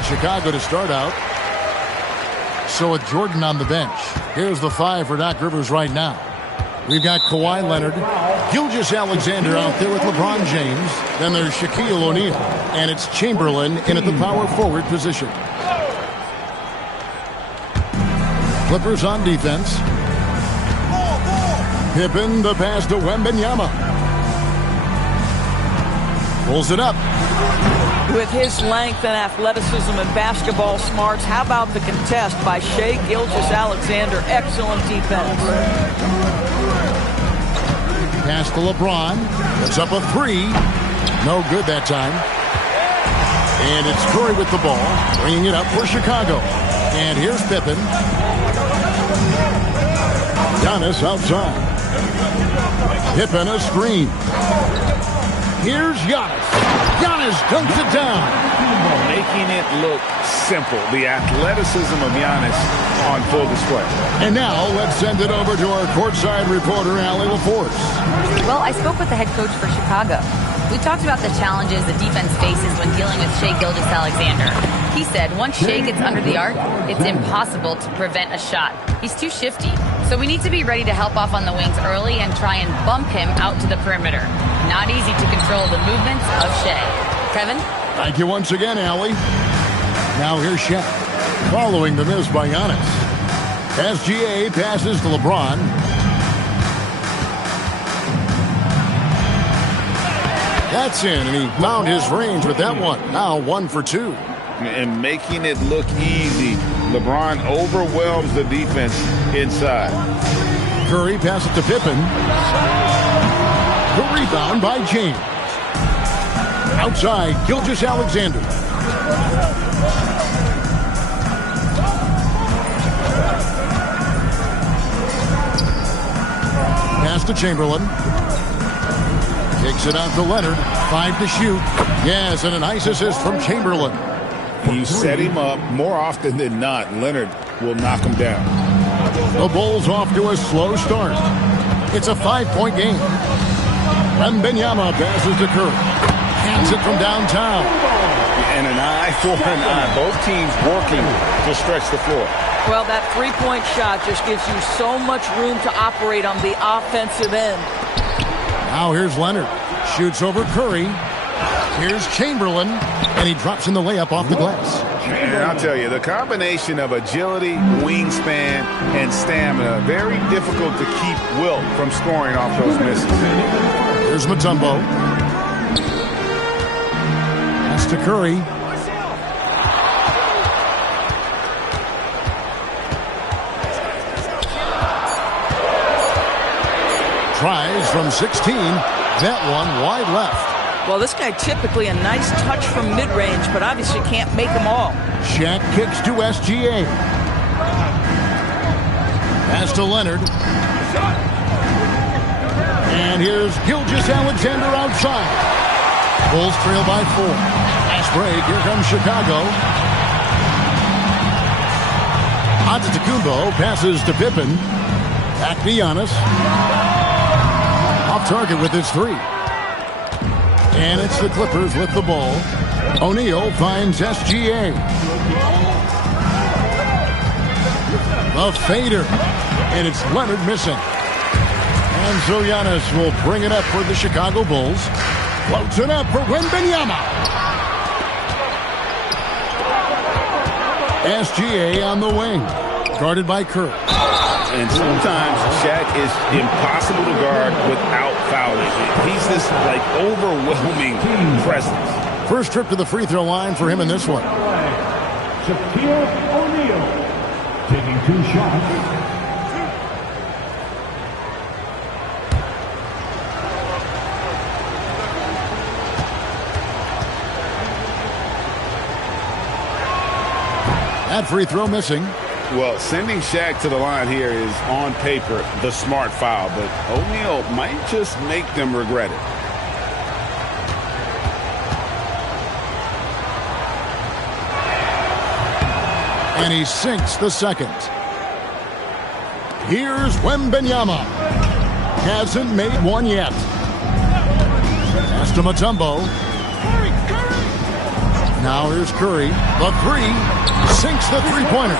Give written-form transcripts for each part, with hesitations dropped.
And Chicago to start out. So with Jordan on the bench, here's the 5 for Doc Rivers right now. We've got Kawhi Leonard, Gilgeous-Alexander out there with LeBron James. Then there's Shaquille O'Neal. And it's Chamberlain in at the power forward position. Clippers on defense. Pippen, the pass to Wembanyama. Pulls it up. With his length and athleticism and basketball smarts, how about the contest by Shai Gilgeous-Alexander? Excellent defense. Pass to LeBron. It's up a 3. No good that time. And it's Curry with the ball, bringing it up for Chicago. And here's Pippen. Giannis outside. Pippen a screen. Here's Giannis. Giannis dunks it down. Making it look simple. The athleticism of Giannis on full display. And now let's send it over to our courtside reporter, Allie LaForce. Well, I spoke with the head coach for Chicago. We talked about the challenges the defense faces when dealing with Shai Gilgeous-Alexander. He said once Shai gets under the arc, it's impossible to prevent a shot. He's too shifty. So we need to be ready to help off on the wings early and try and bump him out to the perimeter. Not easy to control the movements of Shai. Kevin? Thank you once again, Allie. Now here's Shaq. Following the miss by Giannis. SGA passes to LeBron. That's in, and he found his range with that one. Now 1 for 2. And making it look easy. LeBron overwhelms the defense inside. Curry passes it to Pippen. The rebound by James. Outside, Gilgeous-Alexander. Pass to Chamberlain. Kicks it out to Leonard. 5 to shoot. Yes, and a nice assist from Chamberlain. You set him up more often than not. Leonard will knock him down. The Bulls off to a slow start. It's a 5-point game. Wembanyama passes to Curry. Hands it from downtown. And an eye for an eye. Both teams working to stretch the floor. Well, that three-point shot just gives you so much room to operate on the offensive end. Now here's Leonard. Shoots over Curry. Here's Chamberlain. And he drops in the layup off the glass. And I'll tell you, the combination of agility, wingspan, and stamina, very difficult to keep Wilt from scoring off those misses. Here's Mutombo. Pass to Curry. Tries from 16. That one wide left. Well, this guy typically a nice touch from mid-range, but obviously can't make them all. Shaq kicks to SGA. Pass to Leonard. And here's Gilgeous-Alexander outside. Bulls trail by 4. Fast break. Here comes Chicago. Antetokounmpo passes to Pippen. Back to Giannis. Off target with his 3. And it's the Clippers with the ball. O'Neal finds SGA. The fader. And it's Leonard missing. And so Giannis will bring it up for the Chicago Bulls. Floats it up for Wembanyama. SGA on the wing. Guarded by Curry. And sometimes Shaq is impossible to guard without fouling. He's this, like, overwhelming presence. First trip to the free throw line for him in this one. Shaquille O'Neal taking 2 shots. That free throw missing. Well, sending Shaq to the line here is, on paper, the smart foul, but O'Neal might just make them regret it. And he sinks the second. Here's Wembanyama. Hasn't made one yet. Pass to Mutombo. Now here's Curry. The three. Sinks the three-pointer.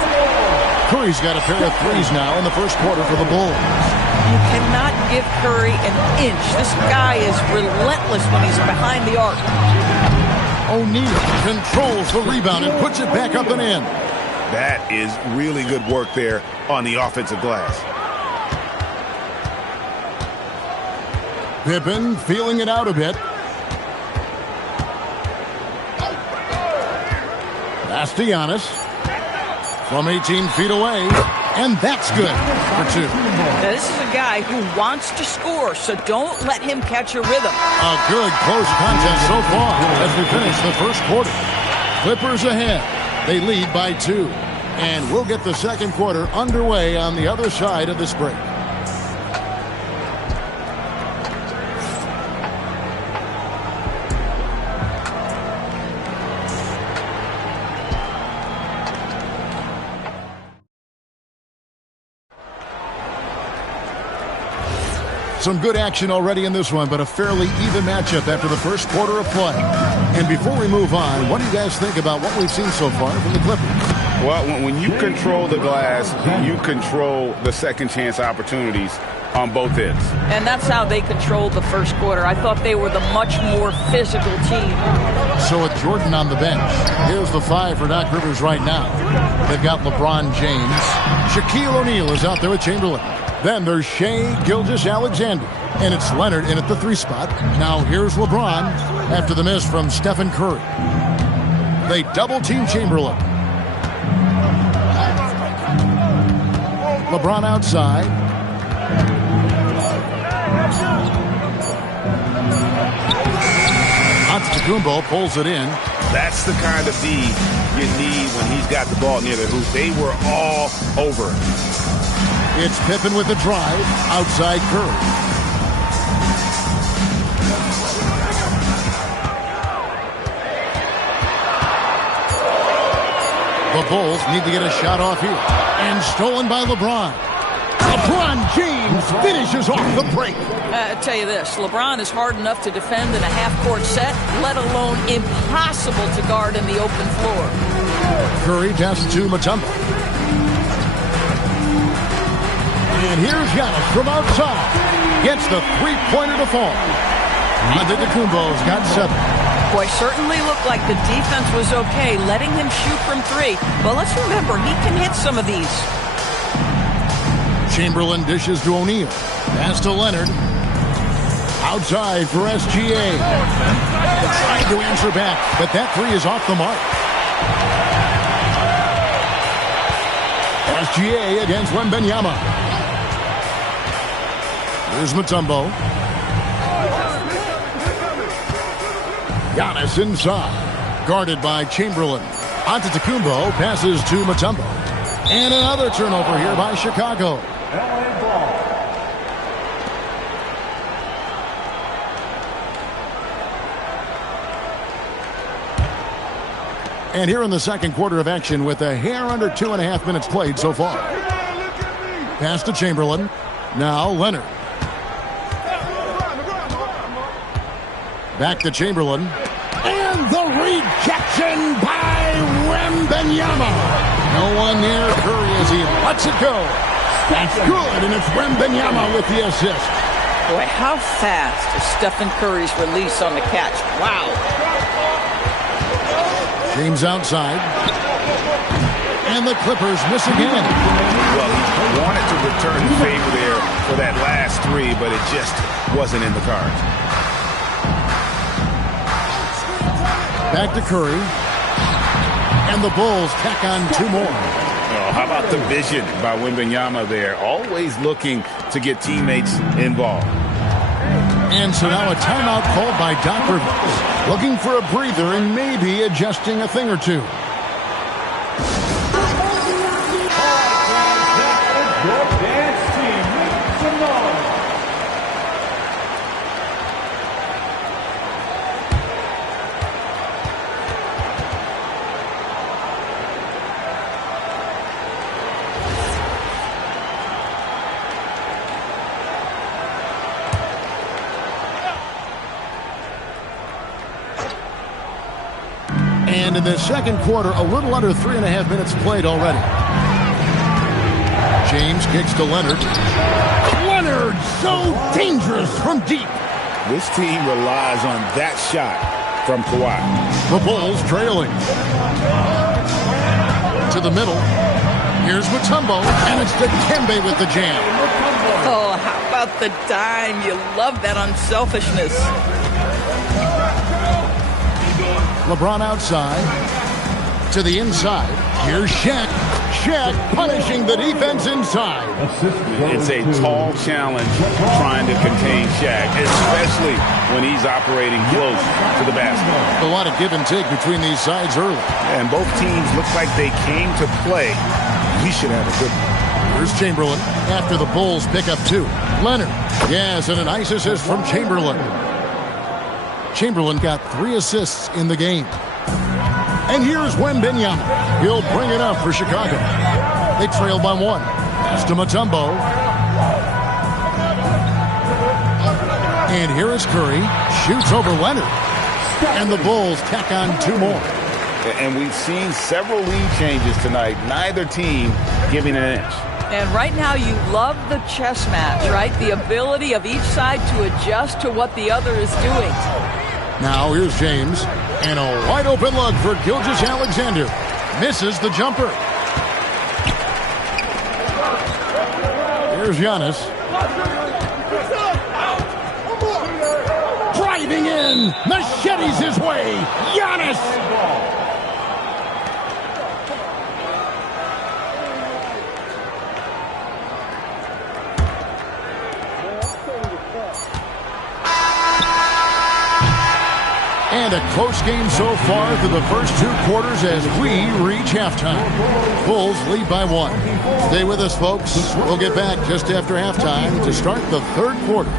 Curry's got a pair of threes now in the first quarter for the Bulls. You cannot give Curry an inch. This guy is relentless when he's behind the arc. O'Neal controls the rebound and puts it back up and in. That is really good work there on the offensive glass. Pippen feeling it out a bit. Pass to Giannis. From 18 feet away. And that's good for two. Now, this is a guy who wants to score, so don't let him catch a rhythm. A good close contest so far as we finish the first quarter. Clippers ahead. They lead by 2. And we'll get the second quarter underway on the other side of this break. Some good action already in this one, but a fairly even matchup after the first quarter of play. And before we move on, what do you guys think about what we've seen so far from the Clippers? Well, when you control the glass, you control the second chance opportunities on both ends. And that's how they controlled the first quarter. I thought they were the much more physical team. So with Jordan on the bench, here's the 5 for Doc Rivers right now. They've got LeBron James. Shaquille O'Neal is out there with Chamberlain. Then there's Shai Gilgeous-Alexander. And it's Leonard in at the 3 spot. Now here's LeBron after the miss from Stephen Curry. They double-team Chamberlain. LeBron outside. Antetokounmpo pulls it in. That's the kind of D you need when he's got the ball near the hoop. They were all over it. It's Pippen with the drive. Outside Curry. The Bulls need to get a shot off here. And stolen by LeBron. LeBron James finishes off the break. I tell you this, LeBron is hard enough to defend in a half-court set, let alone impossible to guard in the open floor. Curry passes to Mutombo. And here's Giannis from outside. Gets the three-pointer to fall. Antetokounmpo's got 7. Boy, certainly looked like the defense was okay, letting him shoot from 3. But let's remember, he can hit some of these. Chamberlain dishes to O'Neal. Pass to Leonard. Outside for SGA. Trying to answer back, but that 3 is off the mark. SGA against Wembanyama. Here's Mutombo. Giannis inside. Guarded by Chamberlain. Antetokounmpo passes to Mutombo. And another turnover here by Chicago. And here in the second quarter of action with a hair under 2.5 minutes played so far. Pass to Chamberlain. Now Leonard. Back to Chamberlain. And the rejection by Wembanyama. No one near Curry as he lets it go. That's good, and it's Wembanyama with the assist. Boy, how fast is Stephen Curry's release on the catch. Wow. James outside. And the Clippers miss again. Well, he wanted to return the favor there for that last 3, but it just wasn't in the cards. Back to Curry. And the Bulls tack on 2 more. Oh, how about the vision by Wembanyama there? Always looking to get teammates involved. And so now a timeout called by Doc Rivers. Looking for a breather and maybe adjusting a thing or 2. And in this second quarter, a little under 3.5 minutes played already. James kicks to Leonard. Leonard, so dangerous from deep. This team relies on that shot from Kawhi. The Bulls trailing. To the middle. Here's Mutombo, and it's Dikembe with the jam. Oh, how about the dime? You love that unselfishness. LeBron outside. To the inside. Here's Shaq. Shaq punishing the defense inside. It's a tall challenge trying to contain Shaq, especially when he's operating close to the basket. A lot of give and take between these sides early. And both teams look like they came to play. We should have a good one. Here's Chamberlain after the Bulls pick up 2. Leonard. Yes, and a nice assist from Chamberlain. Chamberlain got 3 assists in the game. And here's Wembanyama. He'll bring it up for Chicago. They trail by 1. It's to Mutombo. And here is Curry. Shoots over Leonard. And the Bulls tack on 2 more. And we've seen several lead changes tonight. Neither team giving an inch. And right now you love the chess match, right? The ability of each side to adjust to what the other is doing. Now here's James. And a wide open look for Gilgeous-Alexander. Misses the jumper. Here's Giannis. Driving in. Machetes his way. Giannis. And a close game so far through the first 2 quarters as we reach halftime. Bulls lead by 1. Stay with us, folks. We'll get back just after halftime to start the 3rd quarter.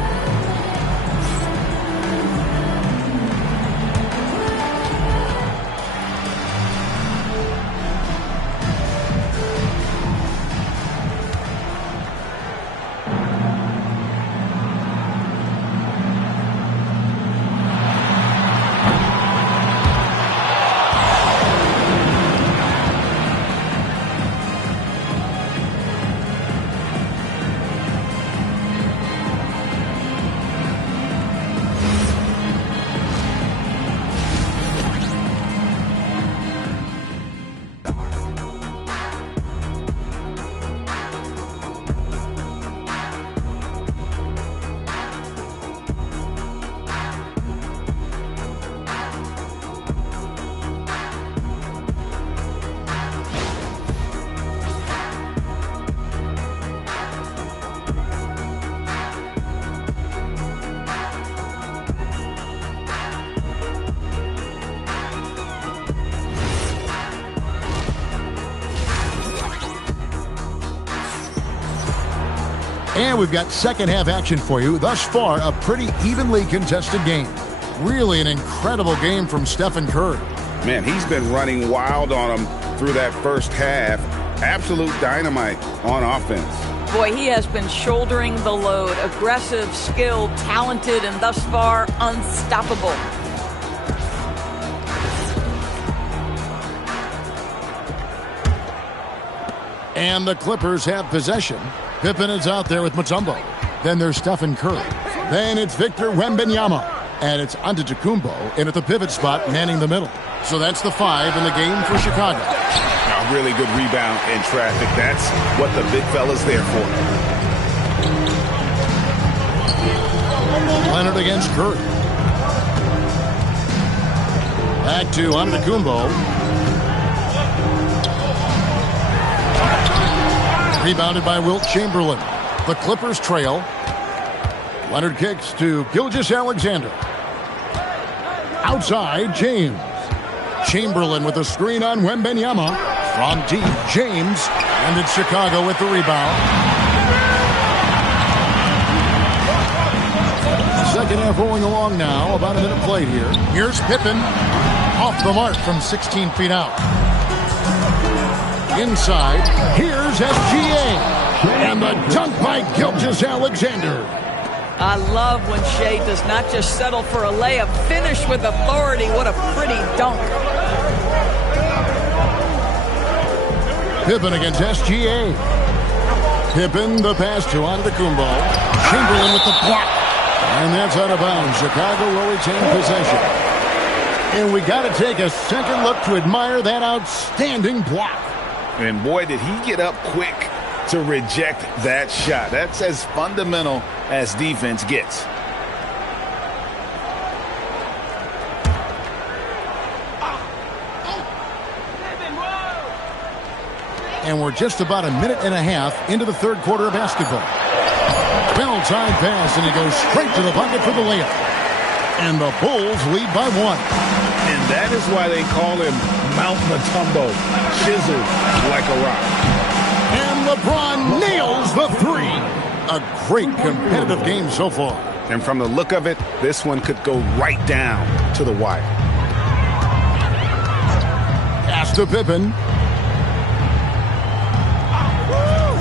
And we've got second half action for you. Thus far, a pretty evenly contested game. Really an incredible game from Stephen Curry. Man, he's been running wild on them through that first half. Absolute dynamite on offense. Boy, he has been shouldering the load. Aggressive, skilled, talented, and thus far unstoppable. And the Clippers have possession. Pippen is out there with Mutombo. Then there's Stephen Curry. Then it's Victor Wembanyama. And it's Antetokounmpo in at the pivot spot, manning the middle. So that's the 5 in the game for Chicago. A really good rebound in traffic. That's what the big fella's there for. Leonard against Curry. Back to Antetokounmpo. Rebounded by Wilt Chamberlain. The Clippers trail. Leonard kicks to Gilgeous-Alexander. Outside, James. Chamberlain with a screen on Wembanyama. From deep, James. And it's Chicago with the rebound. Second half rolling along now. About a minute played here. Here's Pippen. Off the mark from 16 feet out. Inside, here's SGA. And the dunk by Gilgeous-Alexander. I love when Shea does not just settle for a layup, finish with authority. What a pretty dunk. Pippen against SGA. Pippen, the pass to Antetokounmpo. Chamberlain with the block. And that's out of bounds. Chicago will retain possession. And we got to take a second look to admire that outstanding block. And boy, did he get up quick to reject that shot. That's as fundamental as defense gets. And we're just about a minute and a half into the third quarter of basketball. Well-timed pass, and he goes straight to the bucket for the layup. And the Bulls lead by 1. And that is why they call him Mount Mutombo, chiseled like a rock. And LeBron nails the 3. A great competitive game so far. And from the look of it, this one could go right down to the wire. Pass to Pippen.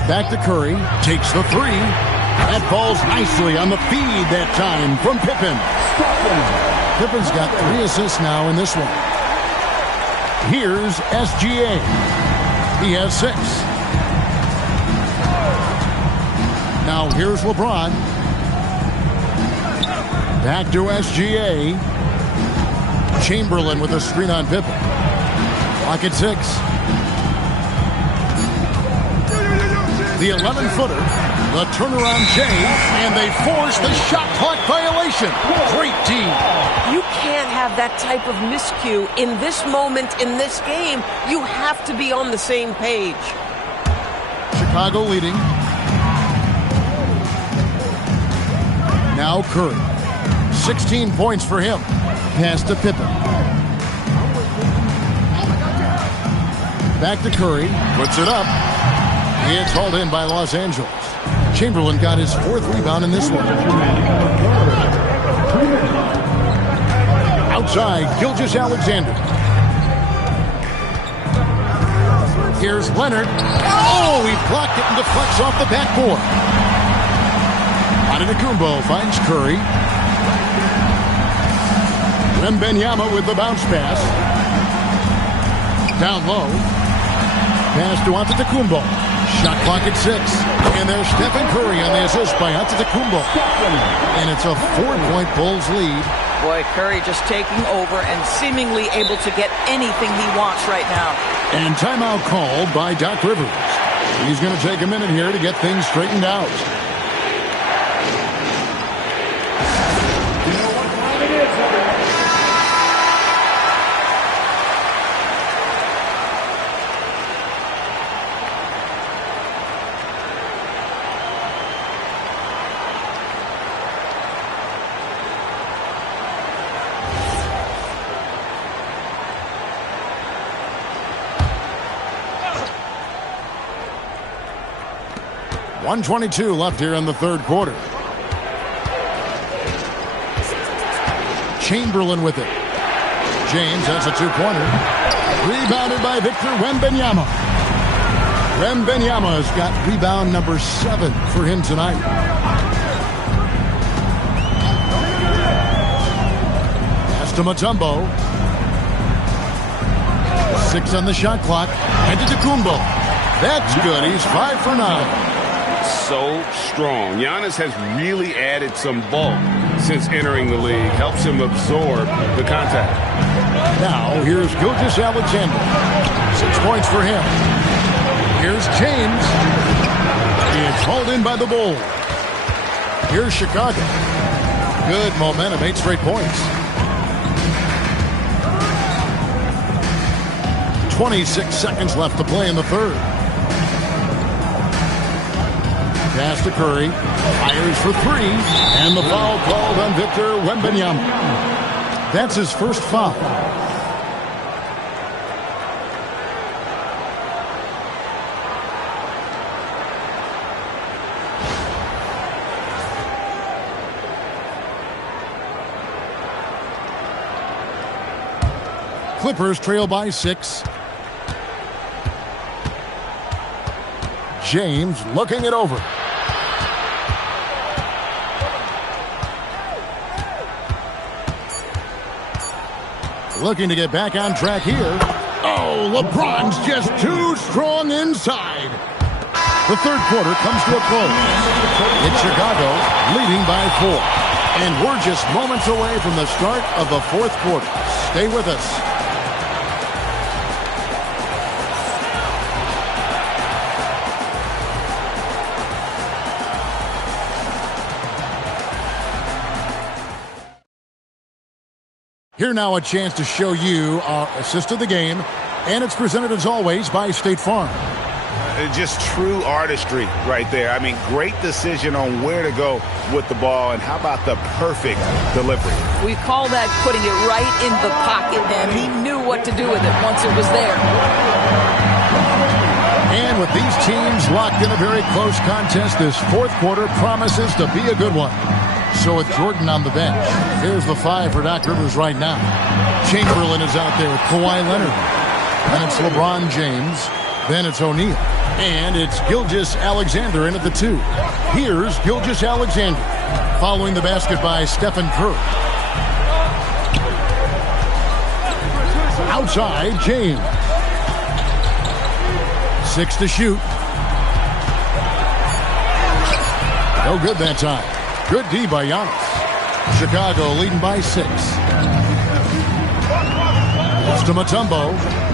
Back to Curry. Takes the 3. That falls nicely on the feed that time from Pippen. Pippen's got 3 assists now in this one. Here's SGA. He has 6. Now here's LeBron. Back to SGA. Chamberlain with a screen on Pippen. Clock at 6. The 11-footer, the turnaround Jay, and they force the shot clock violation. Great team. You can't have that type of miscue in this moment, in this game. You have to be on the same page. Chicago leading. Now Curry. 16 points for him. Pass to Pippen. Back to Curry. Puts it up. It's hauled in by Los Angeles. Chamberlain got his 4th rebound in this one. Outside, Gilgeous-Alexander. Here's Leonard. Oh, he blocked it and deflects off the backboard. Antetokounmpo finds Curry. Wembanyama with the bounce pass. Down low. Pass to Antetokounmpo. Shot clock at 6. And there's Stephen Curry on the assist by Antetokounmpo. And it's a 4-point Bulls lead. Boy, Curry just taking over and seemingly able to get anything he wants right now. And timeout called by Doc Rivers. He's going to take a minute here to get things straightened out. .122 left here in the third quarter. Chamberlain with it. James has a 2-pointer. Rebounded by Victor Wembanyama. Wembanyama has got rebound number 7 for him tonight. Pass to Mutombo. 6 on the shot clock. Antetokounmpo. That's good. He's 5 for 9. So strong. Giannis has really added some bulk since entering the league. Helps him absorb the contact. Now, here's Gilgeous-Alexander. 6 points for him. Here's James. It's hauled in by the Bulls. Here's Chicago. Good momentum, 8 straight points. 26 seconds left to play in the third. Pass to Curry. Fires for 3. And the foul called on Victor Wembanyama. That's his first foul. Clippers trail by 6. James looking it over. looking to get back on track here. Oh, LeBron's just too strong inside. The third quarter comes to a close. It's Chicago leading by 4. And we're just moments away from the start of the fourth quarter. Stay with us. Here now a chance to show you our assist of the game, and it's presented as always by State Farm. Just true artistry right there. I mean, great decision on where to go with the ball, and how about the perfect delivery? We call that putting it right in the pocket, and he knew what to do with it once it was there. And with these teams locked in a very close contest, this fourth quarter promises to be a good one. So with Jordan on the bench, here's the 5 for Doc Rivers right now. Chamberlain is out there with Kawhi Leonard. Then it's LeBron James. Then it's O'Neal. And it's Gilgeous-Alexander in at the 2. Here's Gilgeous-Alexander, following the basket by Stephen Curry. Outside, James. 6 to shoot. No good that time. Good D by Giannis. Chicago leading by 6. It's to Mutombo.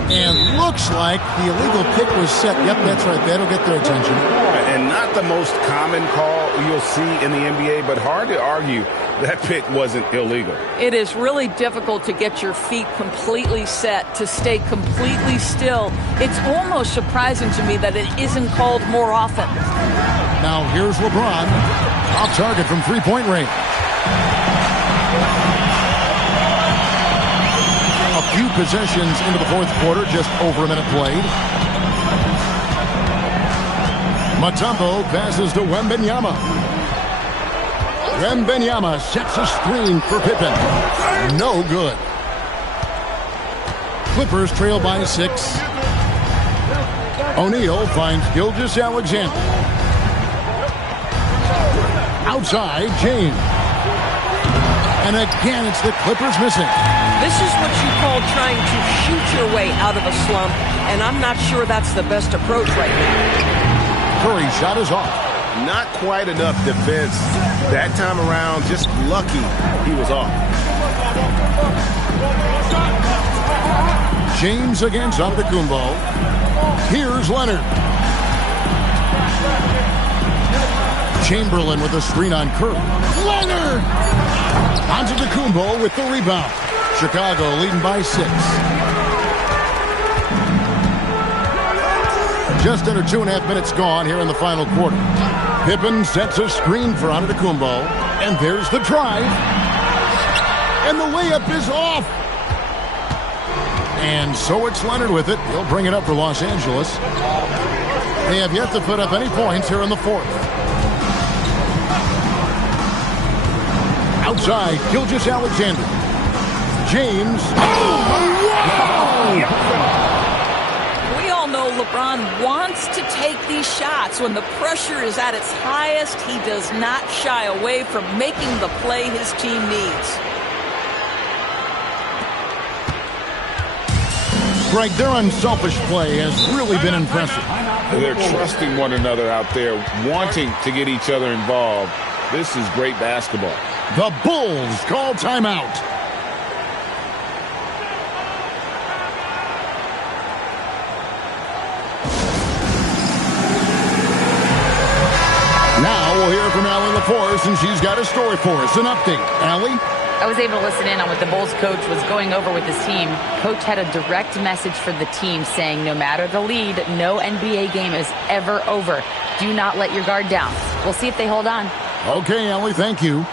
And looks like the illegal kick was set. Yep, that's right. That'll get their attention. And not the most common call you'll see in the NBA, but hard to argue that pick wasn't illegal. It is really difficult to get your feet completely set, to stay completely still. It's almost surprising to me that it isn't called more often. Now here's LeBron. Off target from three-point range. A few possessions into the fourth quarter, just over a minute played. Mutombo passes to Wembanyama. Wembanyama sets a screen for Pippen. No good. Clippers trail by 6. O'Neal finds Gilgeous-Alexander. Outside, James. And again, it's the Clippers missing. This is what you call trying to shoot your way out of a slump, and I'm not sure that's the best approach right now. Curry's shot is off. Not quite enough defense that time around. Just lucky he was off. James against Antetokounmpo. Here's Leonard. Chamberlain with a screen on Curry. Leonard! Antetokounmpo with the rebound. Chicago leading by 6. Just under 2.5 minutes gone here in the final quarter. Pippen sets a screen for Antetokounmpo. And there's the drive. And the layup is off. And so it's Leonard with it. He'll bring it up for Los Angeles. They have yet to put up any points here in the fourth. Outside, Gilgeous-Alexander. James. Oh, wow! We all know LeBron wants to take these shots. When the pressure is at its highest, he does not shy away from making the play his team needs. Greg, their unselfish play has really been impressive. They're trusting one another out there, wanting to get each other involved. This is great basketball. The Bulls call timeout. Now we'll hear from Allie LaForce, and she's got a story for us. An update. Allie? I was able to listen in on what the Bulls coach was going over with his team. Coach had a direct message for the team saying no matter the lead, no NBA game is ever over. Do not let your guard down. We'll see if they hold on. Okay, Allie, thank you.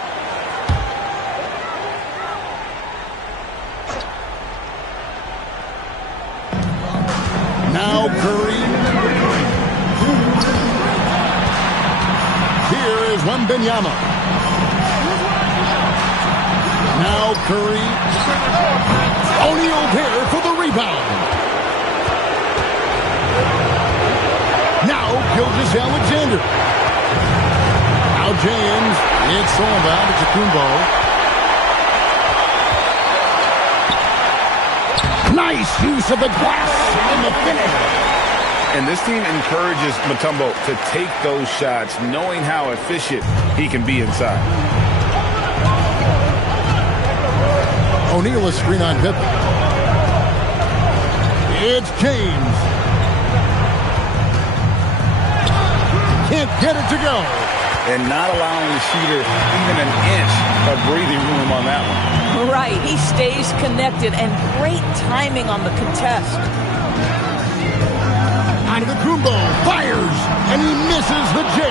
Now Curry. Here is Wembanyama. Now Curry. O'Neal there for the rebound. Now Gilgeous-Alexander. Now James. It's all about Antetokounmpo. Nice use of the glass in the finish. And this team encourages Mutombo to take those shots, knowing how efficient he can be inside. O'Neal is screen on Pippen. It's James. Can't get it to go. And not allowing the shooter even an inch of breathing room on that one. Right, he stays connected, and great timing on the contest. Antetokounmpo fires, and he misses the J.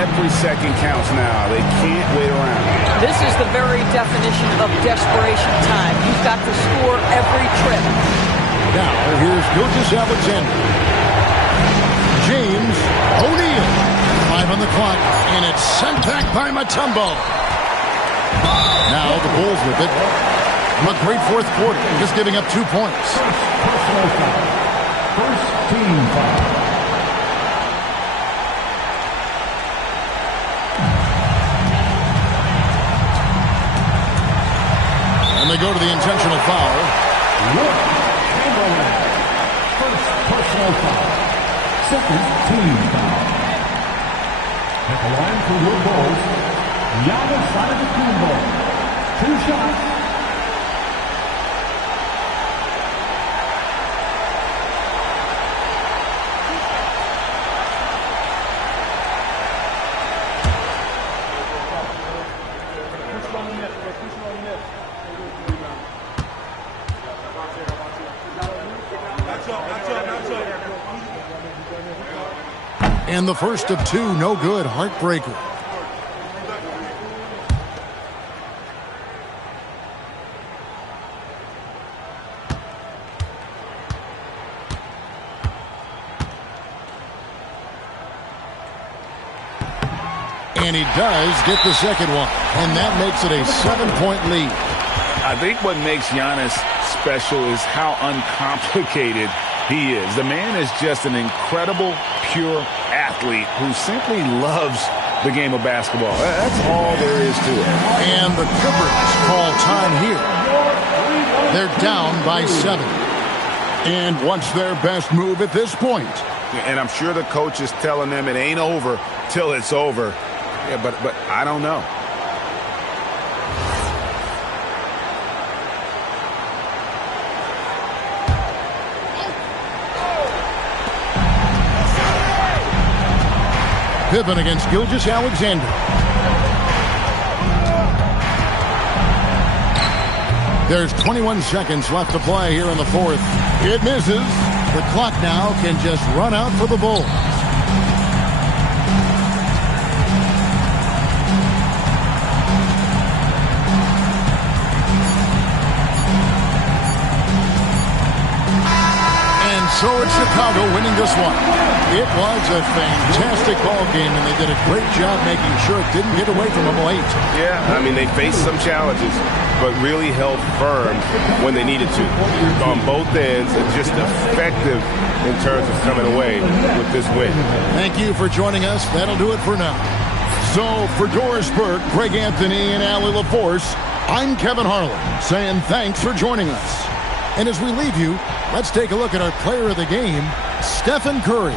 Every second counts now. They can't wait around. This is the very definition of desperation time. You've got to score every trip. Now, here's Gilgeous-Alexander. James O'Neal. 5 on the clock, and it's sent back by Mutombo. Now the Bulls with it. A great fourth quarter, just giving up 2 points. Personal foul. First team foul. And they go to the intentional foul. Wilt Chamberlain. First personal foul. Second team foul. At the line for your Bulls, Giannis Antetokounmpo. 2 shots. And the first of 2, no good, heartbreaker. And he does get the second one, and that makes it a 7-point lead. I think what makes Giannis special is how uncomplicated he is. The man is just an incredible, pure athlete who simply loves the game of basketball. That's all there is to it. And the Clippers call time here. They're down by 7. And what's their best move at this point? And I'm sure the coach is telling them it ain't over till it's over. Yeah, but I don't know. Pippen against Gilgeous-Alexander. There's 21 seconds left to play here in the fourth. It misses. The clock now can just run out for the Bulls. So it's Chicago winning this one. It was a fantastic ball game, and they did a great job making sure it didn't get away from them late. Yeah, I mean, they faced some challenges, but really held firm when they needed to. On both ends, and just effective in terms of coming away with this win. Thank you for joining us. That'll do it for now. So for Doris Burke, Greg Anthony, and Allie LaForce, I'm Kevin Harlan saying thanks for joining us. And as we leave you, let's take a look at our player of the game, Stephen Curry.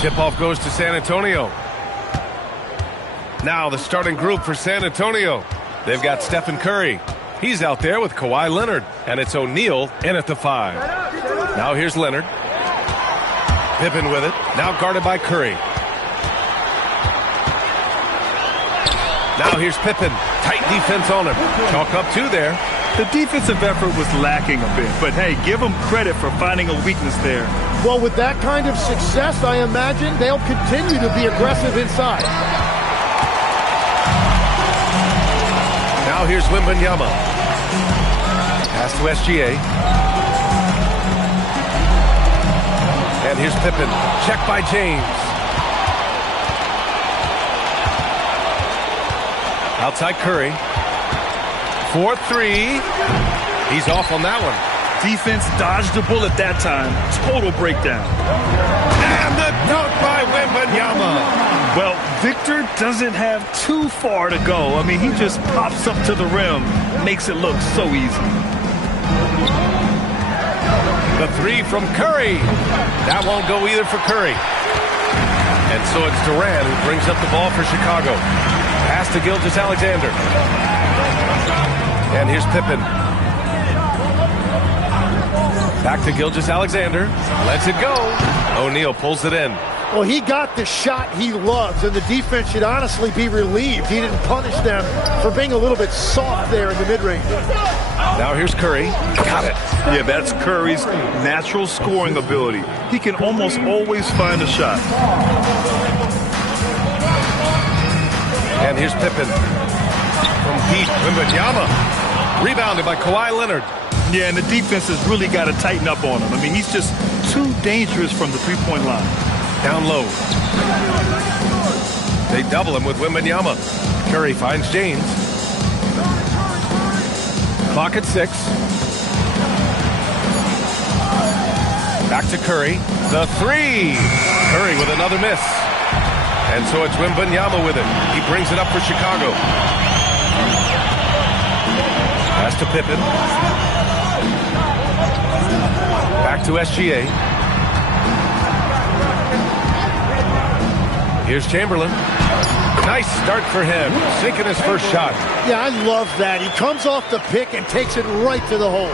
Tip-off goes to San Antonio. Now the starting group for San Antonio. They've got Stephen Curry. He's out there with Kawhi Leonard. And it's O'Neal in at the 5. Now here's Leonard. Pippen with it. Now guarded by Curry. Now here's Pippen. Tight defense on him. Chalk up 2 there. The defensive effort was lacking a bit, but hey, give them credit for finding a weakness there. Well, with that kind of success, I imagine they'll continue to be aggressive inside. Now here's Wembanyama. Pass to SGA. And here's Pippen. Check by James. Outside Curry. 4-3. He's off on that one. Defense dodged the bullet that time. Total breakdown. And the dunk by Wembanyama. Well, Victor doesn't have too far to go. I mean, he just pops up to the rim. Makes it look so easy. The 3 from Curry. That won't go either for Curry. And so it's Durant who brings up the ball for Chicago. Pass to Gilgeous-Alexander. And here's Pippen. Back to Gilgeous-Alexander. Lets it go. O'Neal pulls it in. Well, he got the shot he loves, and the defense should honestly be relieved. He didn't punish them for being a little bit soft there in the mid-range. Now here's Curry. Got it. Yeah, that's Curry's natural scoring ability. He can almost always find a shot. And here's Pippen. From deep, Wembanyama. Rebounded by Kawhi Leonard. Yeah, and the defense has really got to tighten up on him. I mean, he's just too dangerous from the three-point line. Down low. They double him with Wembanyama. Curry finds James. Clock at 6. Back to Curry. The 3. Curry with another miss. And so it's Wembanyama with it. He brings it up for Chicago. Pass to Pippen. Back to SGA. Here's Chamberlain. Nice start for him. Sinking his first shot. Yeah, I love that. He comes off the pick and takes it right to the hole.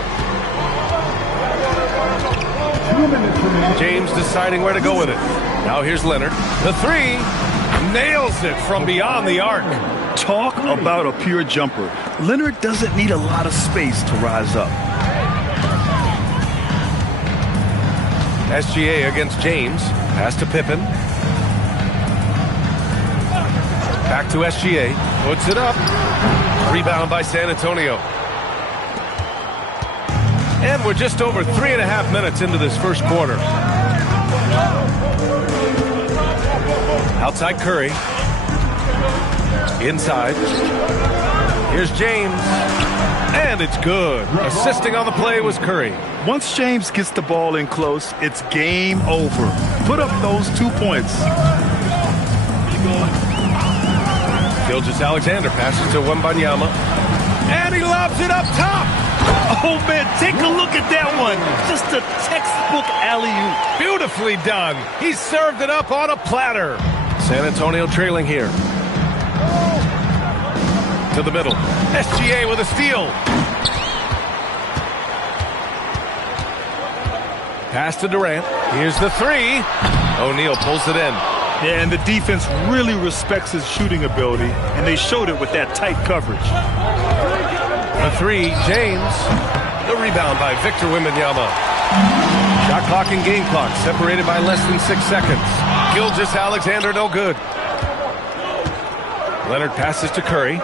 James deciding where to go with it. Now here's Leonard. The 3. Nails it from beyond the arc. Talk about a pure jumper. Leonard doesn't need a lot of space to rise up. SGA against James. Pass to Pippen. Back to SGA. Puts it up. Rebound by San Antonio. And we're just over 3.5 minutes into this first quarter. Outside Curry. Inside. Here's James. And it's good. Assisting on the play was Curry. Once James gets the ball in close, it's game over. Put up those 2 points. Gilgeous-Alexander passes to Wembanyama. And he lobs it up top. Oh, man, take a look at that one. Just a textbook alley-oop. Beautifully done. He served it up on a platter. San Antonio trailing here. To the middle. SGA with a steal. Pass to Durant. Here's the 3. O'Neal pulls it in. Yeah, and the defense really respects his shooting ability, and they showed it with that tight coverage. The 3, James. The rebound by Victor Wembanyama. Shot clock and game clock separated by less than 6 seconds. Gilgeous-Alexander no good. Leonard passes to Curry.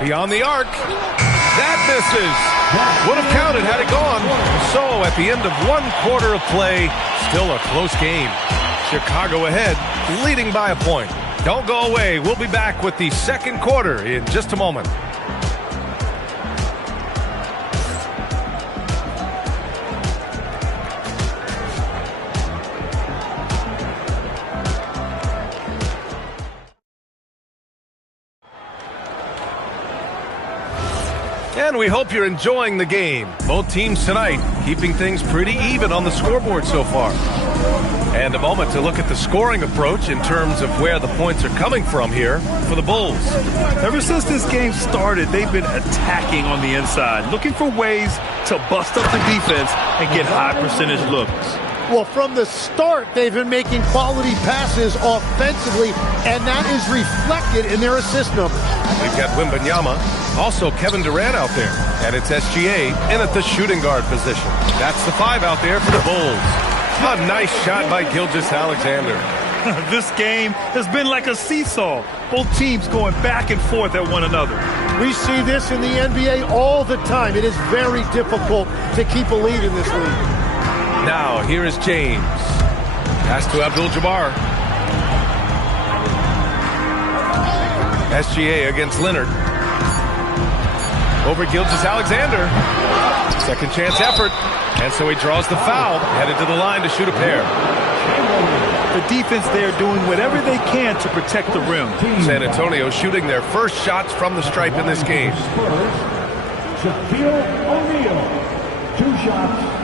Beyond the arc. That misses. Would have counted had it gone. So at the end of 1 quarter of play, still a close game. Chicago ahead, leading by a point. Don't go away. We'll be back with the second quarter in just a moment. And we hope you're enjoying the game. Both teams tonight keeping things pretty even on the scoreboard so far. And a moment to look at the scoring approach in terms of where the points are coming from here for the Bulls. Ever since this game started, they've been attacking on the inside, looking for ways to bust up the defense and get high percentage looks. Well, from the start, they've been making quality passes offensively, and that is reflected in their assist numbers. We've got Wembanyama, also Kevin Durant out there, and it's SGA in at the shooting guard position. That's the 5 out there for the Bulls. A nice shot by Gilgeous-Alexander. This game has been like a seesaw. Both teams going back and forth at one another. We see this in the NBA all the time. It is very difficult to keep a lead in this league. Now, here is James. Pass to Abdul-Jabbar. SGA against Leonard. Over Gilgeous-Alexander. Second chance effort. And so he draws the foul, headed to the line to shoot a pair. The defense there doing whatever they can to protect the rim. San Antonio shooting their first shots from the stripe in this game. Shaquille O'Neal, 2 shots.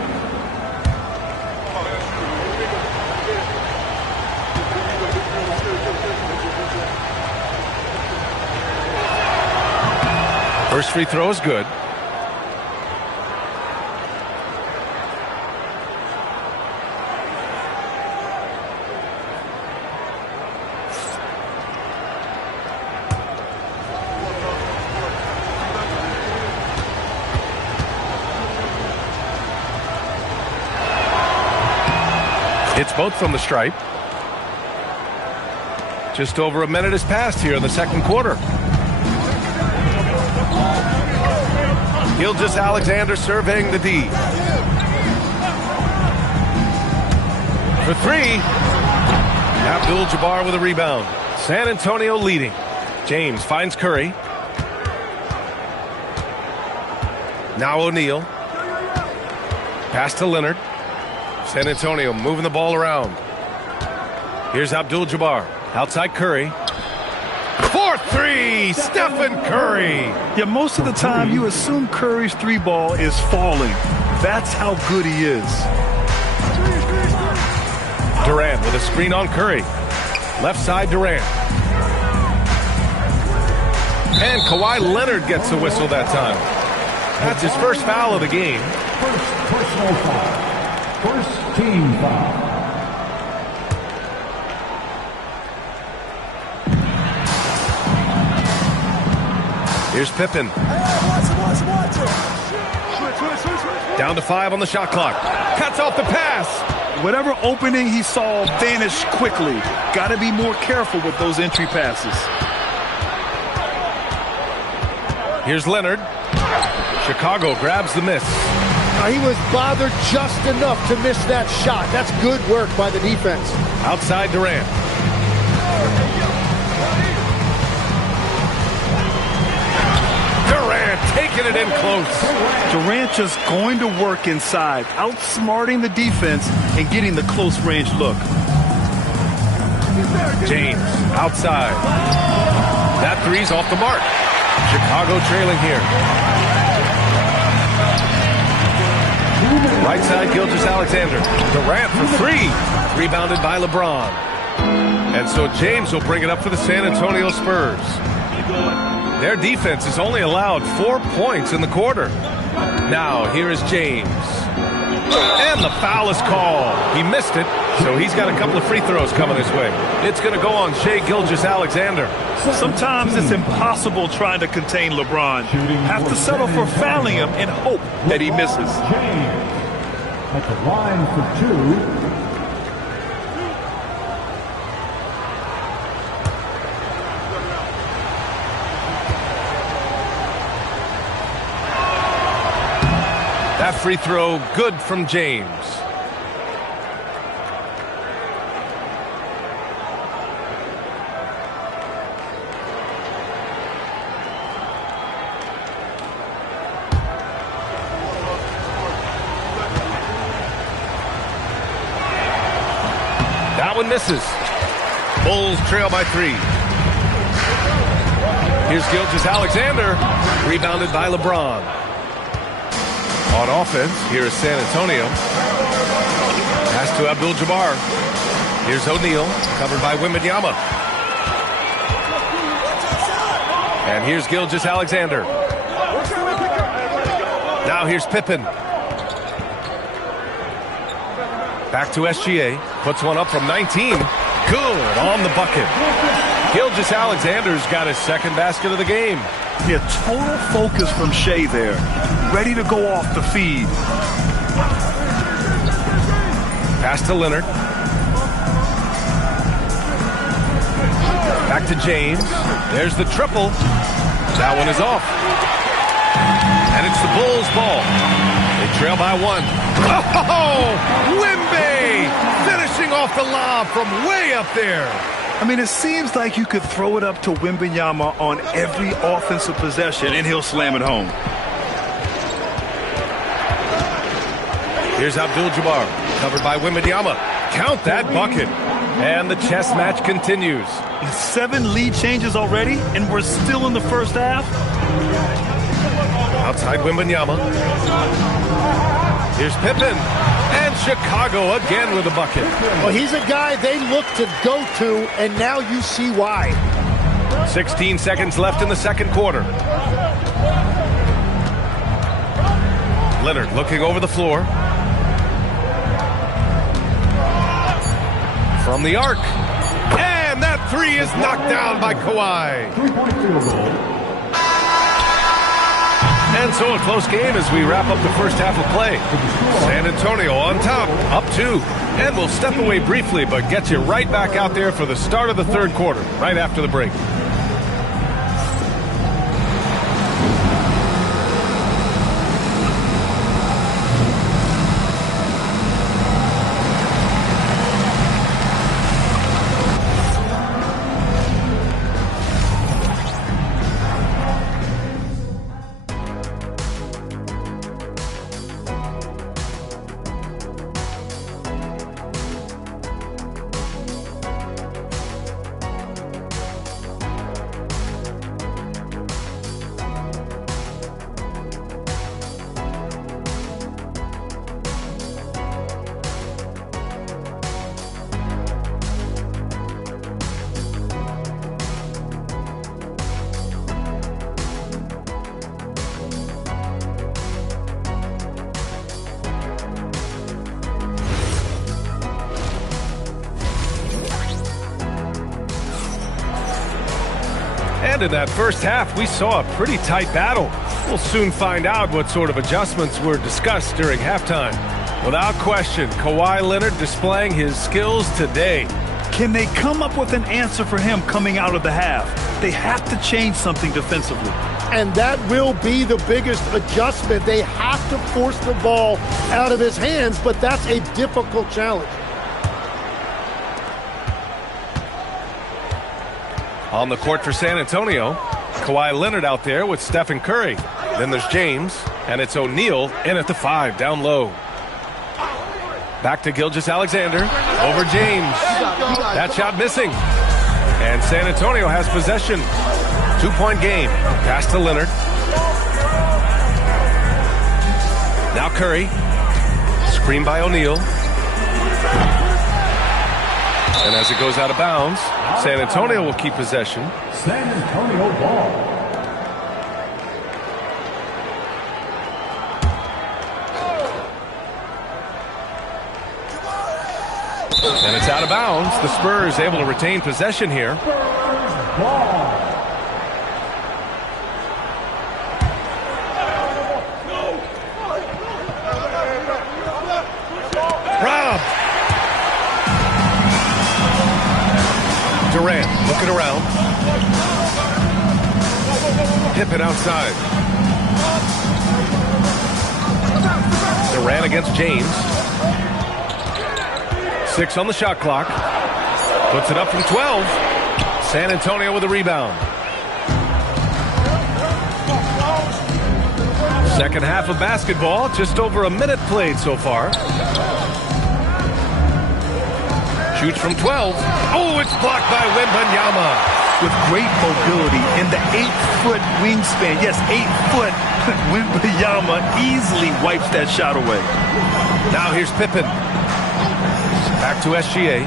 First free throw is good. It's both from the stripe. Just over a minute has passed here in the second quarter. Gilgeous-Alexander surveying the D. For 3. Abdul-Jabbar with a rebound. San Antonio leading. James finds Curry. Now O'Neal. Pass to Leonard. San Antonio moving the ball around. Here's Abdul-Jabbar. Outside Curry. 4-3, Stephen Curry. Yeah, most of the time you assume Curry's 3-ball is falling. That's how good he is. Durant with a screen on Curry. Left side Durant. And Kawhi Leonard gets a whistle that time. That's his first foul of the game. First personal foul. First team foul. Here's Pippen. Down to 5 on the shot clock. Cuts off the pass. Whatever opening he saw vanished quickly. Got to be more careful with those entry passes. Here's Leonard. Chicago grabs the miss. He was bothered just enough to miss that shot. That's good work by the defense. Outside Durant. Durant taking it in close. Durant just going to work inside, outsmarting the defense and getting the close range look. James outside. That 3's off the mark. Chicago trailing here. Right side Gilgeous-Alexander. Durant for 3. Rebounded by LeBron. And so James will bring it up for the San Antonio Spurs. Their defense has only allowed 4 points in the quarter. Now, here is James. And the foul is called. He missed it, so he's got a couple of free throws coming his way. It's going to go on Shai Gilgeous-Alexander. Sometimes it's impossible trying to contain LeBron. Have to settle for fouling him and hope that he misses. At the line for 2. That free throw good from James. That one misses. Bulls trail by 3. Here's Gilgeous-Alexander. Rebounded by LeBron. On offense, here is San Antonio. Pass to Abdul-Jabbar. Here's O'Neal, covered by Wembanyama. And here's Gilgeous-Alexander. Now here's Pippen. Back to SGA. Puts one up from 19. Good on the bucket. Gilgeous-Alexander's got his second basket of the game. Yeah, total focus from Shea there. Ready to go off the feed. Pass to Leonard. Back to James. There's the triple. That one is off. And it's the Bulls' ball. They trail by one. Oh, Wemby finishing off the lob from way up there. I mean, it seems like you could throw it up to Wembanyama on every offensive possession, and he'll slam it home. Here's Abdul-Jabbar, covered by Wembanyama. Count that bucket. And the chess match continues. 7 lead changes already, and we're still in the first half. Outside Wembanyama. Here's Pippen. And Chicago again with a bucket. Well, he's a guy they look to go to, and now you see why. 16 seconds left in the second quarter. Leonard looking over the floor. From the arc. And that three is knocked down by Kawhi. And so a close game as we wrap up the first half of play. San Antonio on top, up 2. And we'll step away briefly, but get you right back out there for the start of the third quarter, right after the break. And in that first half, we saw a pretty tight battle. We'll soon find out what sort of adjustments were discussed during halftime. Without question, Kawhi Leonard displaying his skills today. Can they come up with an answer for him coming out of the half? They have to change something defensively. And that will be the biggest adjustment. They have to force the ball out of his hands, but that's a difficult challenge. On the court for San Antonio, Kawhi Leonard out there with Stephen Curry. Then there's James, and it's O'Neal in at the 5, down low. Back to Gilgeous-Alexander, over James. That shot missing. And San Antonio has possession. 2-point game. Pass to Leonard. Now Curry. Screen by O'Neal. And as it goes out of bounds, San Antonio will keep possession. San Antonio ball. And it's out of bounds. The Spurs able to retain possession here. Rob. Durant looking around. Pippen outside. Durant against James. 6 on the shot clock. Puts it up from 12. San Antonio with a rebound. Second half of basketball, just over a minute played so far. Shoots from 12. Oh, it's blocked by Wembanyama. With great mobility and the 8-foot wingspan. Yes, 8 foot. Wembanyama easily wipes that shot away. Now here's Pippen. Back to SGA.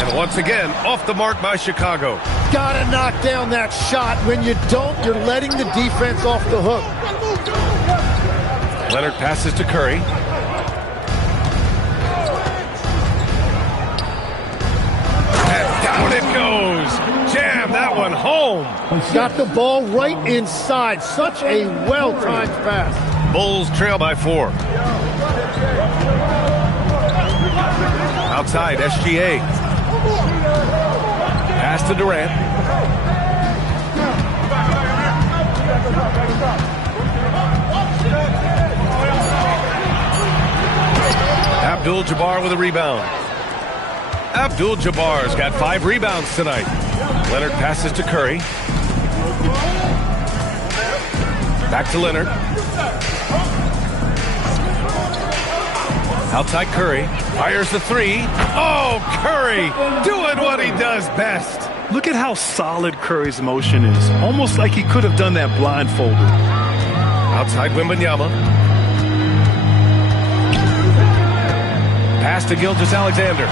And once again, off the mark by Chicago. Gotta knock down that shot. When you don't, you're letting the defense off the hook. Leonard passes to Curry. And down it goes. Jam that one home. Got the ball right inside. Such a well-timed pass. Bulls trail by 4. Outside, SGA. Pass to Durant. Abdul-Jabbar with a rebound. Abdul-Jabbar's got 5 rebounds tonight. Leonard passes to Curry. Back to Leonard. Outside Curry. Fires the 3. Oh, Curry doing what he does best. Look at how solid Curry's motion is. Almost like he could have done that blindfolded. Outside Wembanyama. Pass to Gilgeous-Alexander.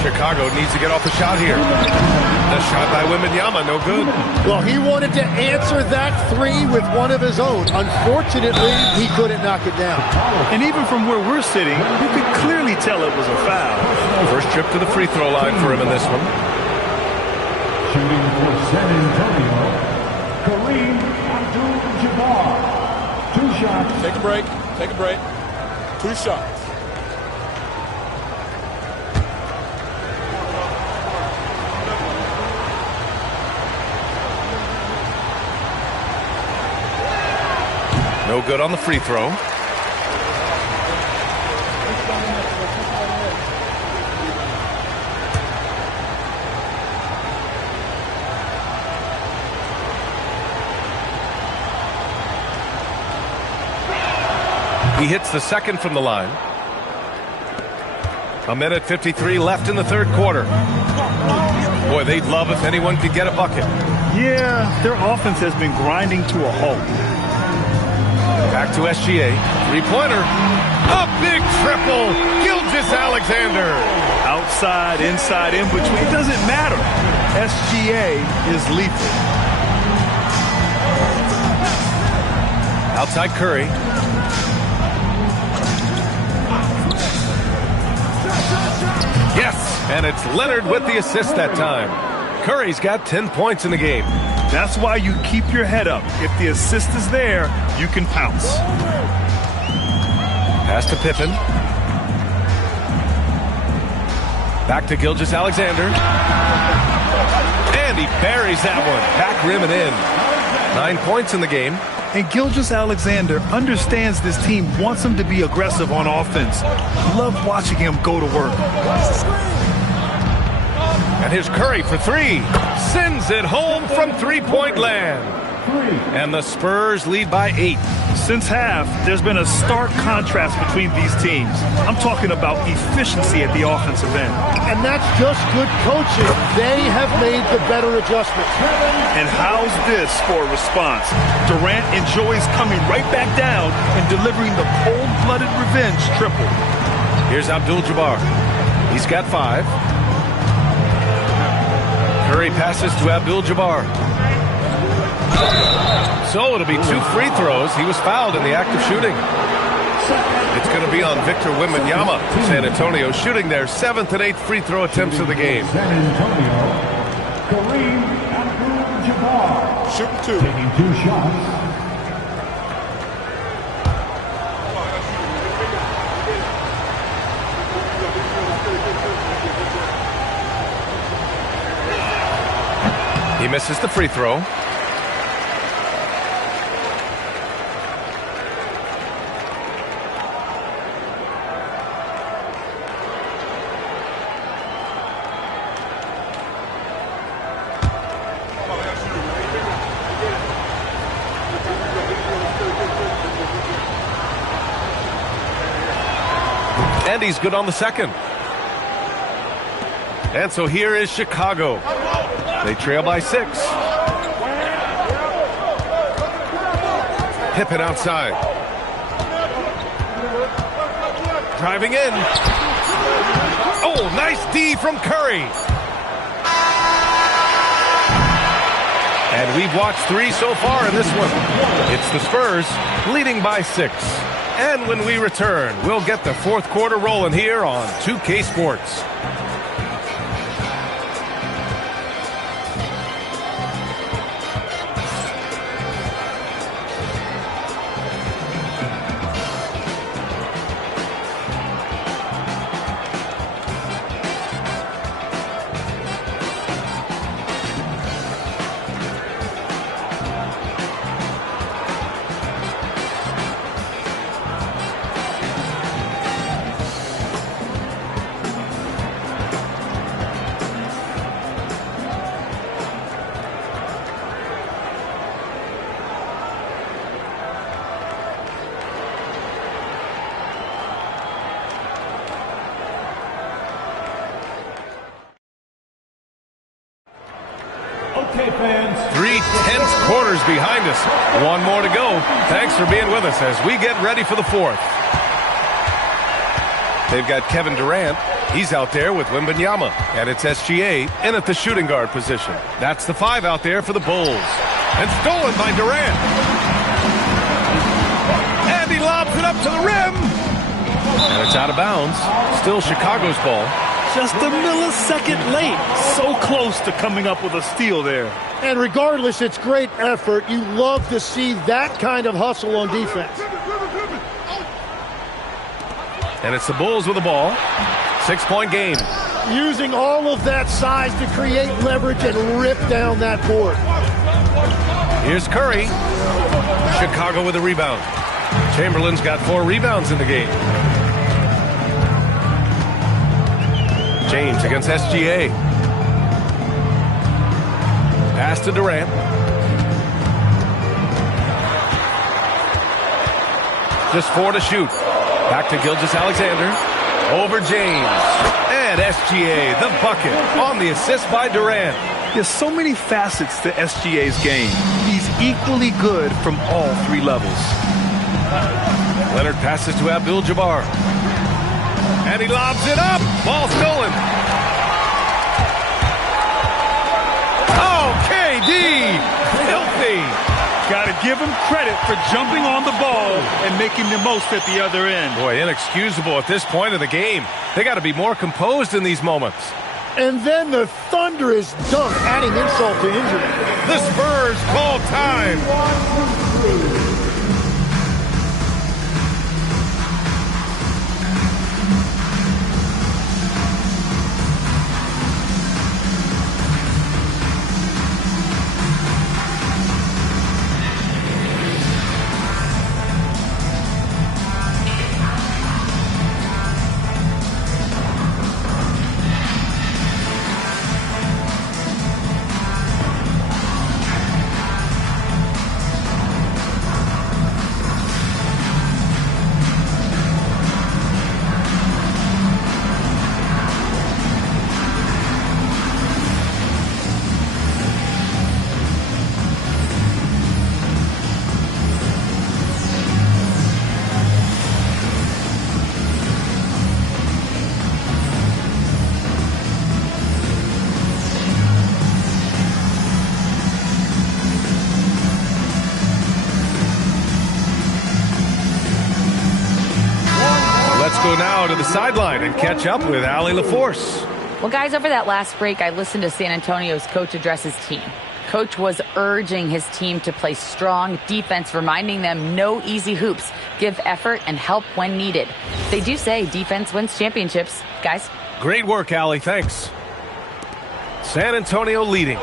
Chicago needs to get off a shot here. The shot by Wembanyama, no good. Well, he wanted to answer that 3 with one of his own. Unfortunately, he couldn't knock it down. And even from where we're sitting, you could clearly tell it was a foul. First trip to the free throw line for him in this one. Shooting for San Antonio, Kareem Abdul-Jabbar. 2 shots. Take a break. Take a break. 2 shots. No good on the free throw. He hits the second from the line. 1:53 left in the third quarter. Boy, they'd love if anyone could get a bucket. Yeah, their offense has been grinding to a halt. Back to SGA. 3-pointer. A big triple. Gilgeous-Alexander. Outside, inside, in between. It doesn't matter. SGA is lethal. Outside Curry. Yes, and it's Leonard with the assist that time. Curry's got 10 points in the game. That's why you keep your head up. If the assist is there, you can pounce. Pass to Pippen. Back to Gilgeous-Alexander. And he buries that one. Back rim and in. 9 points in the game. And Gilgeous-Alexander understands this team wants him to be aggressive on offense. Love watching him go to work. And here's Curry for 3. Sends it home from three-point land. And the Spurs lead by 8. Since half, there's been a stark contrast between these teams. I'm talking about efficiency at the offensive end. And that's just good coaching. They have made the better adjustments. And how's this for a response? Durant enjoys coming right back down and delivering the cold-blooded revenge triple. Here's Abdul-Jabbar. He's got 5. Curry passes to Abdul-Jabbar. So it'll be 2 free throws. He was fouled in the act of shooting. It's going to be on Victor Wembanyama. San Antonio shooting their 7th and 8th free throw attempts of the game. San Antonio, Kareem Abdul-Jabbar. Shooting 2. Taking 2 shots. He misses the free throw. And he's good on the second. And so here is Chicago. They trail by 6. Pippen outside. Driving in. Oh, nice D from Curry. And we've watched 3 so far in this one. It's the Spurs leading by 6. And when we return, we'll get the fourth quarter rolling here on 2K Sports. Okay, fans. 3 tense quarters behind us. 1 more to go. Thanks for being with us as we get ready for the fourth. They've got Kevin Durant. He's out there with Wembanyama. And it's SGA in at the shooting guard position. That's the 5 out there for the Bulls. And stolen by Durant. And he lobs it up to the rim. And it's out of bounds. Still Chicago's ball. Just a millisecond late. So close to coming up with a steal there. And regardless, it's great effort. You love to see that kind of hustle on defense. And it's the Bulls with the ball. 6-point game. Using all of that size to create leverage and rip down that board. Here's Curry. Chicago with a rebound. Chamberlain's got 4 rebounds in the game. James against SGA. Pass to Durant. Just 4 to shoot. Back to Gilgeous-Alexander. Over James. And SGA, the bucket, on the assist by Durant. There's so many facets to SGA's game. He's equally good from all 3 levels. Leonard passes to Abdul-Jabbar. And he lobs it up. Ball stolen. Oh, KD. Filthy. Got to give him credit for jumping on the ball and making the most at the other end. Boy, inexcusable at this point of the game. They got to be more composed in these moments. And then the thunderous dunk, adding insult to injury. The Spurs call time. Now to the sideline and catch up with Allie LaForce. Well, guys, over that last break, I listened to San Antonio's coach address his team. Coach was urging his team to play strong defense, reminding them no easy hoops, give effort, and help when needed. They do say defense wins championships, guys. Great work, Allie. Thanks. San Antonio leading.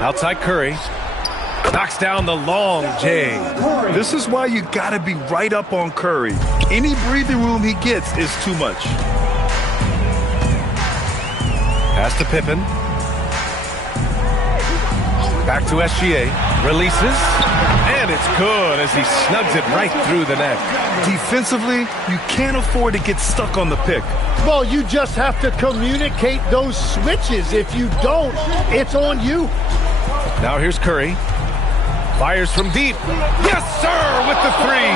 Outside Curry. Knocks down the long J. This is why you got to be right up on Curry. Any breathing room he gets is too much. Pass to Pippen. Back to SGA. Releases, and it's good as he snugs it right through the net. Defensively, you can't afford to get stuck on the pick. Well, you just have to communicate those switches. If you don't, it's on you. Now here's Curry. Fires from deep. Yes, sir, with the three.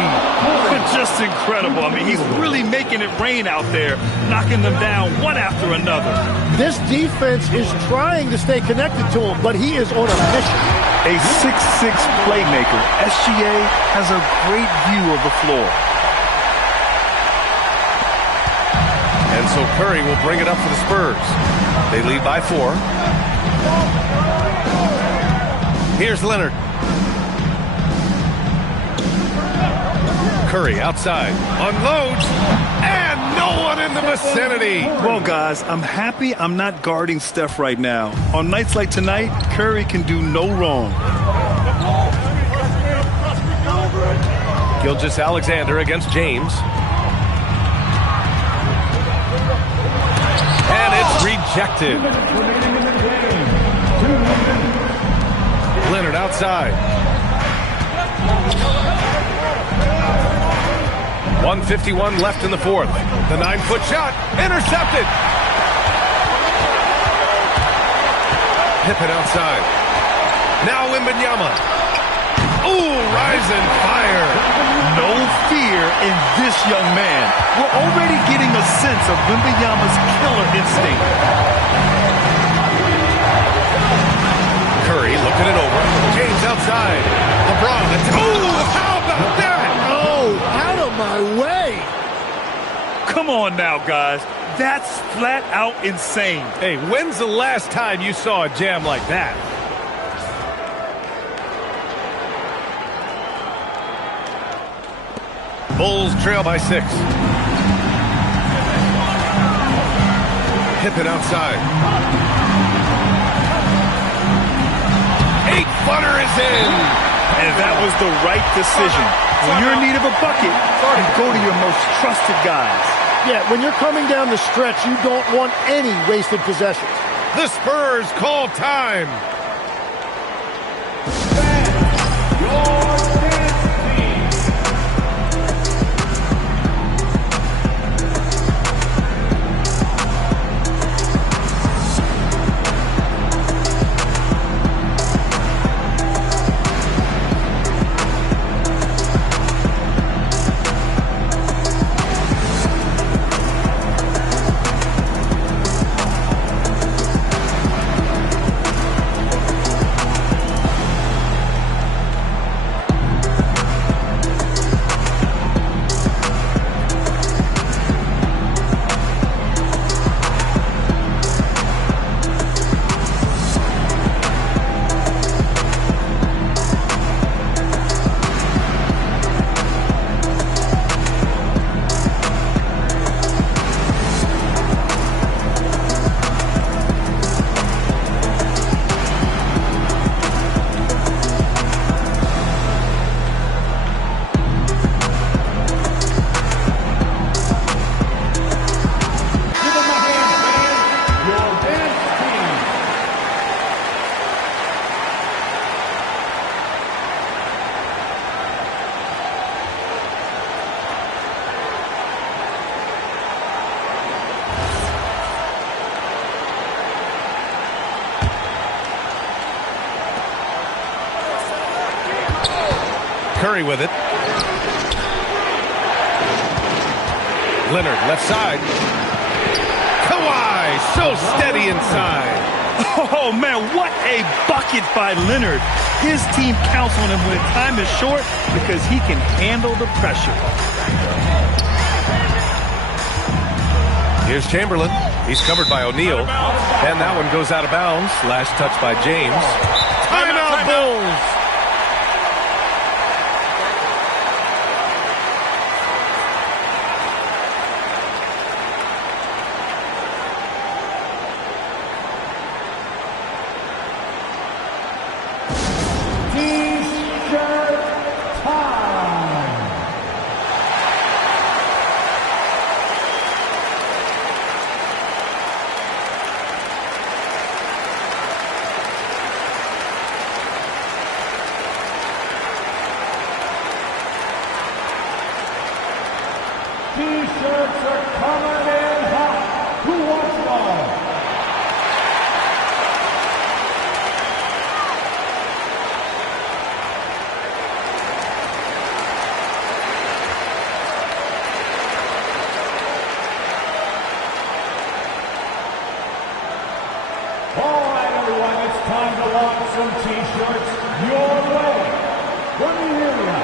Just incredible. I mean, he's really making it rain out there, knocking them down one after another. This defense is trying to stay connected to him, but he is on a mission. A 6'6" playmaker. SGA has a great view of the floor. And so Curry will bring it up for the Spurs. They lead by 4. Here's Leonard. Curry outside, unloads, and no one in the vicinity. Well, guys, I'm happy I'm not guarding Steph right now. On nights like tonight, Curry can do no wrong. Gilgeous-Alexander against James. And it's rejected. Leonard outside. 1:51 left in the fourth. The 9-foot shot, intercepted. Pippen outside. Now Wembanyama. Ooh, rise and fire. No fear in this young man. We're already getting a sense of Wembanyama's killer instinct. Curry looking it over. James outside. LeBron. Oh, how about that? Out of my way. Come on now, guys. That's flat out insane. Hey, when's the last time you saw a jam like that? Bulls trail by 6. Pippen outside. 8-footer is in. And that was the right decision. When you're in need of a bucket, you go to your most trusted guys. Yeah, when you're coming down the stretch, you don't want any wasted possessions. The Spurs call time. Curry with it. Leonard left side. Kawhi so steady inside. Oh, man, what a bucket by Leonard. His team counts on him when time is short because he can handle the pressure. Here's Chamberlain. He's covered by O'Neal. And that one goes out of bounds. Last touch by James. Timeout, Bulls. T-shirts are coming in hot. Who wants one? All right, everyone, it's time to launch some T-shirts your way. Let me hear ya.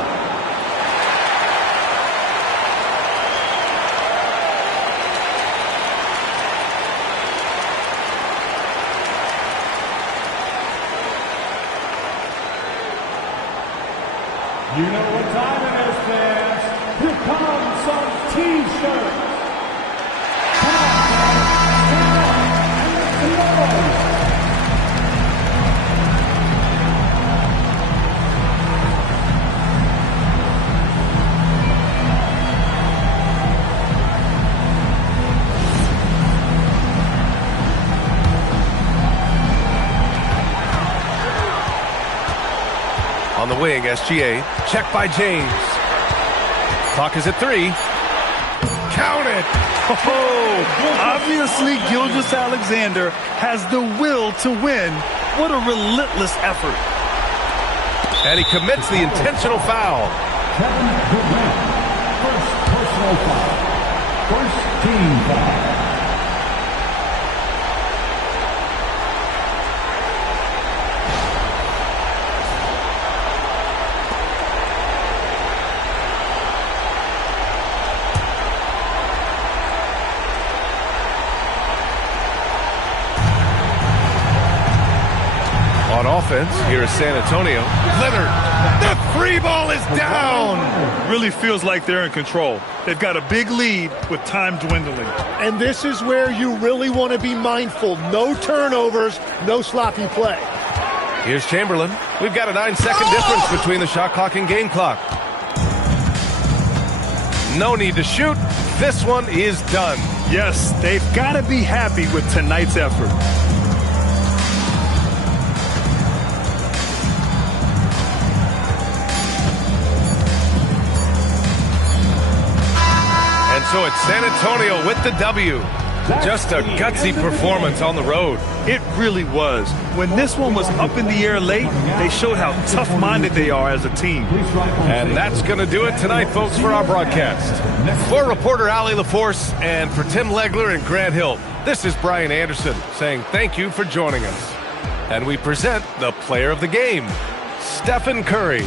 You know what time it is, fans. Here comes some T-shirts. Come on, fans. Stand up and make some noise. On the wing, SGA. Check by James. Clock is at 3. Count it! Oh, obviously, Gilgeous-Alexander has the will to win. What a relentless effort. And he commits the intentional foul. Kevin Durant. First personal foul. First team foul. On offense, here is San Antonio. Leonard, the free ball is down. Really feels like they're in control. They've got a big lead with time dwindling. And this is where you really want to be mindful. No turnovers, no sloppy play. Here's Chamberlain. We've got a 9-second difference between the shot clock and game clock. No need to shoot. This one is done. Yes, they've got to be happy with tonight's effort. And so it's San Antonio with the W. Just a gutsy performance on the road. It really was. When this one was up in the air late, they showed how tough-minded they are as a team. And that's going to do it tonight, folks, for our broadcast. For reporter Allie LaForce and for Tim Legler and Grant Hill, this is Brian Anderson saying thank you for joining us. And we present the player of the game, Stephen Curry.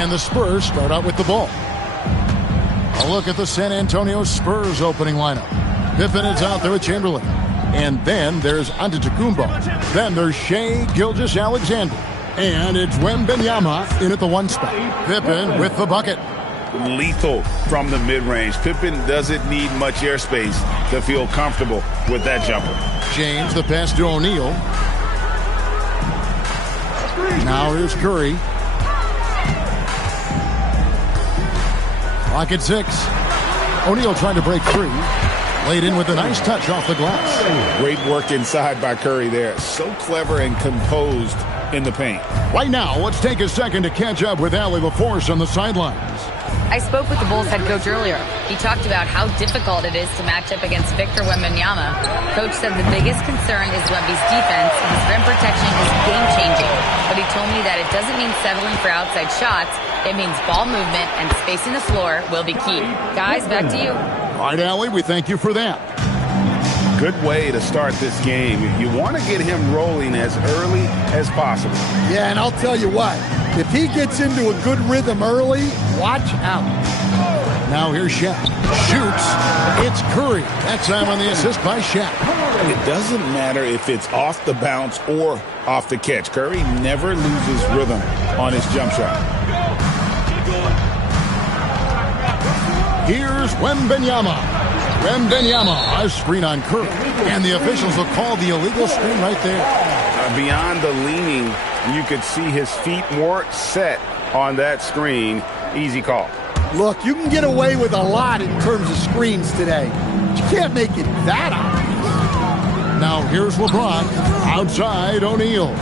And the Spurs start out with the ball. A look at the San Antonio Spurs opening lineup. Pippen is out there with Chamberlain. And then there's Antetokounmpo. Then there's Shai Gilgeous-Alexander. And it's Wembanyama in at the 1 spot. Pippen with the bucket. Lethal from the mid-range. Pippen doesn't need much airspace to feel comfortable with that jumper. James, the pass to O'Neal. Now here's Curry. Clock at 6. O'Neal trying to break free. Laid in with a nice touch off the glass. Great work inside by Curry there. So clever and composed in the paint. Right now, let's take a second to catch up with Allie LaForce on the sidelines. I spoke with the Bulls head coach earlier. He talked about how difficult it is to match up against Victor Wembanyama. Coach said the biggest concern is Wemby's defense. His rim protection is game-changing. But he told me that it doesn't mean settling for outside shots. It means ball movement and spacing the floor will be key. Guys, back to you. All right, Allie, we thank you for that. Good way to start this game. You want to get him rolling as early as possible. Yeah, and I'll tell you what. If he gets into a good rhythm early, watch out. Now here's Shaq. Shoots. It's Curry. That time on the assist by Shaq. It doesn't matter if it's off the bounce or off the catch. Curry never loses rhythm on his jump shot. Here's Wembanyama. Wembanyama, a screen on Curry. And the officials will call the illegal screen right there. Beyond the leaning, you could see his feet more set on that screen. Easy call. Look, you can get away with a lot in terms of screens today. But you can't make it that obvious. Now here's LeBron. Outside O'Neal.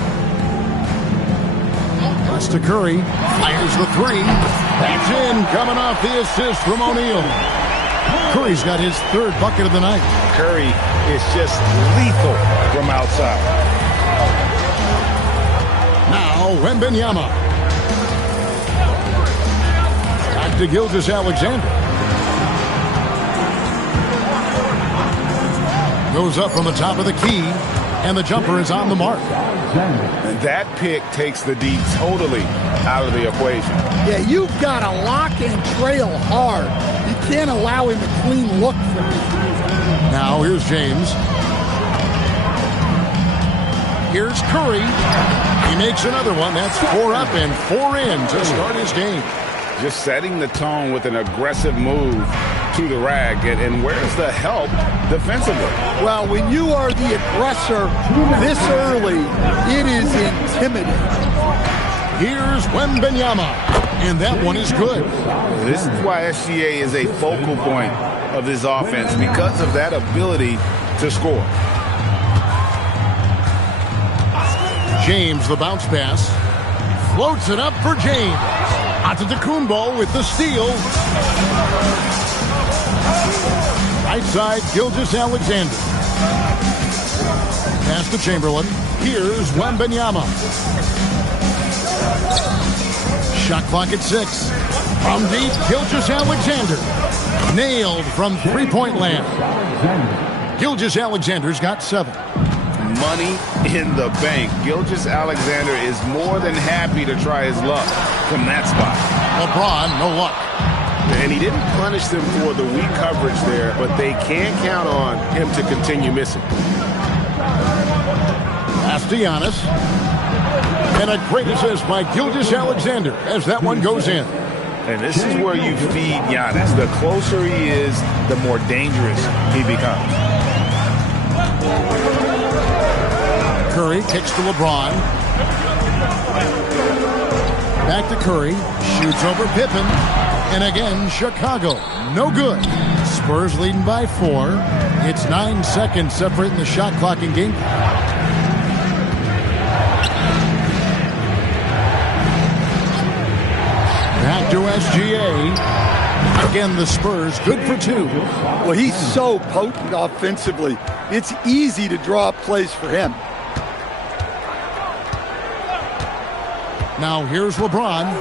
Pass to Curry. Fires the 3. That's in. Coming off the assist from O'Neal. Curry's got his 3rd bucket of the night. Curry is just lethal from outside. Now Wembanyama. Back to Gilgeous-Alexander. Goes up from the top of the key, and the jumper is on the mark. And that pick takes the D totally out of the equation. Yeah, you've got to lock and trail hard. You can't allow him a clean look from you. Now here's James. Here's Curry. He makes another one. That's 4 up and 4 in to start his game. Just setting the tone with an aggressive move to the rack. And where's the help defensively? Well, when you are the aggressor this early, it is intimidating. Here's Wembanyama. And that one is good. This is why SGA is a focal point of this offense, because of that ability to score. James, the bounce pass. Floats it up for James. Antetokounmpo with the steal. Right side, Gilgeous-Alexander. Pass to Chamberlain. Here's Wembanyama. Shot clock at 6. From deep, Gilgeous-Alexander. Nailed from three-point land. Gilgeous-Alexander's got 7. Money in the bank. Gilgeous-Alexander is more than happy to try his luck from that spot. LeBron, no luck. And he didn't punish them for the weak coverage there, but they can't count on him to continue missing. Pass to Giannis. And a great assist by Gilgeous-Alexander as that one goes in. And this is where you feed Giannis. The closer he is, the more dangerous he becomes. Curry kicks to LeBron. Back to Curry. Shoots over Pippen. And again, Chicago. No good. Spurs leading by 4. It's 9 seconds separating the shot clock and game. Back to SGA. Again, the Spurs good for 2. Well, he's so potent offensively. It's easy to draw up plays for him. Now here's LeBron.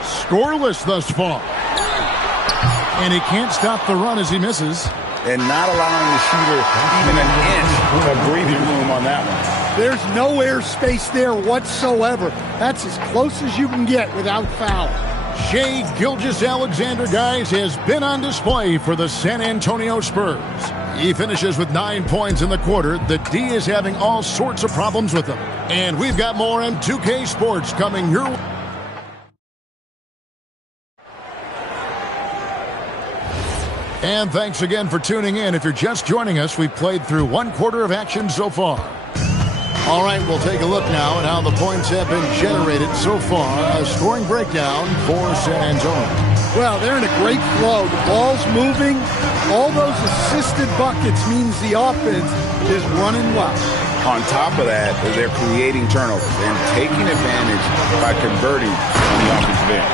Scoreless thus far. And he can't stop the run as he misses. And not allowing the shooter even an inch of breathing room on that one. There's no air space there whatsoever. That's as close as you can get without foul. Shai Gilgeous-Alexander, guys, has been on display for the San Antonio Spurs. He finishes with 9 points in the quarter. The D is having all sorts of problems with him. And we've got more on 2K Sports coming your way. And thanks again for tuning in. If you're just joining us, we've played through 1 quarter of action so far. All right, we'll take a look now at how the points have been generated so far. A scoring breakdown for San Antonio. Well, they're in a great flow. The ball's moving. All those assisted buckets means the offense is running well. On top of that, they're creating turnovers and taking advantage by converting on the offensive end.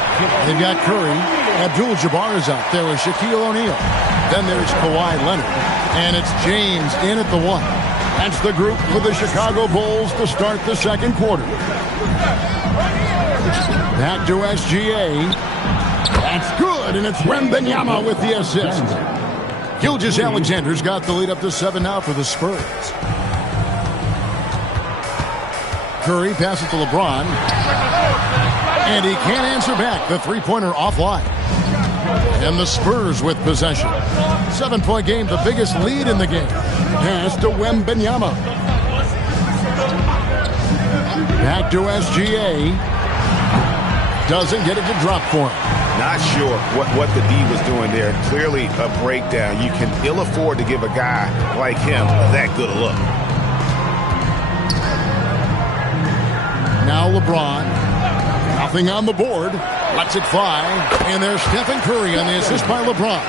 They've got Curry. Abdul-Jabbar is out there with Shaquille O'Neal. Then there's Kawhi Leonard. And it's James in at the 1. That's the group for the Chicago Bulls to start the second quarter. Back to SGA. That's good, and it's Wembanyama with the assist. Gilgeous-Alexander's got the lead up to 7 now for the Spurs. Curry passes to LeBron. And he can't answer back. The three-pointer offline. And the Spurs with possession. 7-point game, the biggest lead in the game. Pass to Wembanyama. Back to SGA. Doesn't get it to drop for him. Not sure what the D was doing there. Clearly a breakdown. You can ill afford to give a guy like him that good a look. Now LeBron. Nothing on the board. Lets it fly. And there's Stephen Curry on the assist by LeBron.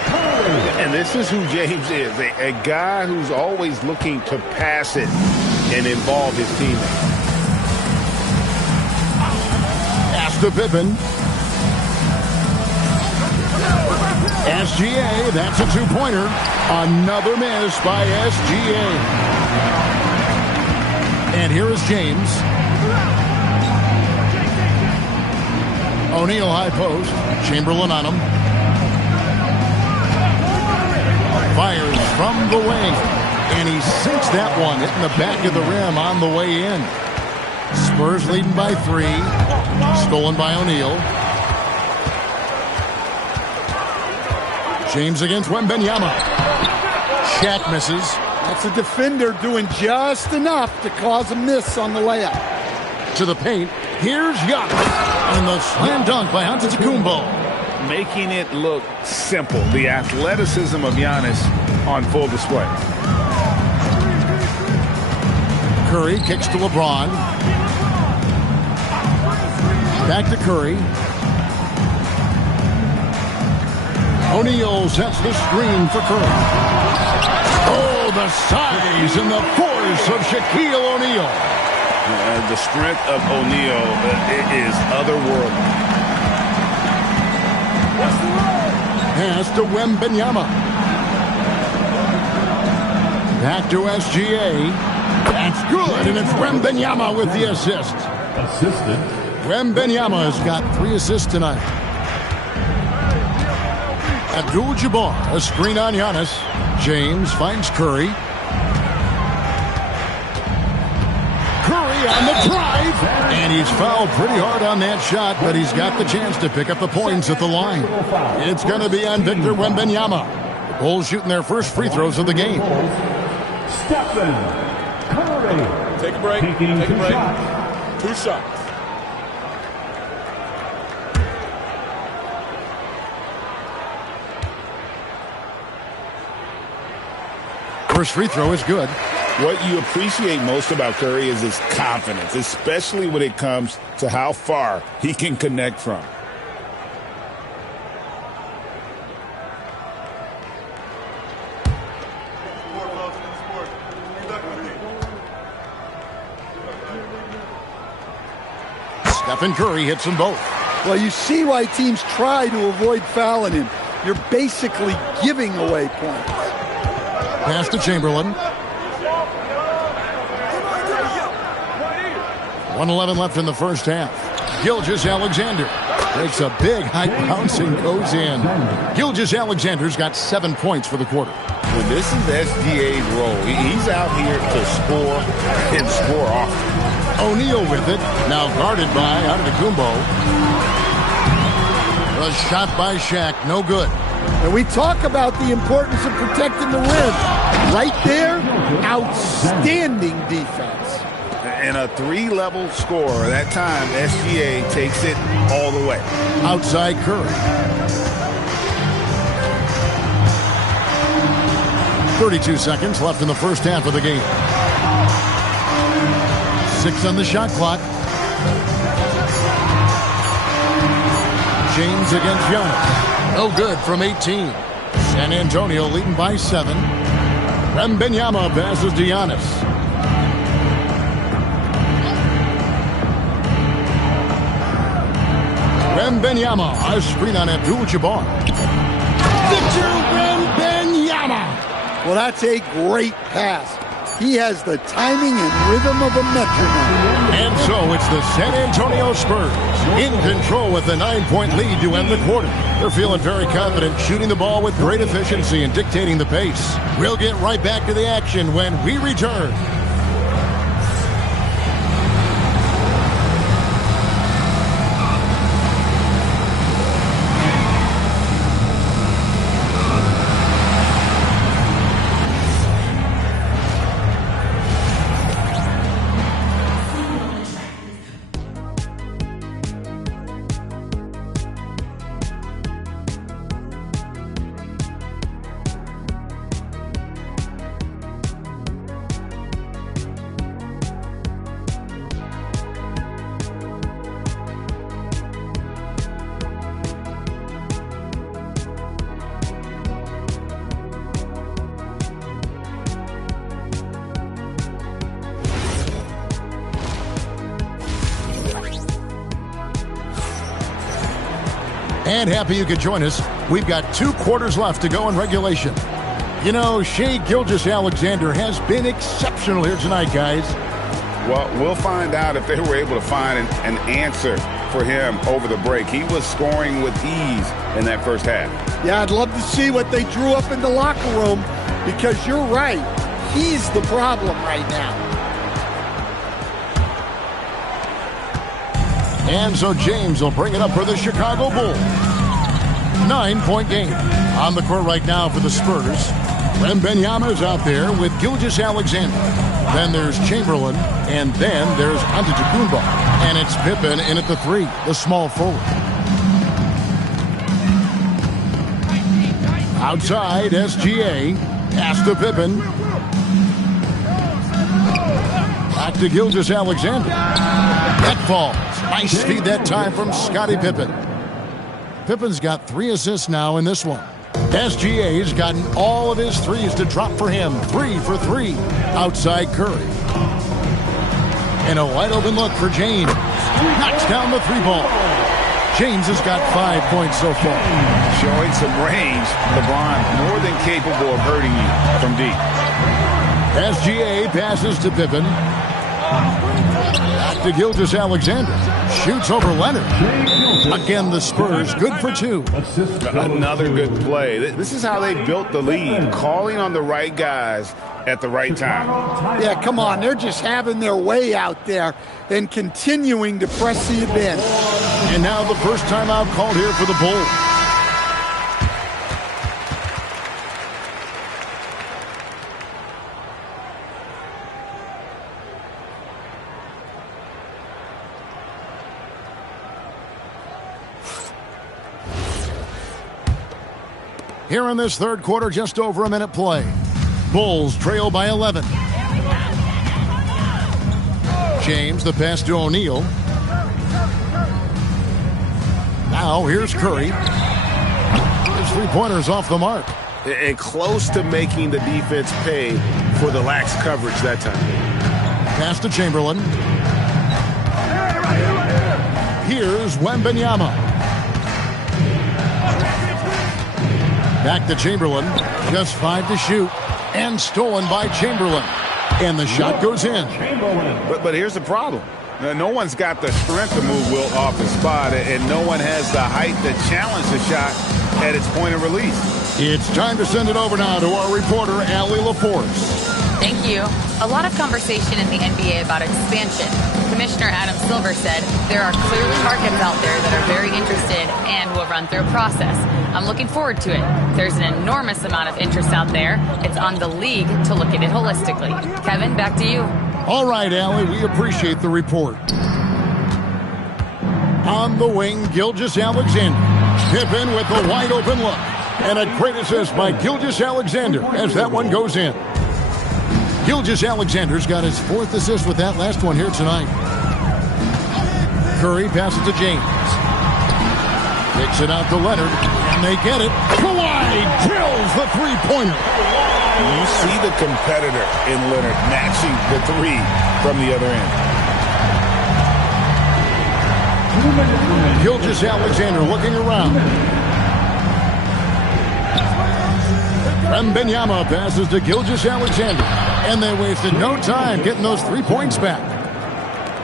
And this is who James is. A guy who's always looking to pass it and involve his teammates. Pass to Pippen. SGA, that's a 2-pointer. Another miss by SGA. And here is James. O'Neal high post. Chamberlain on him. Fires from the wing. And he sinks that one, hitting the back of the rim on the way in. Spurs leading by 3. Stolen by O'Neal. James against Wembanyama. Shaq misses. That's a defender doing just enough to cause a miss on the layup. To the paint. Here's Giannis. And the slam dunk by Antetokounmpo. Making it look simple. The athleticism of Giannis on full display. Curry kicks to LeBron. Back to Curry. O'Neal sets the screen for Curry. Oh, the size and the force of Shaquille O'Neal. The strength of O'Neal is otherworldly. Pass to Wembanyama. Back to SGA. That's good, and it's Wembanyama with the assist. Wembanyama has got 3 assists tonight. Abdul-Jabbar, a screen on Giannis. James finds Curry. Curry on the drive. And he's fouled pretty hard on that shot, but he's got the chance to pick up the points at the line. It's going to be on Victor Wembanyama. The Bulls shooting their first free throws of the game. Stephen Curry. Take a break. Take a break. 2 shots. First free throw is good. What you appreciate most about Curry is his confidence, especially when it comes to how far he can connect from. Stephen Curry hits them both. Well, you see why teams try to avoid fouling him. You're basically giving away points. Pass to Chamberlain. 1:11 left in the first half. Gilgeous-Alexander takes a big high bounce and goes in. Gilgeous-Alexander's got 7 points for the quarter. Well, this is SGA's role. He's out here to score and score often. O'Neal with it. Now guarded by Antetokounmpo. The shot by Shaq, no good. And we talk about the importance of protecting the rim. Right there, outstanding defense. And a 3-level score. That time, SGA takes it all the way. Outside Curry. 32 seconds left in the first half of the game. 6 on the shot clock. James against Giannis. No good from 18. San Antonio leading by 7. Wembanyama passes to Giannis. Wembanyama, a screen on Abdul-Jabbar. Victor Wembanyama. Well, that's a great pass. He has the timing and rhythm of a metronome. And so it's the San Antonio Spurs in control with a 9-point lead to end the quarter. They're feeling very confident, shooting the ball with great efficiency and dictating the pace. We'll get right back to the action when we return. And happy you could join us. We've got 2 quarters left to go in regulation. You know, Shai Gilgeous-Alexander has been exceptional here tonight, guys. Well, we'll find out if they were able to find an answer for him over the break. He was scoring with ease in that first half. Yeah, I'd love to see what they drew up in the locker room, because you're right. He's the problem right now. And so James will bring it up for the Chicago Bulls. 9-point game. On the court right now for the Spurs. Wembanyama is out there with Gilgeous-Alexander. Then there's Chamberlain. And then there's Antetokounmpo. And it's Pippen in at the 3, the small forward. Outside, SGA. Pass to Pippen. Back to Gilgeous-Alexander. That falls. Nice feed that time from Scottie Pippen. Pippen's got 3 assists now in this one. SGA's gotten all of his threes to drop for him. 3 for 3. Outside Curry. And a wide open look for James. Knocks down the 3-ball. James has got 5 points so far. Showing some range. LeBron more than capable of hurting you from deep. SGA passes to Pippen. Back to Gilgeous-Alexander. Shoots over Leonard. Again, the Spurs good for 2. Another good play. This is how they built the lead. Calling on the right guys at the right time. Yeah, come on. They're just having their way out there and continuing to press the advantage. And now the first timeout called here for the Bulls. Here in this third quarter, just over a minute play. Bulls trail by 11. James, the pass to O'Neal. Now here's Curry. His 3-pointers off the mark. And close to making the defense pay for the lax coverage that time. Pass to Chamberlain. Here's Wembanyama. Back to Chamberlain. Just 5 to shoot. And stolen by Chamberlain. And the shot goes in. But here's the problem. No one's got the strength to move Wilt off the spot, and no one has the height to challenge the shot at its point of release. It's time to send it over now to our reporter, Allie LaForce. Thank you. A lot of conversation in the NBA about expansion. Commissioner Adam Silver said there are clearly markets out there that are very interested and will run through a process. I'm looking forward to it. There's an enormous amount of interest out there. It's on the league to look at it holistically. Kevin, back to you. All right, Allie, we appreciate the report. On the wing, Gilgeous-Alexander. Pippen with the wide open look. And a great assist by Gilgeous-Alexander as that one goes in. Gilgeous-Alexander's got his 4th assist with that last one here tonight. Curry passes to James. Kicks it out to Leonard, and they get it. Kawhi drills the three-pointer. You see the competitor in Leonard matching the three from the other end. Gilgeous-Alexander looking around. Wembanyama passes to Gilgeous-Alexander, and they wasted no time getting those 3 points back.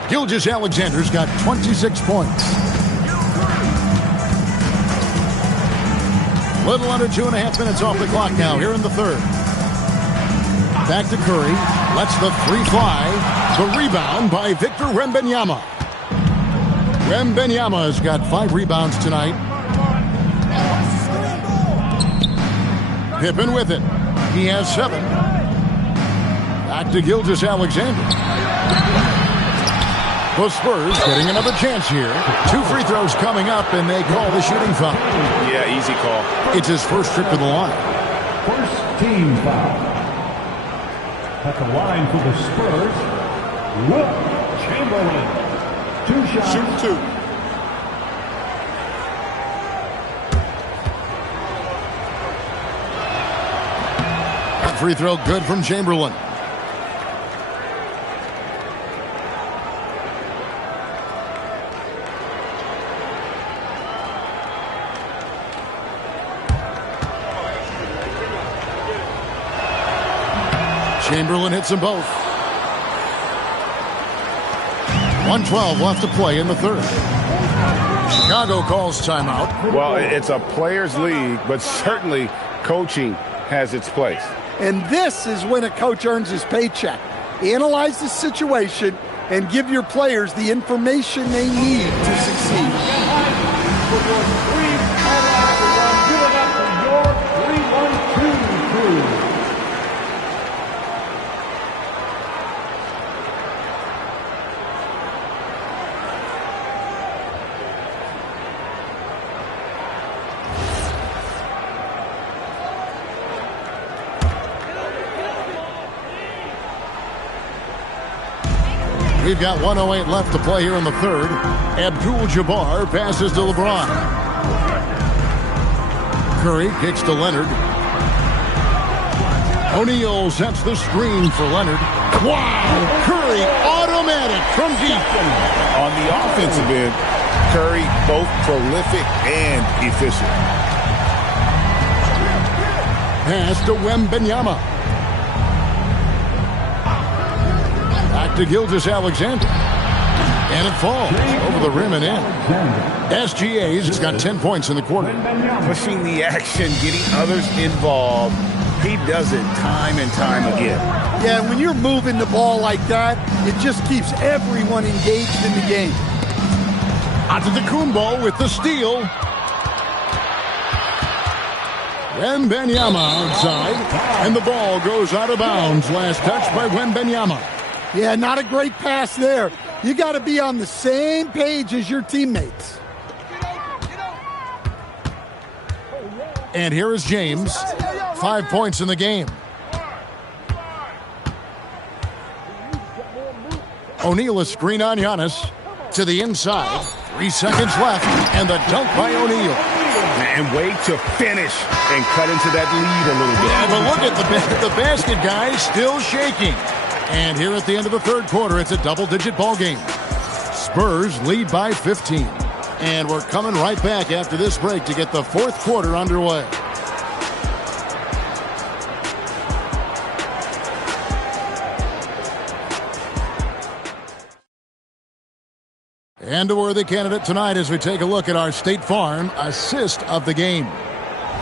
Gilgeous-Alexander's got 26 points. Little under 2.5 minutes off the clock now here in the third. Back to Curry. Lets the three fly. The rebound by Victor Wembanyama. Wembanyama has got 5 rebounds tonight. Pippen with it. He has 7. Back to Gilgeous-Alexander. The Spurs getting another chance here. 2 free throws coming up, and they call the shooting foul. Yeah, easy call. It's his first trip to the line. First team foul. At the line for the Spurs, Wilt Chamberlain. 2 shots. Shoot 2. That free throw good from Chamberlain. Chamberlain hits them both. 1:12 left to play in the third. Chicago calls timeout. Well, it's a players' league, but certainly coaching has its place. And this is when a coach earns his paycheck. Analyze the situation and give your players the information they need to succeed. We've got 1:08 left to play here in the third. Abdul-Jabbar passes to LeBron. Curry kicks to Leonard. O'Neal sets the screen for Leonard. Wow! Curry automatic from deep. On the offensive end, Curry both prolific and efficient. Pass to Wembanyama. Back to Gilgeous-Alexander. And it falls over the rim and in. SGA's has got 10 points in the quarter. Pushing the action, getting others involved. He does it time and time again. Yeah, when you're moving the ball like that, it just keeps everyone engaged in the game. Antetokounmpo with the steal. Wembanyama outside. And the ball goes out of bounds. Last touch by Wembanyama. Yeah, not a great pass there. You got to be on the same page as your teammates. And here is James. 5 points in the game. O'Neal a screen on Giannis. To the inside. 3 seconds left. And the dunk by O'Neal. And way to finish and cut into that lead a little bit. Yeah, but look at the basket, guys, still shaking. And here at the end of the third quarter, it's a double-digit ball game. Spurs lead by 15. And we're coming right back after this break to get the fourth quarter underway. And a worthy candidate tonight as we take a look at our State Farm assist of the game.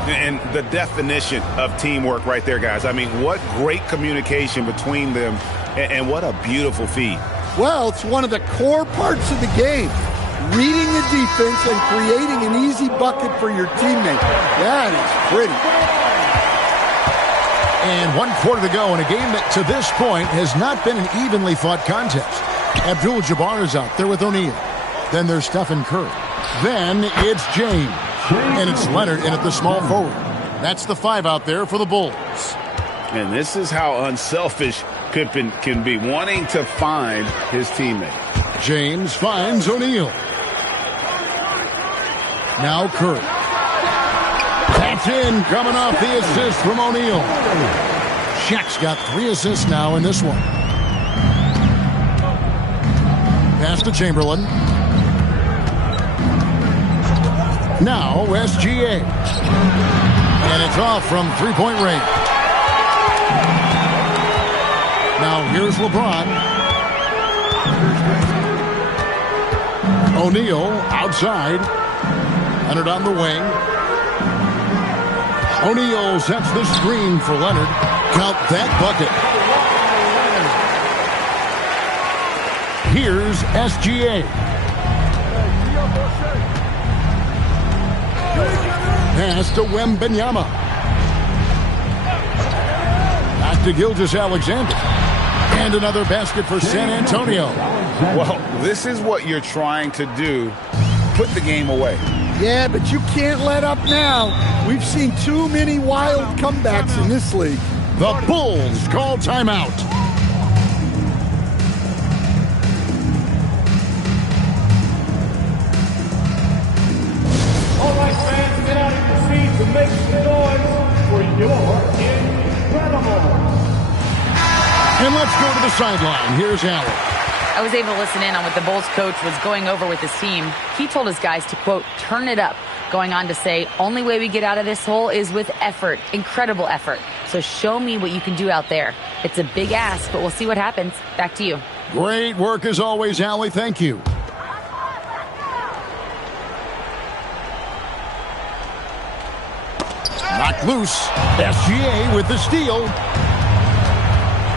And the definition of teamwork right there, guys. I mean, what great communication between them, and what a beautiful feed. Well, it's one of the core parts of the game. Reading the defense and creating an easy bucket for your teammate. That is pretty. And 1 quarter to go in a game that to this point has not been an evenly fought contest. Abdul-Jabbar is out there with O'Neal. Then there's Stephen Curry. Then it's James. And it's Leonard in at the small forward. That's the 5 out there for the Bulls. And this is how unselfish Pippen can be, wanting to find his teammate. James finds O'Neal. Now Curry. That's in, coming off the assist from O'Neal. Shaq's got 3 assists now in this one. Pass to Chamberlain. Now SGA. And it's off from three-point range. Now here's LeBron. O'Neal outside. Leonard on the wing. O'Neal sets the screen for Leonard. Count that bucket. Here's SGA. Pass to Wembanyama. Back to Gilgeous-Alexander. And another basket for San Antonio. Well, this is what you're trying to do. Put the game away. Yeah, but you can't let up now. We've seen too many wild comebacks in this league. The Bulls call timeout. All right, fans, get out of your seats and make some noise for your Incredible. And let's go to the sideline. Here's Allen. I was able to listen in on what the Bulls coach was going over with his team. He told his guys to, quote, turn it up, going on to say, only way we get out of this hole is with effort, incredible effort. So show me what you can do out there. It's a big ask, but we'll see what happens. Back to you. Great work as always, Allie. Thank you. Knocked loose. SGA with the steal.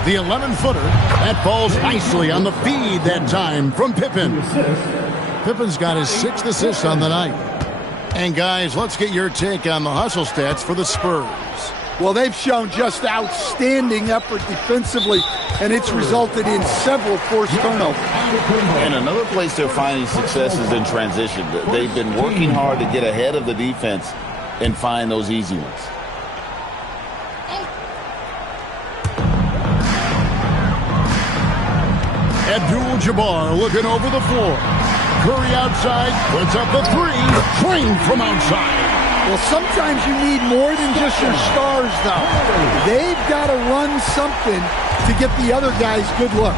The 11-footer. That falls nicely on the feed that time from Pippen. Pippen's got his 6th assist on the night. And guys, let's get your take on the hustle stats for the Spurs. Well, they've shown just outstanding effort defensively, and it's resulted in several forced turnovers. And another place they're finding success is in transition. They've been working hard to get ahead of the defense and find those easy ones. Abdul-Jabbar looking over the floor. Curry outside, puts up the 3, trained from outside. Well, sometimes you need more than just your stars, though. They've got to run something to get the other guys good looks.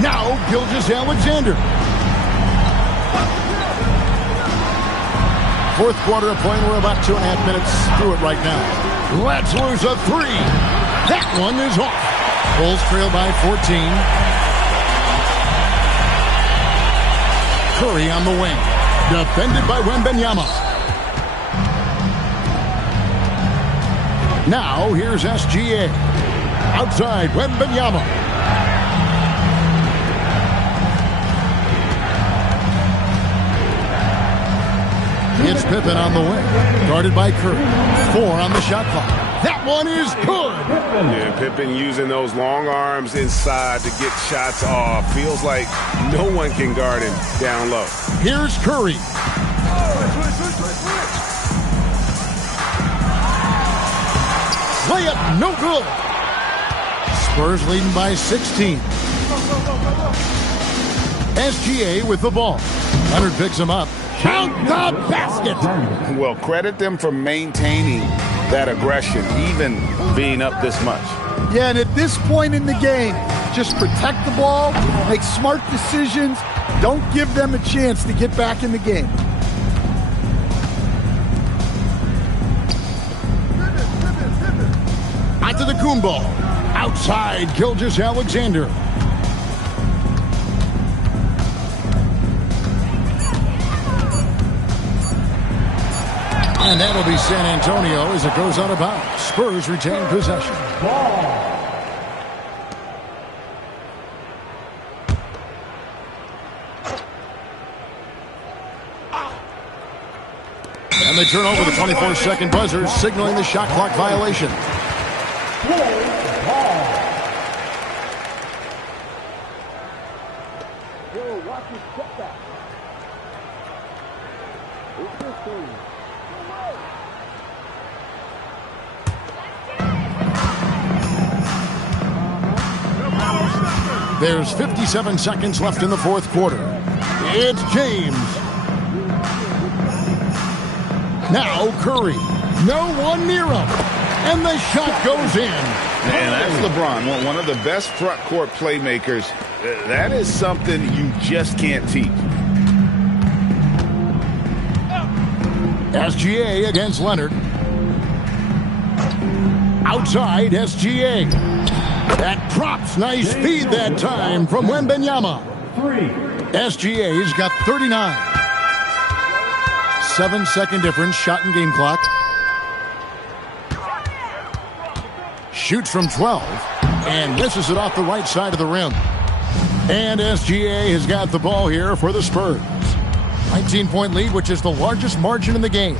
Now, Gilgeous-Alexander. 4th quarter of play, and we're about 2.5 minutes through it right now. Let's lose a 3. That one is off. Bulls trail by 14. Curry on the wing. Defended by Wembanyama. Now, here's SGA. Outside, Wembanyama. It's Pippen on the wing. Guarded by Curry. 4 on the shot clock. That one is good. Yeah, Pippen using those long arms inside to get shots off. Feels like no one can guard him down low. Here's Curry. Layup, no good. Spurs leading by 16. SGA with the ball. Leonard picks him up. Count the basket. Well, credit them for maintaining that aggression, even being up this much. Yeah, and at this point in the game, just protect the ball, make smart decisions, don't give them a chance to get back in the game. Out to the Kumball. Outside, Gilgeous-Alexander. And that'll be San Antonio as it goes out of bounds. Spurs retain possession. And they turn over the 24-second buzzer, signaling the shot clock violation. There's 57 seconds left in the fourth quarter. It's James. Now Curry. No one near him. And the shot goes in. And that's LeBron, one of the best front court playmakers. That is something you just can't teach. SGA against Leonard. Outside SGA. That props nice feed that time from Wembanyama. SGA's got 39. 7-second difference, shot and game clock. Shoots from 12 and misses it off the right side of the rim. And SGA has got the ball here for the Spurs. 19-point lead, which is the largest margin in the game.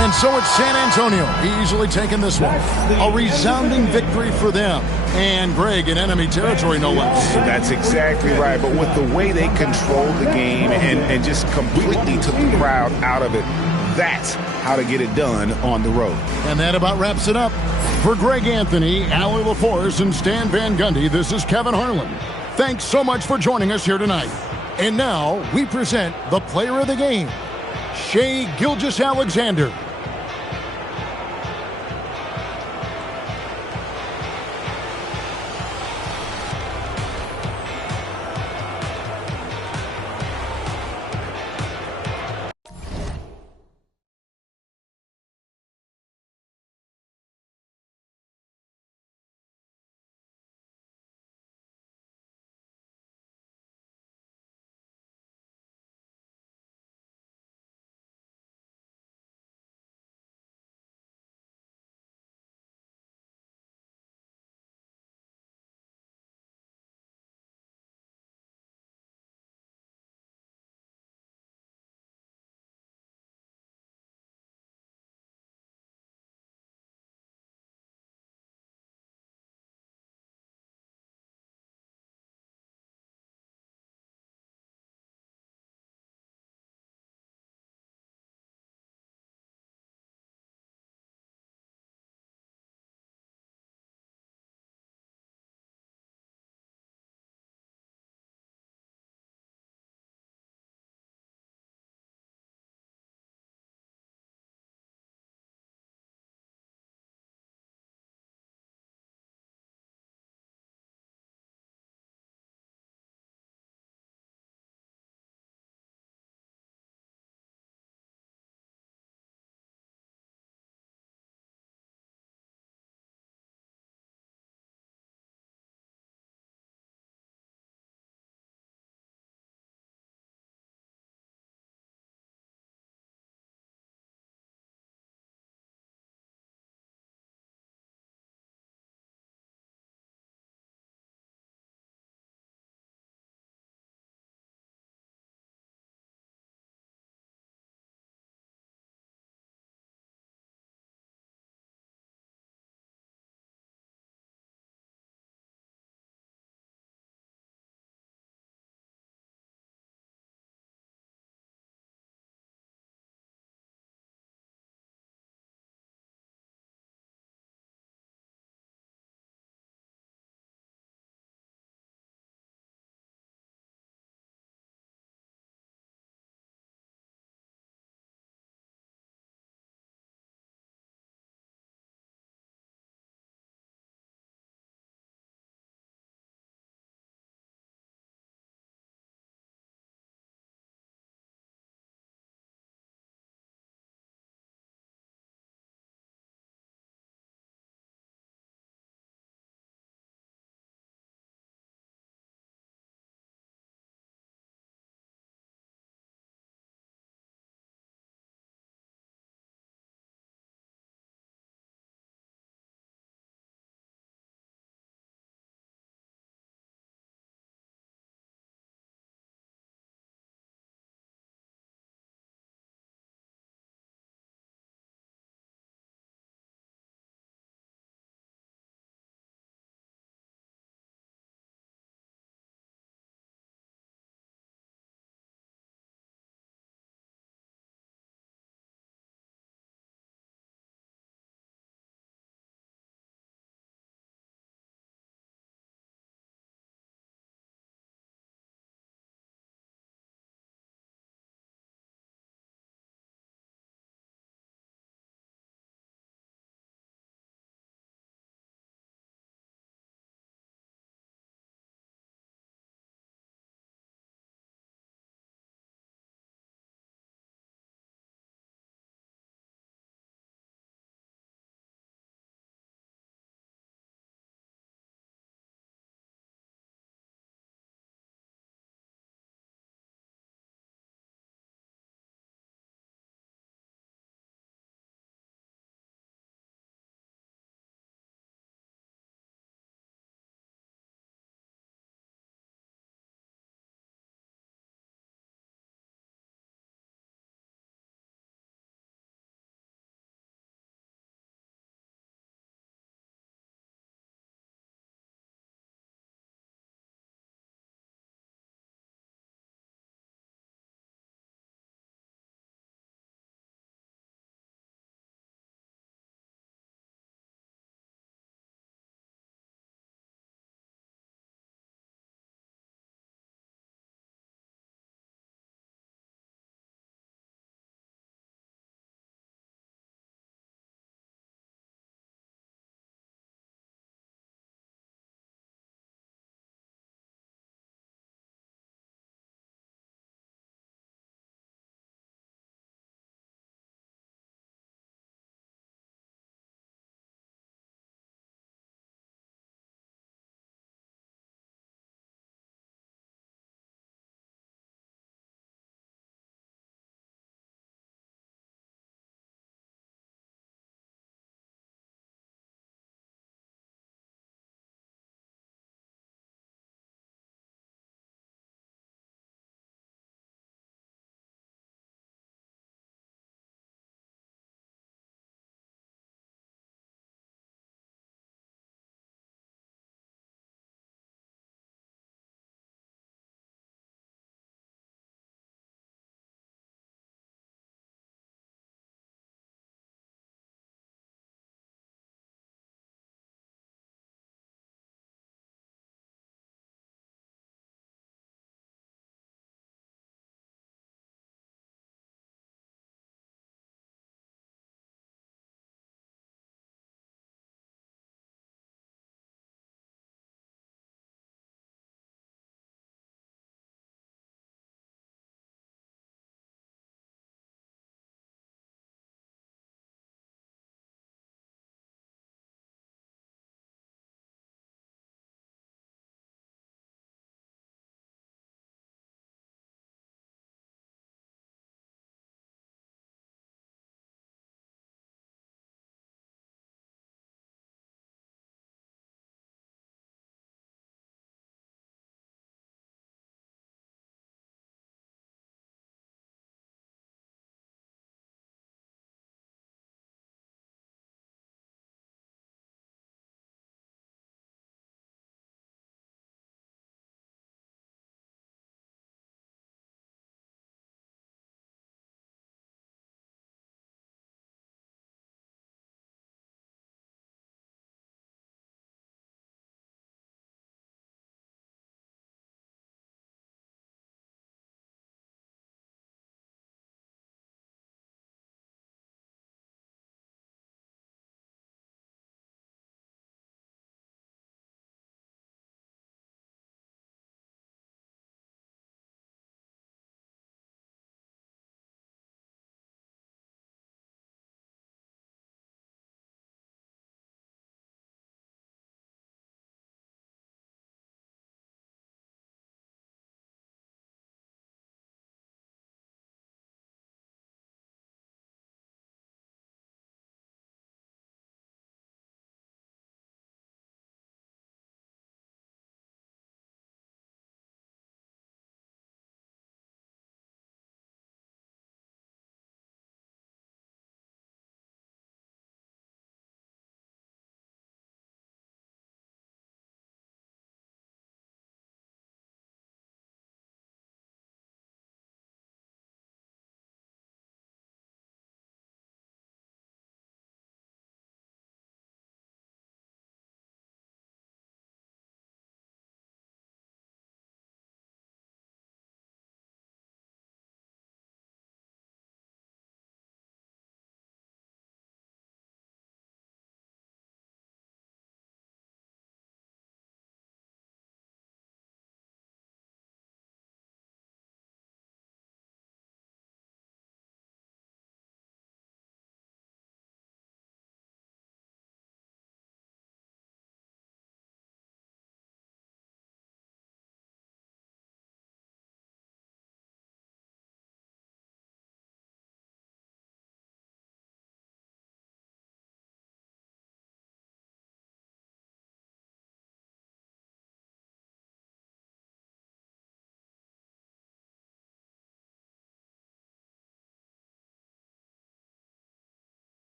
And so it's San Antonio easily taking this one. A resounding victory for them. And Greg in enemy territory, no less. That's exactly right. But with the way they controlled the game and just completely took the crowd out of it, that's how to get it done on the road. And that about wraps it up. For Greg Anthony, Allie LaForce, and Stan Van Gundy, this is Kevin Harlan. Thanks so much for joining us here tonight. And now we present the player of the game, Shai Gilgeous-Alexander.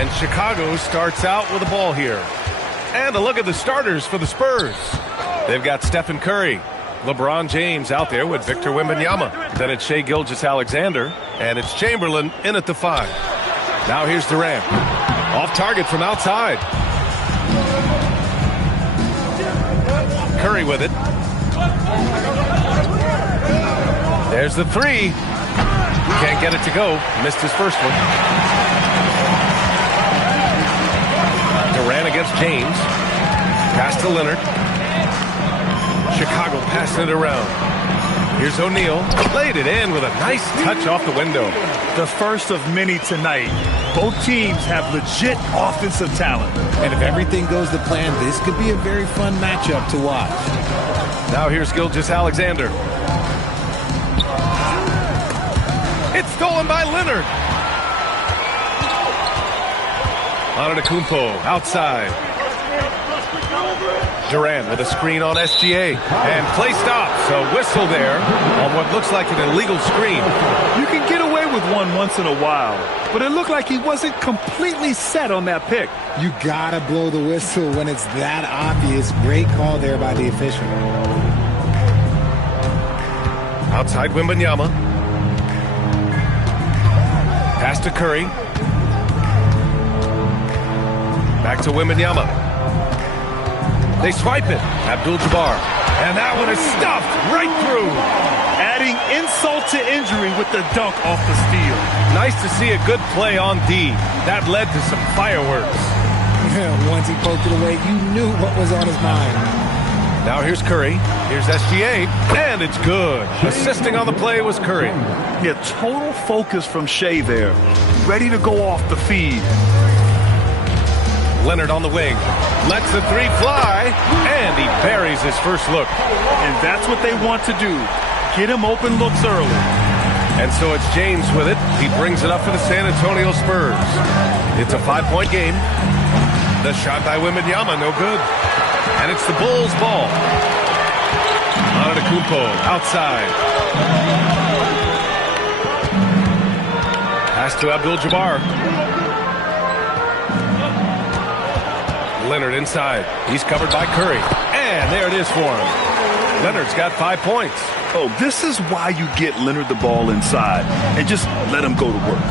And Chicago starts out with the ball here. And a look at the starters for the Spurs. They've got Stephen Curry, LeBron James out there with Victor Wembanyama. Then it's Shai Gilgeous-Alexander, and it's Chamberlain in at the 5. Now here's Durant. Off target from outside. Curry with it. There's the 3. Can't get it to go. Missed his first one. Durant against James. Pass to Leonard. Chicago passing it around. Here's O'Neal. Laid it in with a nice touch off the window. The first of many tonight. Both teams have legit offensive talent. And if everything goes to plan, this could be a very fun matchup to watch. Now here's Gilgeous-Alexander. It's stolen by Leonard. Antetokounmpo outside. Durant with a screen on SGA. And play stops. A whistle there on what looks like an illegal screen. You can get away with one once in a while, but it looked like he wasn't completely set on that pick. You gotta blow the whistle when it's that obvious. Great call there by the official. Outside Wembanyama. Pass to Curry. Back to Wembanyama. They swipe it. Abdul-Jabbar. And that one is stuffed right through. Adding insult to injury with the dunk off the steal. Nice to see a good play on D. That led to some fireworks. Once he poked it away, you knew what was on his mind. Now here's Curry. Here's SGA. And it's good. Assisting on the play was Curry. Yeah, total focus from Shai there. Ready to go off the feed. Leonard on the wing. Lets the 3 fly. And he buries his first look. And that's what they want to do. Get him open looks early. And so it's James with it. He brings it up for the San Antonio Spurs. It's a 5-point game. The shot by Wembanyama, no good. And it's the Bulls' ball. Antetokounmpo outside. Pass to Abdul-Jabbar. Leonard inside. He's covered by Curry. And there it is for him. Leonard's got 5 points. Oh, this is why you get Leonard the ball inside and just let him go to work.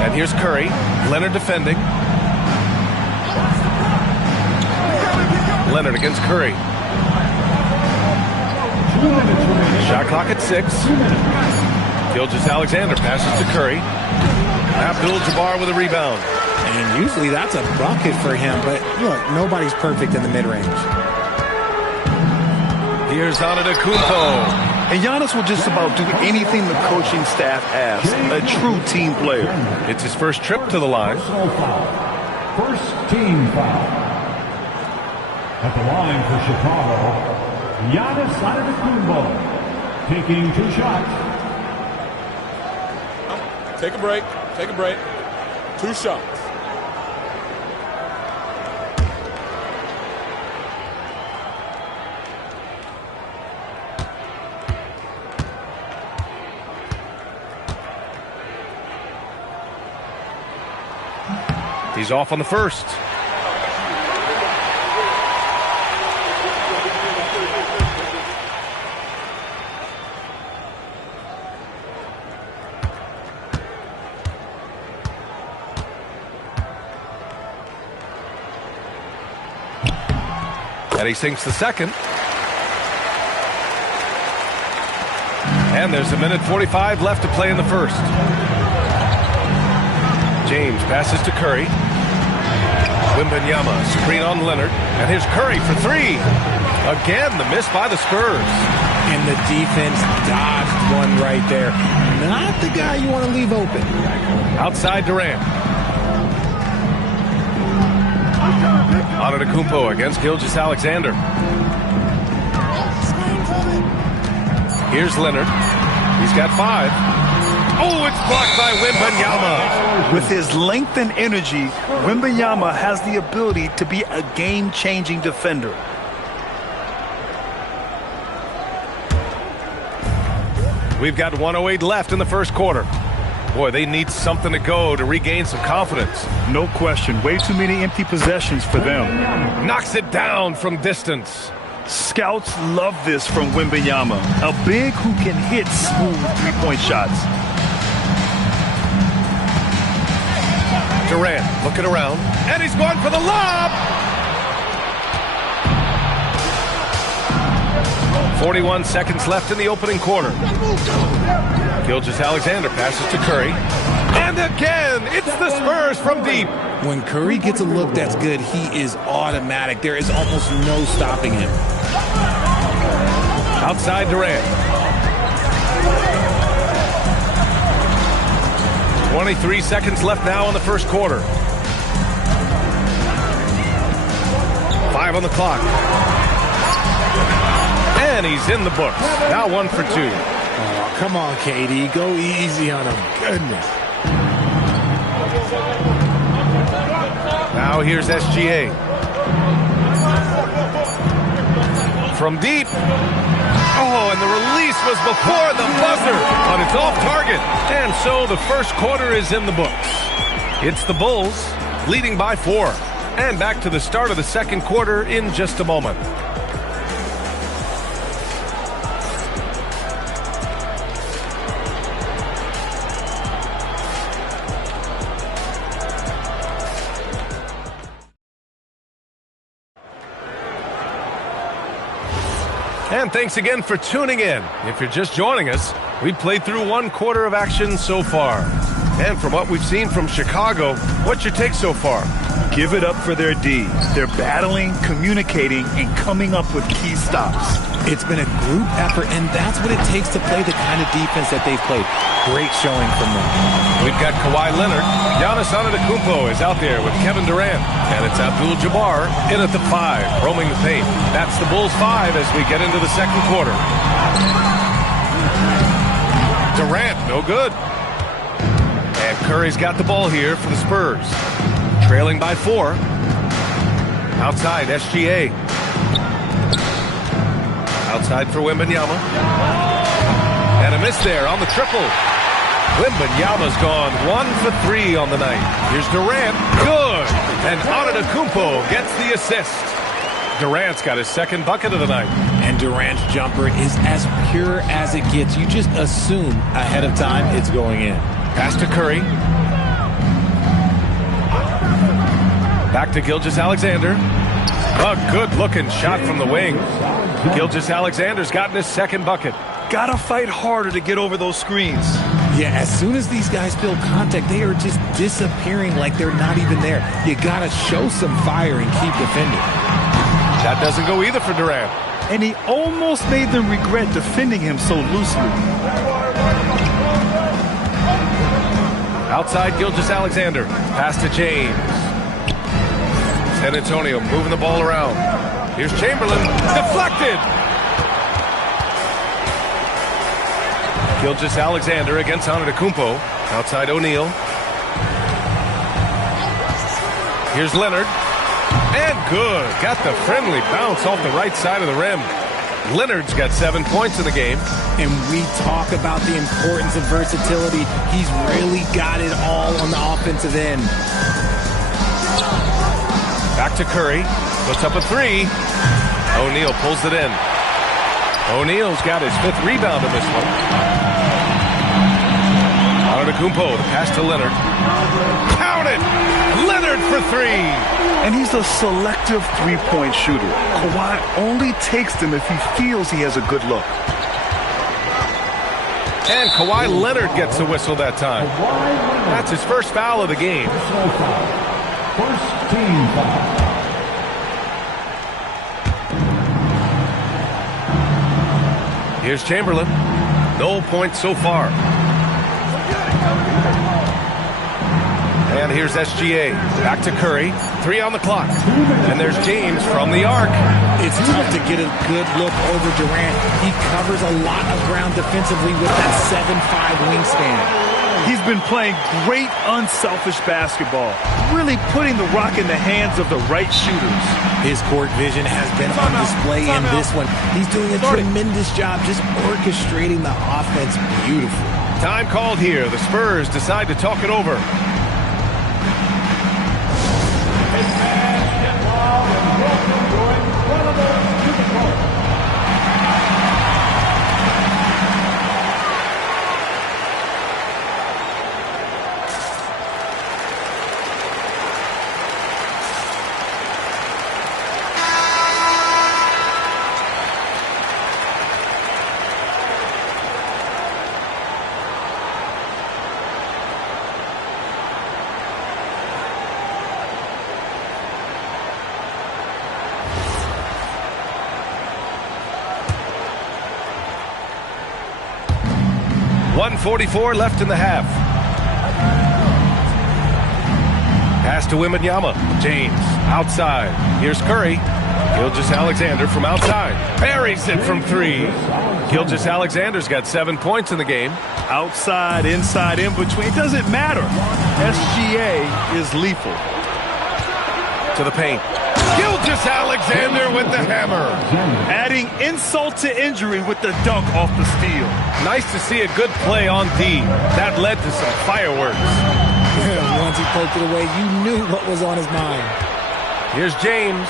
And here's Curry. Leonard defending. Leonard against Curry. Shot clock at 6. Gilgeous-Alexander passes to Curry. Abdul-Jabbar with a rebound. And usually that's a bucket for him, but look, nobody's perfect in the mid-range. Here's Antetokounmpo. And Giannis will just about do anything the coaching staff asks. A true team player. It's his first trip to the line. First team foul. At the line for Chicago, Giannis Antetokounmpo taking 2 shots. Take a break. Take a break. 2 shots. He's off on the first. And he sinks the second. And there's 1:45 left to play in the first. James passes to Curry. Wembanyama, screen on Leonard. And here's Curry for 3. Again, the miss by the Spurs. And the defense dodged one right there. Not the guy you want to leave open. Outside Durant. Antetokounmpo against Gilgeous-Alexander. Here's Leonard. He's got 5. Oh, it's blocked by Wembanyama. With his length and energy, Wembanyama has the ability to be a game-changing defender. We've got 1:08 left in the first quarter. Boy, they need something to go to regain some confidence. No question. Way too many empty possessions for them. Knocks it down from distance. Scouts love this from Wembanyama. A big who can hit smooth three-point shots. Durant looking around, and he's going for the lob! 41 seconds left in the opening quarter. Gilgeous-Alexander passes to Curry. And again, it's the Spurs from deep. When Curry gets a look that's good, he is automatic. There is almost no stopping him. Outside Durant. 23 seconds left now in the first quarter. 5 on the clock. And he's in the books. Now 1 for 2. Oh, come on, KD. Go easy on him. Goodness. Now here's SGA. From deep. Oh, and the release was before the buzzer, but it's off target. And so the first quarter is in the books. It's the Bulls leading by 4. And back to the start of the second quarter in just a moment. And thanks again for tuning in. If you're just joining us, we've played through 1 quarter of action so far. And from what we've seen from Chicago, what's your take so far? Give it up for their D. They're battling, communicating, and coming up with key stops. It's been a group effort, and that's what it takes to play the kind of defense that they've played. Great showing from them. We've got Kawhi Leonard. Giannis Antetokounmpo is out there with Kevin Durant. And it's Abdul-Jabbar in at the 5, roaming the paint. That's the Bulls 5 as we get into the second quarter. Durant, no good. And Curry's got the ball here for the Spurs. Trailing by 4. Outside, SGA. Outside for Wembanyama. And a miss there on the triple. Wembanyama's gone 1 for 3 on the night. Here's Durant. Good. And Antetokounmpo gets the assist. Durant's got his second bucket of the night. And Durant's jumper is as pure as it gets. You just assume ahead of time it's going in. Pass to Curry. Back to Gilgeous-Alexander. A good-looking shot from the wing. Gilgeous-Alexander's gotten his second bucket. Gotta fight harder to get over those screens. Yeah, as soon as these guys feel contact, they are just disappearing like they're not even there. You gotta show some fire and keep defending. That doesn't go either for Durant. And he almost made them regret defending him so loosely. Outside Gilgeous-Alexander. Pass to James. San Antonio moving the ball around. Here's Chamberlain. Deflected! Gilgeous-Alexander against Antetokounmpo. Outside O'Neal. Here's Leonard. And good. Got the friendly bounce off the right side of the rim. Leonard's got 7 points in the game. And we talk about the importance of versatility. He's really got it all on the offensive end. Back to Curry. Puts up a 3. O'Neal pulls it in. O'Neal's got his 5th rebound in this one. Antetokounmpo, the pass to Leonard. Count it! Leonard for 3! And he's a selective three-point shooter. Kawhi only takes them if he feels he has a good look. And Kawhi Leonard gets the whistle that time. That's his first foul of the game. First team foul. Here's Chamberlain. No points so far. And here's SGA. Back to Curry. 3 on the clock. And there's James from the arc. It's tough to get a good look over Durant. He covers a lot of ground defensively with that 7'5" wingspan. He's been playing great unselfish basketball, really putting the rock in the hands of the right shooters. His court vision has been on display in this one. He's doing a tremendous job just orchestrating the offense beautifully. Time called here. The Spurs decide to talk it over. .144 left in the half. Pass to Wembanyama. James outside. Here's Curry. Gilgeous-Alexander from outside. Buries it from 3. Gilgeous-Alexander's got 7 points in the game. Outside, inside, in between. It doesn't matter. SGA is lethal. To the paint. Gilgeous-Alexander with the hammer. Adding insult to injury with the dunk off the steal. Nice to see a good play on D. That led to some fireworks. Once he poked it away, you knew what was on his mind. Here's James.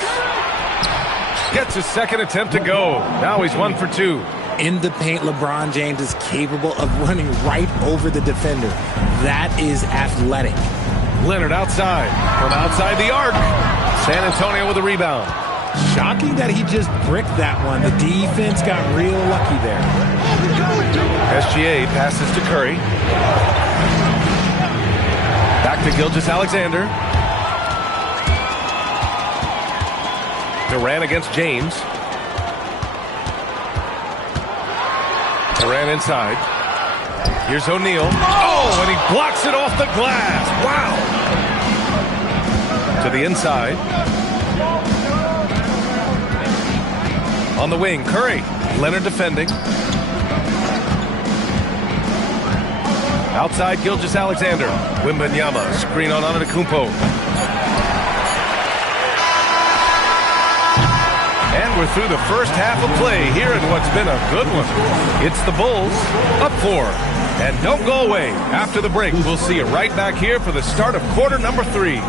Gets his second attempt to go. Now he's 1 for 2. In the paint, LeBron James is capable of running right over the defender. That is athletic. Leonard outside. From outside the arc. San Antonio with a rebound. Shocking that he just bricked that one. The defense got real lucky there. SGA passes to Curry. Back to Gilgeous-Alexander. Durant against James. Durant inside. Here's O'Neal. Oh, and he blocks it off the glass. Wow. To the inside. On the wing, Curry. Leonard defending. Outside, Gilgeous-Alexander. Wembanyama, screen on Antetokounmpo. And we're through the first half of play here in what's been a good one. It's the Bulls up 4. And don't go away. After the break, we'll see you right back here for the start of quarter number 3.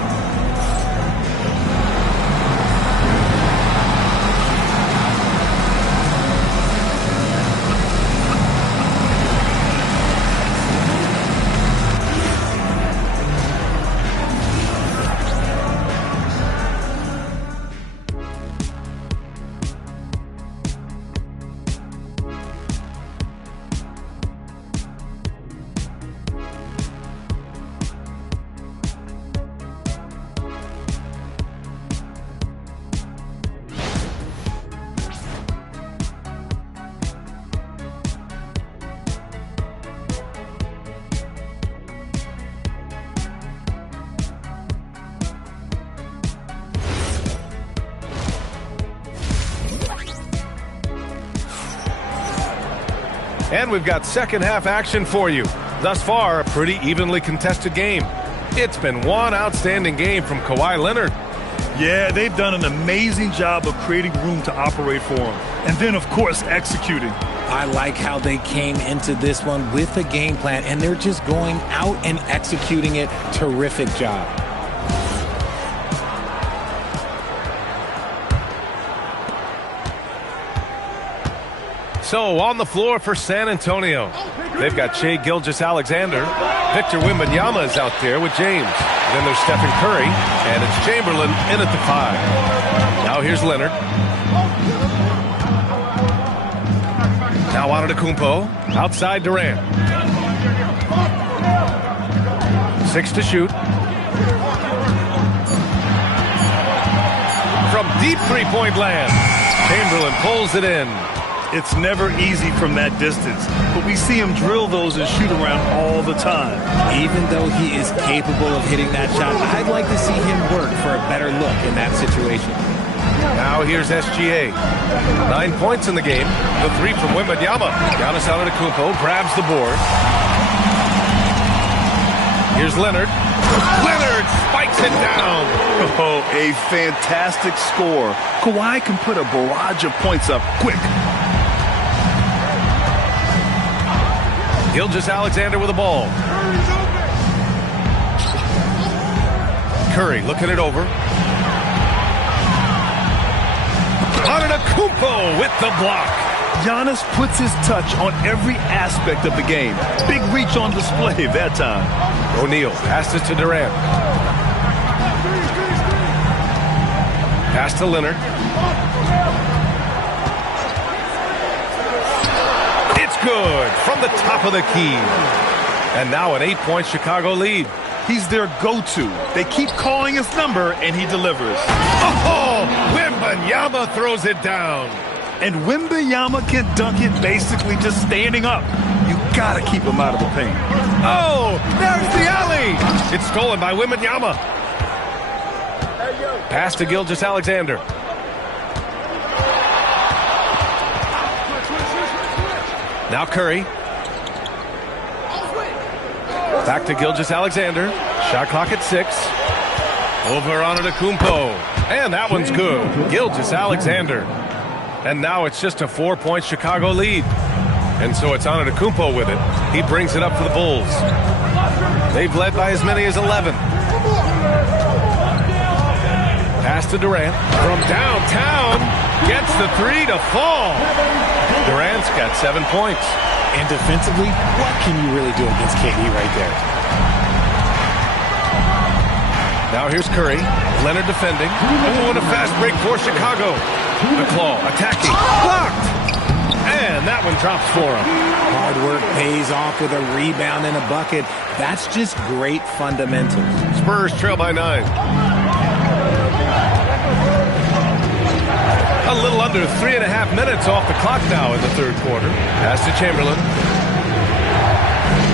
And we've got second half action for you. Thus far, a pretty evenly contested game. It's been one outstanding game from Kawhi Leonard. Yeah, they've done an amazing job of creating room to operate for him. And then, of course, executing. I like how they came into this one with a game plan, and they're just going out and executing it. Terrific job. So on the floor for San Antonio, they've got Shai Gilgeous-Alexander. Victor Wembanyama is out there with James. Then there's Stephen Curry, and it's Chamberlain in at the 5. Now here's Leonard. Now Antetokounmpo, outside Durant. 6 to shoot. From deep three-point land, Chamberlain pulls it in. It's never easy from that distance, but we see him drill those and shoot around all the time. Even though he is capable of hitting that shot, I'd like to see him work for a better look in that situation. Now here's SGA. 9 points in the game. The 3 from Wembanyama. Giannis Antetokounmpo grabs the board. Here's Leonard. Leonard spikes it down. Oh, a fantastic score. Kawhi can put a barrage of points up quick. Gilgeous-Alexander with the ball. Curry looking it over. Antetokounmpo with the block. Giannis puts his touch on every aspect of the game. Big reach on display that time. O'Neal passes to Durant. Pass to Leonard. It's good from the top of the key. And now an 8-point Chicago lead. He's their go-to. They keep calling his number, and he delivers. Oh, Wembanyama throws it down. And Wembanyama can dunk it basically just standing up. You got to keep him out of the paint. Oh, there's the alley. It's stolen by Wembanyama. Pass to Gilgeous-Alexander. Now Curry. Back to Gilgeous-Alexander. Shot clock at 6. Over Antetokounmpo. And that one's good. Gilgeous-Alexander. And now it's just a 4-point Chicago lead. And so it's Antetokounmpo with it. He brings it up for the Bulls. They've led by as many as 11. Pass to Durant. From downtown. Gets the 3 to fall. Durant's got 7 points. And defensively, what can you really do against KD right there? Now here's Curry. Leonard defending. Oh, and a fast break for Chicago. The claw attacking. Blocked. And that one drops for him. Hard work pays off with a rebound and a bucket. That's just great fundamentals. Spurs trail by 9. A little under 3.5 minutes off the clock now in the third quarter. Pass to Chamberlain.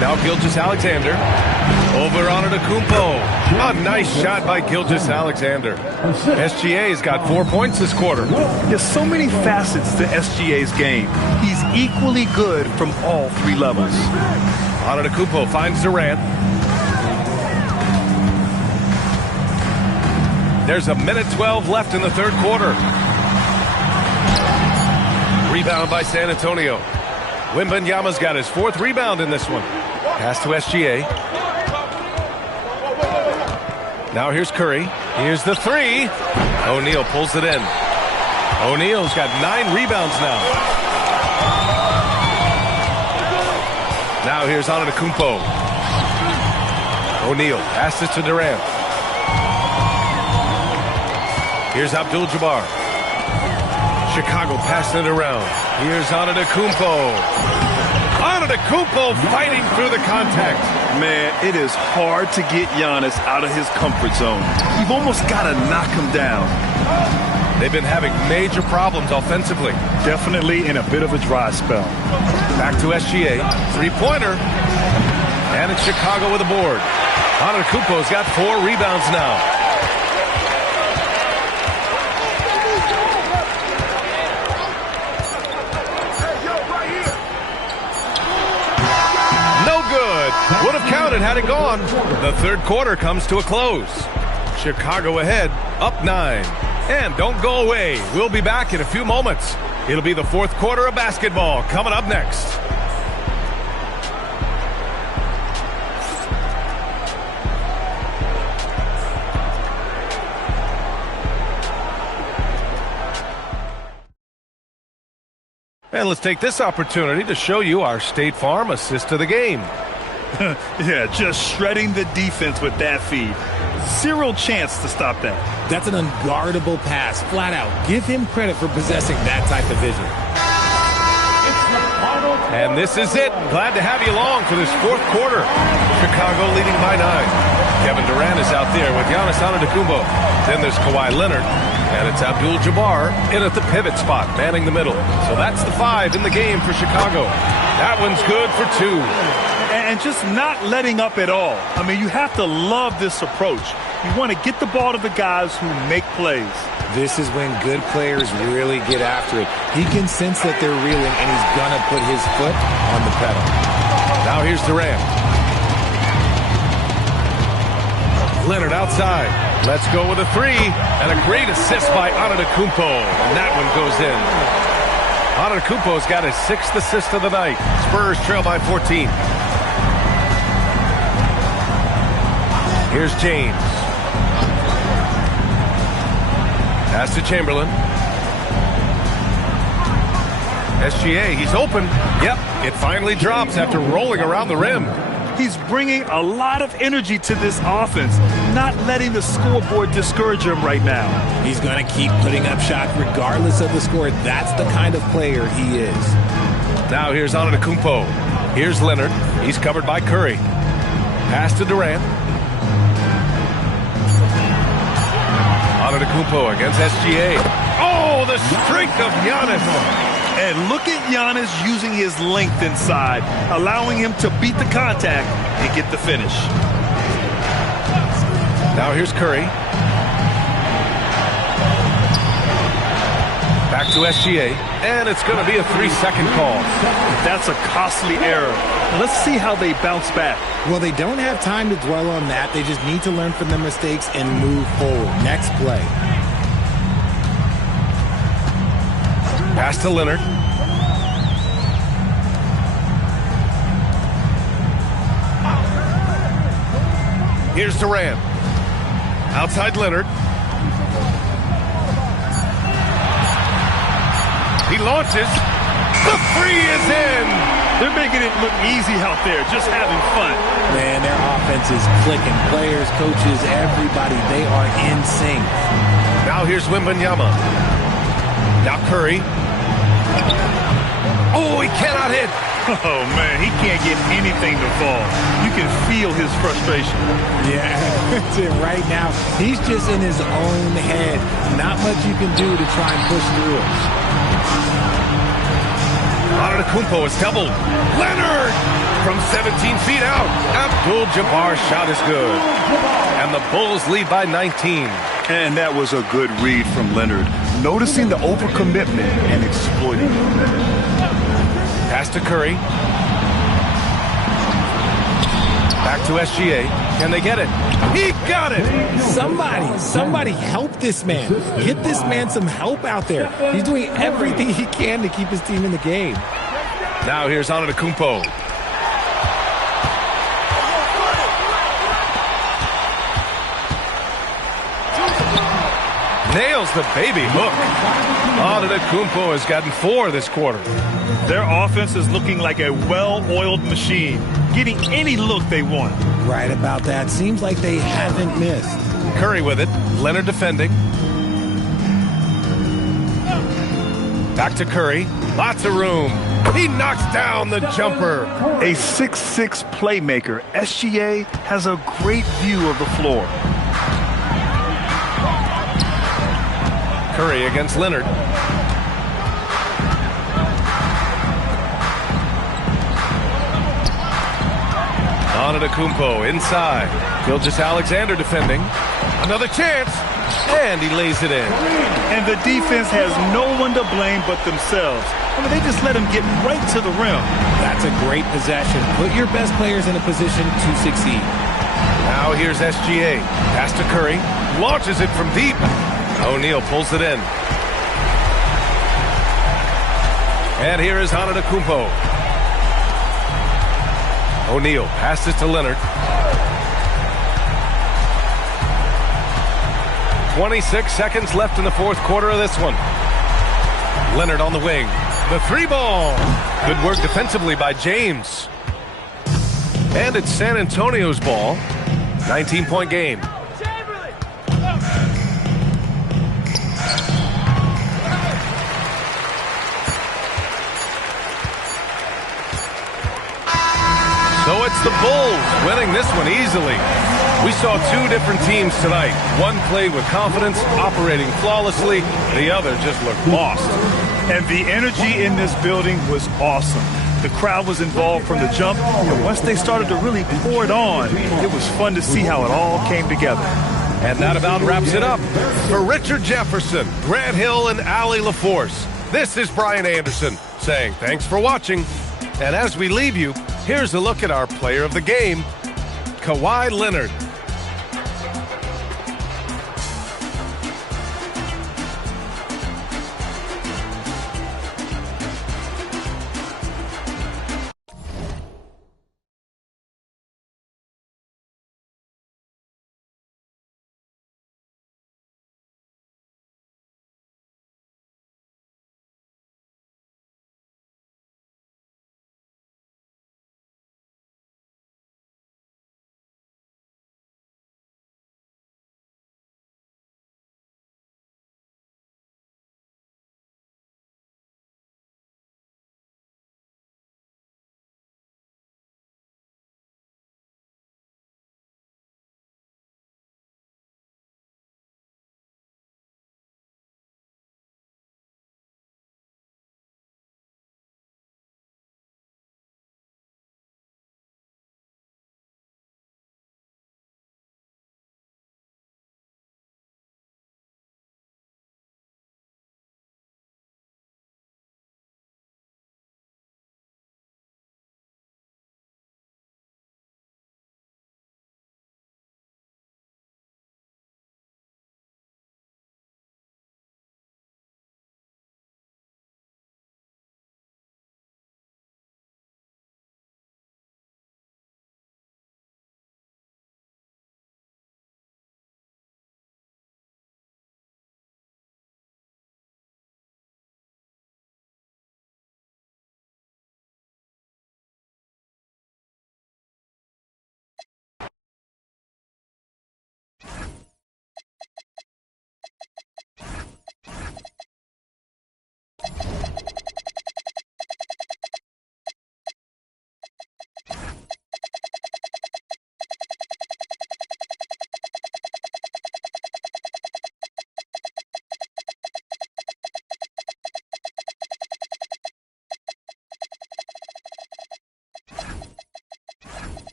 Now Gilgeous-Alexander. Over Antetokounmpo. A nice shot by Gilgeous-Alexander. SGA's got 4 points this quarter. There's so many facets to SGA's game. He's equally good from all 3 levels. Antetokounmpo finds Durant. There's 1:12 left in the third quarter. Rebound by San Antonio. Wembanyama's got his 4th rebound in this one. Pass to SGA. Now here's Curry. Here's the 3. O'Neal pulls it in. O'Neal's got 9 rebounds now. Now here's Antetokounmpo. O'Neal passes to Durant. Here's Abdul-Jabbar. Chicago passing it around. Here's Antetokounmpo. Antetokounmpo fighting through the contact. Man, it is hard to get Giannis out of his comfort zone. You've almost got to knock him down. They've been having major problems offensively. Definitely in a bit of a dry spell. Back to SGA. 3-pointer. And it's Chicago with a board. Antetokounmpo's got 4 rebounds now. Would have counted had it gone. The third quarter comes to a close. Chicago ahead, up 9. And don't go away. We'll be back in a few moments. It'll be the fourth quarter of basketball coming up next. And let's take this opportunity to show you our State Farm assist to the game. Yeah, just shredding the defense with that feed. Zero chance to stop that. That's an unguardable pass, flat out. Give him credit for possessing that type of vision. And this is it. Glad to have you along for this fourth quarter. Chicago leading by 9. Kevin Durant is out there with Giannis Antetokounmpo. Then there's Kawhi Leonard. And it's Abdul-Jabbar in at the pivot spot, manning the middle. So that's the 5 in the game for Chicago. That one's good for 2. And just not letting up at all. I mean, you have to love this approach. You want to get the ball to the guys who make plays. This is when good players really get after it. He can sense that they're reeling, and he's going to put his foot on the pedal. Now here's Durant. Leonard outside. Let's go with a 3. And a great assist by Antetokounmpo. And that one goes in. Antetokounmpo's got his 6th assist of the night. Spurs trail by 14. Here's James. Pass to Chamberlain. SGA, he's open. Yep, it finally drops after rolling around the rim. He's bringing a lot of energy to this offense, not letting the scoreboard discourage him right now. He's going to keep putting up shots regardless of the score. That's the kind of player he is. Now here's Antetokounmpo. Here's Leonard. He's covered by Curry. Pass to Durant. Antetokounmpo against SGA. Oh, the strength of Giannis. And look at Giannis using his length inside, allowing him to beat the contact and get the finish. Now here's Curry. Back to SGA. And it's going to be a 3-second call. That's a costly error. Let's see how they bounce back. Well, they don't have time to dwell on that. They just need to learn from their mistakes and move forward. Next play. Pass to Leonard. Here's Durant. Outside Leonard. He launches. The three is in. They're making it look easy out there, just having fun. Man, their offense is clicking. Players, coaches, everybody, they are in sync. Now here's Wembanyama. Now Curry. Oh, he cannot hit. Oh, man, he can't get anything to fall. You can feel his frustration. Yeah, that's it right now. He's just in his own head. Not much you can do to try and push through it. Antetokounmpo is doubled. Leonard from 17 feet out. Abdul-Jabbar's shot is good. And the Bulls lead by 19. And that was a good read from Leonard. Noticing the overcommitment and exploiting it. Pass to Curry. Back to SGA. Can they get it? He got it! Somebody help this man. Get this man some help out there. He's doing everything he can to keep his team in the game. Now here's Antetokounmpo. Nails the baby hook. Antetokounmpo has gotten 4 this quarter. Their offense is looking like a well-oiled machine, getting any look they want. Right about that. Seems like they haven't missed. Curry with it. Leonard defending. Back to Curry. Lots of room. He knocks down the jumper. A 6'6" playmaker, SGA has a great view of the floor. Curry against Leonard. Antetokounmpo inside. Gilgeous-Alexander defending. Another chance. And he lays it in. And the defense has no one to blame but themselves. I mean, they just let him get right to the rim. That's a great possession. Put your best players in a position to succeed. Now here's SGA. Pass to Curry. Launches it from deep. O'Neal pulls it in. And here is Antetokounmpo. O'Neal passes to Leonard. 26 seconds left in the fourth quarter of this one. Leonard on the wing. The 3-ball. Good work defensively by James. And it's San Antonio's ball. 19-point game. So it's the Bulls winning this one easily. We saw 2 different teams tonight. One played with confidence, operating flawlessly. The other just looked lost. And the energy in this building was awesome. The crowd was involved from the jump, and once they started to really pour it on, it was fun to see how it all came together. And that about wraps it up. For Richard Jefferson, Grant Hill, and Allie LaForce, this is Brian Anderson saying thanks for watching. And as we leave you, here's a look at our player of the game, Kawhi Leonard.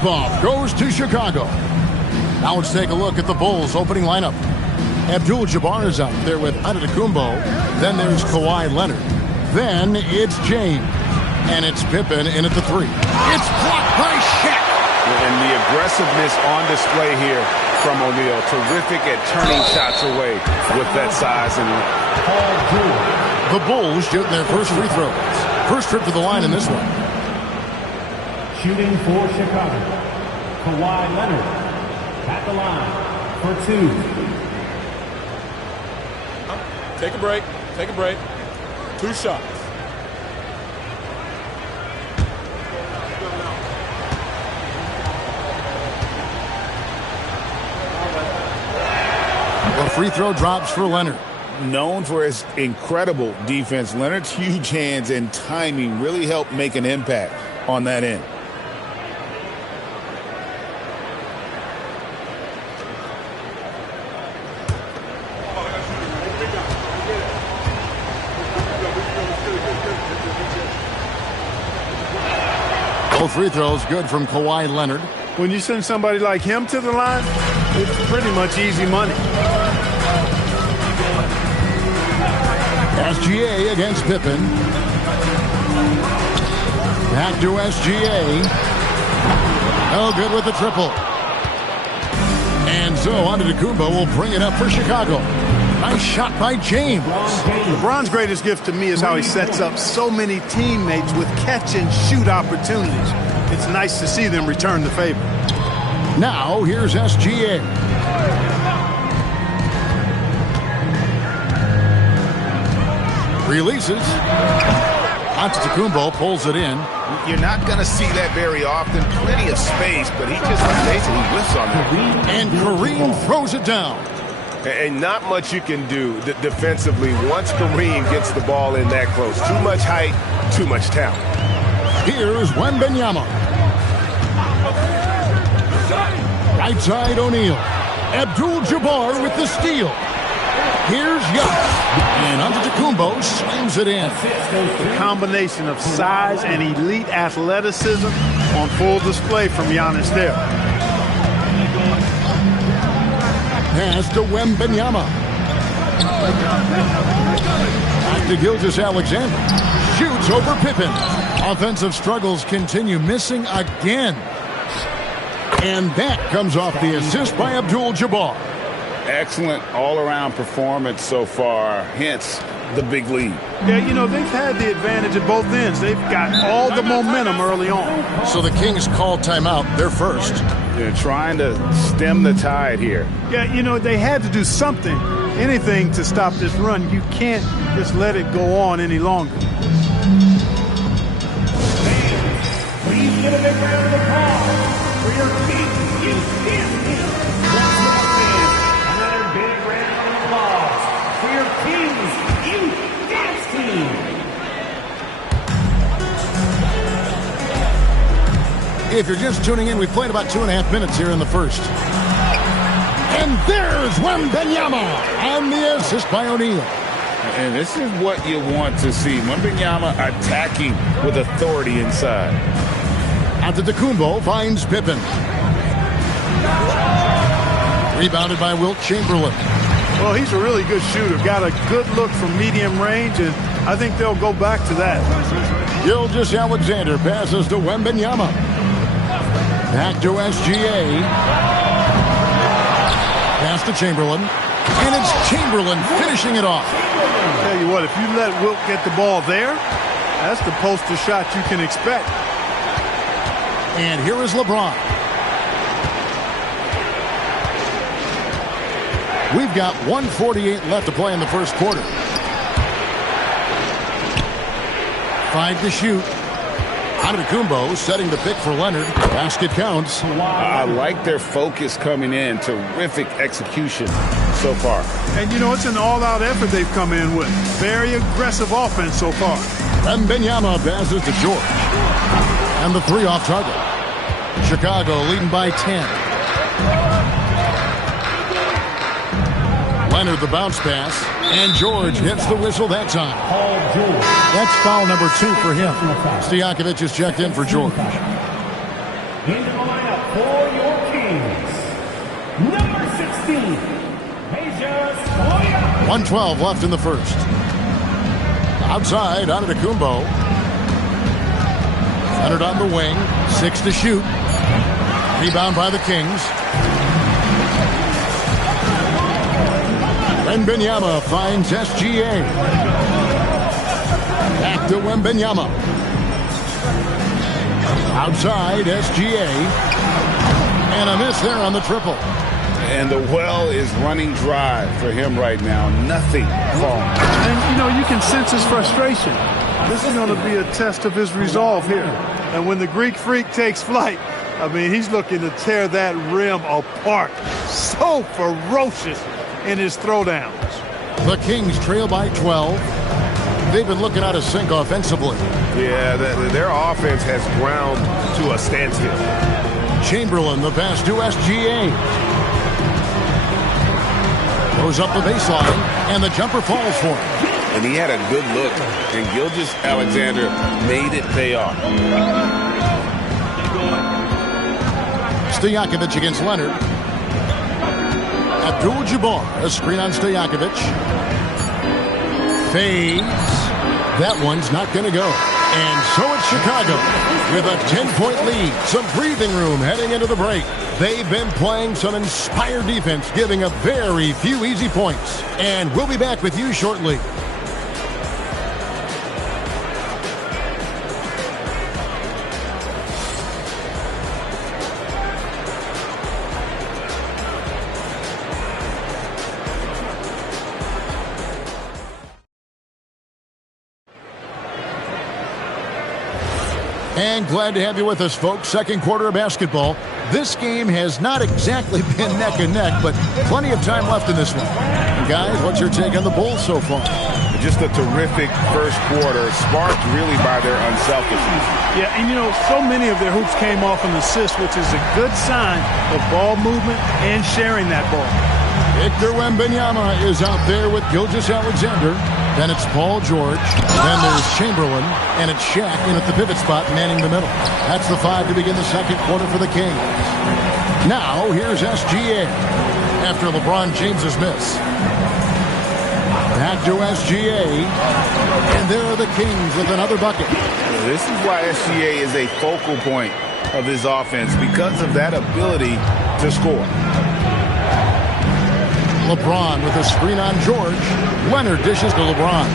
tip-off goes to Chicago. Now let's take a look at the Bulls' opening lineup. Abdul-Jabbar is out there with Antetokounmpo. Then there's Kawhi Leonard. Then it's James. And it's Pippen in at the 3. It's blocked by Shaq. And the aggressiveness on display here from O'Neal. Terrific at turning shots away with that size and length. The Bulls shooting their first free throws. First trip to the line in this one. Shooting for Chicago, Kawhi Leonard at the line for 2. Take a break. Take a break. 2 shots. The free throw drops for Leonard. Known for his incredible defense, Leonard's huge hands and timing really helped make an impact on that end. Both free throws good from Kawhi Leonard. When you send somebody like him to the line, it's pretty much easy money. SGA against Pippen. Back to SGA. No good with the triple. And so Antetokounmpo will bring it up for Chicago. Nice shot by James. LeBron's greatest gift to me is how he sets up so many teammates with catch-and-shoot opportunities. It's nice to see them return the favor. Now, here's SGA. Releases. Antetokounmpo pulls it in. You're not going to see that very often. Plenty of space, but he just basically whiffs on that. And Kareem throws it down. And not much you can do defensively once Kareem gets the ball in that close. Too much height, too much talent. Here's Wembanyama. Right side O'Neal. Abdul-Jabbar with the steal. Here's Giannis. And Antetokounmpo slams it in. The combination of size and elite athleticism on full display from Giannis there. Pass to Wembanyama. Back to Gilgeous-Alexander. Shoots over Pippen. Offensive struggles continue, missing again. And that comes off the assist by Abdul-Jabbar. Excellent all-around performance so far, hence the big lead. Yeah, you know, they've had the advantage at both ends. They've got all the momentum early on. So the Kings call timeout. They're first. They're trying to stem the tide here. Yeah, you know, they had to do something, anything to stop this run. You can't just let it go on any longer. Please give a big round of applause for your Kings Houston. Another big round of applause for your Kings Youth Dance Team. If you're just tuning in, we played about 2.5 minutes here in the first. And there's Wembanyama on the assist by O'Neal. And this is what you want to see. Wembanyama attacking with authority inside. Antetokounmpo finds Pippen. Rebounded by Wilt Chamberlain. Well, he's a really good shooter. Got a good look from medium range, and I think they'll go back to that. Gilgeous-Alexander passes to Wembanyama. Back to SGA. Pass to Chamberlain. And it's Chamberlain finishing it off. I'll tell you what, if you let Wilt get the ball there, that's the poster shot you can expect. And here is LeBron. We've got 1:48 left to play in the first quarter. 5 to shoot. Antetokounmpo setting the pick for Leonard. Basket counts. I like their focus coming in. Terrific execution so far. And, you know, it's an all-out effort they've come in with. Very aggressive offense so far. Wembanyama passes to George. And the 3 off target. Chicago leading by 10. Leonard the bounce pass. And George hits the whistle that time. That's foul number 2 for him. Stojakovic is checked in for George. Into the lineup for your Kings, number 16, Peja Stoyanovich. 1:12 left in the first. Outside, Antetokounmpo. Leonard on the wing, 6 to shoot. Rebound by the Kings. Wembanyama finds SGA. Back to Wembanyama. Outside, SGA. And a miss there on the triple. And the well is running dry for him right now. Nothing falling. And, you can sense his frustration. This is going to be a test of his resolve here. And when the Greek Freak takes flight, he's looking to tear that rim apart. So ferocious in his throwdowns. The Kings trail by 12. They've been looking out of sync offensively. Yeah, their offense has ground to a standstill. Chamberlain, the pass to SGA. Goes up the baseline, and the jumper falls for him. And he had a good look, and Gilgeous-Alexander made it pay off. Stojakovic against Leonard. Abdul-Jabbar, a screen on Stojakovic. Fades. That one's not going to go. And so it's Chicago with a 10-point lead. Some breathing room heading into the break. They've been playing some inspired defense, giving up very few easy points. And we'll be back with you shortly. And glad to have you with us, folks. Second quarter of basketball. This game has not exactly been neck and neck, but plenty of time left in this one. And guys, what's your take on the Bulls so far? Just a terrific first quarter, sparked really by their unselfishness. Yeah, and so many of their hoops came off an assist, which is a good sign of ball movement and sharing that ball. Victor Wembanyama is out there with Gilgeous-Alexander. Then it's Paul George. Then there's Chamberlain. And it's Shaq in at the pivot spot, manning the middle. That's the 5 to begin the second quarter for the Kings. Now, here's SGA after LeBron James's miss. Back to SGA. And there are the Kings with another bucket. This is why SGA is a focal point of this offense, because of that ability to score. LeBron with a screen on George. Leonard dishes to LeBron.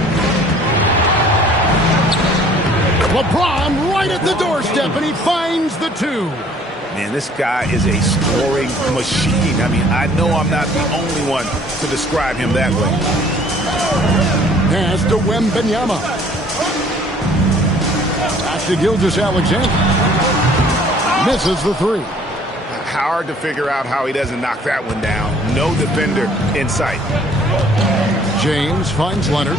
LeBron right at the doorstep, and he finds the 2. Man, this guy is a scoring machine. I know I'm not the only one to describe him that way. Pass to Wembanyama. Back to Gilgeous-Alexander. Misses the 3. Hard to figure out how he doesn't knock that one down. No defender in sight. James finds Leonard.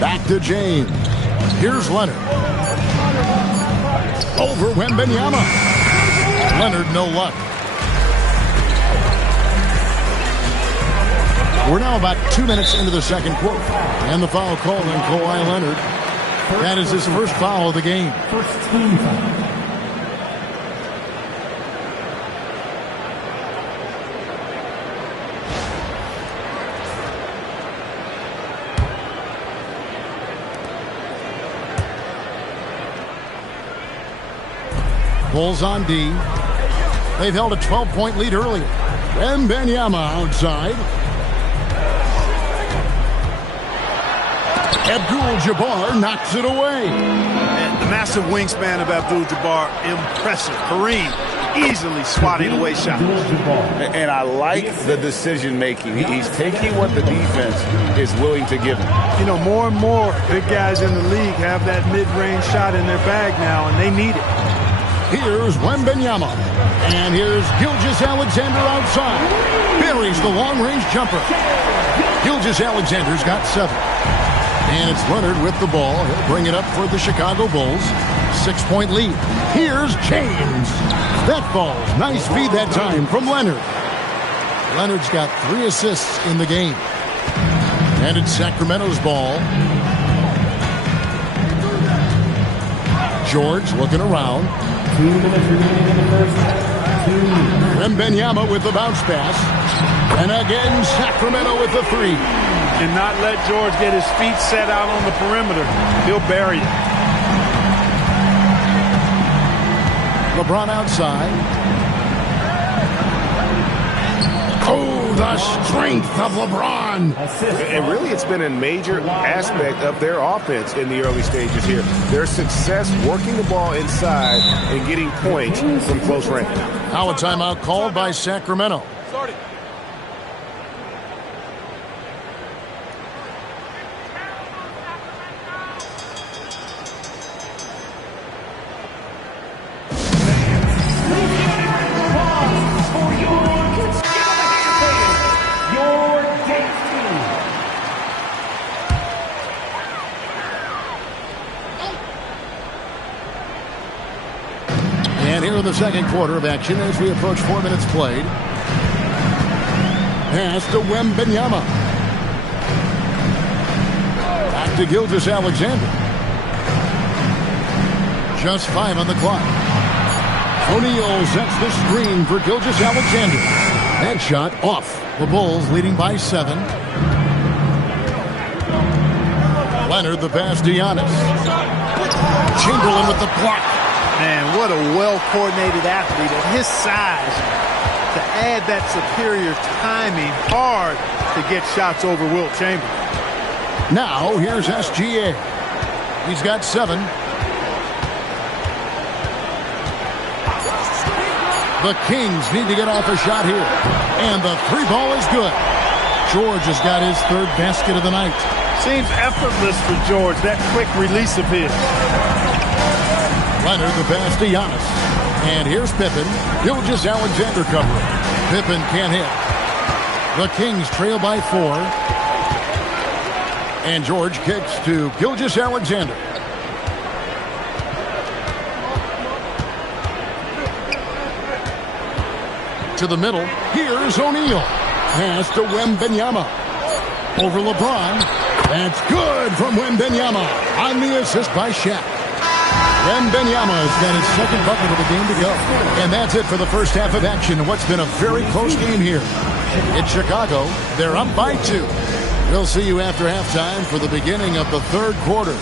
Back to James. Here's Leonard. Over Wembanyama. Leonard, no luck. We're now about 2 minutes into the second quarter. And the foul called on Kawhi Leonard. That is his first foul of the game. First team foul. Bulls on D. They've held a 12-point lead earlier. Wembanyama outside. Abdul-Jabbar knocks it away. And the massive wingspan of Abdul-Jabbar, impressive. Kareem easily swatting away shots. And I like the decision-making. He's taking what the defense is willing to give him. More and more big guys in the league have that mid-range shot in their bag now, and they need it. Here's Wembanyama. And here's Gilgeous-Alexander outside. Buries the long-range jumper. Gilgeous-Alexander's got 7. And it's Leonard with the ball. He'll bring it up for the Chicago Bulls. 6-point lead. Here's James. That falls. Nice feed that time from Leonard. Leonard's got 3 assists in the game. And it's Sacramento's ball. George looking around. 2 minutes remaining in the first half. 2 minutes. Wembanyama with the bounce pass. And again, Sacramento with the three. And not let George get his feet set out on the perimeter. He'll bury it. LeBron outside. Oh, the strength of LeBron. And really, it's been a major aspect of their offense in the early stages here. Their success working the ball inside and getting points from close range. Now a timeout called by Sacramento. And here in the second quarter of action as we approach 4 minutes played. Pass to Wembanyama. Back to Gilgeous-Alexander. Just 5 on the clock. O'Neal sets the screen for Gilgeous-Alexander. That shot off. The Bulls leading by 7. Leonard the pass to Giannis. Chamberlain with the block. Man, what a well-coordinated athlete at his size. To add that superior timing, hard to get shots over Wilt Chamberlain. Now, here's SGA. He's got 7. The Kings need to get off a shot here. And the 3 ball is good. George has got his 3rd basket of the night. Seems effortless for George, that quick release of his. Leonard the pass to Giannis. And here's Pippen. Gilgeous-Alexander covering. Pippen can't hit. The Kings trail by 4. And George kicks to Gilgeous-Alexander. To the middle. Here's O'Neal. Pass to Wembanyama. Over LeBron. That's good from Wembanyama. On the assist by Shaq. Wembanyama has got his 2nd bucket of the game to go. And that's it for the first half of action in what's been a very close game here. In Chicago, they're up by 2. We'll see you after halftime for the beginning of the 3rd quarter.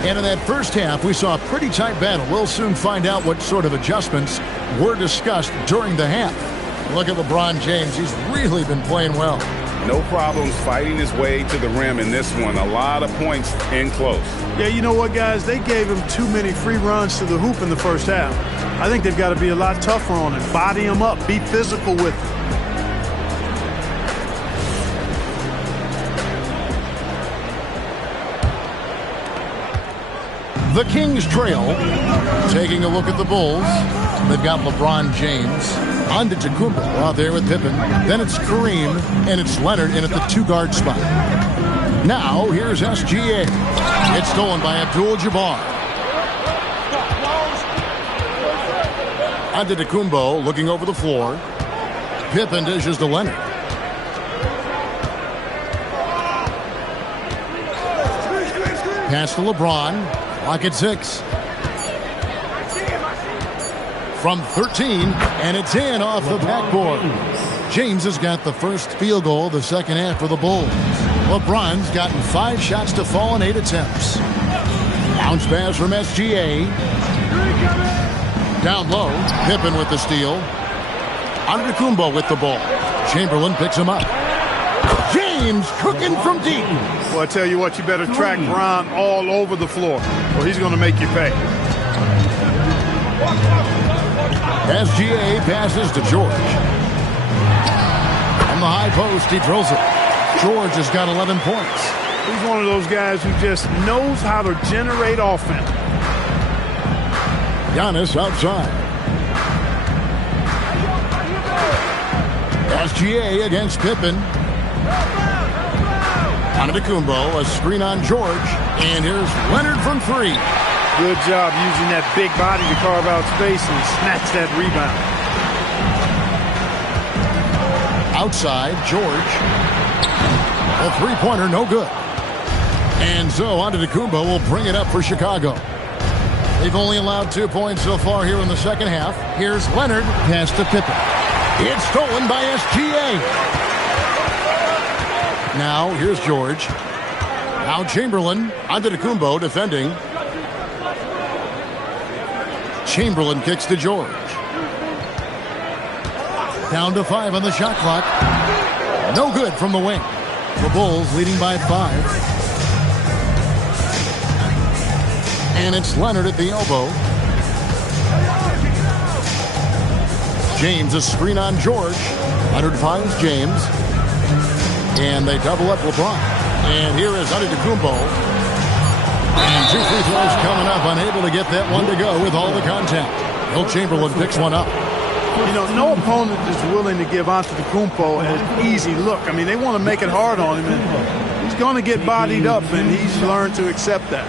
And in that first half, we saw a pretty tight battle. We'll soon find out what sort of adjustments were discussed during the half. Look at LeBron James. He's really been playing well. No problems fighting his way to the rim in this one. A lot of points in close. Yeah, you know what, guys? They gave him too many free runs to the hoop in the first half. I think they've got to be a lot tougher on him. Body him up. Be physical with him. The Kings trail. Taking a look at the Bulls. They've got LeBron James. Antetokounmpo out there with Pippen. Then it's Kareem, and it's Leonard in at the 2-guard spot. Now, here's SGA. It's stolen by Abdul-Jabbar. Antetokounmpo looking over the floor. Pippen dishes to Leonard. Pass to LeBron. Clock at 6. From 13, and it's in off the backboard. James has got the first field goal of the second half for the Bulls. LeBron's gotten 5 shots to fall in 8 attempts. Bounce pass from SGA. Down low, Pippen with the steal. Antetokounmpo with the ball. Chamberlain picks him up. James cooking from deep. Well, I tell you what, you better track Bron all over the floor, or he's going to make you pay. SGA passes to George. From the high post, he drills it. George has got 11 points. He's one of those guys who just knows how to generate offense. Giannis outside. SGA against Pippen. Antetokounmpo, a screen on George. And here's Leonard from 3. Good job using that big body to carve out space and snatch that rebound. Outside, George. A three-pointer, no good. And so Antetokounmpo will bring it up for Chicago. They've only allowed 2 points so far here in the second half. Here's Leonard, pass to Pippen. It's stolen by SGA. Now, here's George. Now Chamberlain, Antetokounmpo defending. Chamberlain kicks to George. Down to 5 on the shot clock. No good from the wing. The Bulls leading by 5. And it's Leonard at the elbow. James, a screen on George. Leonard finds James. And they double up LeBron. And here is Antetokounmpo. And 2 free throws coming up. Unable to get that one to go with all the contact. Will Chamberlain picks one up. You know, no opponent is willing to give Antetokounmpo an easy look. I mean, they want to make it hard on him. And he's going to get bodied up, and he's learned to accept that.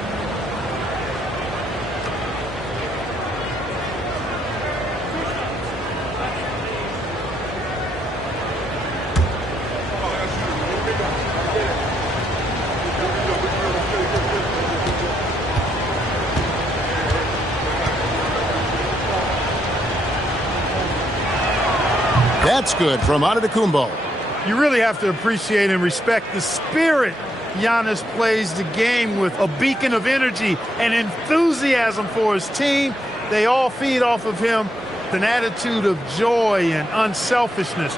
That's good from Antetokounmpo. You really have to appreciate and respect the spirit Giannis plays the game with, a beacon of energy and enthusiasm for his team. They all feed off of him, an attitude of joy and unselfishness.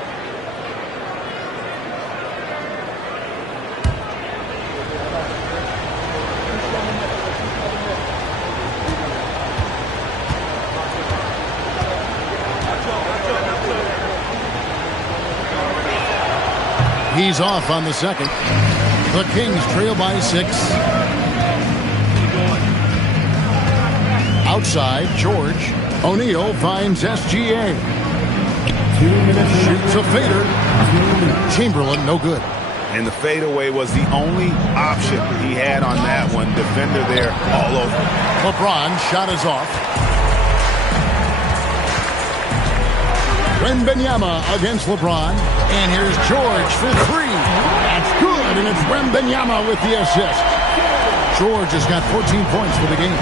He's off on the second. The Kings trail by 6. Outside, George. O'Neal finds SGA. Shoots a fader. Chamberlain, no good. And the fadeaway was the only option he had on that one. Defender there all over. LeBron shot is off. Wembanyama against LeBron. And here's George for 3. That's good, and it's Wembanyama with the assist. George has got 14 points for the game.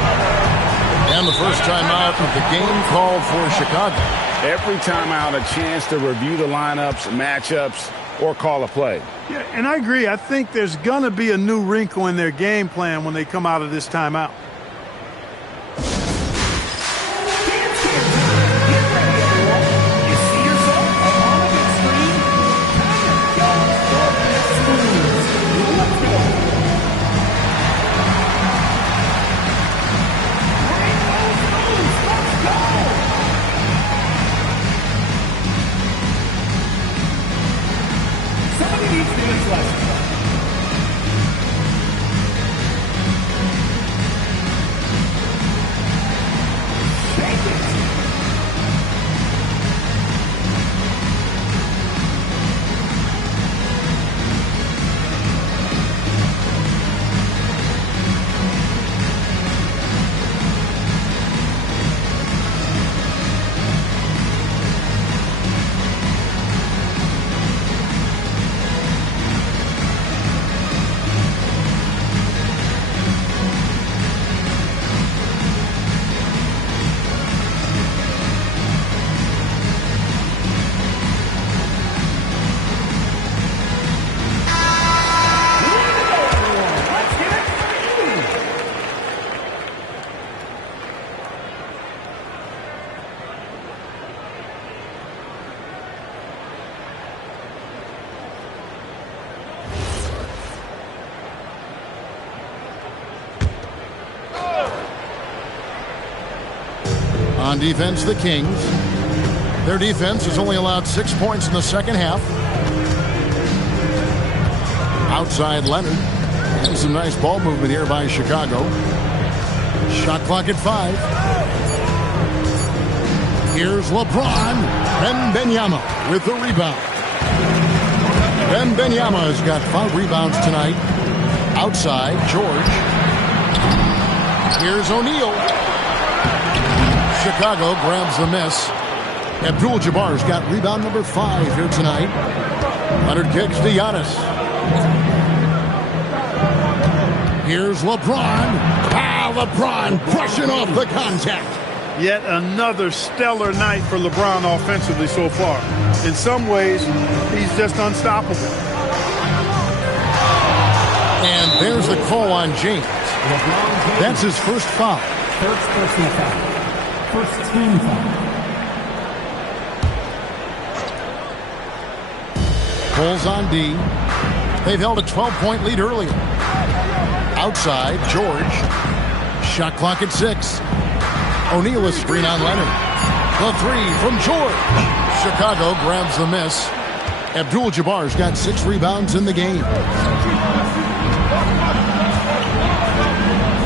And the first timeout of the game called for Chicago. Every timeout a chance to review the lineups, matchups, or call a play. Yeah, and I agree. I think there's going to be a new wrinkle in their game plan when they come out of this timeout. On defense, the Kings. Their defense has only allowed 6 points in the second half. Outside Leonard. And some nice ball movement here by Chicago. Shot clock at 5. Here's LeBron. Wembanyama with the rebound. Wembanyama has got 5 rebounds tonight. Outside, George. Here's O'Neal. Chicago grabs the miss. Abdul-Jabbar's got rebound number 5 here tonight. Leonard kicks to Giannis. Here's LeBron. LeBron brushing off the contact. Yet another stellar night for LeBron offensively so far. In some ways, he's just unstoppable. And there's the call on James. That's his first foul. First personal foul. First team foul. Bulls on D. They've held a 12-point lead earlier. Outside, George. Shot clock at 6. O'Neal a screen on Leonard. The 3 from George. Chicago grabs the miss. Abdul-Jabbar's got 6 rebounds in the game.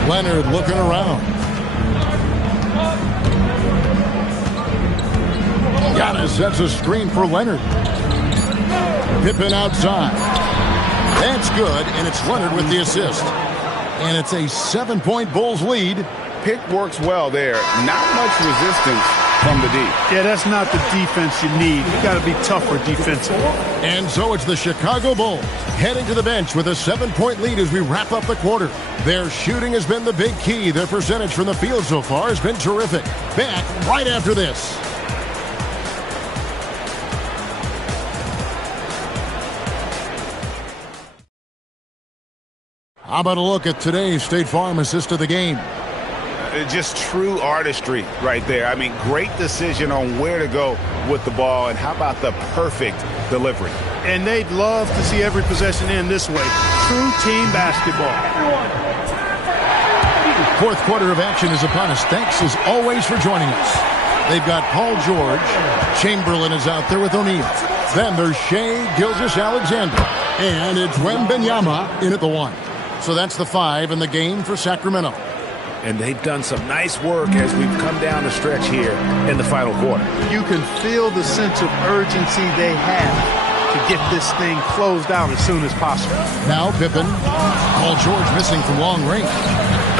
Leonard looking around. Giannis sets a screen for Leonard. Pippen outside. That's good, and it's Leonard with the assist. And it's a 7-point Bulls lead. Pick works well there. Not much resistance from the D. Yeah, that's not the defense you need. You got to be tougher defensively. And so it's the Chicago Bulls heading to the bench with a 7-point lead as we wrap up the quarter. Their shooting has been the big key. Their percentage from the field so far has been terrific. Back right after this. How about a look at today's State Farm assist of the game? Just true artistry right there. I mean, great decision on where to go with the ball, and how about the perfect delivery? And they'd love to see every possession end this way. True team basketball. Fourth quarter of action is upon us. Thanks as always for joining us. They've got Paul George. Chamberlain is out there with O'Neal. Then there's Shai Gilgeous-Alexander. And it's Wembanyama in at the 1. So that's the 5 in the game for Sacramento. And they've done some nice work as we've come down the stretch here in the final quarter. You can feel the sense of urgency they have to get this thing closed out as soon as possible. Now Pippen. Paul George missing from long range.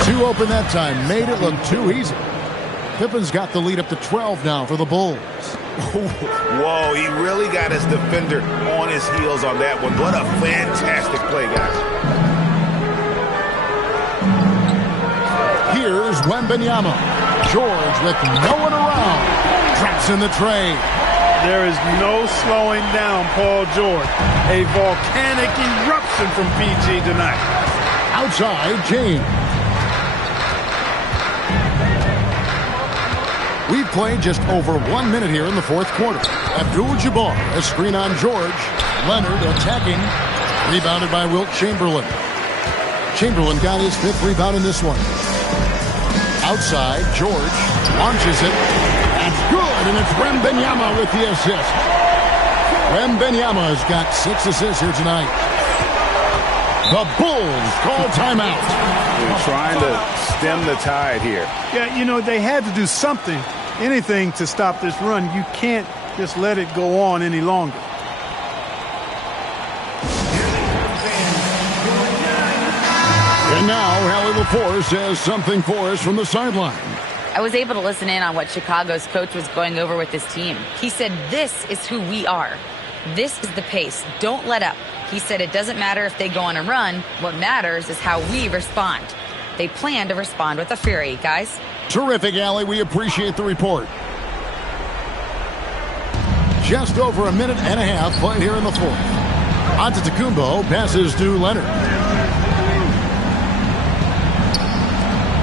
2 open that time. Made it look too easy. Pippen's got the lead up to 12 now for the Bulls. Whoa, he really got his defender on his heels on that one. What a fantastic play, guys. Here's Wembanyama. George with no one around. Traps in the tray. There is no slowing down Paul George. A volcanic eruption from PG tonight. Outside, James. We've played just over 1 minute here in the fourth quarter. Abdul-Jabbar, a screen on George. Leonard attacking. Rebounded by Wilt Chamberlain. Chamberlain got his 5th rebound in this one. Outside, George launches it. That's good, and it's Wembanyama with the assist. Wembanyama has got 6 assists here tonight. The Bulls call timeout. They're trying to stem the tide here. Yeah, you know, they had to do something, anything to stop this run. You can't just let it go on any longer. And now, Hallie LaForce has something for us from the sideline. I was able to listen in on what Chicago's coach was going over with his team. He said, this is who we are. This is the pace. Don't let up. He said it doesn't matter if they go on a run. What matters is how we respond. They plan to respond with a fury, guys. Terrific, Allie. We appreciate the report. Just over 1.5 minutes played here in the fourth. Antetokounmpo passes to Leonard.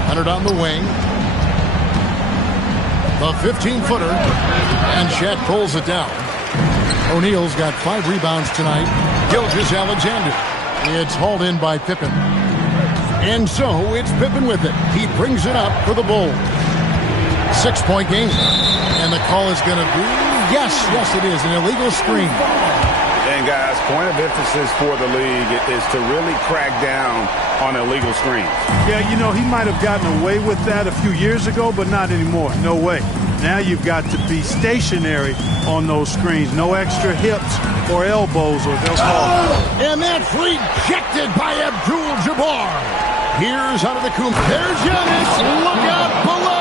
Leonard on the wing. The 15-footer. And Shaq pulls it down. O'Neal's got 5 rebounds tonight. Gilgeous-Alexander. It's hauled in by Pippen. And so it's Pippen with it. He brings it up for the Bulls. 6-point game. And the call is going to be, yes, it is, an illegal screen. And, guys, point of emphasis for the league is to really crack down on illegal screens. Yeah, you know, he might have gotten away with that a few years ago, but not anymore. No way. Now you've got to be stationary on those screens. No extra hips or elbows, or they'll call. And that's rejected by Abdul-Jabbar. Here's Antetokounmpo. There's Giannis. Look out below.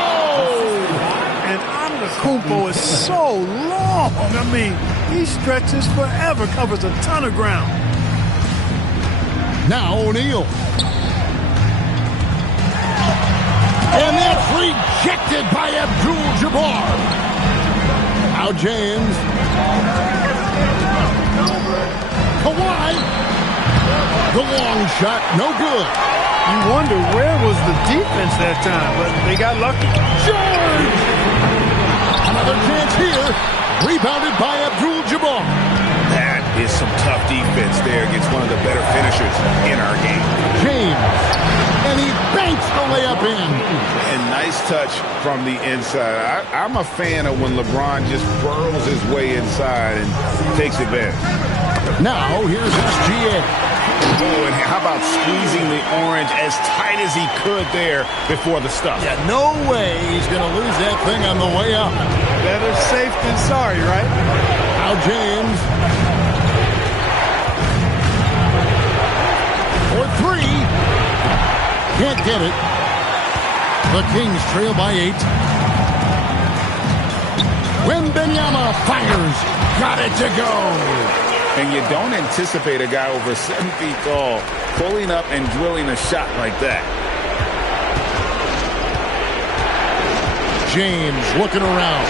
And Antetokounmpo is so long. I mean, he stretches forever, covers a ton of ground. Now O'Neal. And that's rejected by Abdul-Jabbar. Now James. Kawhi. The long shot, no good. You wonder where was the defense that time, but they got lucky. George! Another chance here. Rebounded by Abdul-Jabbar. That is some tough defense there against one of the better finishers in our game. James. And he banks the layup in. And nice touch from the inside. I'm a fan of when LeBron just burrows his way inside and takes advantage. Now, here's SGA. Oh, and how about squeezing the orange as tight as he could there before the stuff? Yeah, no way he's going to lose that thing on the way up. Better safe than sorry, right? Now James. For three. Can't get it. The Kings trail by 8. Wembanyama fires. Got it to go. And you don't anticipate a guy over 7 feet tall pulling up and drilling a shot like that. James looking around.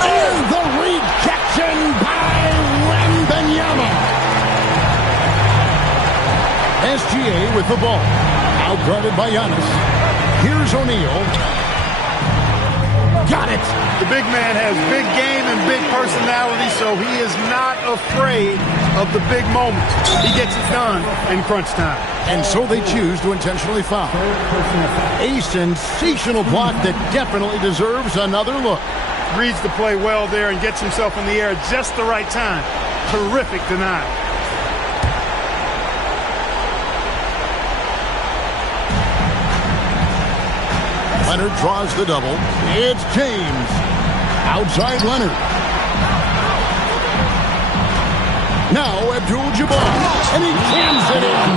Oh, the rejection by Wembanyama. SGA with the ball. Out guarded by Giannis. Here's O'Neal. Got it. The big man has big game and big personality, so he is not afraid of the big moments. He gets it done in crunch time. And so they choose to intentionally foul. A sensational block that definitely deserves another look. Reads the play well there and gets himself in the air at just the right time. Terrific denial. Leonard draws the double. It's James. Outside Leonard. Now Abdul-Jabbar. And he jams it in.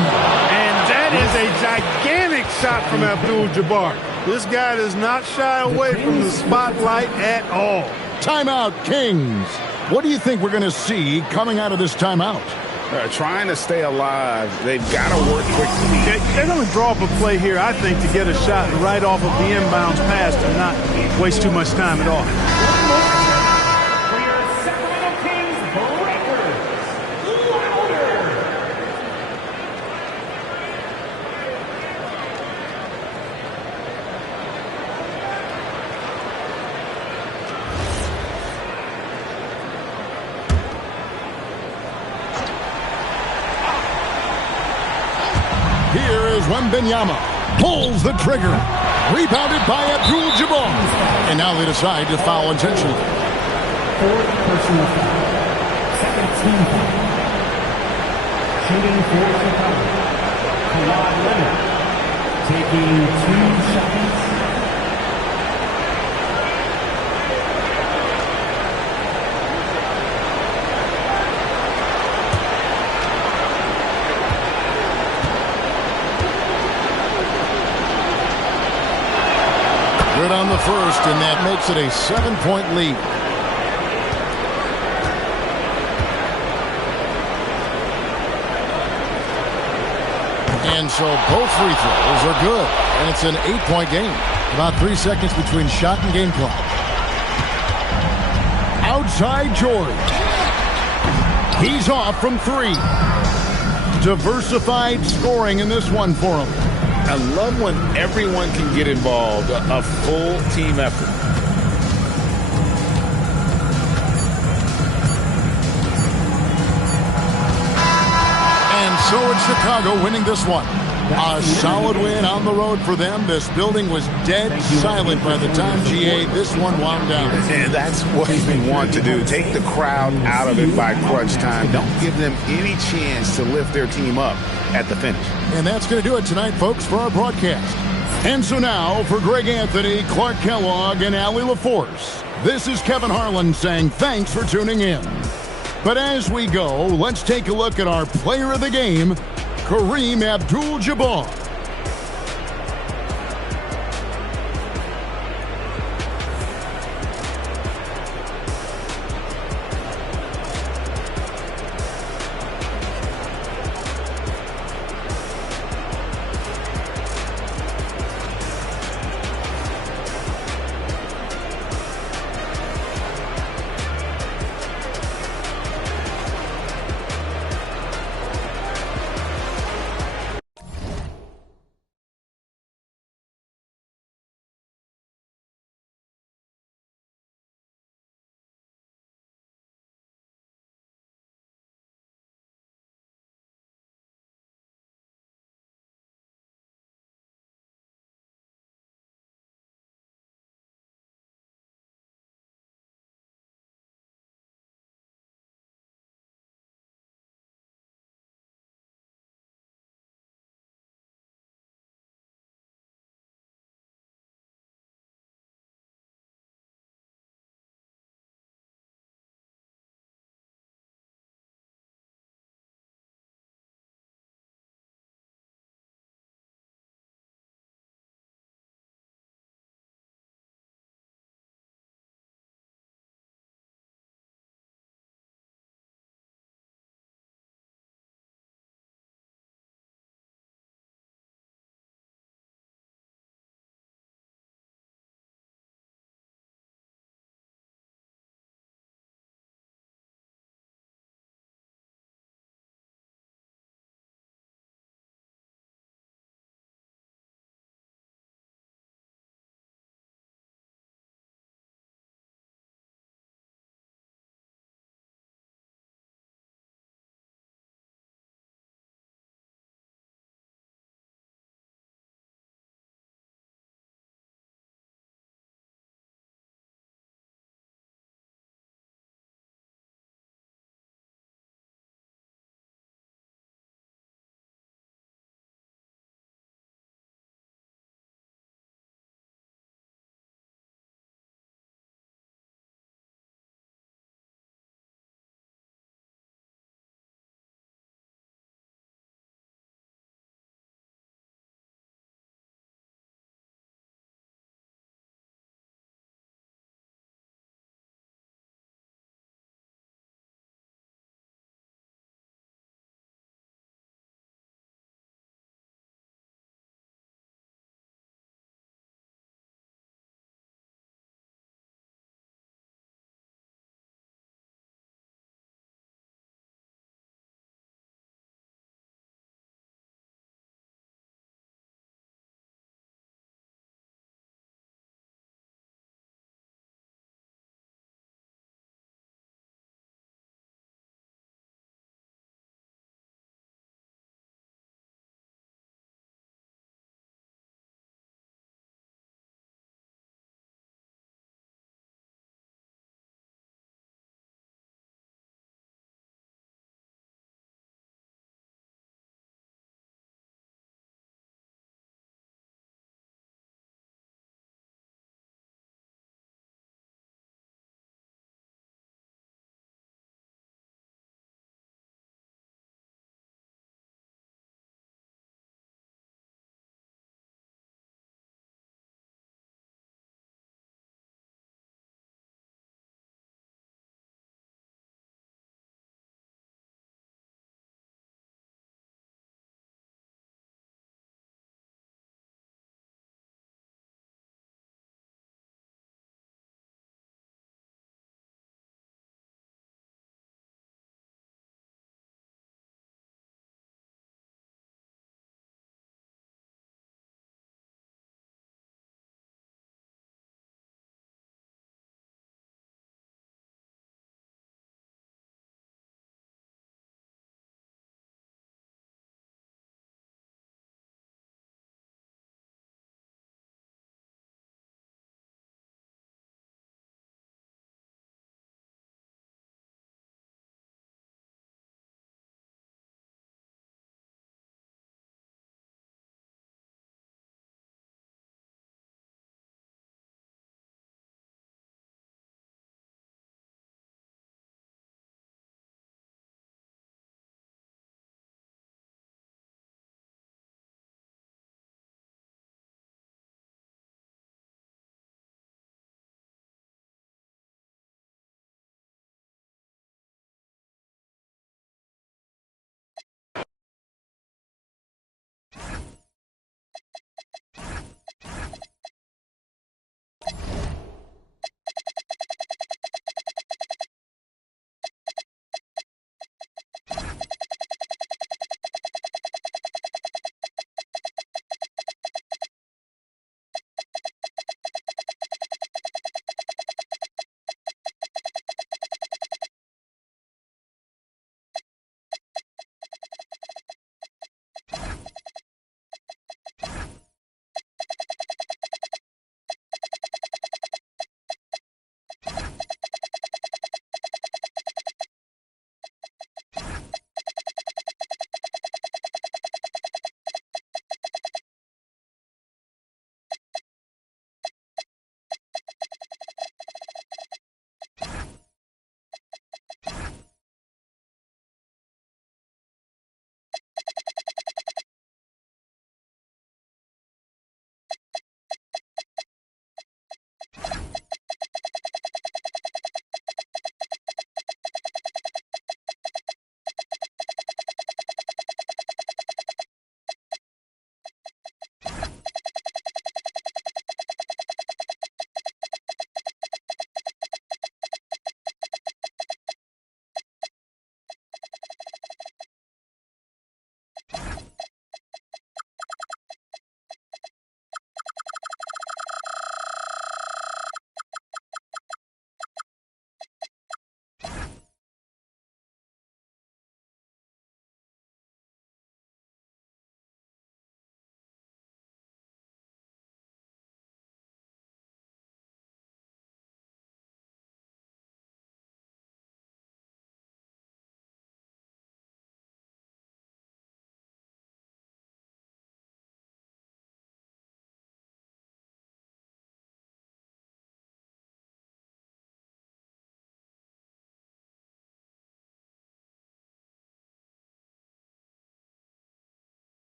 And that is a gigantic shot from Abdul-Jabbar. This guy does not shy away from the spotlight at all. Timeout, Kings. What do you think we're going to see coming out of this timeout? Trying to stay alive. They've got to work quickly. They're going to draw up a play here, I think, to get a shot right off of the inbounds pass and not waste too much time at all. Here is Wembanyama. Pulls the trigger. Rebounded by Abdul-Jabbar. And now they decide to foul intentionally. Fourth personal foul. Second team foul. Shooting for Chicago. Kawhi Leonard. Taking 2 shots. Good on the first, and that makes it a 7-point lead. And so both free throws are good, and it's an 8-point game. About 3 seconds between shot and game clock. Outside George. He's off from 3. Diversified scoring in this one for him. I love when everyone can get involved, a full team effort. And so it's Chicago winning this one. A solid win on the road for them. This building was dead silent by the time, GA, this one wound down. And that's what you want to do. Take the crowd out of it by crunch time. Don't give them any chance to lift their team up at the finish. And that's going to do it tonight, folks, for our broadcast. And so now, for Greg Anthony, Clark Kellogg, and Allie LaForce, this is Kevin Harlan saying thanks for tuning in. But as we go, let's take a look at our player of the game, Kareem Abdul-Jabbar.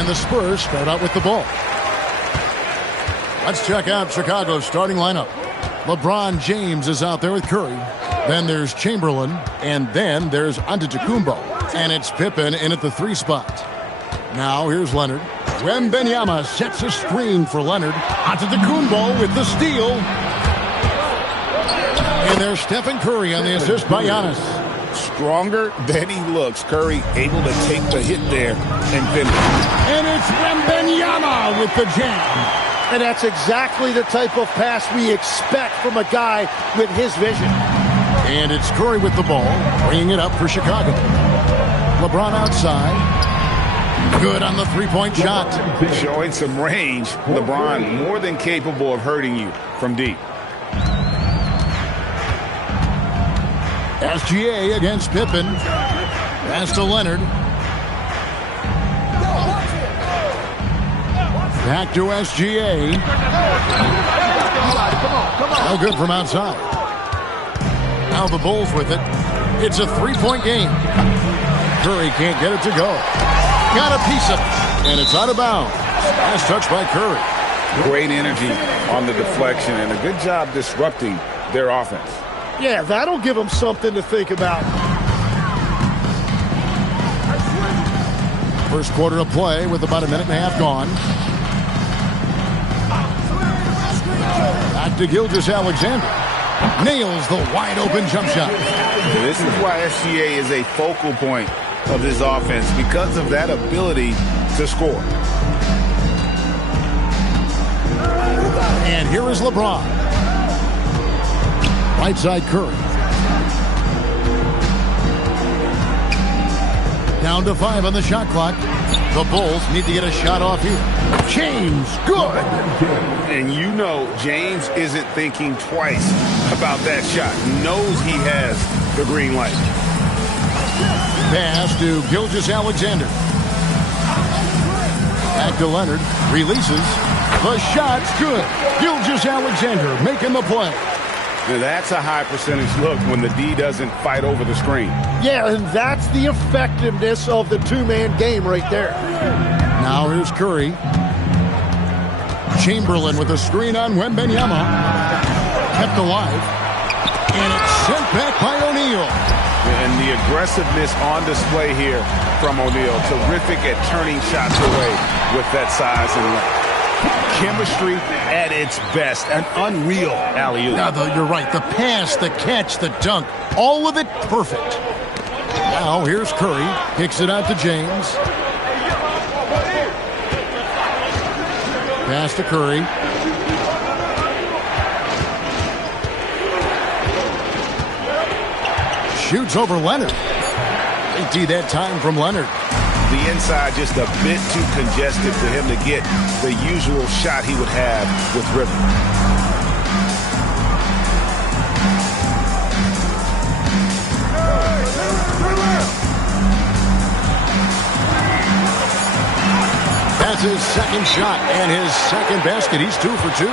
And the Spurs start out with the ball. Let's check out Chicago's starting lineup. LeBron James is out there with Curry. Then there's Chamberlain. And then there's Antetokounmpo. And it's Pippen in at the 3 spot. Now here's Leonard. Wembanyama sets a screen for Leonard. Antetokounmpo with the steal. And there's Stephen Curry on the assist by Giannis. Stronger than he looks. Curry able to take the hit there and finish. And it's Wembanyama with the jam. And that's exactly the type of pass we expect from a guy with his vision. And it's Curry with the ball, bringing it up for Chicago. LeBron outside. Good on the 3-point shot. Showing some range. LeBron more than capable of hurting you from deep. SGA against Pippen. Pass to Leonard. Back to SGA. No good from outside. Now the Bulls with it. It's a 3-point game. Curry can't get it to go. Got a piece of it. And it's out of bounds. Last touch by Curry. Great energy on the deflection and a good job disrupting their offense. Yeah, that'll give them something to think about. First quarter of play with about a minute and a half gone. Back to Gilgeous-Alexander. Nails the wide-open jump shot. This is why SGA is a focal point of this offense, because of that ability to score. And here is LeBron. Right side Curry. Down to 5 on the shot clock. The Bulls need to get a shot off here. James, good. And you know James isn't thinking twice about that shot. Knows he has the green light. Pass to Gilgeous-Alexander. Back to Leonard. Releases. The shot's good. Gilgeous-Alexander making the play. Now that's a high percentage look when the D doesn't fight over the screen. Yeah, and that's the effectiveness of the two-man game right there. Now here's Curry. Chamberlain with a screen on Wembanyama. Kept alive. And it's sent back by O'Neal. And the aggressiveness on display here from O'Neal. Terrific at turning shots away with that size and length. Chemistry at its best. An unreal alley-oop. You're right. The pass, the catch, the dunk. All of it perfect. Now here's Curry. Kicks it out to James. Pass to Curry. Shoots over Leonard. They D that time from Leonard. The inside just a bit too congested for him to get the usual shot he would have with Rivers. That's his second shot and his second basket. He's 2 for 2.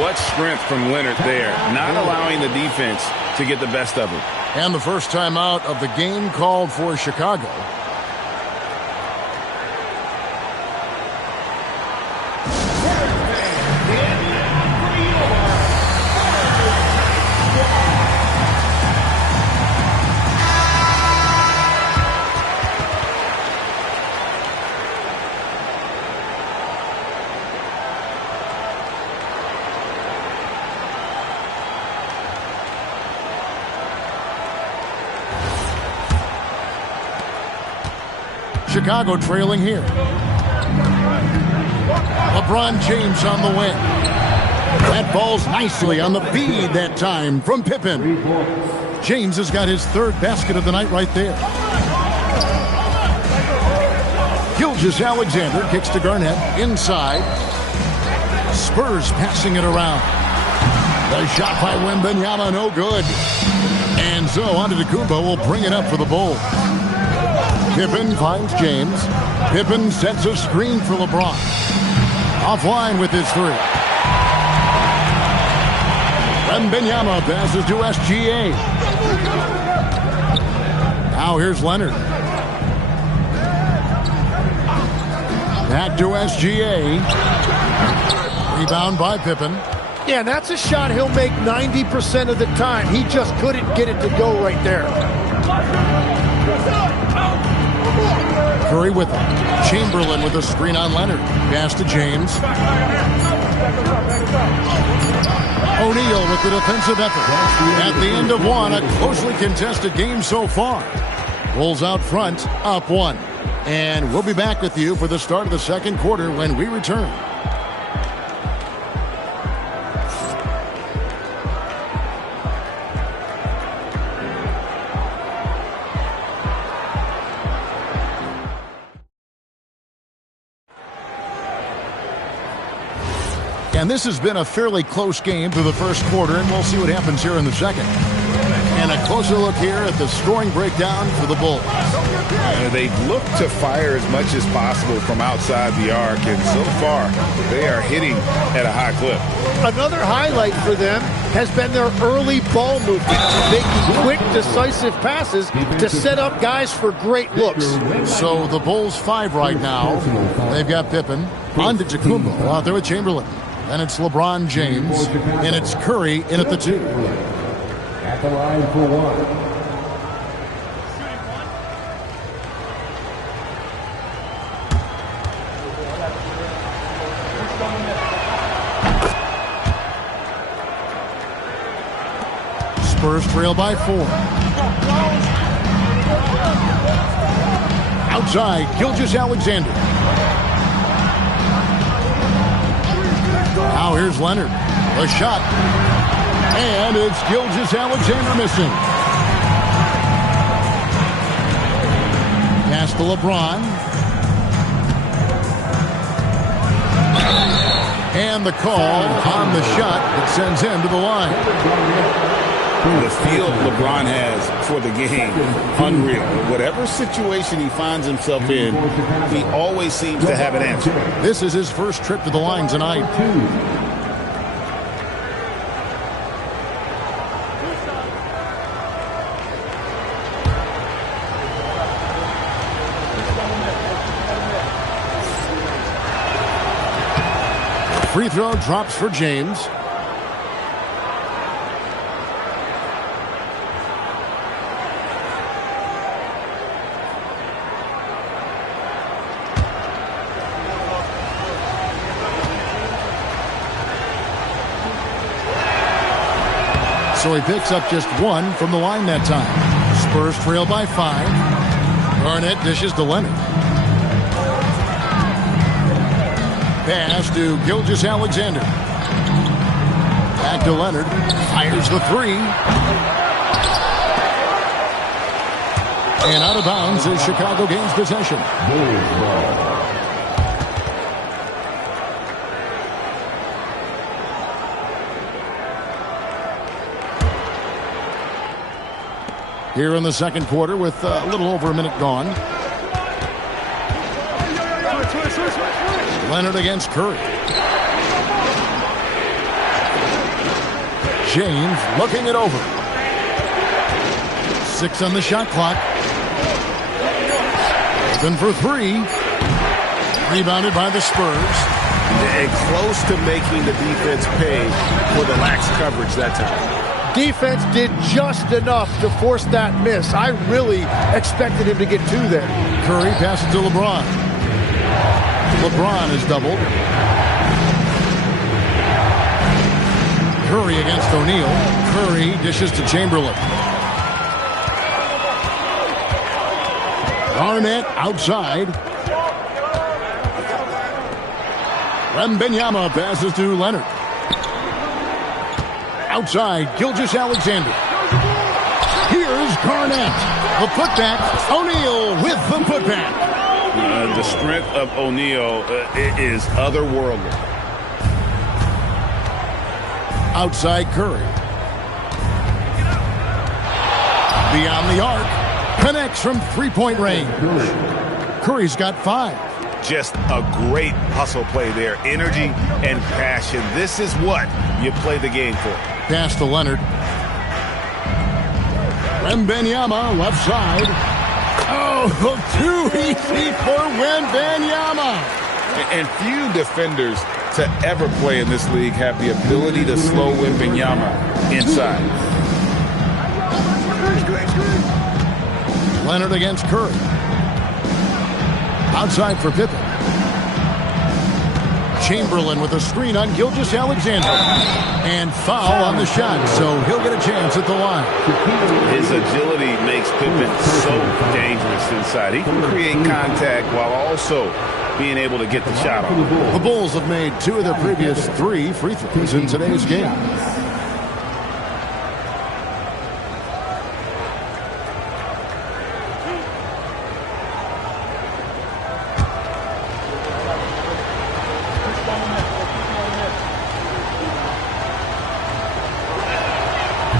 What strength from Leonard there, not allowing the defense to get the best of him. And the first time out of the game called for Chicago. Chicago trailing here. LeBron James on the wing. That ball's nicely on the feed that time from Pippen. James has got his 3rd basket of the night right there. Gilgeous-Alexander kicks to Garnett inside. Spurs passing it around. The shot by Wembanyama, no good. And so Antetokounmpo will bring it up for the Bulls. Pippen finds James. Pippen sets a screen for LeBron. Offline with his 3. Wembanyama passes to SGA. Now here's Leonard. Back to SGA. Rebound by Pippen. Yeah, and that's a shot he'll make 90% of the time. He just couldn't get it to go right there. Curry with it. Chamberlain with a screen on Leonard. Pass to James. O'Neal with the defensive effort. At the end of one, a closely contested game so far. Bulls out front, up one. And we'll be back with you for the start of the second quarter when we return. And this has been a fairly close game through the first quarter, and we'll see what happens here in the second. And a closer look here at the scoring breakdown for the Bulls. They've looked to fire as much as possible from outside the arc, and so far they are hitting at a high clip. Another highlight for them has been their early ball movement, making quick, decisive passes to set up guys for great looks. So the Bulls 5 right now. They've got Pippen, Antetokounmpo out there with Chamberlain. And it's LeBron James, and it's Curry in at the 2. At the line for one. Spurs trail by 4. Outside, Gilgeous-Alexander. Now here's Leonard. The shot. And it's Gilgeous-Alexander missing. Pass to LeBron. And the call on the shot that sends him to the line. The feel LeBron has for the game, unreal. Whatever situation he finds himself in, he always seems to have an answer. This is his first trip to the line tonight. Free throw drops for James. So he picks up just 1 from the line that time. Spurs trail by 5. Garnett dishes to Leonard. Pass to Gilgeous-Alexander. Back to Leonard. Fires the 3. And out of bounds as Chicago gains possession. Here in the second quarter with a little over a minute gone. Leonard against Curry. James looking it over. 6 on the shot clock. Open for 3. Rebounded by the Spurs. And close to making the defense pay for the lax coverage that time. Defense did just enough to force that miss. I really expected him to get 2 there. Curry passes to LeBron. LeBron is doubled. Curry against O'Neal. Curry dishes to Chamberlain. Garnett outside. Wembanyama passes to Leonard. Outside, Gilgeous-Alexander. Here's Garnett. The putback. O'Neal with the putback. The strength of O'Neal is otherworldly. Outside Curry. Beyond the arc. Connects from three-point range. Curry's got 5. Just a great hustle play there. Energy and passion. This is what you play the game for. Pass to Leonard. Wembanyama left side. Oh, too easy for Wembanyama. And few defenders to ever play in this league have the ability to slow Wembanyama inside. Leonard against Curry. Outside for Pippen. Chamberlain with a screen on Gilgeous-Alexander. And foul on the shot, so he'll get a chance at the line. His agility makes Pippen so dangerous inside. He can create contact while also being able to get the shot off. The Bulls have made 2 of their previous 3 free throws in today's game.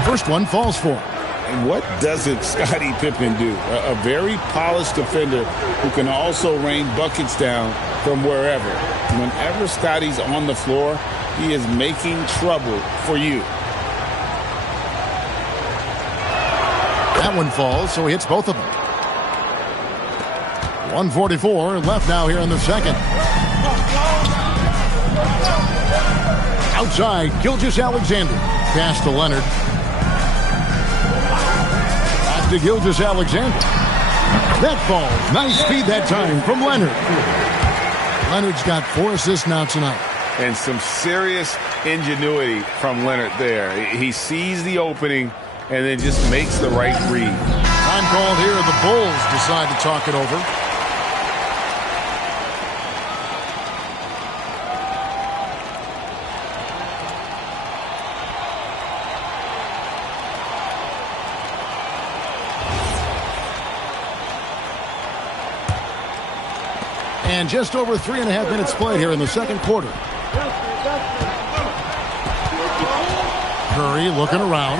First one falls for him. And what doesn't Scottie Pippen do? A very polished defender who can also rain buckets down from wherever. Whenever Scottie's on the floor, he is making trouble for you. That one falls, so he hits both of them. 1:44 left now here in the second. Outside, Gilgeous-Alexander. Pass to Leonard. To Gilgeous-Alexander. That falls. Nice feed that time from Leonard. Leonard's got 4 assists now tonight. And some serious ingenuity from Leonard there. He sees the opening and then just makes the right read. Time called here. The Bulls decide to talk it over. And just over 3.5 minutes played here in the second quarter. Curry looking around.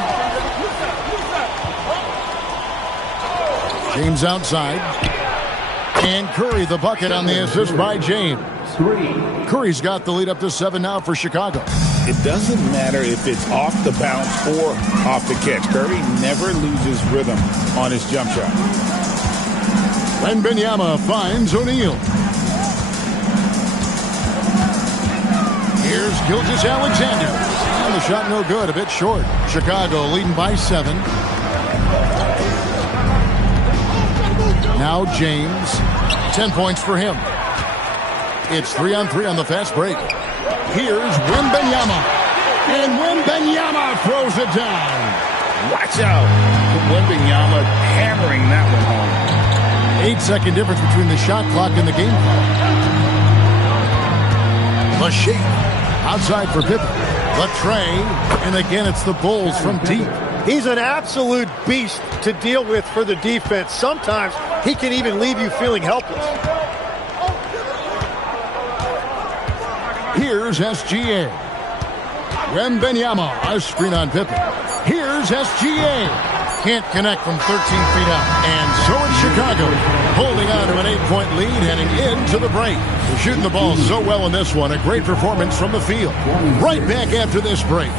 James outside. And Curry the bucket on the assist by James. Curry's got the lead up to 7 now for Chicago. It doesn't matter if it's off the bounce or off the catch. Curry never loses rhythm on his jump shot. Wembanyama finds O'Neal. Here's Gilgeous-Alexander. And the shot no good, a bit short. Chicago leading by 7. Now James. 10 points for him. It's 3-on-3 on the fast break. Here's Wembanyama. And Wembanyama throws it down. Watch out. Wembanyama hammering that one home. 8-second difference between the shot clock and the game clock. The shape. Outside for Pippen. The tray. And again, it's the Bulls from deep. He's an absolute beast to deal with for the defense. Sometimes he can even leave you feeling helpless. Here's SGA. Wembanyama. A screen on Pippen. Here's SGA. Can't connect from 13 feet out. And so it's Chicago holding on to an 8-point lead heading into the break. They're shooting the ball so well in this one. A great performance from the field. Right back after this break.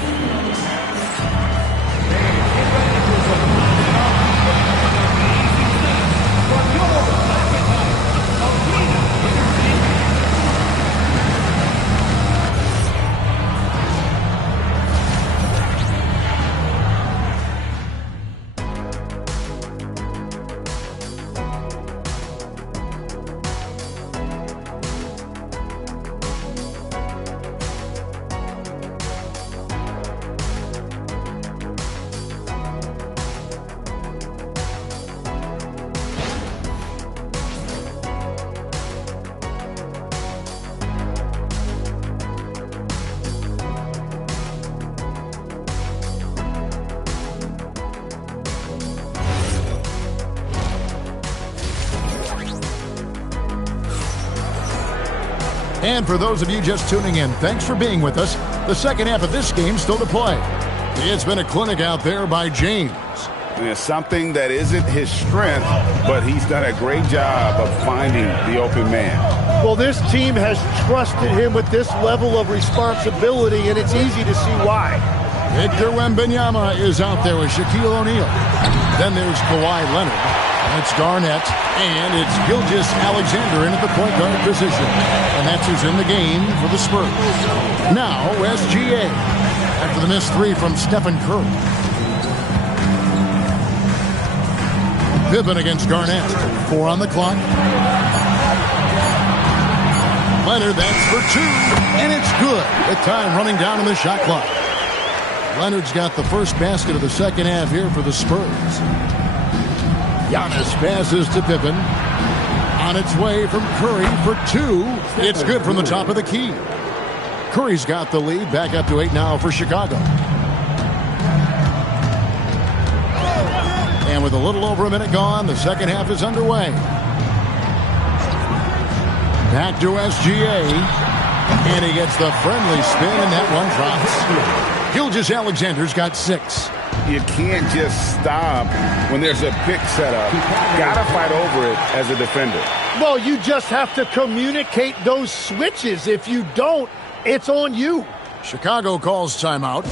And for those of you just tuning in, thanks for being with us. The second half of this game still to play. It's been a clinic out there by James. And it's something that isn't his strength, but he's done a great job of finding the open man. Well, this team has trusted him with this level of responsibility, and it's easy to see why. Victor Wembanyama is out there with Shaquille O'Neal. Then there's Kawhi Leonard. It's Garnett, and it's Gilgeous-Alexander in at the point guard position. And that's who's in the game for the Spurs. Now, SGA, after the missed three from Stephen Curry. Pippen against Garnett. 4 on the clock. Leonard, that's for 2, and it's good. With time running down on the shot clock. Leonard's got the first basket of the second half here for the Spurs. Giannis passes to Pippen. On its way from Curry for 2. It's good from the top of the key. Curry's got the lead. Back up to 8 now for Chicago. And with a little over a minute gone, the second half is underway. Back to SGA. And he gets the friendly spin, and that one drops. Gilgeous-Alexander's got 6. You can't just stop when there's a pick set up. Gotta fight over it as a defender. Well, you just have to communicate those switches. If you don't, it's on you. Chicago calls timeout.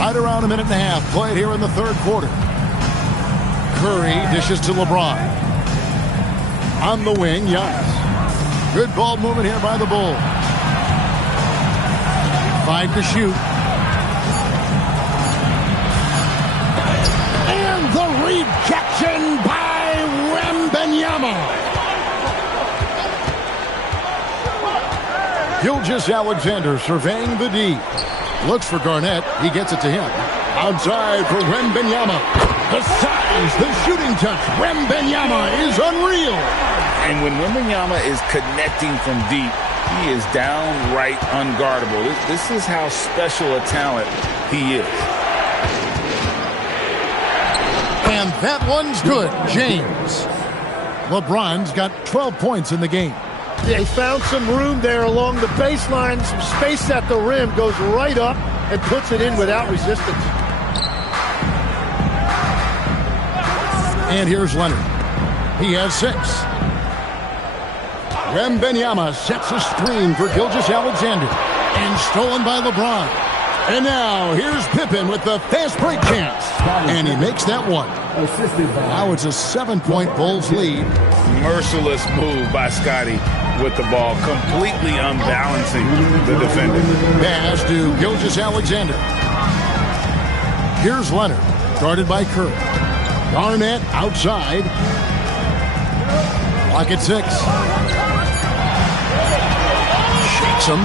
Right around a minute and a half played here in the third quarter. Curry dishes to LeBron. On the wing, Giannis. Good ball movement here by the Bulls. 5 to shoot. And the rejection by Wembanyama. Gilgeous-Alexander surveying the D. Looks for Garnett. He gets it to him. Outside for Wembanyama. The size, the shooting touch. Wembanyama is unreal. And when Wembanyama is connecting from deep, he is downright unguardable. This is how special a talent he is. And that one's good. James. LeBron's got 12 points in the game. They found some room there along the baseline. Some space at the rim. Goes right up and puts it in without resistance. And here's Leonard. He has 6. Wembanyama sets a screen for Gilgeous-Alexander. And stolen by LeBron. And now here's Pippen with the fast break chance. And he makes that one. Now it's a 7-point Bulls lead. Merciless move by Scotty with the ball, completely unbalancing the defender. Pass to Gilgeous-Alexander. Here's Leonard, guarded by Curry. Garnett outside. Clock at 6. Shakes him.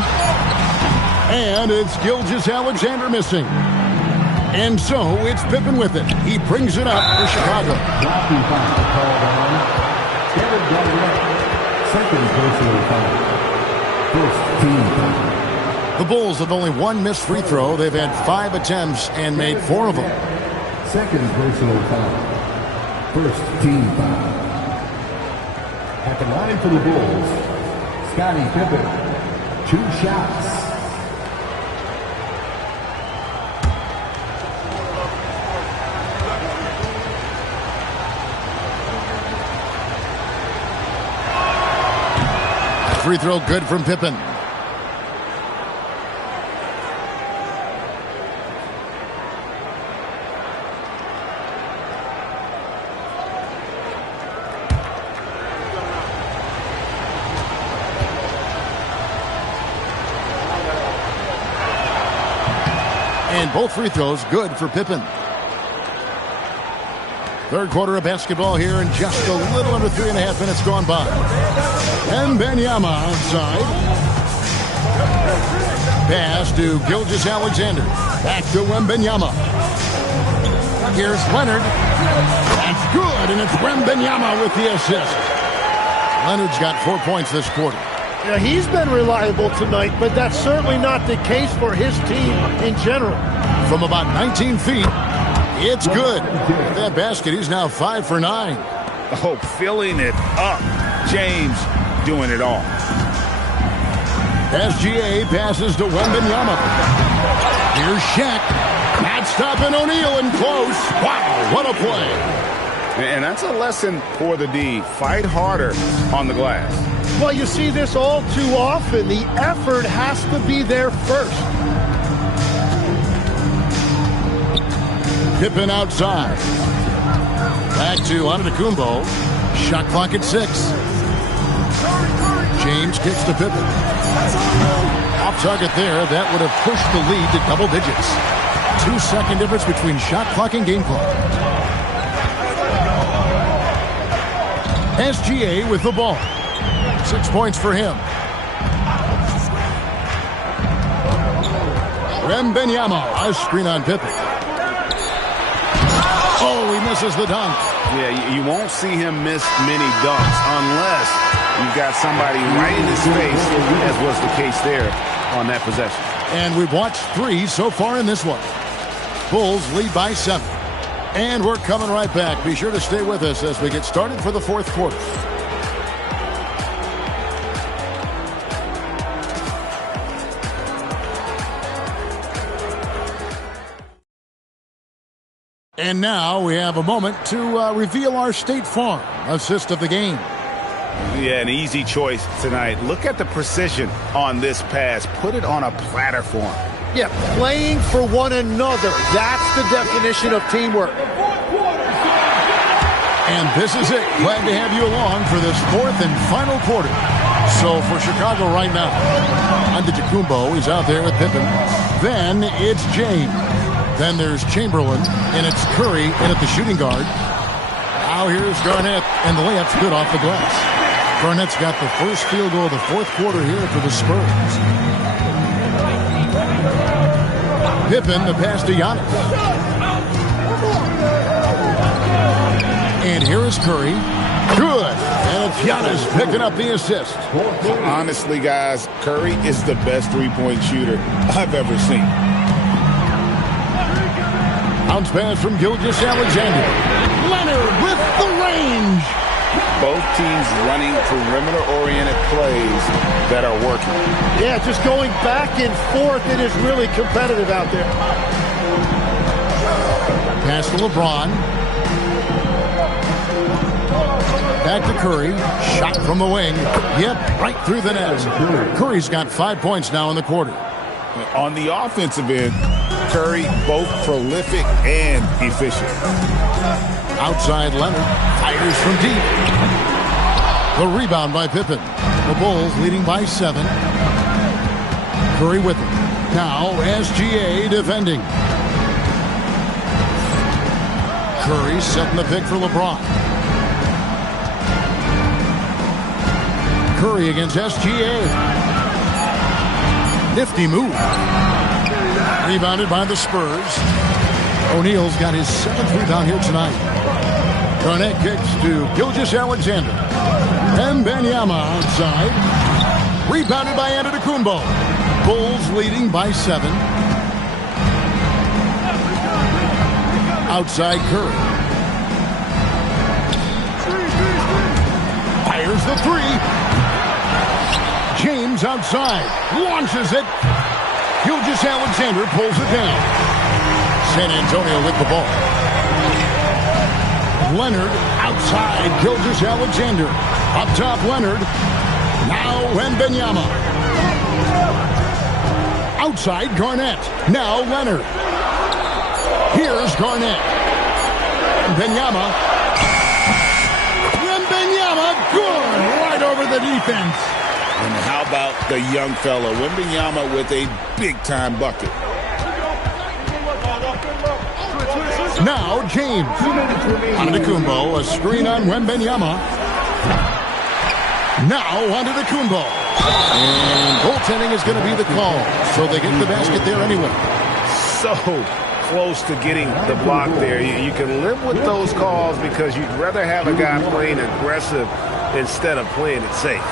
And it's Gilgeous-Alexander missing. And so it's Pippen with it. He brings it up for Chicago. Second personal foul. First team foul. The Bulls have only one missed free throw. They've had 5 attempts and made 4 of them. Second personal foul. First team foul. At the line for the Bulls, Scottie Pippen. 2 shots. free throw good from Pippen. And both free throws good for Pippen. Third quarter of basketball here, and just a little under 3.5 minutes gone by. Wembanyama outside. Pass to Gilgeous-Alexander. Back to Wembanyama. Here's Leonard. That's good, and it's Wembanyama with the assist. Leonard's got 4 points this quarter. Yeah, he's been reliable tonight, but that's certainly not the case for his team in general. From about 19 feet, it's good. With that basket, he's now 5 for 9. Oh, filling it up. James doing it all. SGA passes to Wembanyama. Here's Shaq. Not stopping O'Neal and close. Wow, what a play. And that's a lesson for the D. Fight harder on the glass. Well, you see this all too often. The effort has to be there first. Pippen outside. Back to Antetokounmpo. Shot clock at 6. James kicks to Pippen. Off target there. That would have pushed the lead to double digits. 2-second difference between shot clock and game clock. SGA with the ball. 6 points for him. Wembanyama, a screen on Pippen. Oh, he misses the dunk. Yeah, you won't see him miss many dunks unless you've got somebody right in his face, as was the case there on that possession. And we've watched 3 so far in this one. Bulls lead by 7. And we're coming right back. Be sure to stay with us as we get started for the fourth quarter. And now we have a moment to reveal our State Farm assist of the game. Yeah, an easy choice tonight. Look at the precision on this pass. Put it on a platter for him. Yeah, playing for one another. That's the definition of teamwork. And this is it. Glad to have you along for this fourth and final quarter. So for Chicago right now, Antetokounmpo is out there with Pippen. Then it's James. Then there's Chamberlain, and it's Curry in at the shooting guard. Now here's Garnett, and the layup's good off the glass. Garnett's got the first field goal of the fourth quarter here for the Spurs. Pippen, the pass to Giannis. And here is Curry. Good. And it's Giannis picking up the assist. Honestly, guys, Curry is the best three-point shooter I've ever seen. Bounce pass from Gilgeous-Alexander. Leonard with the range. Both teams running perimeter-oriented plays that are working. Yeah, just going back and forth. It is really competitive out there. Pass to LeBron. Back to Curry. Shot from the wing. Yep, right through the net. Curry's got 5 points now in the quarter. On the offensive end, Curry both prolific and efficient. Outside Leonard. Fires from deep. The rebound by Pippen. The Bulls leading by 7. Curry with it. Now SGA defending. Curry setting the pick for LeBron. Curry against SGA. Nifty move. Rebounded by the Spurs. O'Neal's got his 7th rebound here tonight. Garnett kicks to Gilgeous-Alexander. Wembanyama outside. Rebounded by Antetokounmpo. Bulls leading by 7. Outside Curry. Fires the 3. James outside. Launches it. Gilgeous-Alexander pulls it down. San Antonio with the ball. Leonard outside. Gilgeous-Alexander. Up top Leonard. Now Wembanyama. Outside Garnett. Now Leonard. Here's Garnett. Wembanyama. Wembanyama, good! Right over the defense. And how about the young fella, Wembanyama, with a big-time bucket. Now James. Antetokounmpo, a screen on Wembanyama. Now Antetokounmpo. And goaltending is going to be the call. So they get the basket there anyway. So close to getting the block there. You can live with those calls because you'd rather have a guy playing aggressive instead of playing it safe.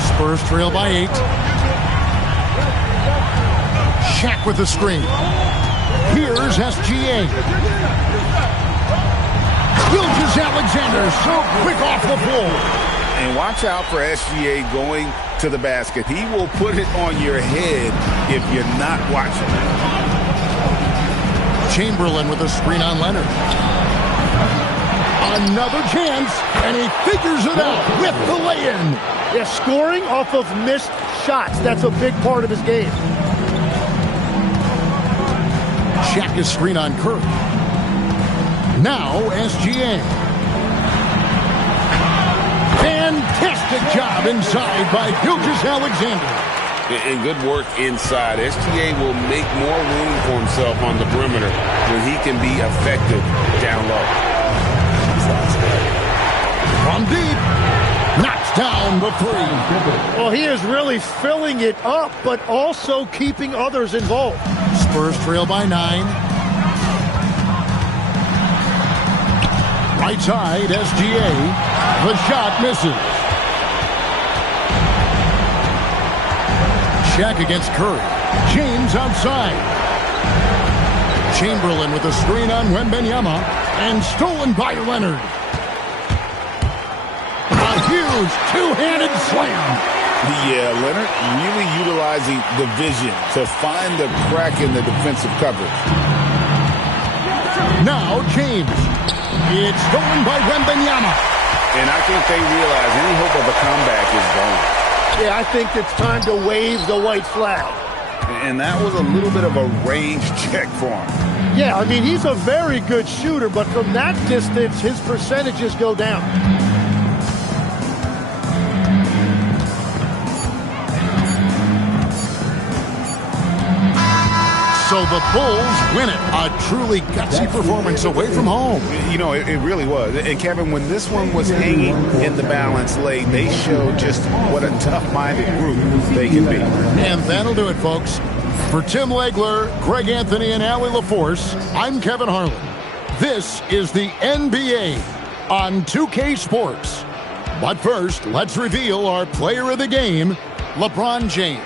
Spurs trail by 8. Shaq with the screen. Here's SGA. Gilgeous-Alexander, so quick off the floor. And watch out for SGA going to the basket. He will put it on your head if you're not watching. Chamberlain with a screen on Leonard. Another chance, and he figures it out with the lay-in. Yeah, scoring off of missed shots. That's a big part of his game. Shaq is screen on Kirk. Now SGA. Fantastic job inside by Gilgeous-Alexander. And good work inside. SGA will make more room for himself on the perimeter when he can be effective down low. From deep. Knocks down the 3. Well, he is really filling it up, but also keeping others involved. Spurs trail by 9. Right side, SGA. The shot misses. Shaq against Curry. James outside. Chamberlain with a screen on Wembanyama. And stolen by Leonard. A huge two-handed slam. Yeah, Leonard really utilizing the vision to find the crack in the defensive coverage. Now James. It's stolen by Wembanyama. And I think they realize any hope of a comeback is gone. Yeah, I think it's time to wave the white flag. And that was a little bit of a range check for him. Yeah, I mean, he's a very good shooter, but from that distance, his percentages go down. So the Bulls win it. A truly gutsy performance away from home. You know, it really was. And Kevin, when this one was hanging in the balance late, they showed just what a tough-minded group they can be. And that'll do it, folks. For Tim Legler, Greg Anthony, and Allie LaForce, I'm Kevin Harlan. This is the NBA on 2K Sports. But first, let's reveal our player of the game, LeBron James.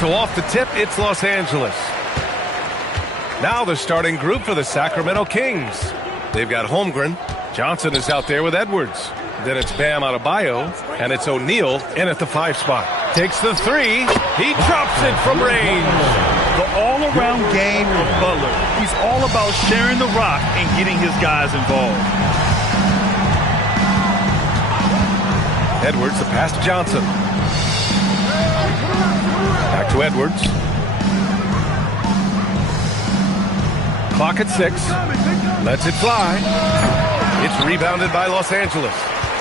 So off the tip, it's Los Angeles. Now the starting group for the Sacramento Kings. They've got Holmgren. Johnson is out there with Edwards. Then it's Bam Adebayo, and it's O'Neal in at the 5 spot. Takes the 3. He drops it from range. The all-around game of Butler. He's all about sharing the rock and getting his guys involved. Edwards, the pass to Johnson. Back to Edwards. Clock at 6. Lets it fly. It's rebounded by Los Angeles.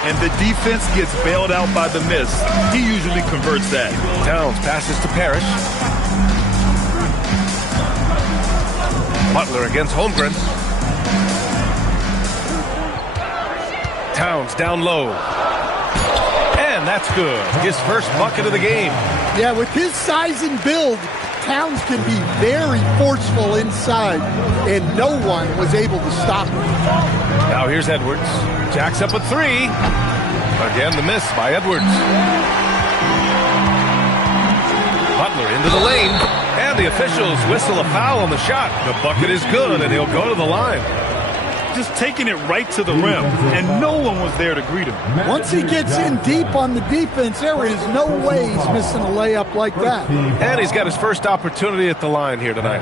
And the defense gets bailed out by the miss. He usually converts that. Towns passes to Parrish. Butler against Holmgren. Towns down low. And that's good. His first bucket of the game. Yeah, with his size and build, Towns can be very forceful inside, and no one was able to stop him. Now here's Edwards. Jacks up at 3. Again, the miss by Edwards. Butler into the lane, and the officials whistle a foul on the shot. The bucket is good, and he'll go to the line. Just taking it right to the rim, and no one was there to greet him. Once he gets in deep on the defense, there is no way he's missing a layup like that. And he's got his first opportunity at the line here tonight.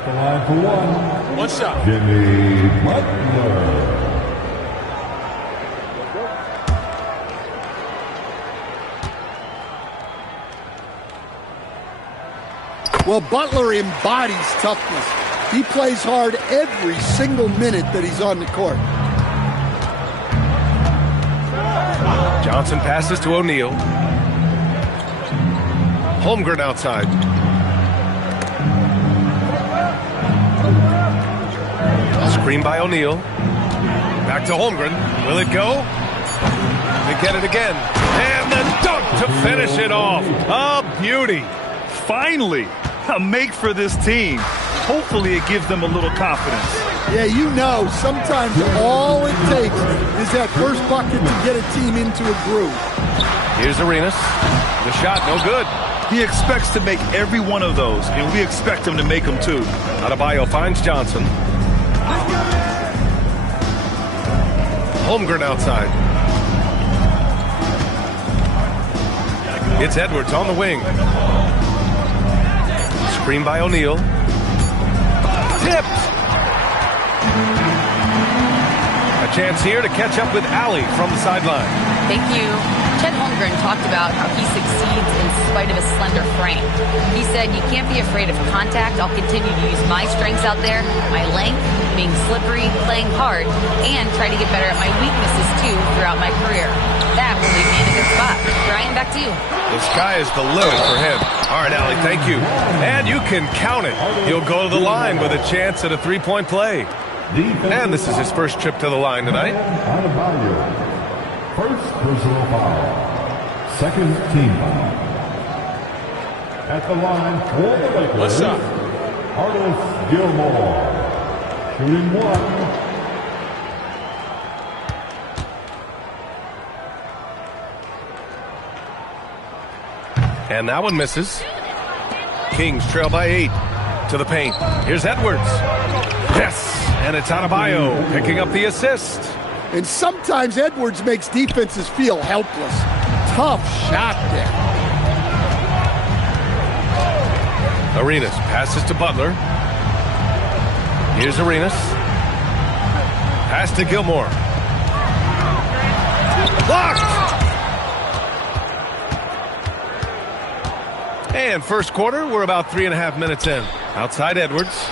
One shot. Jimmy Butler. Well, Butler embodies toughness. He plays hard every single minute that he's on the court. Johnson passes to O'Neal. Holmgren outside. Screen by O'Neal. Back to Holmgren. Will it go? They get it again. And the dunk to finish it off. A beauty. Finally, a make for this team. Hopefully it gives them a little confidence. Yeah, you know, sometimes all it takes is that first bucket to get a team into a groove. Here's Arenas. The shot, no good. He expects to make every one of those, and we expect him to make them too. Adebayo finds Johnson. Holmgren outside. It's Edwards on the wing. Screen by O'Neal. Tipped. A chance here to catch up with Allie from the sideline. Thank you. Chet Holmgren talked about how he succeeds in spite of his slender frame. He said, "You can't be afraid of contact. I'll continue to use my strengths out there, my length, being slippery, playing hard, and try to get better at my weaknesses too throughout my career. That will leave me in a good spot." Brian, back to you. The sky is the limit for him. All right, Allie, thank you. And you can count it. He'll go to the line with a chance at a three-point play. And this is his first trip to the line tonight. First personal foul. Second team foul. At the line for the Lakers, What's up? Artis Gilmore. Shooting 1. And that one misses. Kings trail by 8 to the paint. Here's Edwards. Yes, and it's Adebayo picking up the assist. And sometimes Edwards makes defenses feel helpless. Tough shot there. Arenas passes to Butler. Here's Arenas. Pass to Gilmore. Blocked! And first quarter, we're about 3.5 minutes in. Outside Edwards.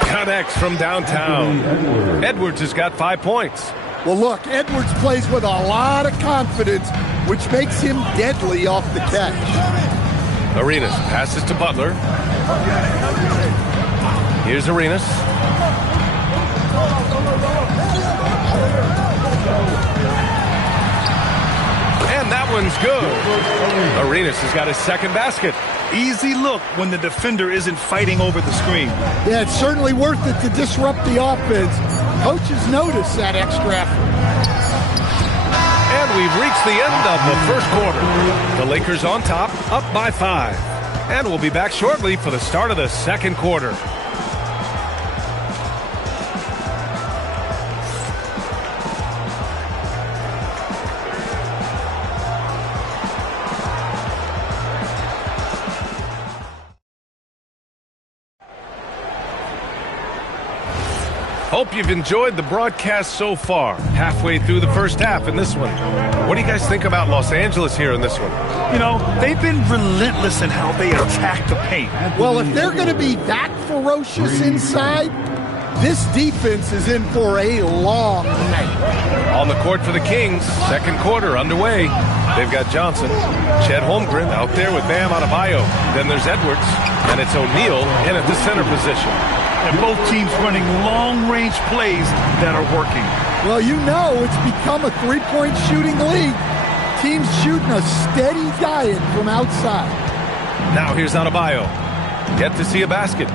Connects from downtown. Edwards has got 5 points. Well, look, Edwards plays with a lot of confidence, which makes him deadly off the catch. Arenas passes to Butler. Here's Arenas. And that one's good. Arenas has got his second basket. Easy look when the defender isn't fighting over the screen. Yeah, it's certainly worth it to disrupt the offense. Coaches notice that extra effort. And we've reached the end of the first quarter. The Lakers on top, up by 5. And we'll be back shortly for the start of the second quarter. Hope you've enjoyed the broadcast so far. Halfway through the first half in this one. What do you guys think about Los Angeles here in this one? You know, they've been relentless in how they attack the paint. Well, if they're going to be that ferocious inside, this defense is in for a long night. On the court for the Kings, second quarter underway. They've got Johnson, Chet Holmgren out there with Bam Adebayo. Then there's Edwards, and it's O'Neal in at the center position. And both teams running long-range plays that are working. Well, you know it's become a three-point shooting league. Teams shooting a steady diet from outside. Now here's Adebayo. Yet to see a basket.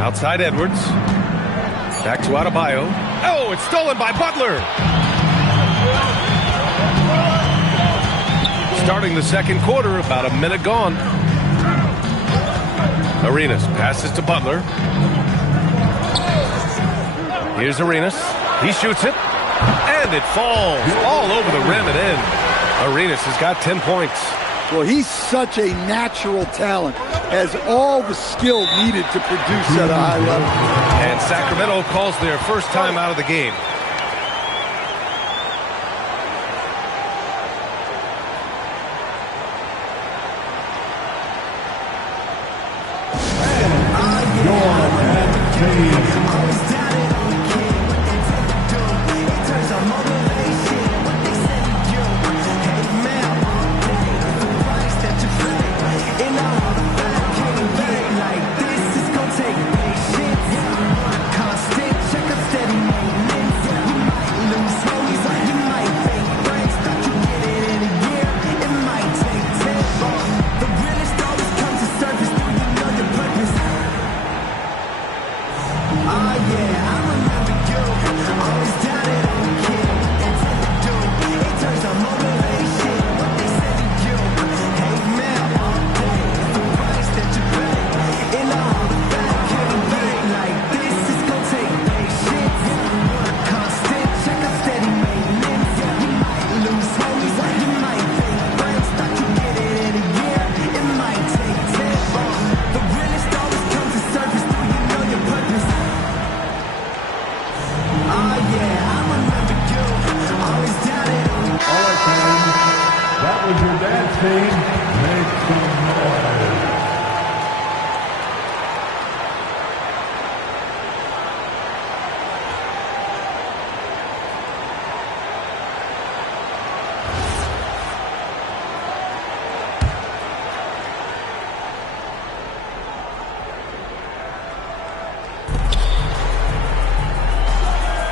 Outside Edwards. Back to Adebayo. Oh, it's stolen by Butler. Starting the second quarter, about a minute gone. Arenas passes to Butler. Here's Arenas. He shoots it. And it falls all over the rim and in. Arenas has got 10 points. Well, he's such a natural talent. Has all the skill needed to produce at a high level. And Sacramento calls their first time out of the game.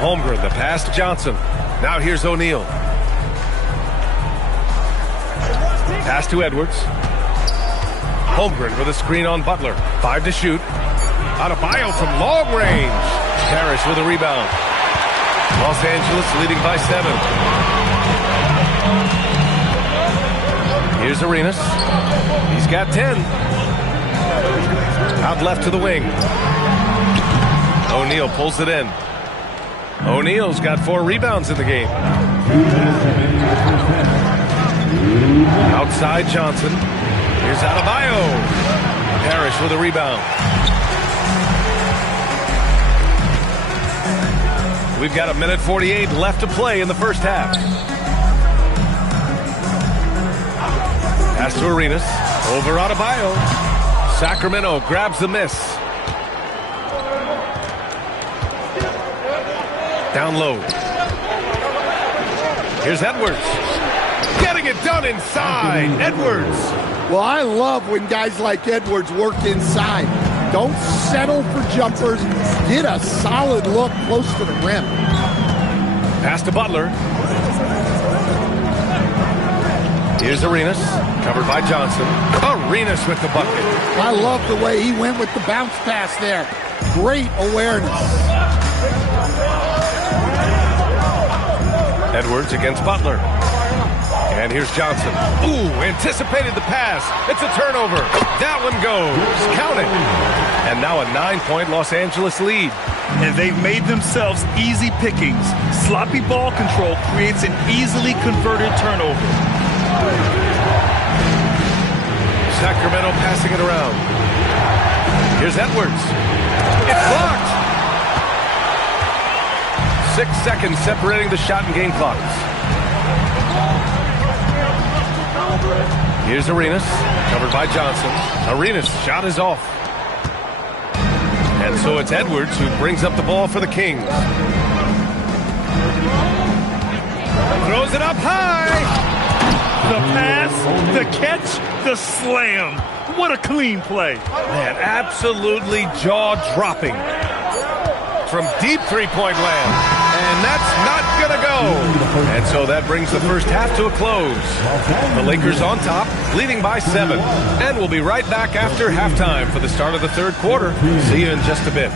Holmgren, the pass to Johnson. Now here's O'Neal. Pass to Edwards. Holmgren with a screen on Butler. 5 to shoot. Adebayo from long range. Parrish with a rebound. Los Angeles leading by 7. Here's Arenas. He's got 10. Out left to the wing. O'Neal pulls it in. O'Neal's got 4 rebounds in the game. Outside Johnson. Here's Adebayo. Parrish with a rebound. We've got 1:48 left to play in the first half. Pass to Arenas. Over Adebayo. Sacramento grabs the miss. Down low. Here's Edwards. Getting it done inside. Edwards. Well, I love when guys like Edwards work inside. Don't settle for jumpers. Get a solid look close to the rim. Pass to Butler. Here's Arenas. Covered by Johnson. Arenas with the bucket. I love the way he went with the bounce pass there. Great awareness. Edwards against Butler. And here's Johnson. Ooh, anticipated the pass. It's a turnover. That one goes. Count it. And now a 9-point Los Angeles lead. And they've made themselves easy pickings. Sloppy ball control creates an easily converted turnover. Sacramento passing it around. Here's Edwards. It's blocked. 6 seconds separating the shot and game clocks. Here's Arenas, covered by Johnson. Arenas' shot is off. And so it's Edwards who brings up the ball for the Kings. Throws it up high. The pass, the catch, the slam. What a clean play. Man, absolutely jaw-dropping. From deep three-point land. And that's not going to go. And so that brings the first half to a close. The Lakers on top, leading by 7. And we'll be right back after halftime for the start of the third quarter. See you in just a bit.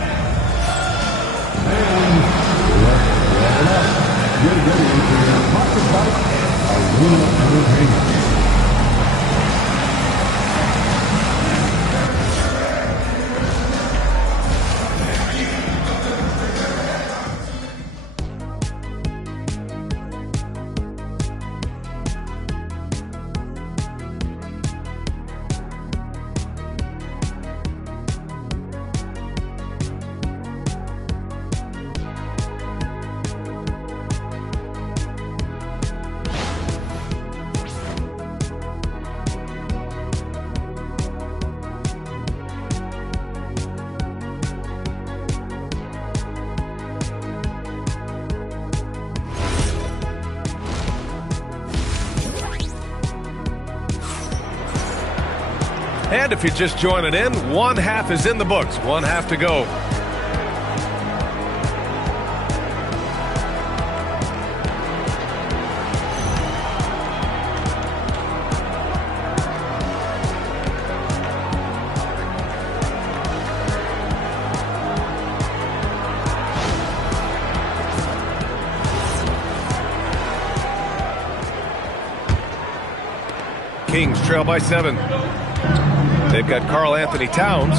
And if you're just joining in, one half is in the books. One half to go. Kings trail by 7. They've got Karl Anthony Towns,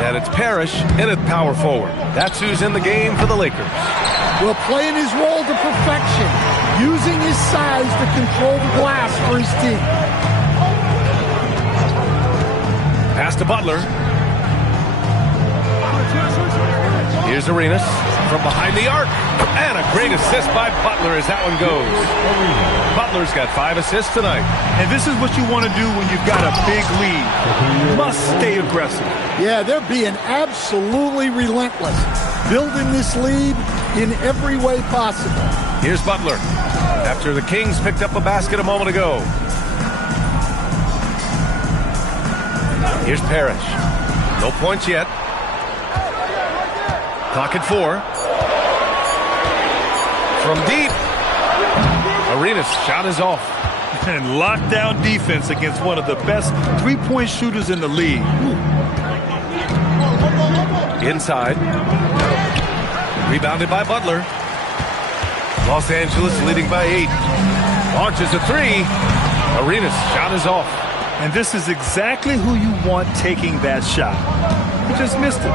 and it's Parrish in at power forward. That's who's in the game for the Lakers. Well, playing his role to perfection, using his size to control the glass for his team. Pass to Butler. Here's Arenas from behind the arc. And a great assist by Butler as that one goes. Butler's got 5 assists tonight. And this is what you want to do when you've got a big lead. You must stay aggressive. Yeah, they're being absolutely relentless. Building this lead in every way possible. Here's Butler. After the Kings picked up a basket a moment ago. Here's Parrish. No points yet. Clock at 4. From deep. Arenas' shot is off. And lockdown defense against one of the best three-point shooters in the league. Inside. Rebounded by Butler. Los Angeles leading by 8. Launches a 3. Arenas' shot is off. And this is exactly who you want taking that shot. He just missed it.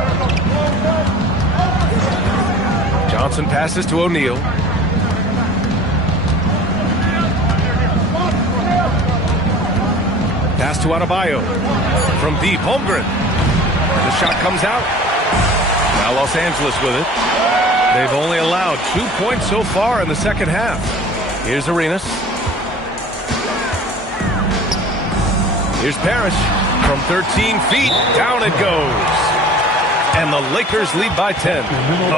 Johnson passes to O'Neal. Pass to Adebayo. From deep, Holmgren. The shot comes out. Now Los Angeles with it. They've only allowed 2 points so far in the second half. Here's Arenas. Here's Parrish. From 13 feet, down it goes. And the Lakers lead by 10.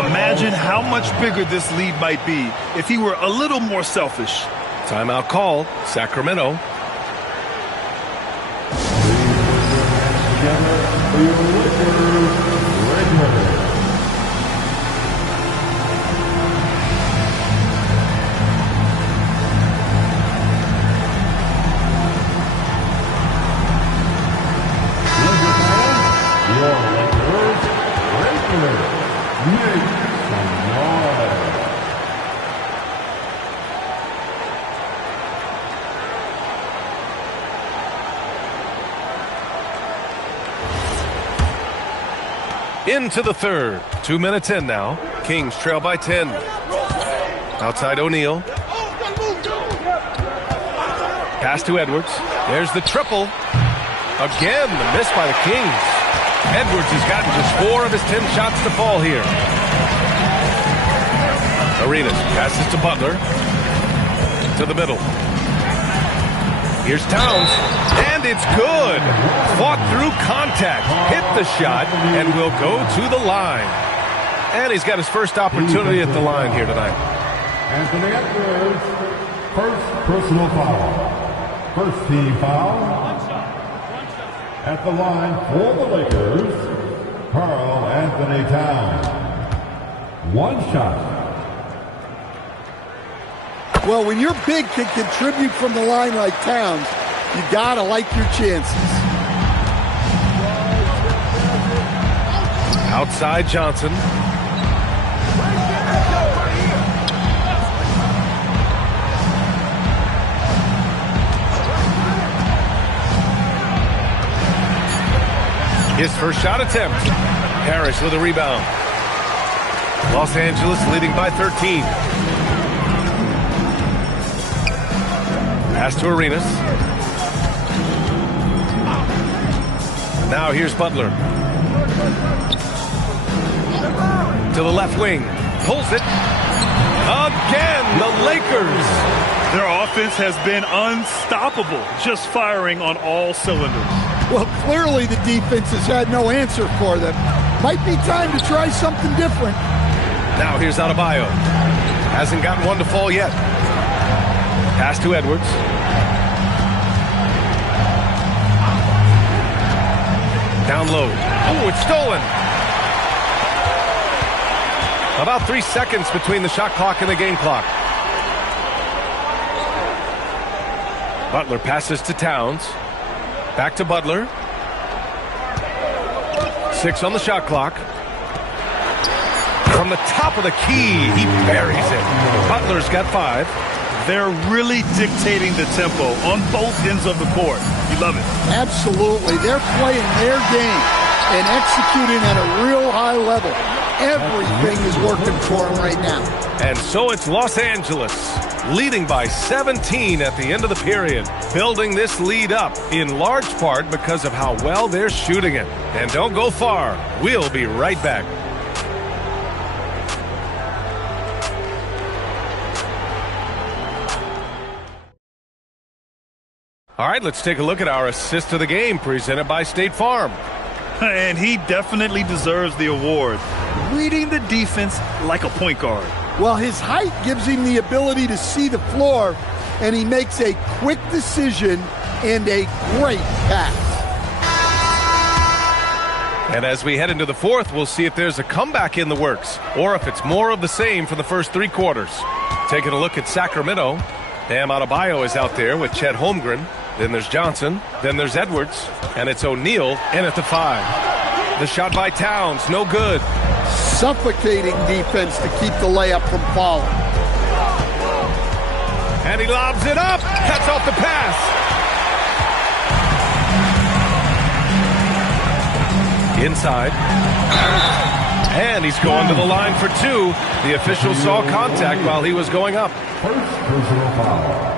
Imagine how much bigger this lead might be if he were a little more selfish. Timeout call, Sacramento. Into the third. 2 minutes in now. Kings trail by 10. Outside O'Neal. Pass to Edwards. There's the triple. Again, the miss by the Kings. Edwards has gotten just 4 of his 10 shots to fall here. Arenas passes to Butler. To the middle. Here's Towns. And it's good. Fought through contact. Hit the shot and will go to the line. And he's got his first opportunity at the line here tonight. Anthony Edwards, first personal foul. First team foul. At the line for the Lakers, Karl Anthony Towns. 1 shot. Well, when your big can contribute from the line like Towns, you gotta like your chances. Outside Johnson. His first shot attempt. Parrish with a rebound. Los Angeles leading by 13. Pass to Arenas. Now here's Butler. To the left wing. Pulls it. Again, the Lakers. Their offense has been unstoppable, just firing on all cylinders. Well, clearly the defense has had no answer for them. Might be time to try something different. Now here's Adebayo. Hasn't gotten one to fall yet. Pass to Edwards. Down low. Oh, it's stolen. About 3 seconds between the shot clock and the game clock. Butler passes to Towns. Back to Butler. 6 on the shot clock. From the top of the key, he buries it. Butler's got 5. They're really dictating the tempo on both ends of the court. You love it. Absolutely. They're playing their game and executing at a real high level. Everything is working for them right now. And so it's Los Angeles, leading by 17 at the end of the period, building this lead up in large part because of how well they're shooting it. And don't go far. We'll be right back. All right, let's take a look at our assist of the game presented by State Farm. And he definitely deserves the award. Reading the defense like a point guard. Well, his height gives him the ability to see the floor, and he makes a quick decision and a great pass. And as we head into the fourth, we'll see if there's a comeback in the works or if it's more of the same for the first 3 quarters. Taking a look at Sacramento, Bam Adebayo is out there with Chet Holmgren. Then there's Johnson. Then there's Edwards. And it's O'Neal in at the 5. The shot by Towns, no good. Suffocating defense to keep the layup from falling. And he lobs it up. Cuts off the pass. Inside. And he's going to the line for 2. The official saw contact while he was going up. First personal foul.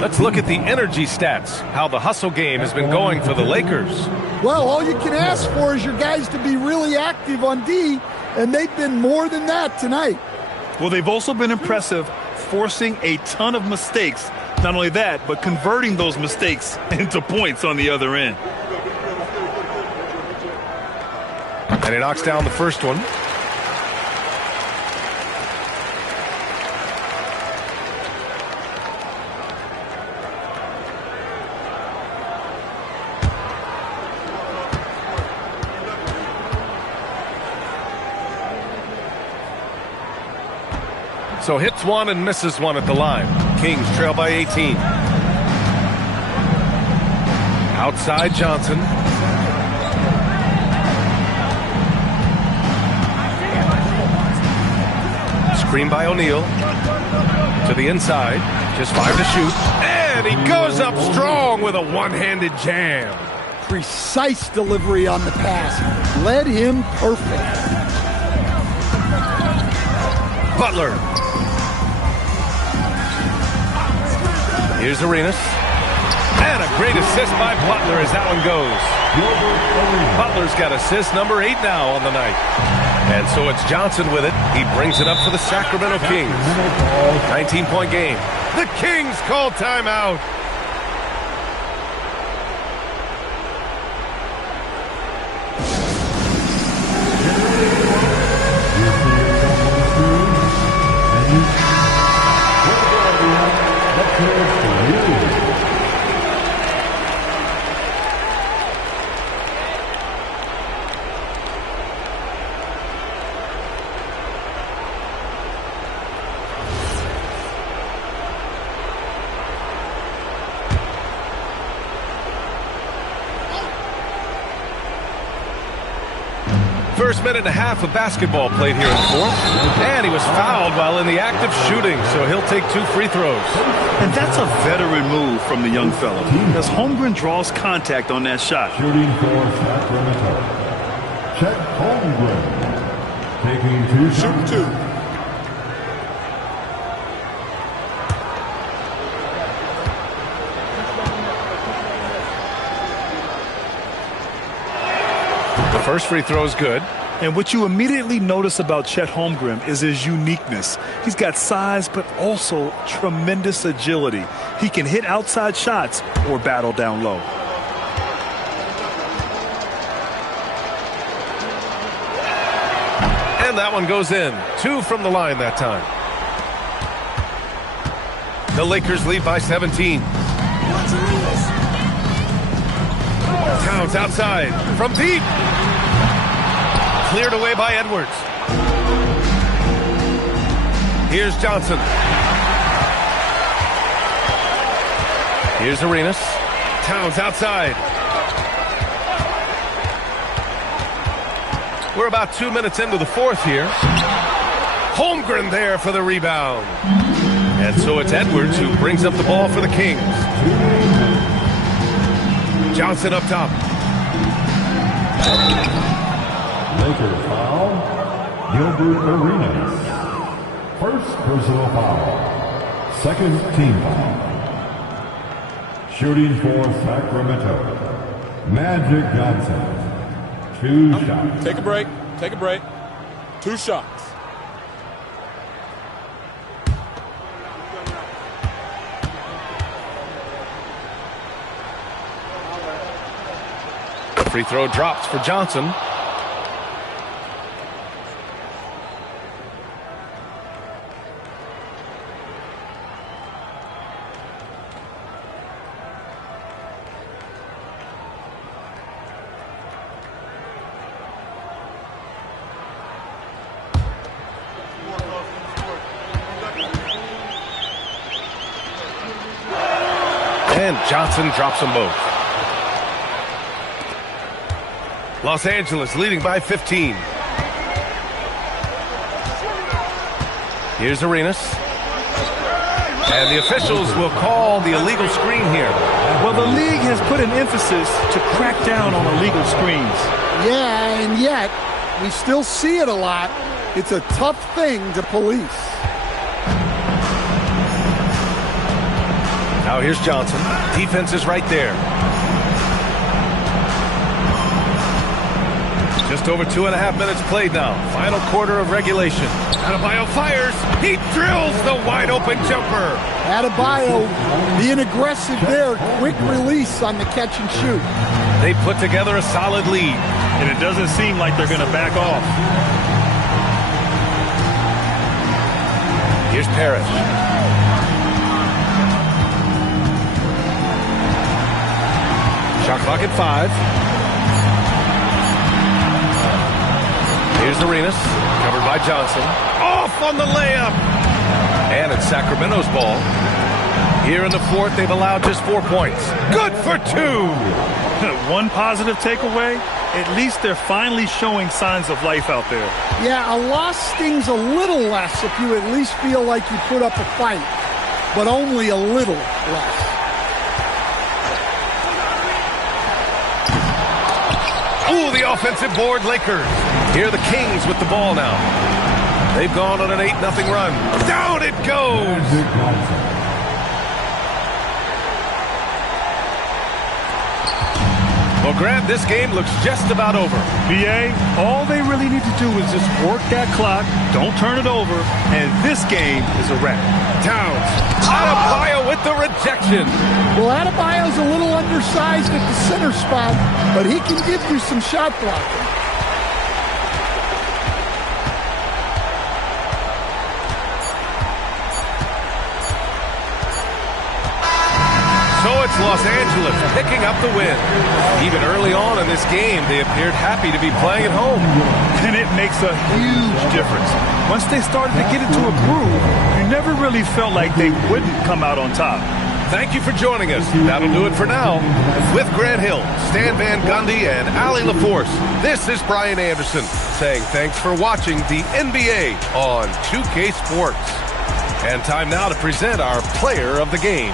Let's look at the energy stats, how the hustle game has been going for the Lakers. Well, all you can ask for is your guys to be really active on D, and they've been more than that tonight. Well, they've also been impressive, forcing a ton of mistakes. Not only that, but converting those mistakes into points on the other end. And he knocks down the first one. So hits 1 and misses 1 at the line. Kings trail by 18. Outside Johnson. Screen by O'Neal. To the inside. Just 5 to shoot. And he goes up strong with a one-handed jam. precise delivery on the pass. Led him perfect. Butler. Here's Arenas. And a great assist by Butler as that one goes. Butler's got assist number 8 now on the night. And so it's Johnson with it. He brings it up for the Sacramento Kings. 19-point game. The Kings call timeout. First minute and a half of basketball played here in the fourth. And he was fouled while in the act of shooting, so he'll take 2 free throws. And that's a veteran move from the young fellow, as Holmgren draws contact on that shot. Shooting for Sacramento. Chet Holmgren taking 2 shots. Shoot 2. The first free throw is good. And what you immediately notice about Chet Holmgren is his uniqueness. He's got size, but also tremendous agility. He can hit outside shots or battle down low. And that one goes in. 2 from the line that time. The Lakers lead by 17. Towns outside from deep. Cleared away by Edwards. Here's Johnson. Here's Arenas. Towns outside. We're about 2 minutes into the fourth here. Holmgren there for the rebound. And so it's Edwards who brings up the ball for the Kings. Johnson up top. Lakers foul. Gilbert Arenas. First personal foul. Second team foul. Shooting for Sacramento. Magic Johnson. 2 shots. Take a break. Take a break. 2 shots. Free throw drops for Johnson. And Johnson drops them both. Los Angeles leading by 15. Here's Arenas. And the officials will call the illegal screen here. Well, the league has put an emphasis to crack down on illegal screens. Yeah, and yet we still see it a lot. It's a tough thing to police. Now here's Johnson. Defense is right there. Just over 2.5 minutes played now. Final quarter of regulation. Adebayo fires. He drills the wide open jumper. Adebayo being aggressive there. Quick release on the catch and shoot. They put together a solid lead. And it doesn't seem like they're going to back off. Here's Parrish. Shot clock at 5. Here's Arenas, covered by Johnson. Off on the layup. And it's Sacramento's ball. Here in the fourth, they've allowed just 4 points. Good for 2. One positive takeaway, at least they're finally showing signs of life out there. Yeah, a loss stings a little less if you at least feel like you put up a fight, but only a little less. Ooh, the offensive board, Lakers. Here are the Kings with the ball now. They've gone on an 8-0 run. Down it goes. Well, Grant, this game looks just about over. BA, all they really need to do is just work that clock, don't turn it over, and this game is a wrap. Towns. Adebayo with the rejection. Well, Adebayo's a little undersized at the center spot, but he can give you some shot blocking. So it's Los Angeles picking up the win. Even early on in this game, they appeared happy to be playing at home. And it makes a huge difference. Once they started to get into a groove, you never really felt like they wouldn't come out on top. Thank you for joining us. That'll do it for now. With Grant Hill, Stan Van Gundy, and Ali LaForce, this is Brian Anderson saying thanks for watching the NBA on 2K Sports. And time now to present our player of the game.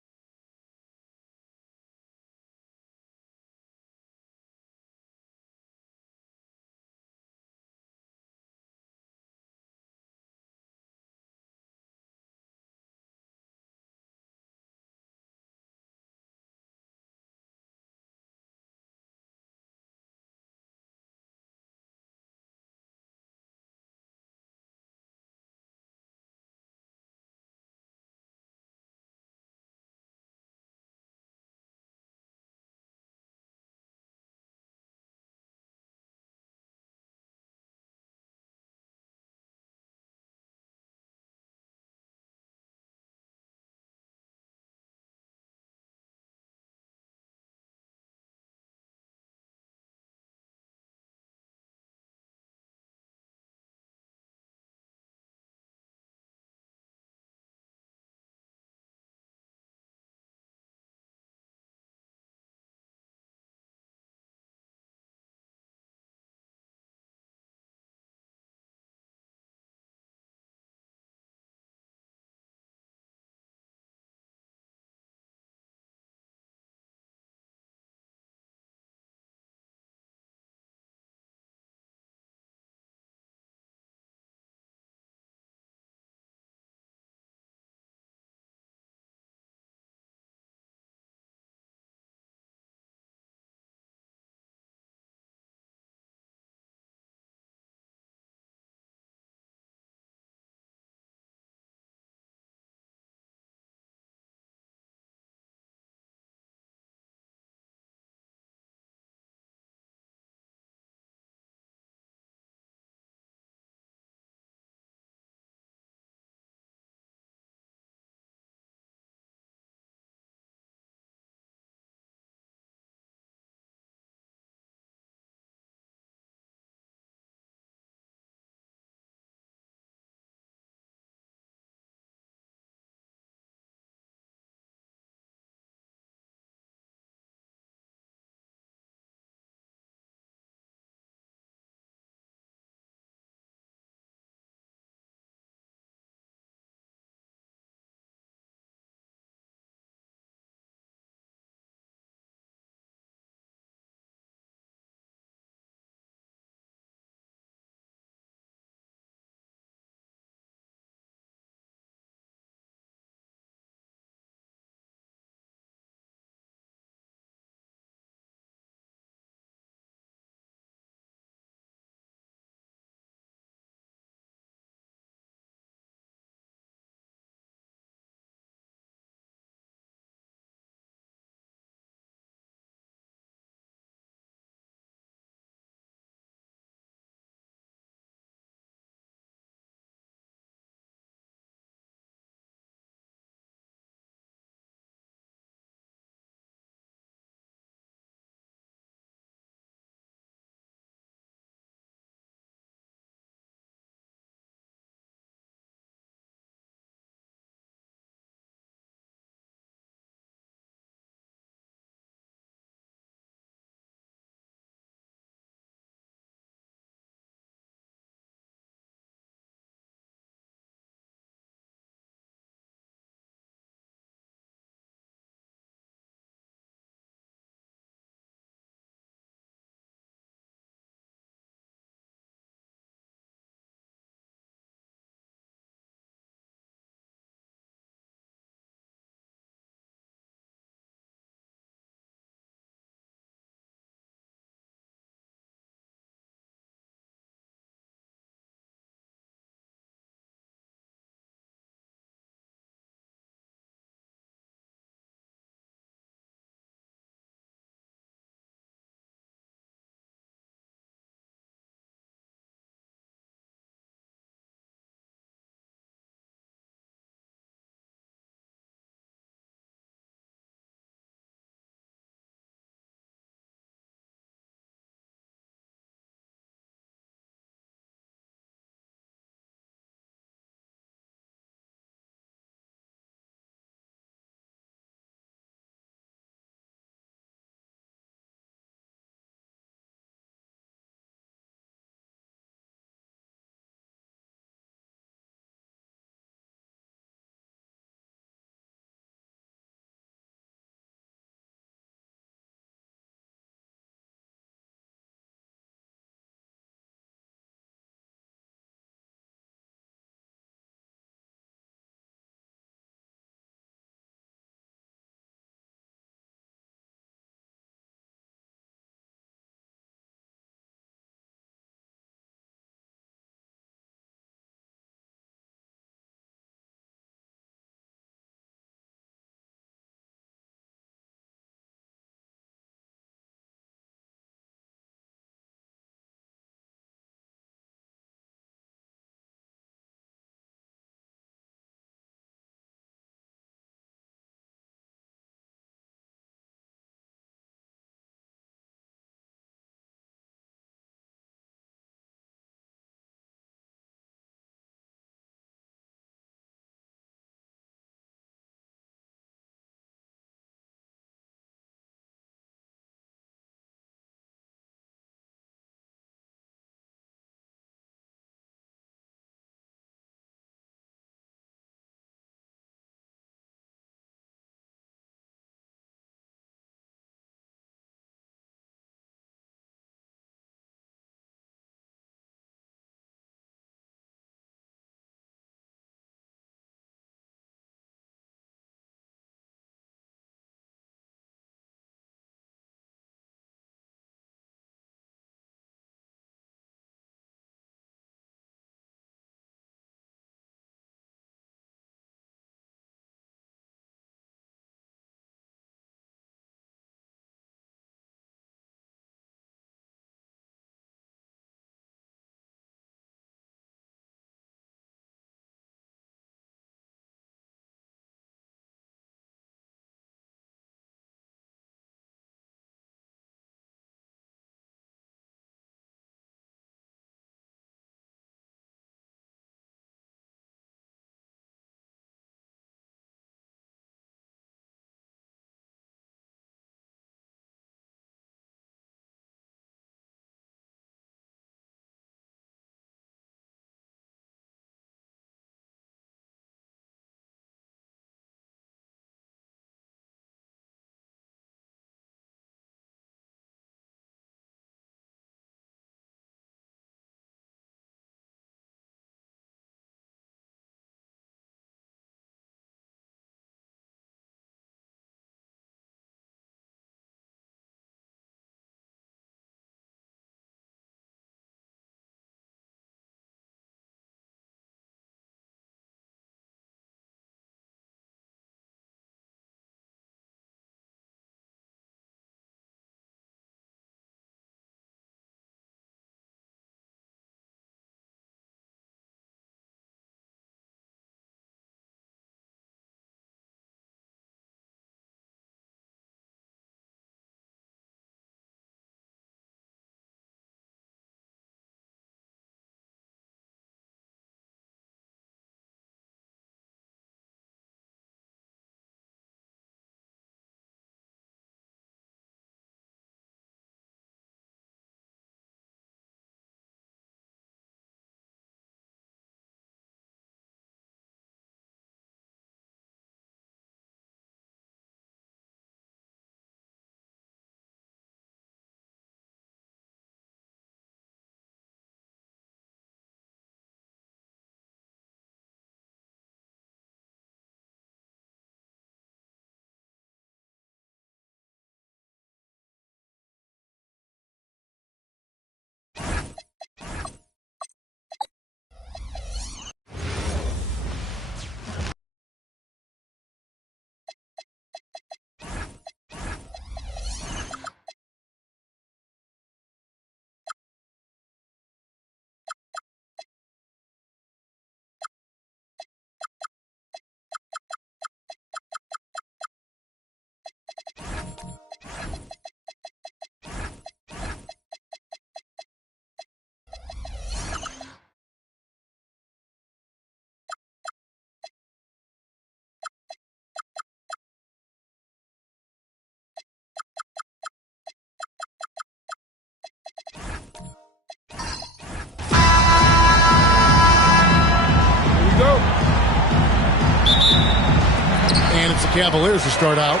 Cavaliers to start out.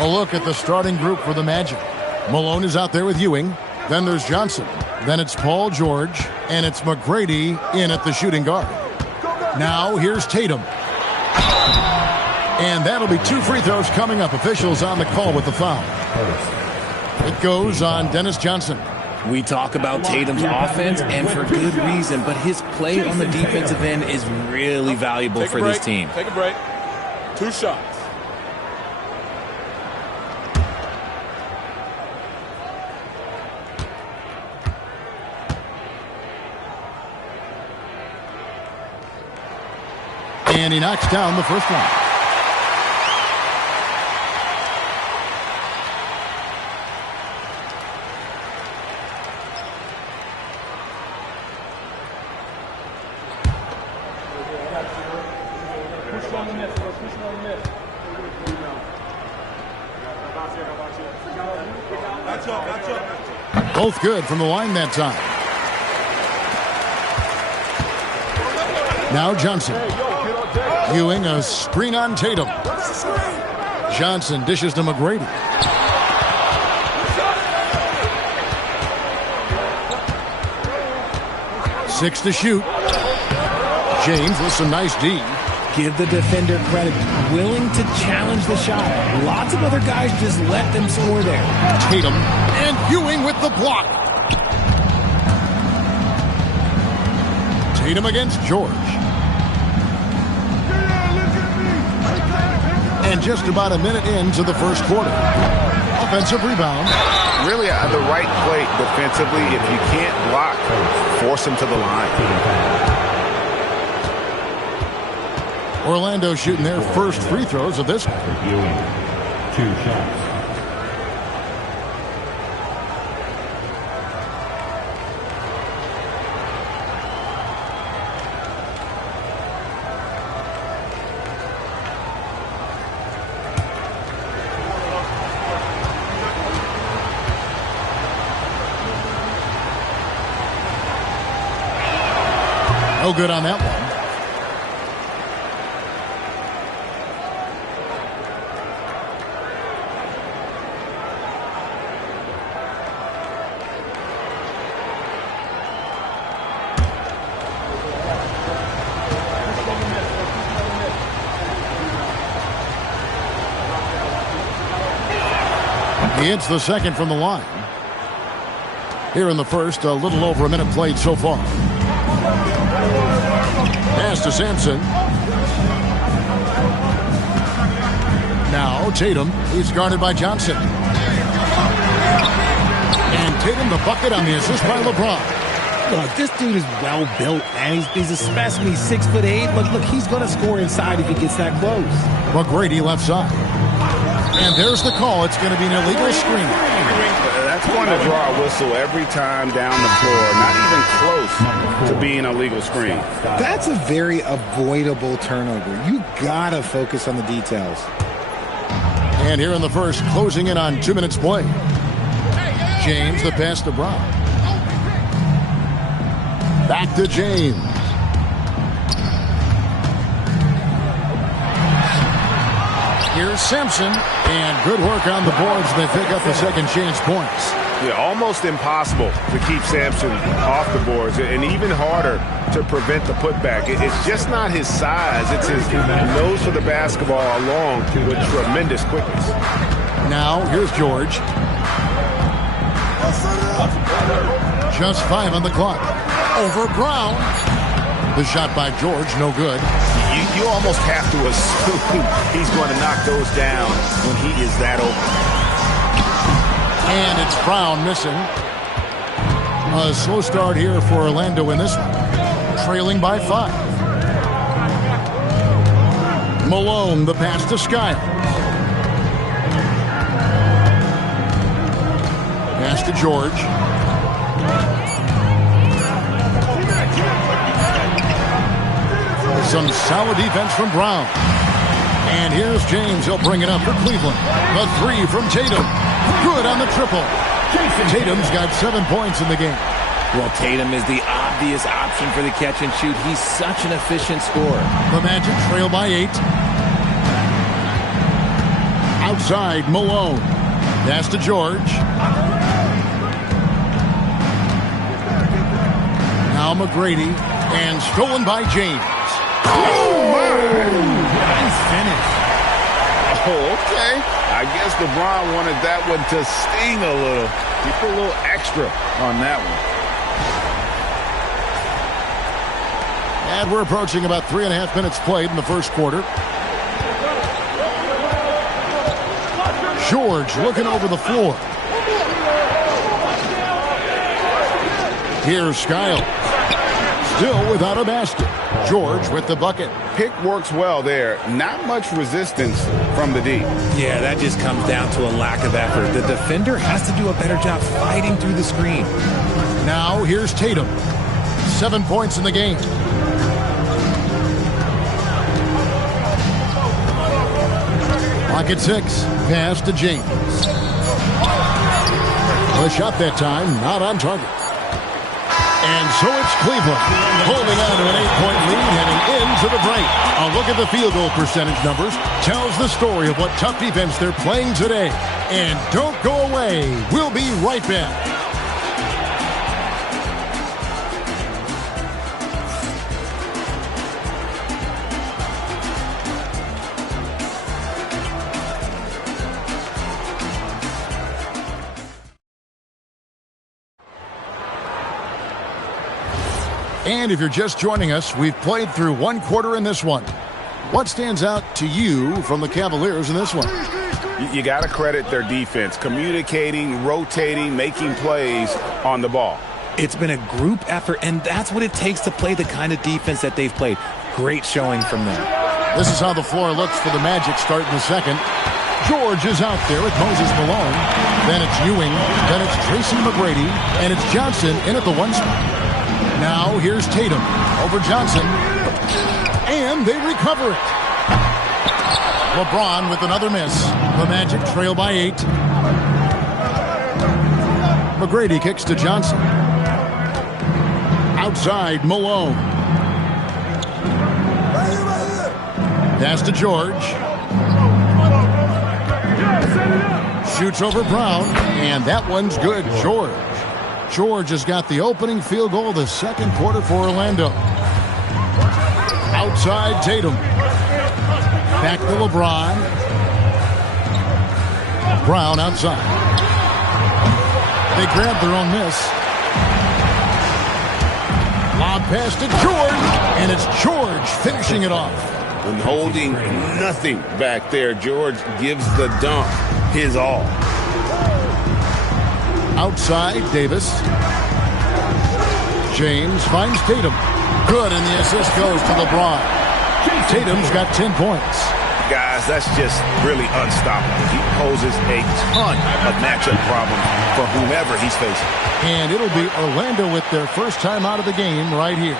A look at the starting group for the Magic. Malone is out there with Ewing. Then there's Johnson. Then it's Paul George. And it's McGrady in at the shooting guard. Now here's Tatum. And that'll be 2 free throws coming up. Officials on the call with the foul. It goes on Dennis Johnson. We talk about Tatum's offense, and for good reason, but his play on the defensive end is really valuable for this team. Take a break. 2 shots. And he knocks down the first one. Both good from the line that time. Now Johnson. Ewing, a screen on Tatum. Johnson dishes to McGrady. Six to shoot. James with some nice D. Give the defender credit. Willing to challenge the shot. Lots of other guys just let them score there. Tatum and Ewing with the block. Tatum against George. And just about a minute into the first quarter. Offensive rebound. Really the right play defensively. If you can't block, force him to the line. Orlando shooting their first free throws of this one. 2 shots. No good on that one. He hits the second from the line. Here in the first, a little over a minute played so far. Pass to Sampson. Now Tatum. He's guarded by Johnson. And Tatum the bucket on the assist by LeBron. Look, this dude is well built, man. He's a specimen. He's 6'8". Look, he's going to score inside if he gets that close. McGrady left side. And there's the call. It's going to be an illegal screen. That's going to draw a whistle every time down the floor. Not even close to being a legal screen. That's a very avoidable turnover. You got to focus on the details. And here in the first, closing in on 2 minutes play. James, the pass to Brown. Back to James. Here's Sampson, and good work on the boards. They pick up the second chance points. Yeah, almost impossible to keep Sampson off the boards, and even harder to prevent the putback. It's just not his size. It's his nose for the basketball along with tremendous quickness. Now, here's George. Just 5 on the clock. Over Brown. The shot by George, no good. You almost have to assume he's going to knock those down when he is that open. And it's Brown missing. A slow start here for Orlando in this one. Trailing by 5. Malone, the pass to Skiles. Pass to George. Some solid defense from Brown. And here's James. He'll bring it up for Cleveland. A 3 from Tatum. Good on the triple. Tatum's got 7 points in the game. Well, Tatum is the obvious option for the catch and shoot. He's such an efficient scorer. The Magic trail by 8. Outside, Malone. Pass to George. Now McGrady. And stolen by James. Oh, my. Nice finish. Oh, okay. I guess LeBron wanted that one to sting a little. He put a little extra on that one. And we're approaching about 3.5 minutes played in the first quarter. George looking over the floor. Here's Skiles. Still without a basket. George with the bucket. Pick works well there. Not much resistance from the D. Yeah, that just comes down to a lack of effort. The defender has to do a better job fighting through the screen. Now here's Tatum. 7 points in the game. Pocket 6. Pass to James. The shot that time, not on target. And so it's Cleveland holding on to an 8-point lead heading into the break. A look at the field goal percentage numbers tells the story of what tough defense they're playing today. And don't go away. We'll be right back. And if you're just joining us, we've played through one quarter in this one. What stands out to you from the Cavaliers in this one? You got to credit their defense, communicating, rotating, making plays on the ball. It's been a group effort, and that's what it takes to play the kind of defense that they've played. Great showing from them. This is how the floor looks for the Magic starting the second. George is out there with Moses Malone. Then it's Ewing. Then it's Tracy McGrady. And it's Johnson in at the 1 spot. Now here's Tatum over Johnson. And they recover it. LeBron with another miss. The Magic trail by 8. McGrady kicks to Johnson. Outside, Malone. Pass to George. Shoots over Brown. And that one's good. George has got the opening field goal of the second quarter for Orlando. Outside, Tatum. Back to LeBron. Brown outside. They grabbed their own miss. Lob pass to George. And it's George finishing it off. When holding nothing back there, George gives the dunk his all. Outside, Davis. James finds Tatum. Good, and the assist goes to LeBron. Tatum's got 10 points. Guys, that's just really unstoppable. He poses a ton of matchup problems for whomever he's facing. And it'll be Orlando with their first time out of the game right here.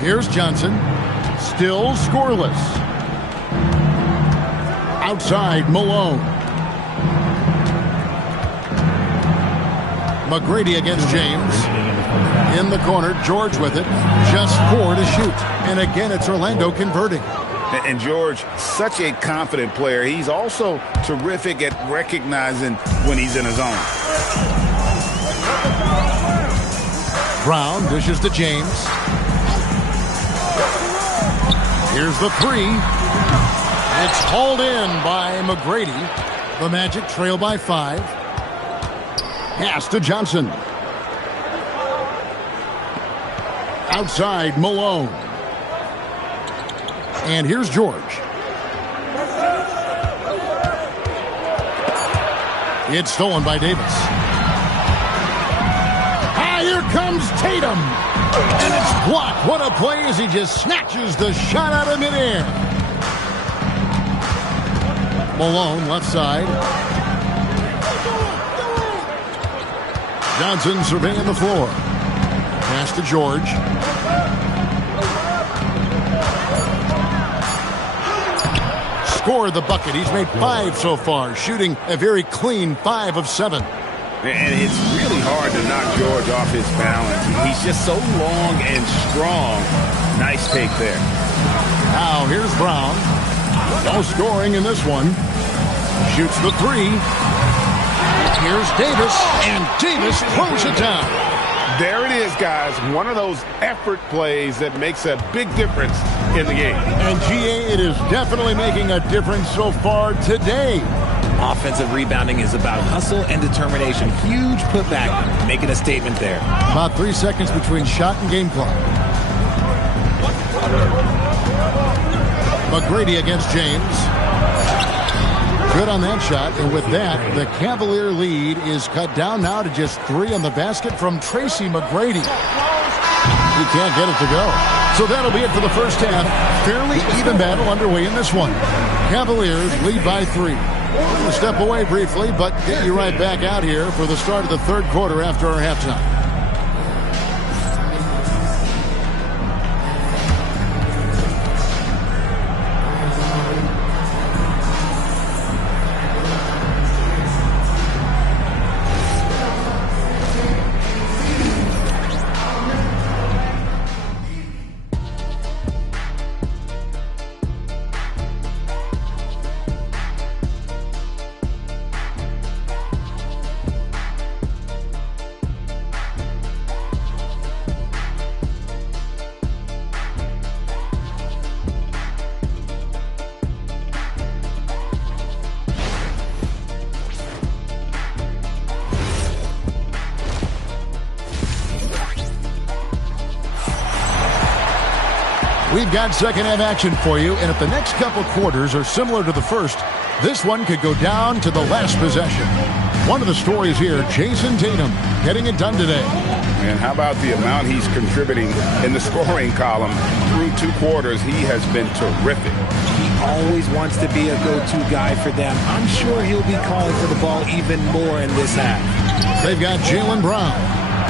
Here's Johnson. Still scoreless. Outside, Malone. McGrady against James. In the corner, George with it. Just 4 to shoot. And again, it's Orlando converting. And George, such a confident player. He's also terrific at recognizing when he's in his zone. Brown dishes to James. Here's the 3. It's hauled in by McGrady. The Magic trail by 5. Pass to Johnson. Outside, Malone. And here's George. It's stolen by Davis. Here comes Tatum. And it's blocked. What a play as he just snatches the shot out of midair. Malone, left side. Johnson surveying the floor. Pass to George. Scored the bucket. He's made 5 so far, shooting a very clean 5 of 7. And it's really hard to knock George off his balance. He's just so long and strong. Nice take there. Now here's Brown. No scoring in this one. Shoots the 3. Here's Davis, and Davis throws it down. There it is, guys. One of those effort plays that makes a big difference in the game. And GA, it is definitely making a difference so far today. Offensive rebounding is about hustle and determination. Huge putback, making a statement there. About 3 seconds between shot and game clock. McGrady against James. Good on that shot, and with that, the Cavalier lead is cut down now to just 3 on the basket from Tracy McGrady. He can't get it to go. So that'll be it for the first half. Fairly even battle underway in this one. Cavaliers lead by 3. We'll step away briefly, but get you right back out here for the start of the third quarter after our halftime. We've got second half action for you, and if the next couple quarters are similar to the first, this one could go down to the last possession. One of the stories here, Jason Tatum getting it done today. And how about the amount he's contributing in the scoring column through 2 quarters? He has been terrific. He always wants to be a go-to guy for them. I'm sure he'll be calling for the ball even more in this half. They've got Jaylen Brown.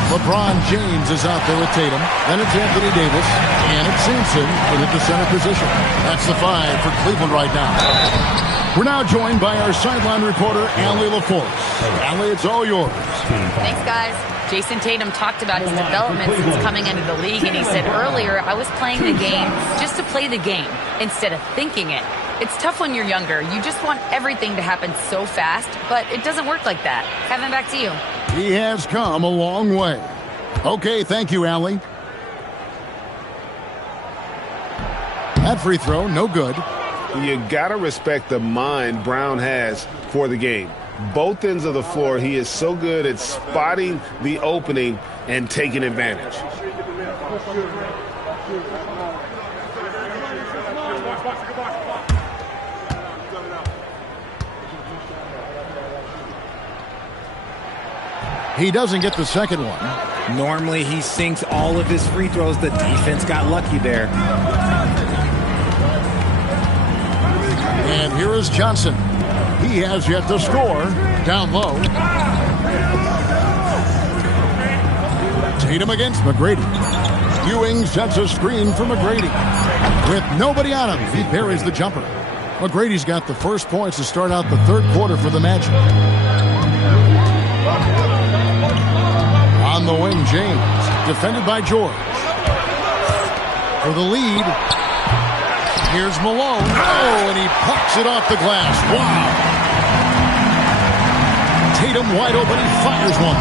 LeBron James is out there with Tatum. Then it's Anthony Davis. And it's Sampson in at the center position. That's the 5 for Cleveland right now. We're now joined by our sideline reporter, Allie LaForce. Allie, it's all yours. Thanks, guys. Jason Tatum talked about his development since coming into the league, and he said earlier, I was playing the game just to play the game instead of thinking it. It's tough when you're younger. You just want everything to happen so fast, but it doesn't work like that. Kevin, back to you. He has come a long way. Okay, thank you, Allie. That free throw, no good. You got to respect the mind Brown has for the game. Both ends of the floor, he is so good at spotting the opening and taking advantage. He doesn't get the second one. Normally he sinks all of his free throws. The defense got lucky there. And here is Johnson. He has yet to score. Down low. Tatum against McGrady. Ewing sets a screen for McGrady. With nobody on him, he buries the jumper. McGrady's got the first points to start out the third quarter for the Magic. On the wing, James, defended by George. For the lead, here's Malone. Oh, and he pops it off the glass. Wow. Tatum wide open, he fires one.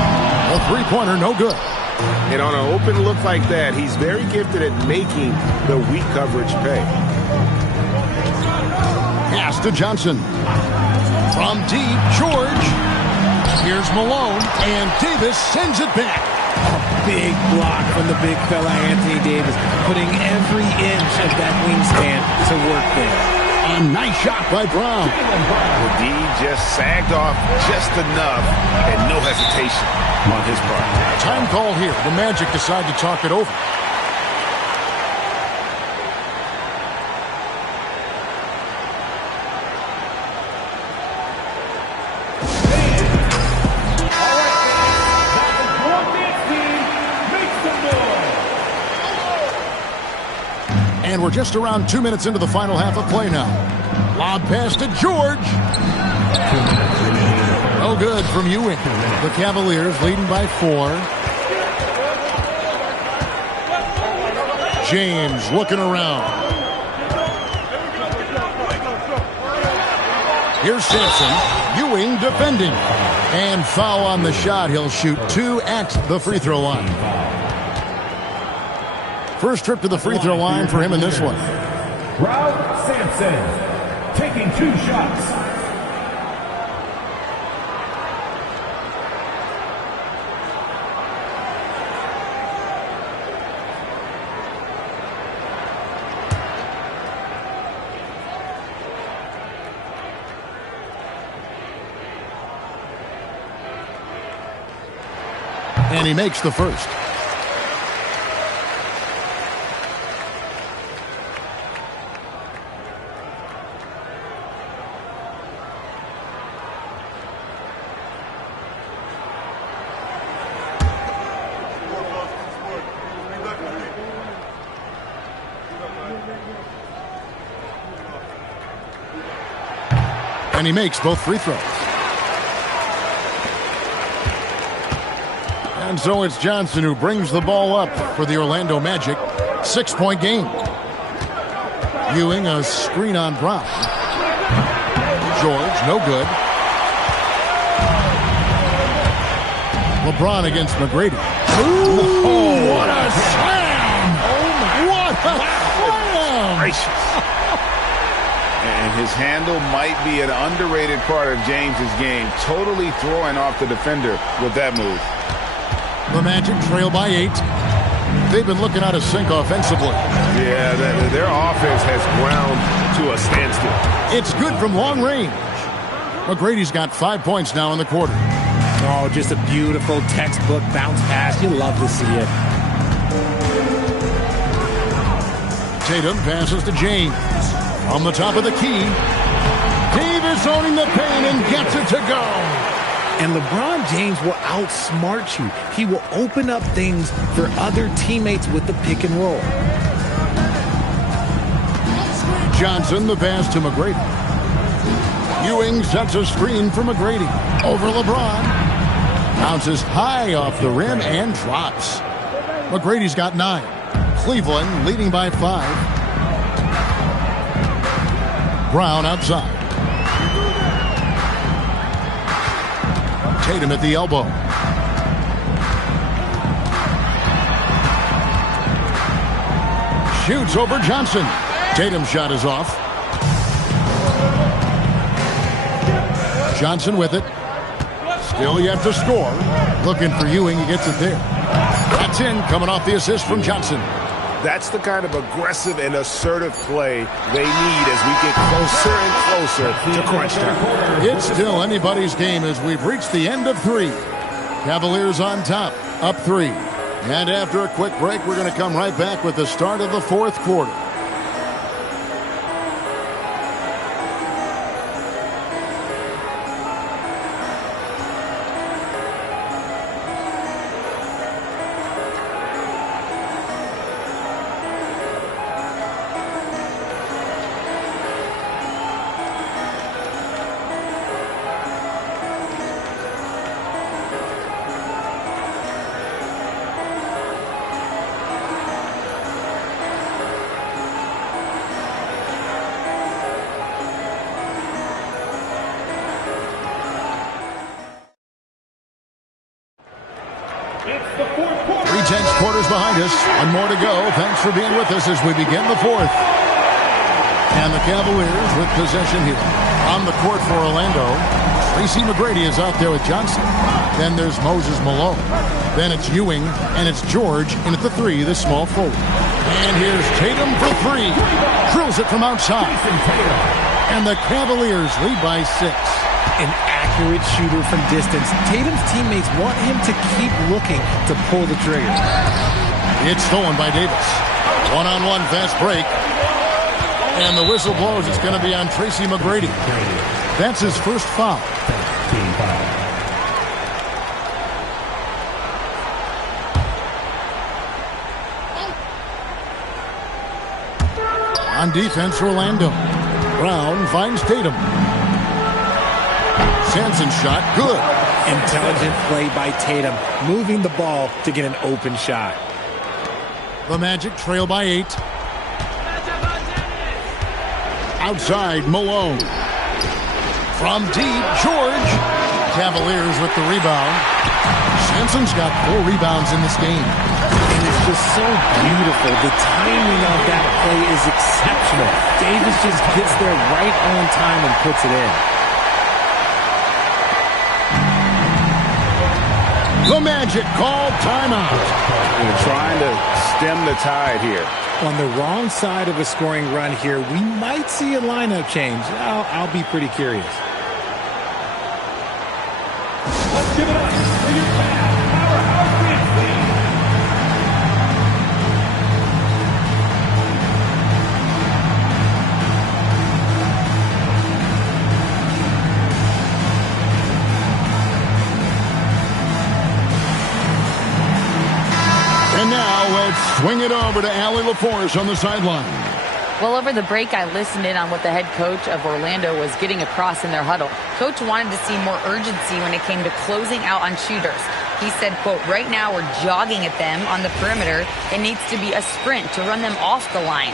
A three-pointer, no good. And on an open look like that, he's very gifted at making the weak coverage pay. Pass to Johnson. From deep, George. Here's Malone, and Davis sends it back. A big block from the big fella Anthony Davis, putting every inch of that wingspan to work there. A nice shot by Brown. The D just sagged off just enough and no hesitation on his part. Time call here. The Magic decide to talk it over. And we're just around 2 minutes into the final half of play now. Lob pass to George. No good from Ewing. The Cavaliers leading by 4. James looking around. Here's Sampson. Ewing defending. And foul on the shot. He'll shoot 2 at the free throw line. First trip to the free throw line for him in this one. Ralph Sampson taking 2 shots. And he makes the first. And he makes both free throws. And so it's Johnson who brings the ball up for the Orlando Magic. 6-point game. Ewing a screen on Brown. George, no good. LeBron against McGrady. Ooh, what a slam! What a slam! Gracious. And his handle might be an underrated part of James's game. Totally throwing off the defender with that move. The Magic trail by 8. They've been looking out of sync offensively. Yeah, their offense has ground to a standstill. It's good from long range. McGrady's got 5 points now in the quarter. Oh, just a beautiful textbook bounce pass. You love to see it. Tatum passes to James. On the top of the key. Davis owning the paint and gets it to go. And LeBron James will outsmart you. He will open up things for other teammates with the pick and roll. Johnson the pass to McGrady. Ewing sets a screen for McGrady. Over LeBron. Bounces high off the rim and drops. McGrady's got 9. Cleveland leading by 5. Brown outside. Tatum at the elbow. Shoots over Johnson. Tatum's shot is off. Johnson with it. Still yet to score. Looking for Ewing. He gets it there. That's in, coming off the assist from Johnson. That's the kind of aggressive and assertive play they need as we get closer and closer to crunch time. It's still anybody's game as we've reached the end of 3. Cavaliers on top, up 3. And after a quick break, we're going to come right back with the start of the 4th quarter. Quarters behind us. One more to go. Thanks for being with us as we begin the 4th. And the Cavaliers with possession here. On the court for Orlando, Tracy McGrady is out there with Johnson. Then there's Moses Malone. Then it's Ewing, and it's George in at the 3, the small forward. And here's Tatum for 3. Drills it from outside. And the Cavaliers lead by 6. An accurate shooter from distance. Tatum's teammates want him to keep looking to pull the trigger. It's stolen by Davis. One-on-one fast break. And the whistle blows. It's going to be on Tracy McGrady. That's his first foul. On defense, Orlando. Brown finds Tatum. Sampson shot, good. Intelligent play by Tatum, moving the ball to get an open shot. The Magic trail by 8. Outside, Malone. From deep, George. Cavaliers with the rebound. Sampson's got 4 rebounds in this game. And it's just so beautiful. The timing of that play is exceptional. Davis just gets there right on time and puts it in. The Magic called timeout. They're trying to stem the tide here. On the wrong side of a scoring run here, we might see a lineup change. I'll be pretty curious. Let's give it up for your powerhouse Grizzlies. And now let's swing it over to Allie LaForce on the sideline. Well, over the break, I listened in on what the head coach of Orlando was getting across in their huddle. Coach wanted to see more urgency when it came to closing out on shooters. He said, quote, right now we're jogging at them on the perimeter. It needs to be a sprint to run them off the line.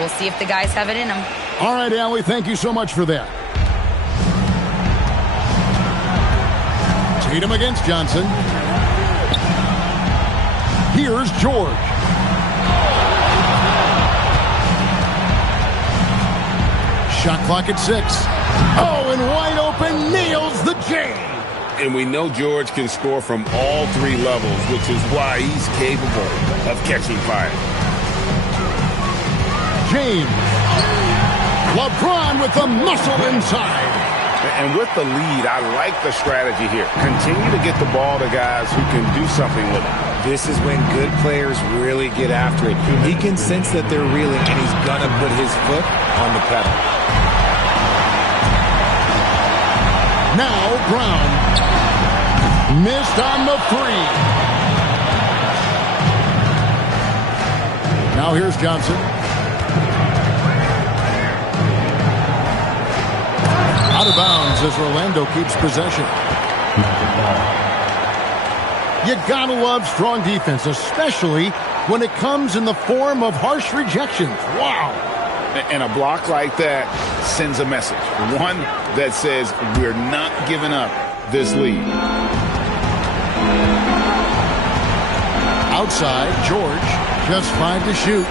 We'll see if the guys have it in them. All right, Allie, thank you so much for that. Tatum against Johnson. Here's George. Shot clock at 6. Oh, and wide open, nails the J. And we know George can score from all 3 levels, which is why he's capable of catching fire. James. LeBron with the muscle inside. And with the lead, I like the strategy here. Continue to get the ball to guys who can do something with it. This is when good players really get after it. He can sense that they're reeling, and he's going to put his foot on the pedal. Now Brown. Missed on the 3. Now here's Johnson. Out of bounds as Orlando keeps possession. You gotta love strong defense, especially when it comes in the form of harsh rejections. Wow. And a block like that sends a message. One that says we're not giving up this lead. Outside, George, just 5 to shoot.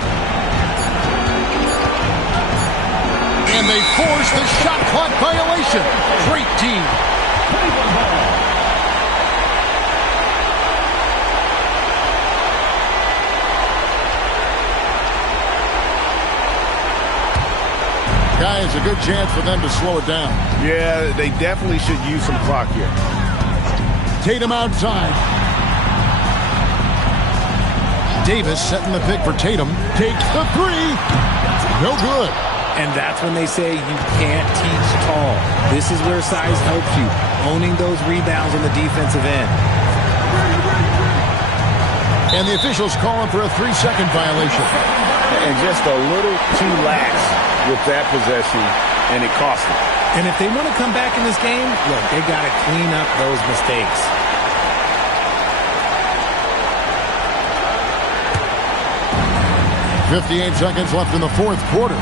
And they force the shot clock violation. Great team. Guys, a good chance for them to slow it down. Yeah, they definitely should use some clock here. Tatum outside. Davis setting the pick for Tatum. Takes the 3. No good. And that's when they say you can't teach tall. This is where size helps you, owning those rebounds on the defensive end. And the officials calling for a 3-second violation. And just a little too lax with that possession, and it cost them. And if they want to come back in this game, look, they got to clean up those mistakes. .58 seconds left in the 4th quarter.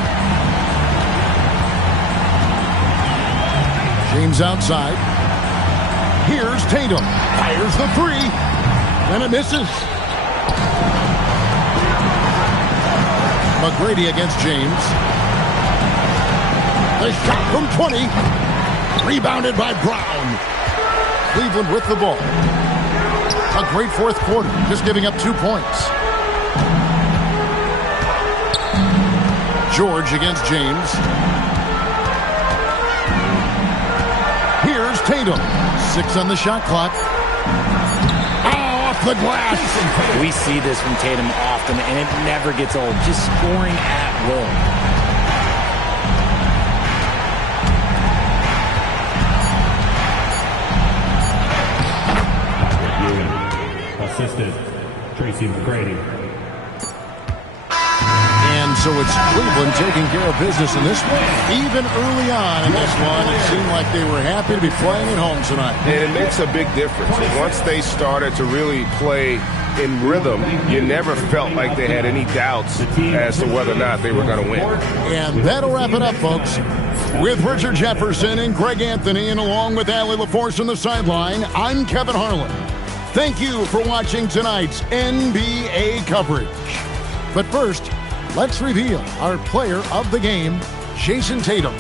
James outside. Here's Tatum. Fires the 3. And it misses. McGrady against James. The shot from 20. Rebounded by Brown. Cleveland with the ball. A great 4th quarter. Just giving up 2 points. George against James. Here's Tatum. 6 on the shot clock. Off the glass. We see this from Tatum often, and it never gets old. Just scoring at will. Assistant Tracy McGrady. And so it's Cleveland taking care of business in this one. Even early on in this one, it seemed like they were happy to be playing at home tonight. And it makes a big difference. Once they started to really play in rhythm, you never felt like they had any doubts as to whether or not they were going to win. And that'll wrap it up, folks. With Richard Jefferson and Greg Anthony, and along with Allie LaForce on the sideline, I'm Kevin Harlan. Thank you for watching tonight's NBA coverage. But first, let's reveal our player of the game, Jason Tatum.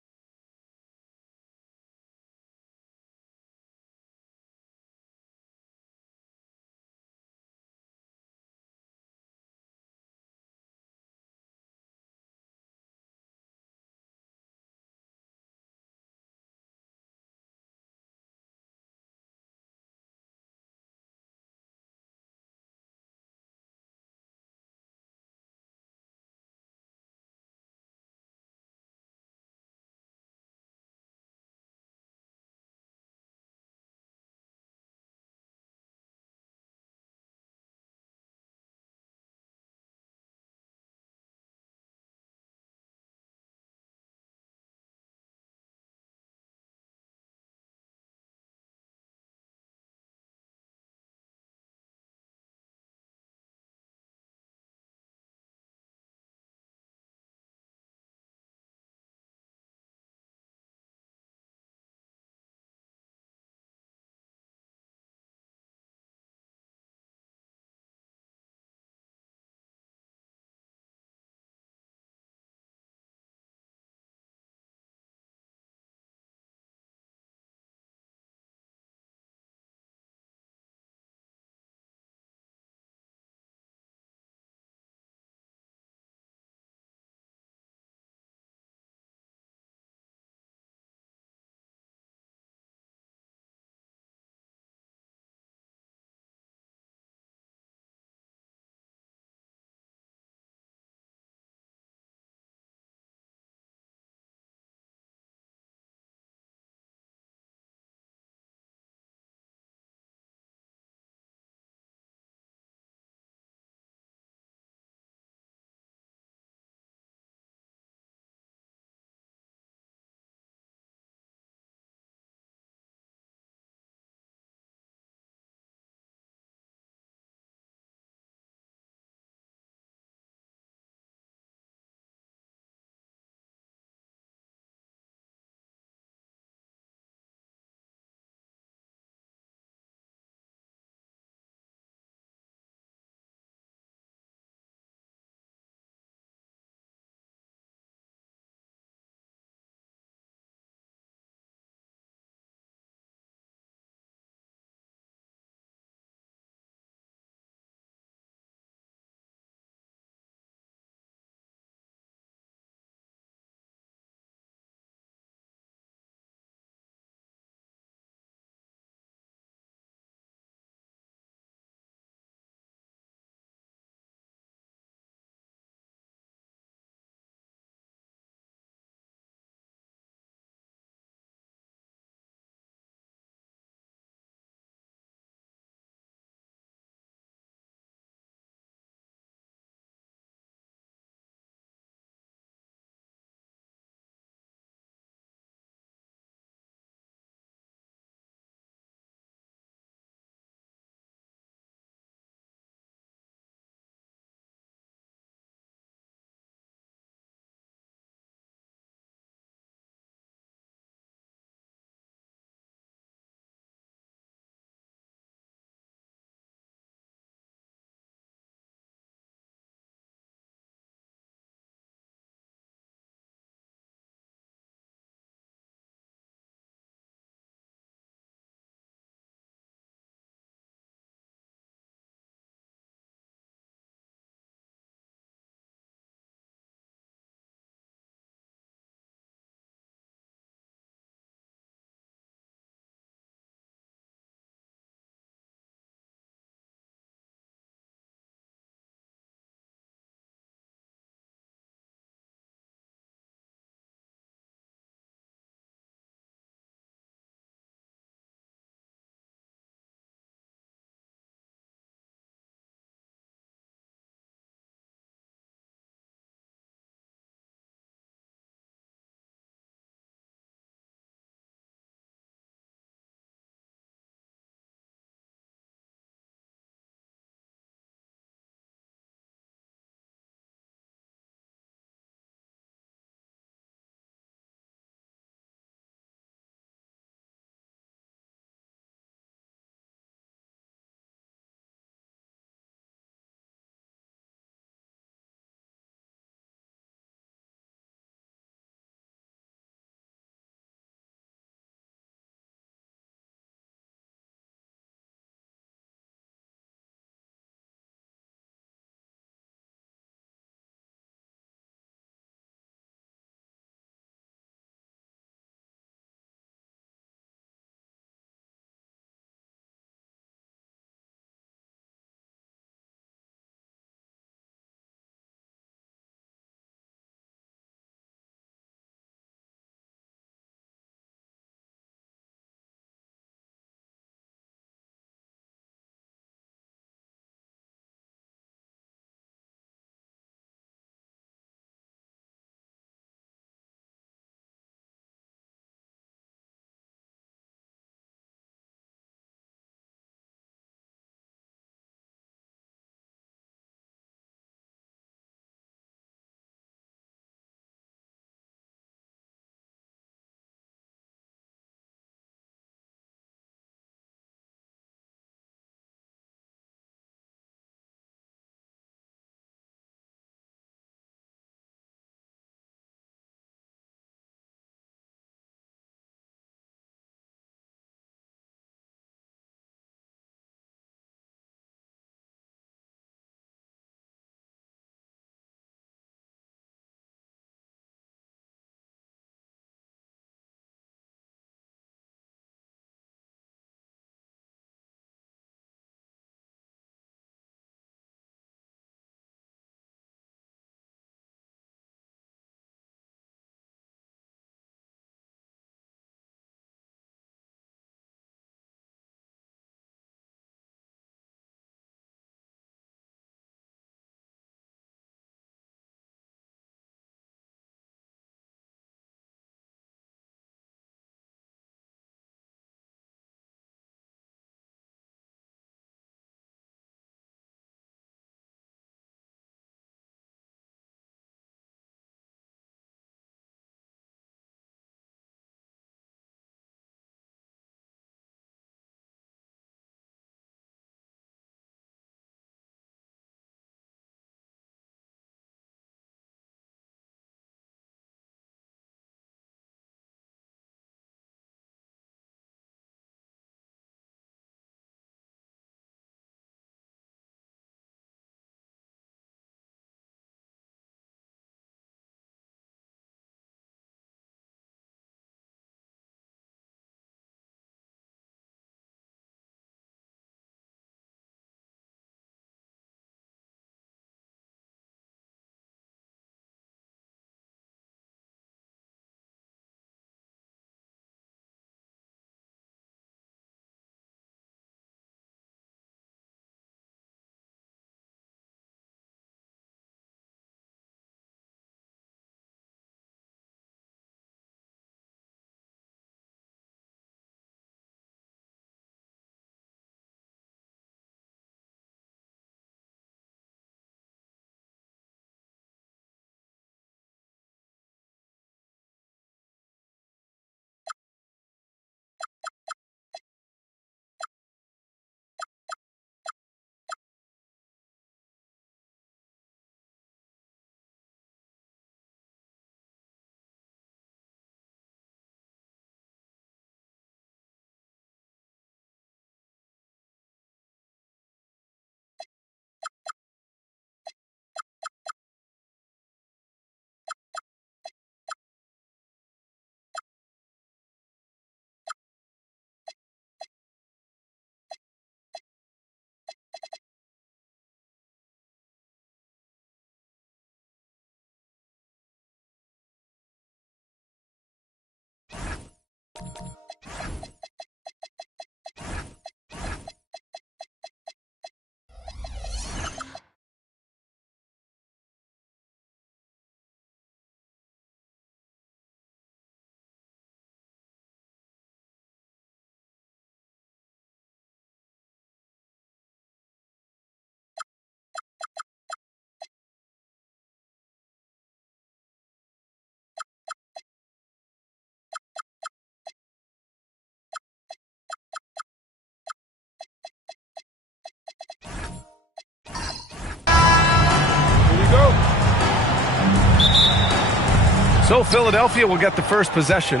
So Philadelphia will get the first possession.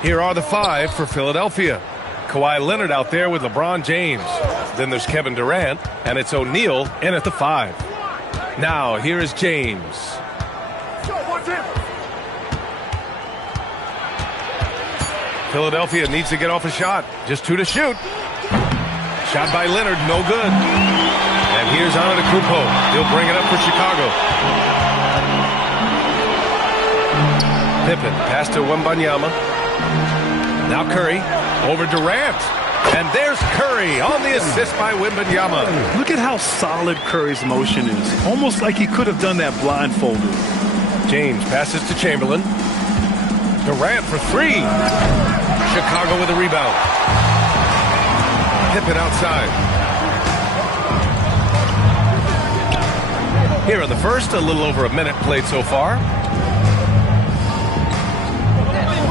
Here are the 5 for Philadelphia. Kawhi Leonard out there with LeBron James. Then there's Kevin Durant, and it's O'Neal in at the 5. Now, here is James. Philadelphia needs to get off a shot. Just 2 to shoot. Shot by Leonard, no good. And here's Antetokounmpo. He'll bring it up for Chicago. Pippen, pass to Wembanyama. Now Curry, over Durant. And there's Curry on the assist by Wembanyama. Look at how solid Curry's motion is. Almost like he could have done that blindfolded. James passes to Chamberlain. Durant for 3. Chicago with a rebound. Pippen outside. Here in the first, a little over a minute played so far.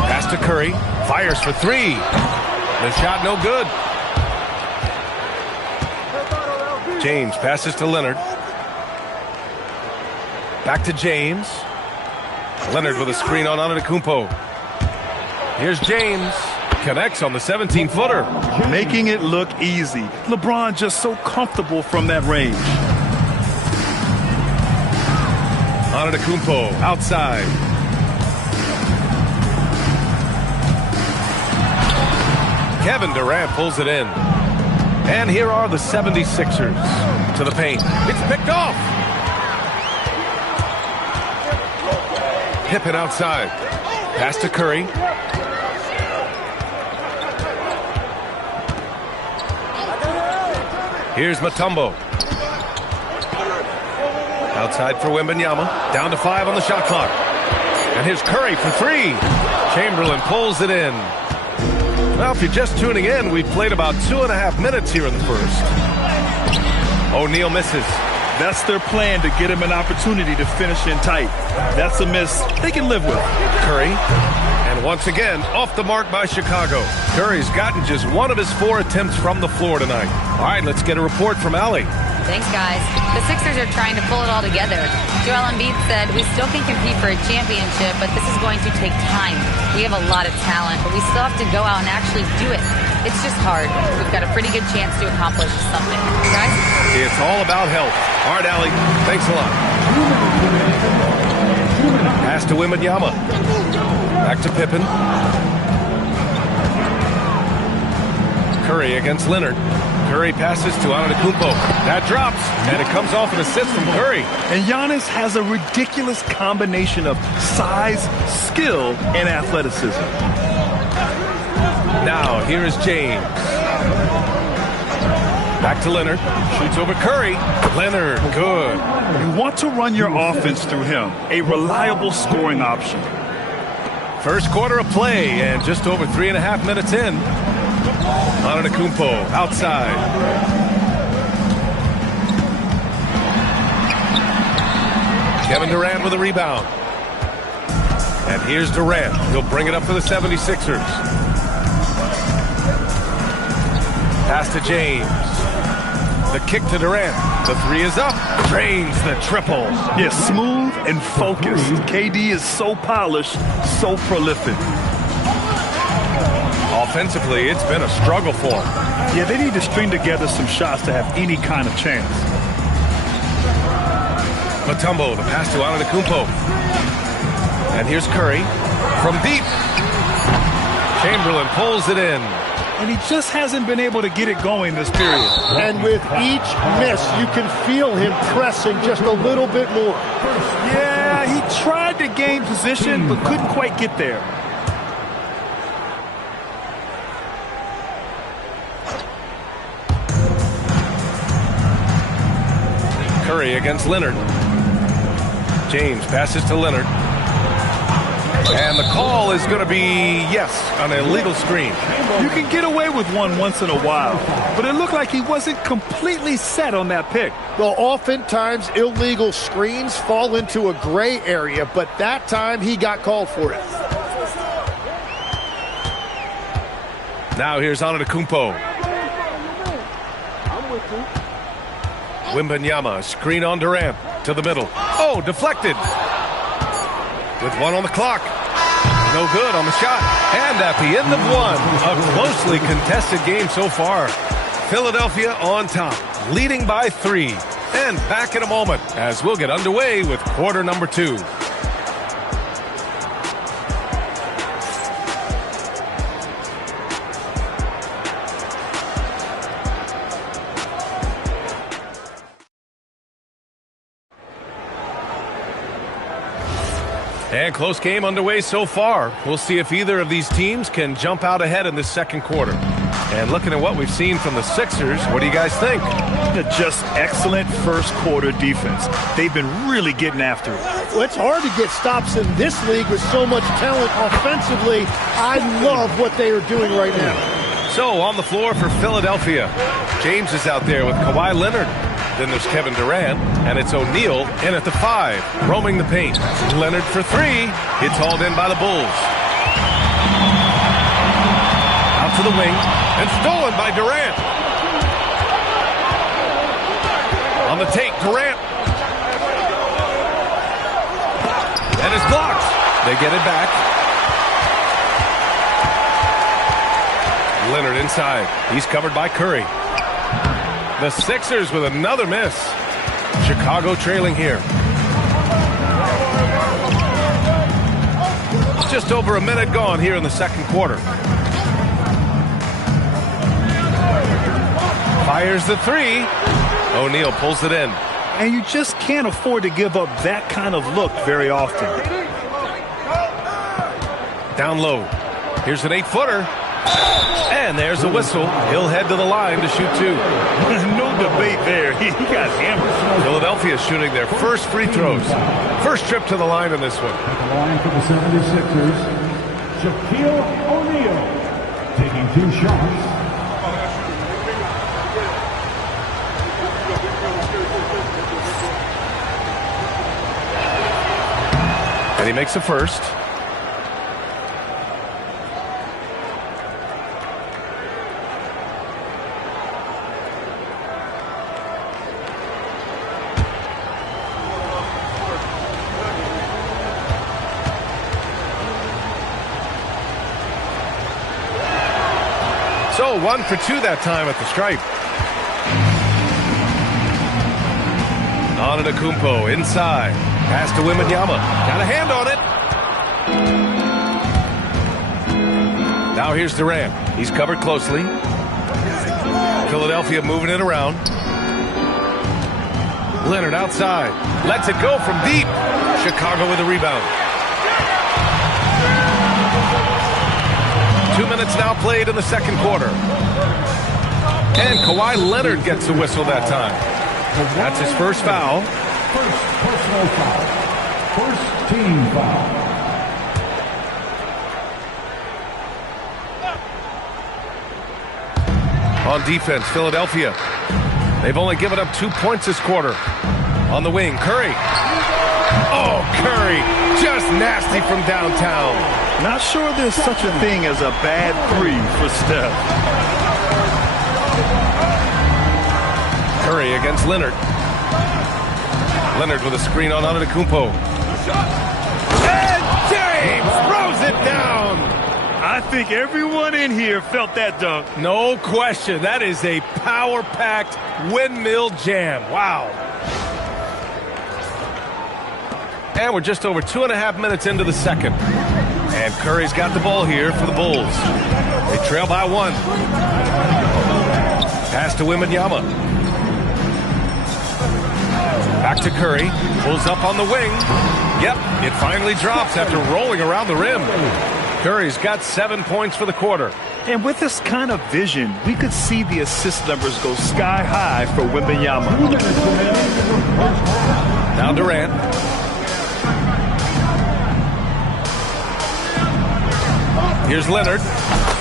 Pass to Curry. Fires for 3. The shot no good. James passes to Leonard. Back to James. Leonard with a screen on Antetokounmpo. Here's James. Connects on the 17-footer. Making it look easy. LeBron just so comfortable from that range. Antetokounmpo outside. Kevin Durant pulls it in. And here are the 76ers to the paint. It's picked off. Pippen outside. Pass to Curry. Here's Mutombo. Outside for Wembanyama. Down to 5 on the shot clock. And here's Curry for 3. Chamberlain pulls it in. Well, if you're just tuning in, we've played about 2.5 minutes here in the first. O'Neal misses. That's their plan, to get him an opportunity to finish in tight. That's a miss they can live with. Curry. And once again, off the mark by Chicago. Curry's gotten just 1 of his 4 attempts from the floor tonight. All right, let's get a report from Allie. Thanks, guys. The Sixers are trying to pull it all together. Joel Embiid said, "We still can compete for a championship, but this is going to take time. We have a lot of talent, but we still have to go out and actually do it. It's just hard. We've got a pretty good chance to accomplish something." Guys? It's all about health. All right, Allie. Thanks a lot. Pass to Wembanyama. Back to Pippen. Curry against Leonard. Curry passes to Antetokounmpo. That drops, and it comes off an assist from Curry. And Giannis has a ridiculous combination of size, skill, and athleticism. Now, here is James. Back to Leonard. Shoots over Curry. Leonard, good. You want to run your offense through him. A reliable scoring option. First quarter of play, and just over 3.5 minutes in. Antetokounmpo outside. Kevin Durant with a rebound. And here's Durant. He'll bring it up for the 76ers. Pass to James. The kick to Durant. The 3 is up. Drains the triple. Yes, smooth and focused. KD is so polished, so prolific. Offensively, it's been a struggle for him. Yeah, they need to string together some shots to have any kind of chance. Mutombo, the pass to Antetokounmpo. And here's Curry from deep. Chamberlain pulls it in. And he just hasn't been able to get it going this period. And with each miss, you can feel him pressing just a little bit more. Yeah, he tried to gain position, but couldn't quite get there. Curry against Leonard. James passes to Leonard. And the call is going to be, yes, an illegal screen. You can get away with one once in a while, but it looked like he wasn't completely set on that pick. Well, oftentimes illegal screens fall into a gray area, but that time he got called for it. Now here's Antetokounmpo. Wembanyama, screen on Durant to the middle. Oh, deflected. with 1 on the clock. No good on the shot. And at the end of 1, a closely contested game so far. Philadelphia on top, leading by 3. And back in a moment as we'll get underway with quarter number 2. And close game underway so far. We'll see if either of these teams can jump out ahead in this second quarter. And looking at what we've seen from the Sixers, what do you guys think? Just excellent first quarter defense. They've been really getting after it. Well, it's hard to get stops in this league with so much talent offensively. I love what they are doing right now. So on the floor for Philadelphia, James is out there with Kawhi Leonard. Then there's Kevin Durant, and it's O'Neal in at the 5, roaming the paint. Leonard for 3. It's hauled in by the Bulls. Out to the wing, and stolen by Durant. On the take, Durant. And it's blocked. They get it back. Leonard inside. He's covered by Curry. The Sixers with another miss. Chicago trailing here. Just over a minute gone here in the second quarter. Fires the 3. O'Neal pulls it in. And you just can't afford to give up that kind of look very often. Down low. Here's an 8-footer. And there's a whistle. He'll head to the line to shoot 2. No debate there. He got hammered. Philadelphia shooting their first free throws. First trip to the line in this one. At the line for the 76ers, Shaquille O'Neal taking 2 shots. And he makes the first. So 1 for 2 that time at the stripe. Antetokounmpo inside. Pass to Wembanyama. Got a hand on it. Now here's Durant. He's covered closely. Philadelphia moving it around. Leonard outside. Lets it go from deep. Chicago with a rebound. 2 minutes now played in the second quarter. And Kawhi Leonard gets the whistle that time. That's his first foul. First personal foul. First team foul. On defense, Philadelphia. They've only given up 2 points this quarter. On the wing, Curry. Oh, Curry. Just nasty from downtown. Not sure there's such a thing as a bad 3 for Steph. Curry against Leonard. Leonard with a screen on Antetokounmpo. And James throws it down. I think everyone in here felt that dunk. No question. That is a power-packed windmill jam. Wow. And we're just over 2.5 minutes into the second. And Curry's got the ball here for the Bulls. They trail by 1. Pass to Wembanyama. Back to Curry. Pulls up on the wing. Yep, it finally drops after rolling around the rim. Curry's got 7 points for the quarter. And with this kind of vision, we could see the assist numbers go sky high for Wembanyama. Now Durant. Here's Leonard.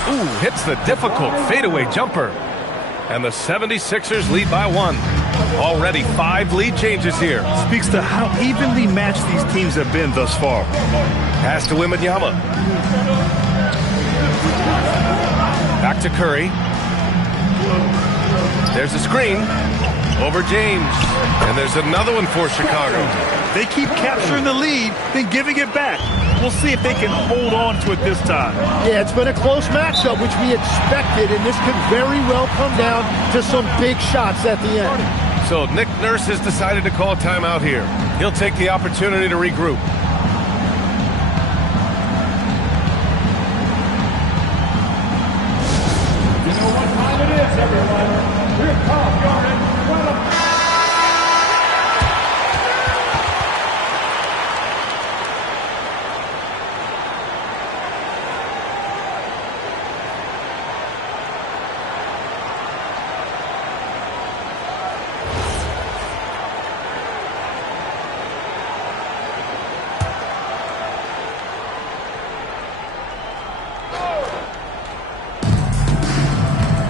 Ooh, hits the difficult fadeaway jumper. And the 76ers lead by 1. Already 5 lead changes here. Speaks to how evenly matched these teams have been thus far. Pass to Wembanyama. Back to Curry. There's a screen over James. And there's another one for Chicago. They keep capturing the lead, then giving it back. We'll see if they can hold on to it this time. Yeah, it's been a close matchup, which we expected, and this could very well come down to some big shots at the end. So Nick Nurse has decided to call timeout here. He'll take the opportunity to regroup. You know what time it is, everyone. Here comes your incredible...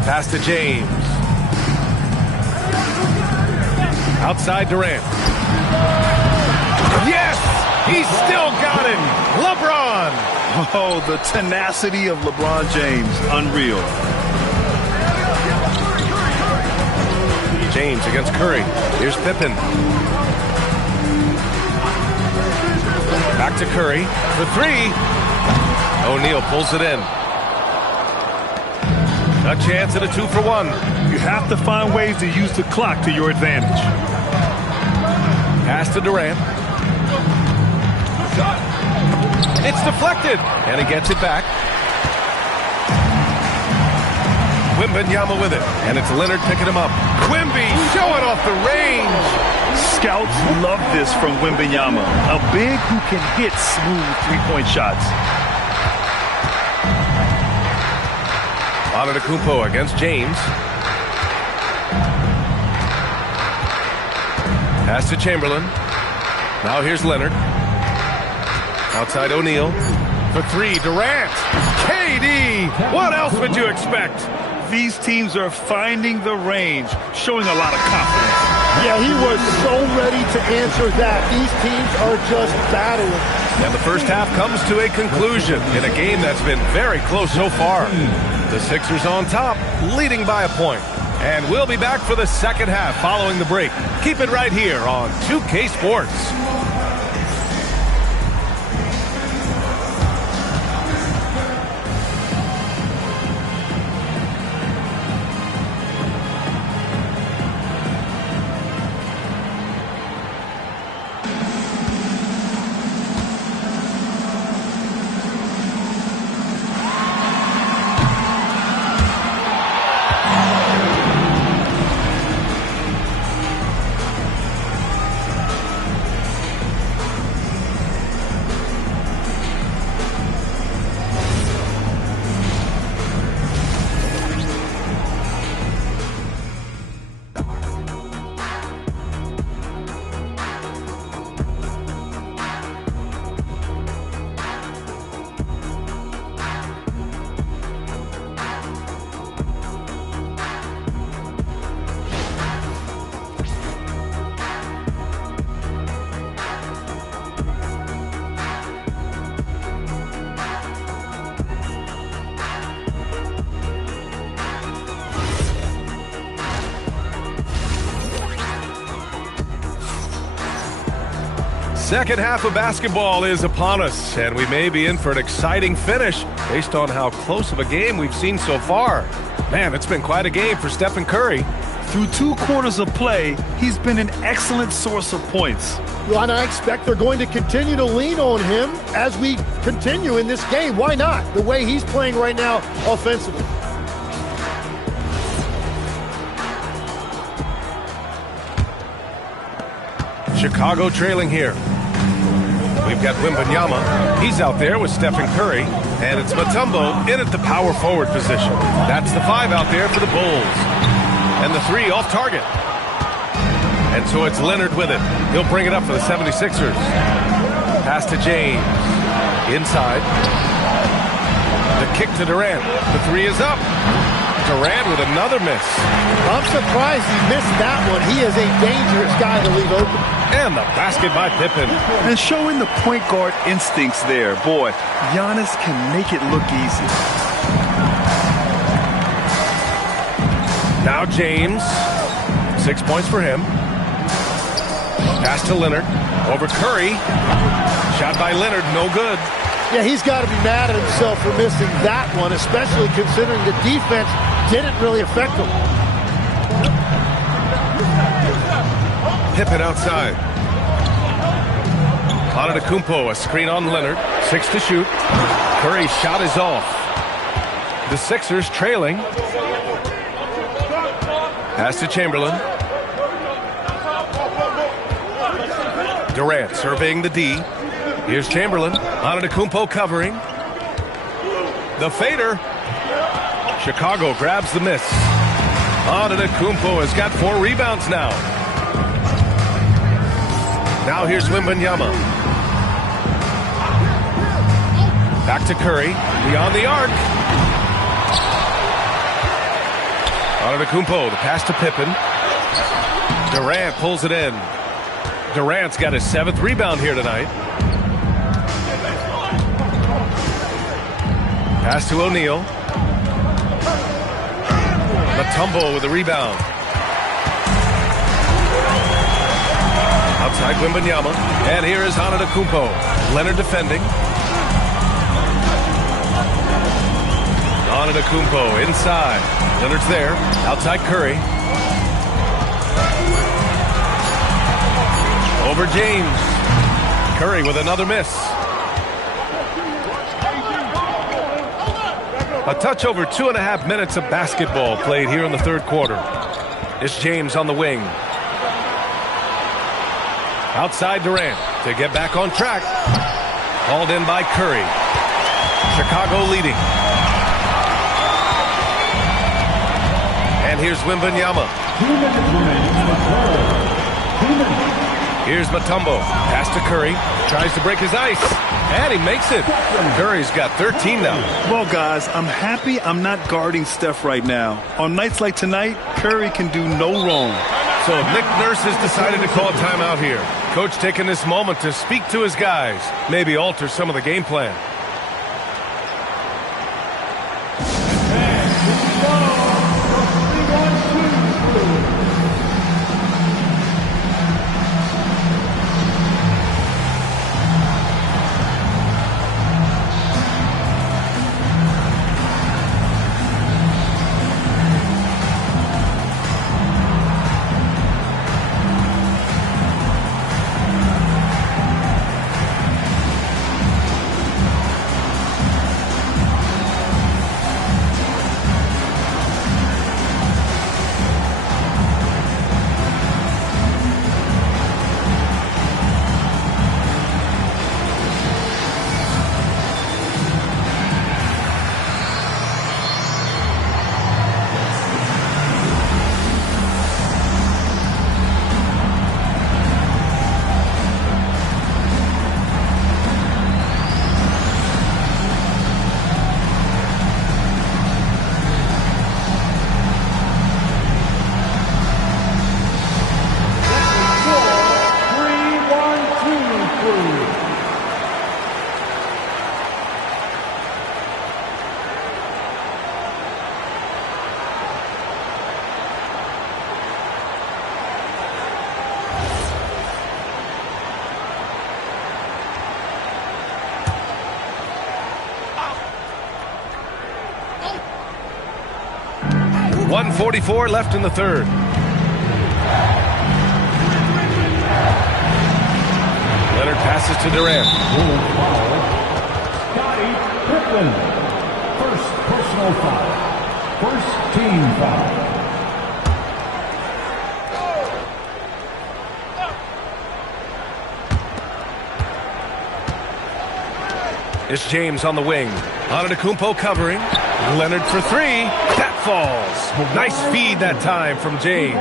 Pass to James. Outside Durant. Yes! He's still got him! LeBron! Oh, the tenacity of LeBron James. Unreal. James against Curry. Here's Pippen. Back to Curry for three. O'Neal pulls it in. A chance at a 2-for-1. You have to find ways to use the clock to your advantage. Pass to Durant. It's deflected, and he gets it back. Wembanyama with it, and it's Leonard picking him up. Wemby showing off the range. Scouts love this from Wembanyama, a big who can hit smooth three-point shots. Antetokounmpo against James. Pass to Chamberlain. Now here's Leonard. Outside O'Neal. For three, Durant. KD! What else would you expect? These teams are finding the range, showing a lot of confidence. Yeah, he was so ready to answer that. These teams are just battling. And the first half comes to a conclusion in a game that's been very close so far. The Sixers on top, leading by a point. And we'll be back for the second half following the break. Keep it right here on 2K Sports. Second half of basketball is upon us, and we may be in for an exciting finish based on how close of a game we've seen so far. Man, it's been quite a game for Stephen Curry. Through 2 quarters of play, he's been an excellent source of points. Well, and I expect they're going to continue to lean on him as we continue in this game. Why not? The way he's playing right now offensively. Chicago trailing here. We've got Wembanyama. He's out there with Stephen Curry. And it's Mutombo in at the power forward position. That's the 5 out there for the Bulls. And the 3 off target. And so it's Leonard with it. He'll bring it up for the 76ers. Pass to James. Inside. The kick to Durant. The 3 is up. Durant with another miss. I'm surprised he missed that one. He is a dangerous guy to leave open. And the basket by Pippen. And showing the point guard instincts there. Boy, Giannis can make it look easy. Now James. 6 points for him. Pass to Leonard. Over Curry. Shot by Leonard, no good. Yeah, he's got to be mad at himself for missing that one, especially considering the defense didn't really affect him. Pippen outside. Antetokounmpo, a screen on Leonard. 6 to shoot. Curry's shot is off. The Sixers trailing. Pass to Chamberlain. Durant surveying the D. Here's Chamberlain. Antetokounmpo covering. The fader. Chicago grabs the miss. Antetokounmpo has got 4 rebounds now. Now here's Wembanyama. Back to Curry. Beyond the arc. Antetokounmpo, the pass to Pippen. Durant pulls it in. Durant's got his 7th rebound here tonight. Pass to O'Neal. Mutombo with the rebound. Outside Wembanyama. And here is Antetokounmpo. Leonard defending. Antetokounmpo inside. Leonard's there. Outside Curry. Over James. Curry with another miss. A touch over 2.5 minutes of basketball played here in the third quarter. It's James on the wing. Outside Durant to get back on track. Hauled in by Curry. Chicago leading. And here's Wembanyama. Here's Mutombo. Pass to Curry. Tries to break his ice. And he makes it. Curry's got 13 now. Well, guys, I'm happy I'm not guarding Steph right now. On nights like tonight, Curry can do no wrong. So Nick Nurse has decided to call a timeout here. Coach taking this moment to speak to his guys. Maybe alter some of the game plan. .144 left in the third. Leonard passes to Durant. Scottie Pippen. First personal foul. First team foul. It's James on the wing. Antetokounmpo covering. Leonard for 3. That falls. Nice feed that time from James.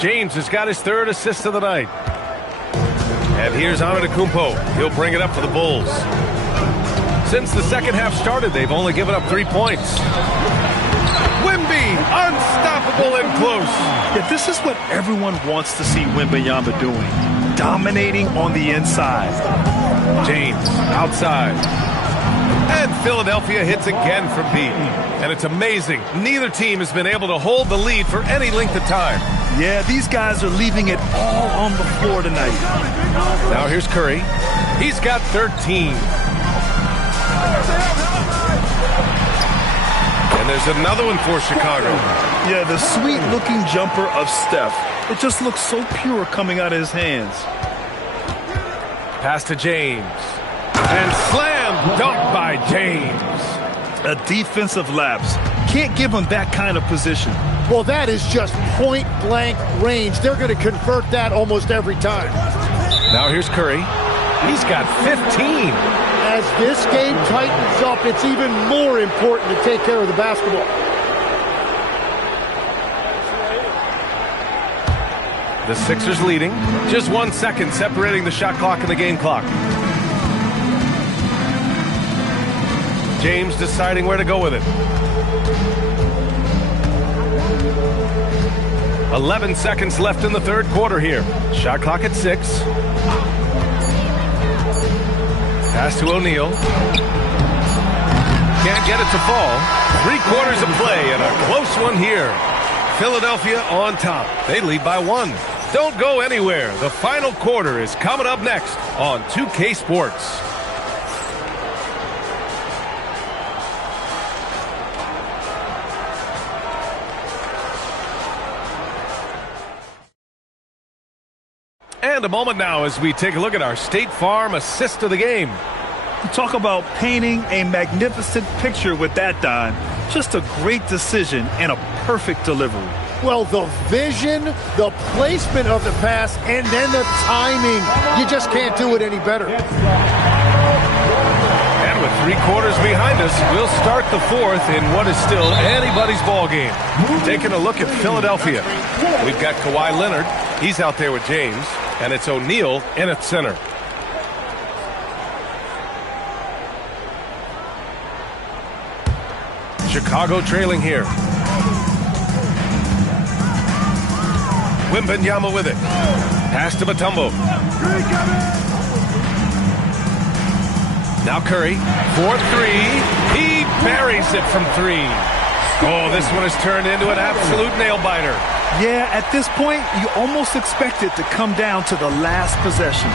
James has got his 3rd assist of the night. And here's Antetokounmpo. He'll bring it up for the Bulls. Since the second half started, they've only given up 3 points. Wemby, unstoppable and close. Yeah, this is what everyone wants to see Wembanyama doing. Dominating on the inside. James outside. And Philadelphia hits again from deep. And it's amazing. Neither team has been able to hold the lead for any length of time. Yeah, these guys are leaving it all on the floor tonight. Now here's Curry. He's got 13. And there's another one for Chicago. Yeah, the sweet-looking jumper of Steph. It just looks so pure coming out of his hands. Pass to James. And slam dunk by James. A defensive lapse. Can't give him that kind of position. Well, that is just point-blank range. They're going to convert that almost every time. Now here's Curry. He's got 15. As this game tightens up, it's even more important to take care of the basketball. The Sixers leading. Just 1 second separating the shot clock and the game clock. James deciding where to go with it. 11 seconds left in the third quarter here. Shot clock at 6. Pass to O'Neal. Can't get it to fall. 3/4 of play and a close one here. Philadelphia on top. They lead by 1. Don't go anywhere. The final quarter is coming up next on 2K Sports. And a moment now as we take a look at our State Farm assist of the game. Talk about painting a magnificent picture with that dime. Just a great decision and a perfect delivery. Well, the vision, the placement of the pass, and then the timing. You just can't do it any better. And with 3/4 behind us, we'll start the fourth in what is still anybody's ball game. Taking a look at Philadelphia. We've got Kawhi Leonard. He's out there with James. And it's O'Neal in at center. Chicago trailing here. Wembanyama with it. Pass to Mutombo. Now Curry. 4-3. He buries it from 3. Oh, this one has turned into an absolute nail-biter. Yeah, at this point, you almost expect it to come down to the last possession.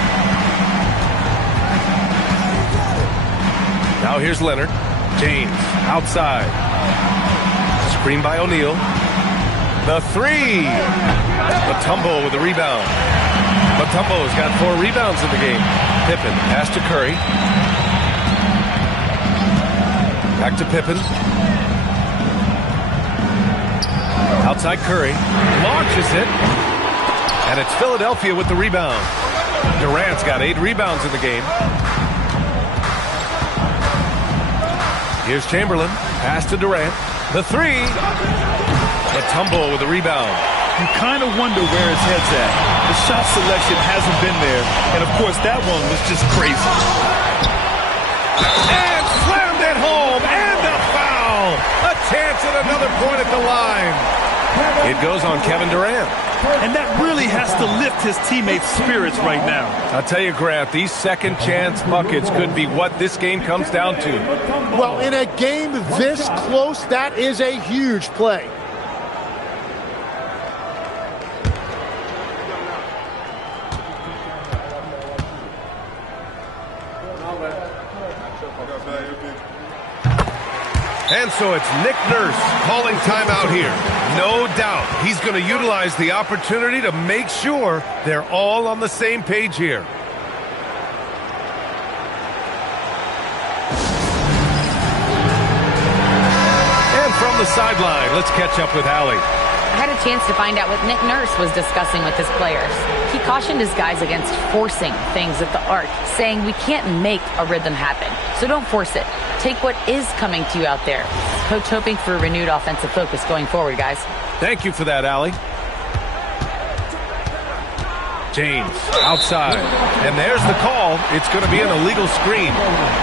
Now here's Leonard. James outside. Screen by O'Neal. The 3. Mutombo with the rebound. Mutombo's got 4 rebounds in the game. Pippen pass to Curry. Back to Pippen. Outside Curry. Launches it. And it's Philadelphia with the rebound. Durant's got 8 rebounds in the game. Here's Chamberlain. Pass to Durant. The 3. Mutombo with the rebound. You kind of wonder where his head's at. The shot selection hasn't been there. And, of course, that one was just crazy. And slammed it home. And a foul. A chance at another point at the line. It goes on Kevin Durant. And that really has to lift his teammates' spirits right now. I'll tell you, Grant, these second chance buckets could be what this game comes down to. Well, in a game this close, that is a huge play. And so it's Nick Nurse calling timeout here. No doubt he's going to utilize the opportunity to make sure they're all on the same page here. And from the sideline, let's catch up with Allie. I had a chance to find out what Nick Nurse was discussing with his players. He cautioned his guys against forcing things at the arc, saying we can't make a rhythm happen, so don't force it. Take what is coming to you out there. Coach hoping for a renewed offensive focus going forward, guys. Thank you for that, Allie. James outside. And there's the call. It's going to be an illegal screen.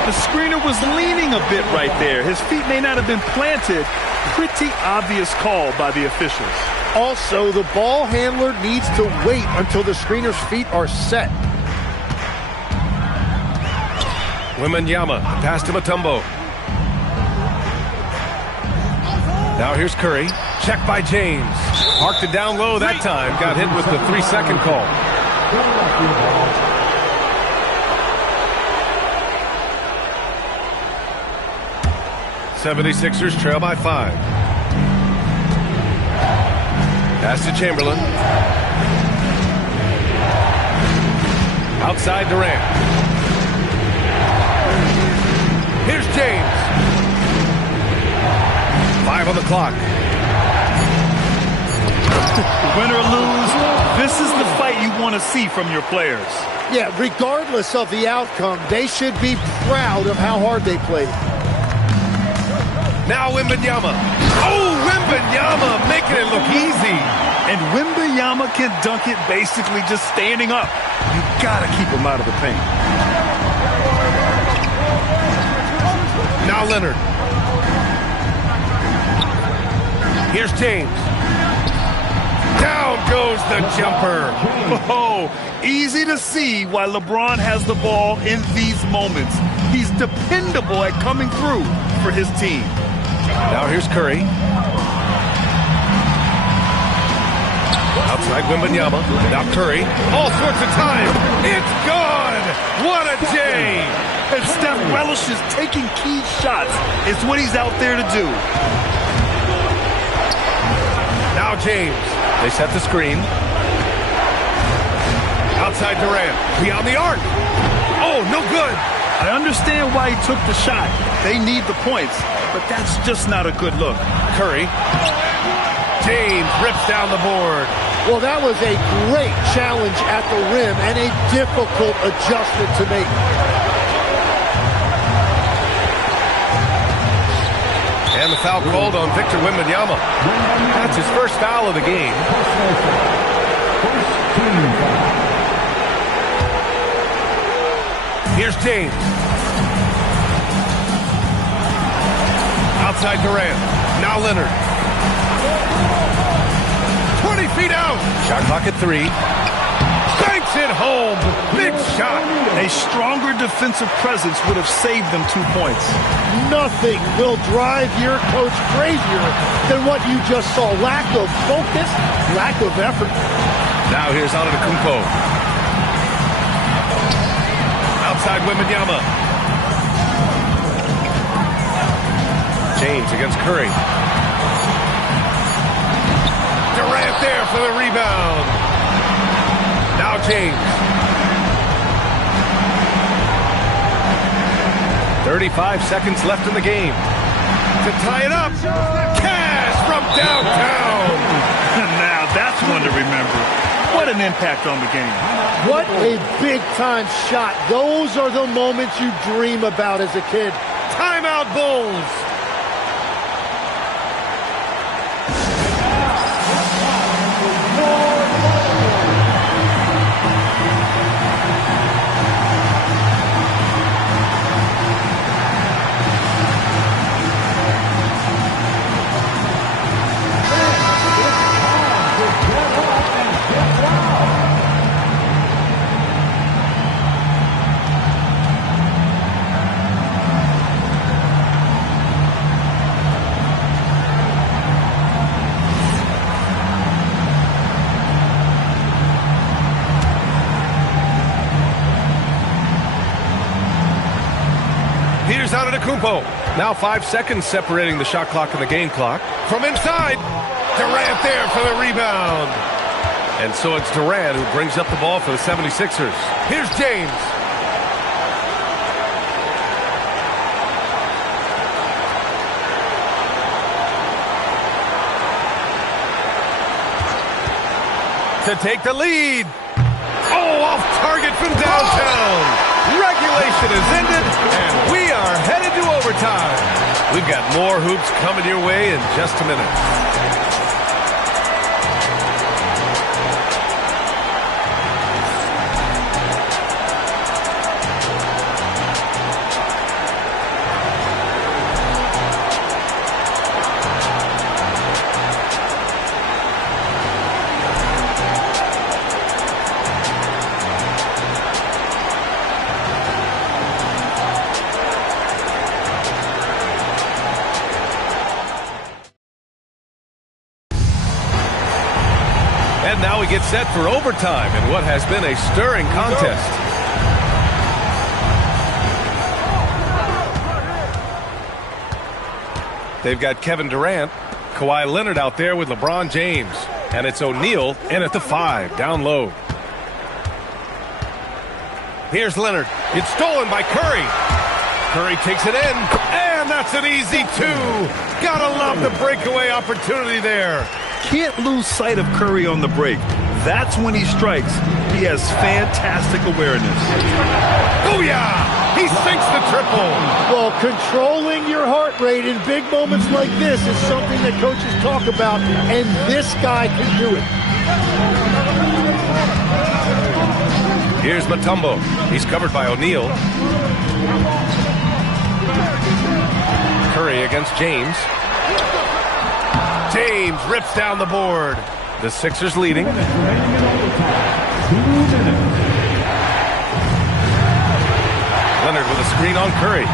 The screener was leaning a bit right there. His feet may not have been planted. Pretty obvious call by the officials. Also, the ball handler needs to wait until the screener's feet are set. Wembanyama, pass to Mutombo. Now here's Curry. Check by James. Parked it down low that time. Got hit with the 3-second call. 76ers trail by 5. Pass to Chamberlain. Outside Durant. Here's James. 5 on the clock. Win or lose, this is the fight you want to see from your players. Yeah, regardless of the outcome, they should be proud of how hard they played. Now Wembanyama. Oh, Wembanyama making it look easy. And Wembanyama can dunk it basically just standing up. You got to keep him out of the paint. Now Leonard. Here's James. Down goes the jumper. Oh, easy to see why LeBron has the ball in these moments. He's dependable at coming through for his team. Now here's Curry. Outside Wembanyama. Now Curry. All sorts of time. It's gone. What a day. And Steph relishes taking key shots. It's what he's out there to do. Now James. They set the screen. Outside Durant. Beyond the arc. Oh, no good. I understand why he took the shot. They need the points, but that's just not a good look. Curry. James rips down the board. Well, that was a great challenge at the rim and a difficult adjustment to make. And the foul called on Victor Wembanyama. That's his first foul of the game. Here's James. Outside Durant. Now Leonard. 20 feet out. Shot clock at 3. Banks it home. Big shot. A stronger defensive presence would have saved them 2 points. Nothing will drive your coach crazier than what you just saw. Lack of focus, lack of effort. Now here's Antetokounmpo. Outside Wembanyama. James against Curry. Durant there for the rebound. Now James. 35 seconds left in the game. To tie it up. Cash from downtown. Now that's one to remember. What an impact on the game. What a big-time shot. Those are the moments you dream about as a kid. Timeout Bulls. Here's Antetokounmpo. Now 5 seconds separating the shot clock and the game clock. From inside, Durant there for the rebound. And so it's Durant who brings up the ball for the 76ers. Here's James. To take the lead. Oh, off target from downtown. Regulation is ended, and we are headed to overtime. We've got more hoops coming your way in just a minute. And now we get set for overtime in what has been a stirring contest. They've got Kevin Durant, Kawhi Leonard out there with LeBron James. And it's O'Neal in at the 5, down low. Here's Leonard. It's stolen by Curry. Curry takes it in, and that's an easy 2. Gotta love the breakaway opportunity there. Can't lose sight of Curry on the break. That's when he strikes. He has fantastic awareness. Booyah! He sinks the triple. Well, controlling your heart rate in big moments like this is something that coaches talk about, and this guy can do it. Here's Mutombo. He's covered by O'Neal. Curry against James. James rips down the board. The Sixers leading. Leonard with a screen on Curry.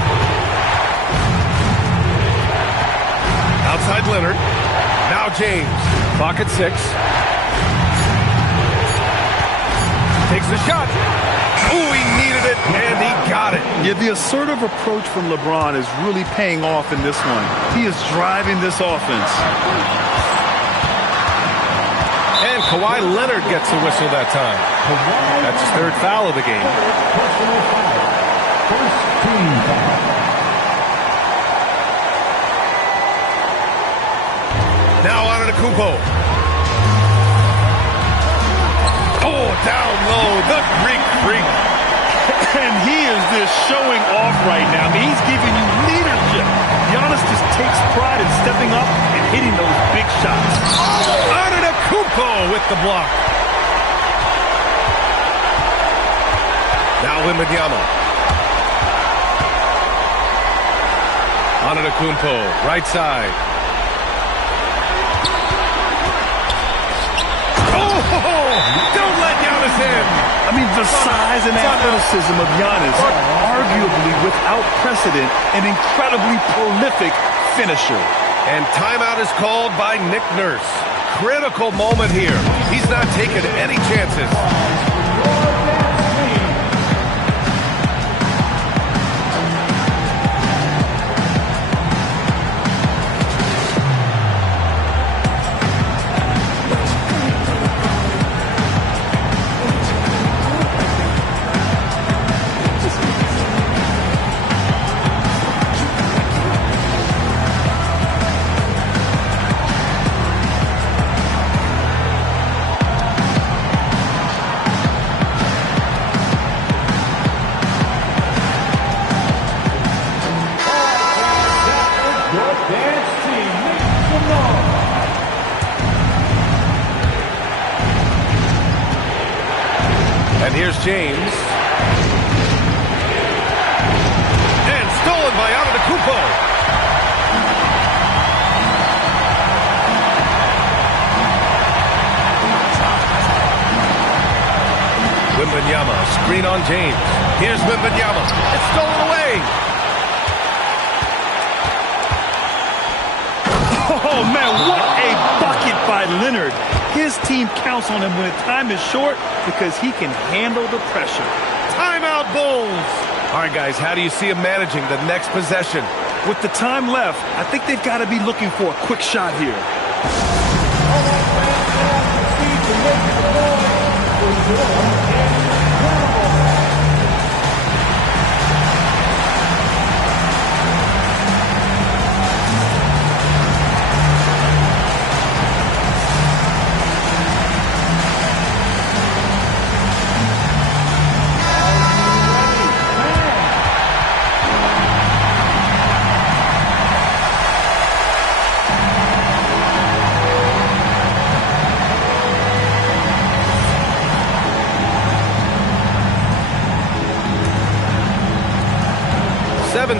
Outside Leonard. Now James. Clock at 6. Takes the shot. Ooh, he needed it, and he got it. Yeah, the assertive approach from LeBron is really paying off in this one. He is driving this offense. And Kawhi Leonard gets the whistle that time. That's his 3rd foul of the game. Now Antetokounmpo. Oh, down low, the Greek Freak. And he is just showing off right now. I mean, he's giving you leadership. Giannis just takes pride in stepping up and hitting those big shots. Antetokounmpo with the block. Now Wembanyama. Antetokounmpo, right side. Don't let Giannis in. I mean, the size and athleticism of Giannis, arguably without precedent, an incredibly prolific finisher. And timeout is called by Nick Nurse. Critical moment here. He's not taking any chances. And here's James. And stolen by Antetokounmpo. Wembanyama, screen on James. Here's Wembanyama. It's stolen away. Oh, man, what a bucket by Leonard. His team counts on him when time is short because he can handle the pressure. Timeout, Bulls. All right, guys, how do you see him managing the next possession? With the time left, I think they've got to be looking for a quick shot here.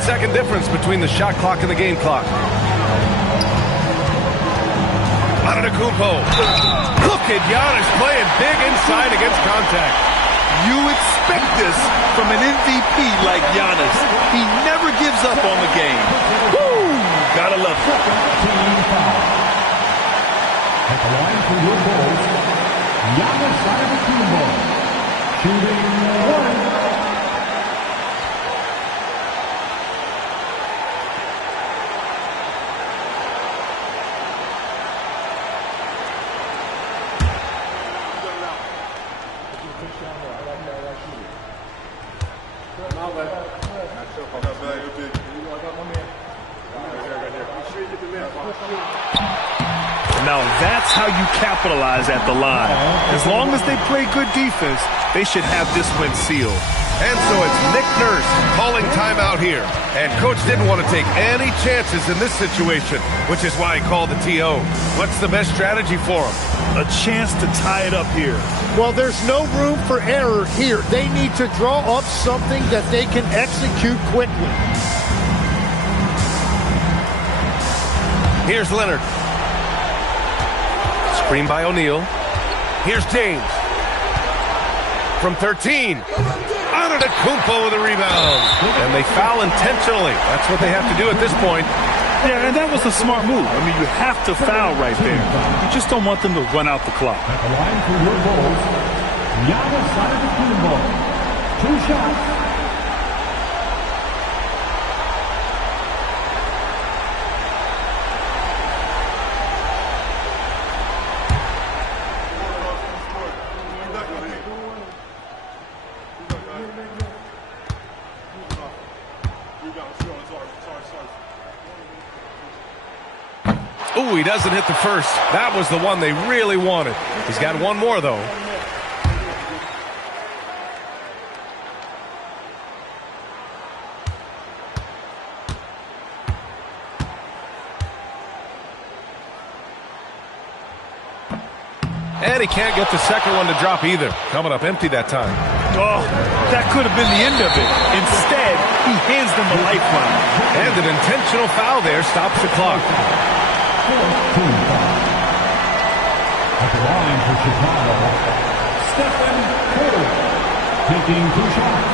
Second difference between the shot clock and the game clock. Antetokounmpo. Look at Giannis playing big inside against contact. You expect this from an MVP like Giannis. He never gives up on the game. Woo! Gotta love it. At the line for your Bulls, Giannis Antetokounmpo, shooting 1. Now that's how you capitalize at the line. As long as they play good defense, they should have this win sealed. And so it's Nick Nurse calling timeout here. And coach didn't want to take any chances in this situation, which is why he called the TO. What's the best strategy for him? A chance to tie it up here. Well, there's no room for error here. They need to draw up something that they can execute quickly. Here's Leonard. Screen by O'Neal. Here's James. From 13. Antetokounmpo with a rebound. And they foul intentionally. That's what they have to do at this point. Yeah, and that was a smart move. I mean, you have to foul right there. You just don't want them to run out the clock. At the line for your goals, Giannis Antetokounmpo, 2 shots. Ooh, he doesn't hit the first. That was the one they really wanted. He's got one more, though. And he can't get the second one to drop either. Coming up empty that time. Oh, that could have been the end of it. Instead, he hands them a lifeline. And an intentional foul there stops the clock. At the line for Chicago, Stephen Curry, taking 2 shots.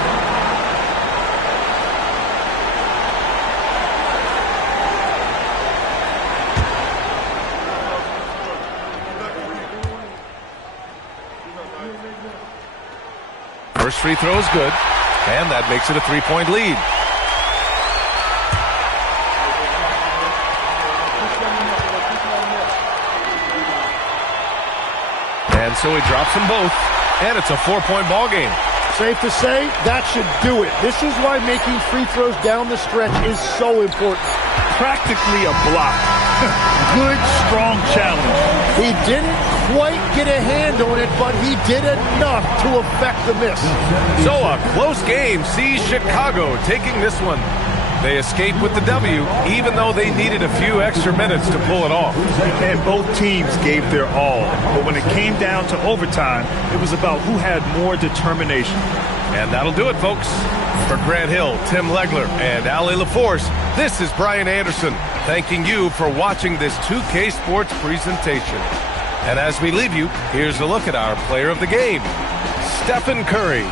First free throw is good, and that makes it a 3-point lead. And so he drops them both, and it's a 4-point ball game. Safe to say, that should do it. This is why making free throws down the stretch is so important. Practically a block. Good, strong challenge. He didn't quite get a hand on it, but he did enough to affect the miss. So a close game sees Chicago taking this one. They escape with the W, even though they needed a few extra minutes to pull it off. And both teams gave their all. But when it came down to overtime, it was about who had more determination. And that'll do it, folks. For Grant Hill, Tim Legler, and Ali LaForce, this is Brian Anderson, thanking you for watching this 2K Sports presentation. And as we leave you, here's a look at our player of the game, Stephen Curry.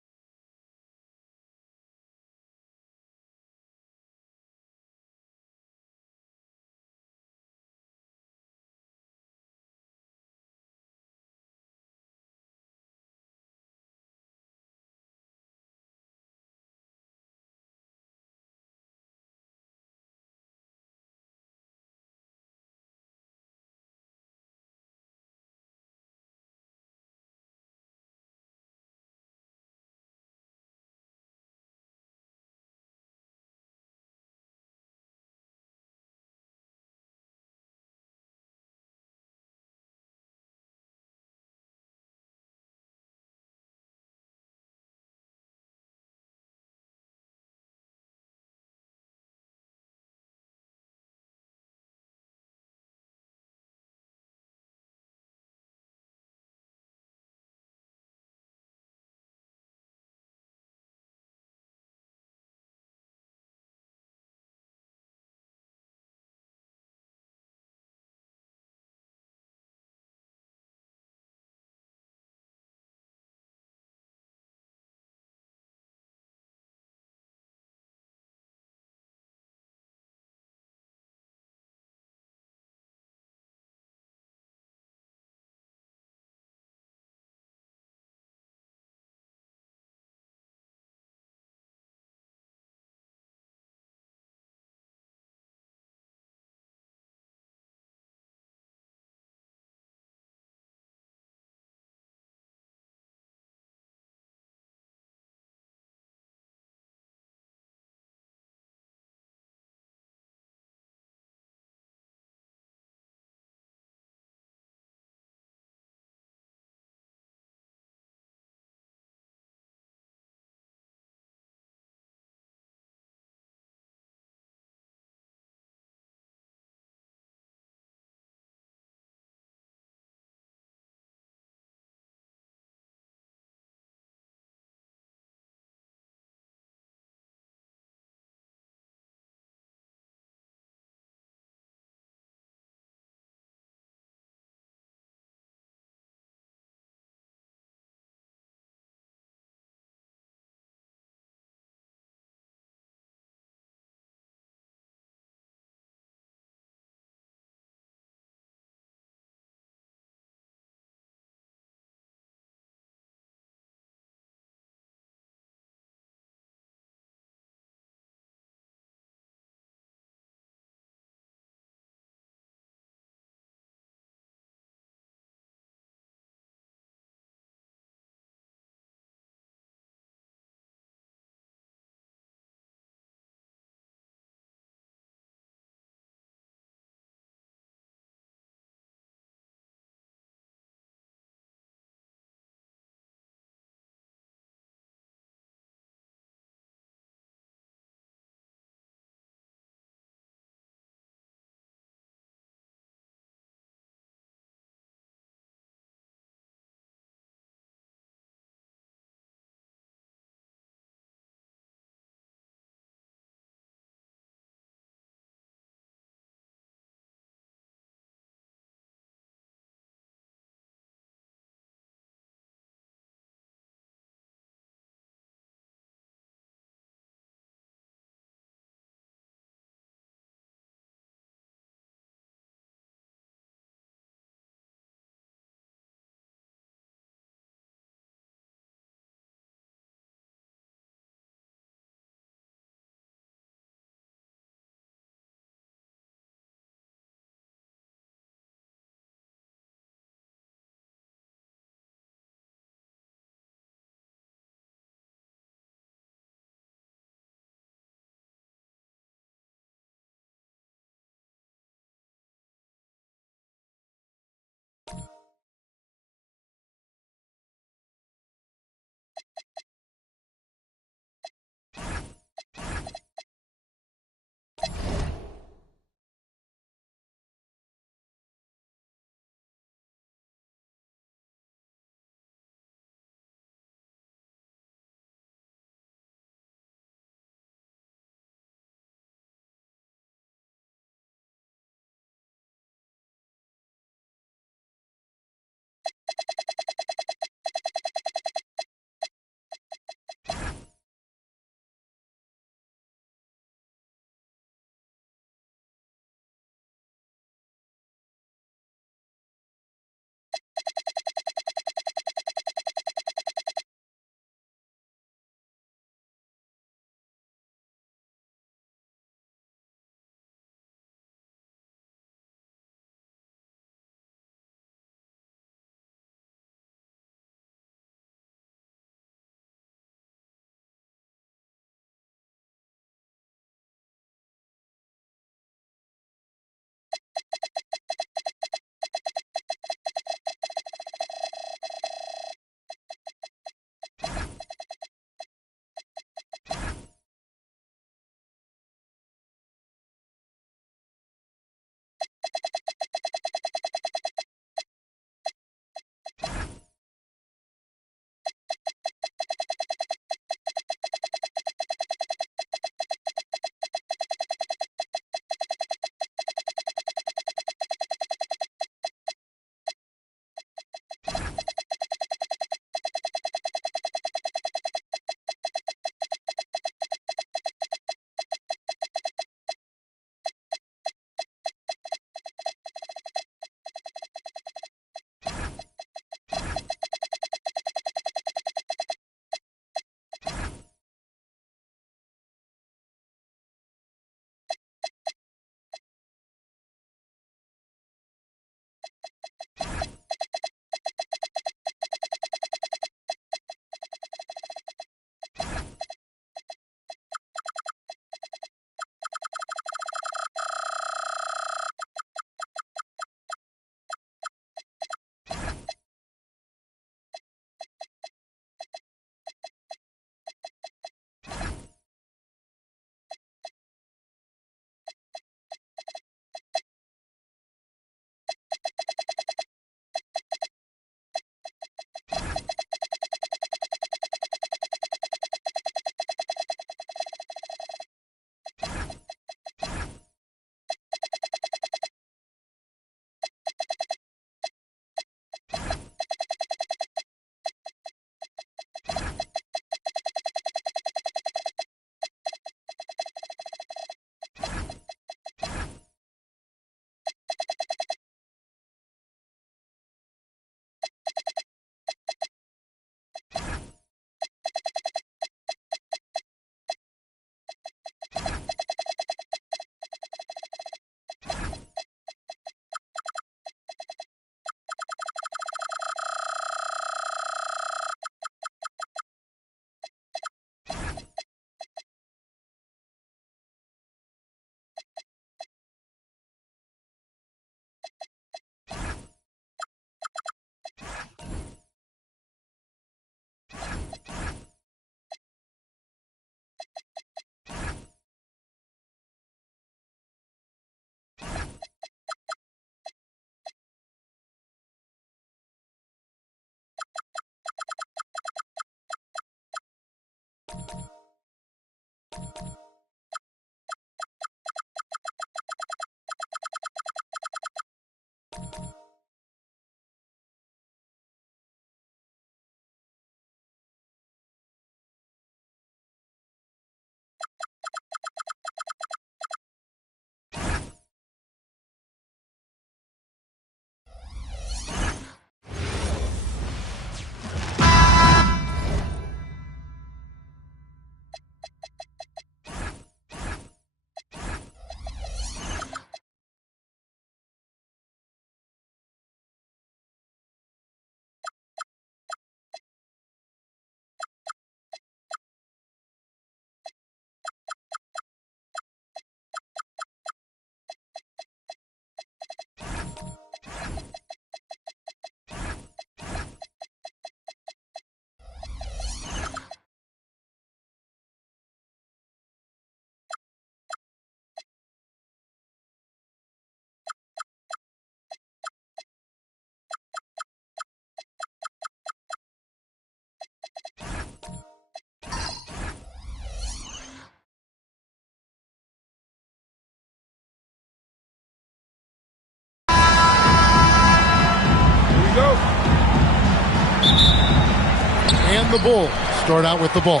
the Bulls start out with the ball.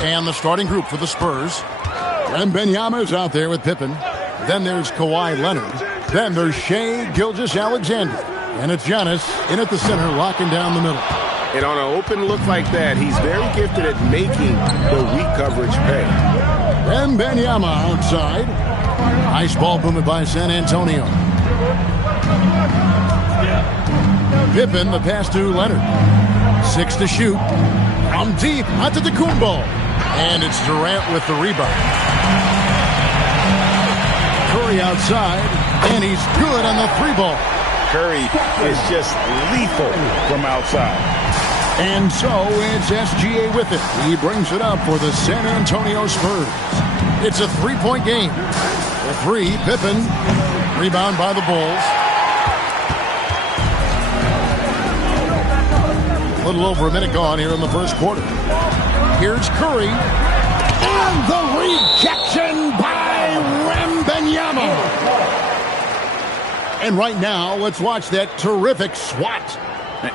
And the starting group for the Spurs. Wembanyama is out there with Pippen. Then there's Kawhi Leonard. Then there's Shai Gilgeous-Alexander. And it's Giannis in at the center, locking down the middle. And on an open look like that, he's very gifted at making the weak coverage pay. Wembanyama outside. Ice ball movement by San Antonio. Pippen, the pass to Leonard. 6 to shoot. From deep, Antetokounmpo. And it's Durant with the rebound. Curry outside, and he's good on the 3-ball. Curry is just lethal from outside. And so it's SGA with it. He brings it up for the San Antonio Spurs. It's a 3-point game. The 3, Pippen. Rebound by the Bulls. A little over a minute gone here in the first quarter. Here's Curry. And the rejection by Wembanyama. And right now, let's watch that terrific swat.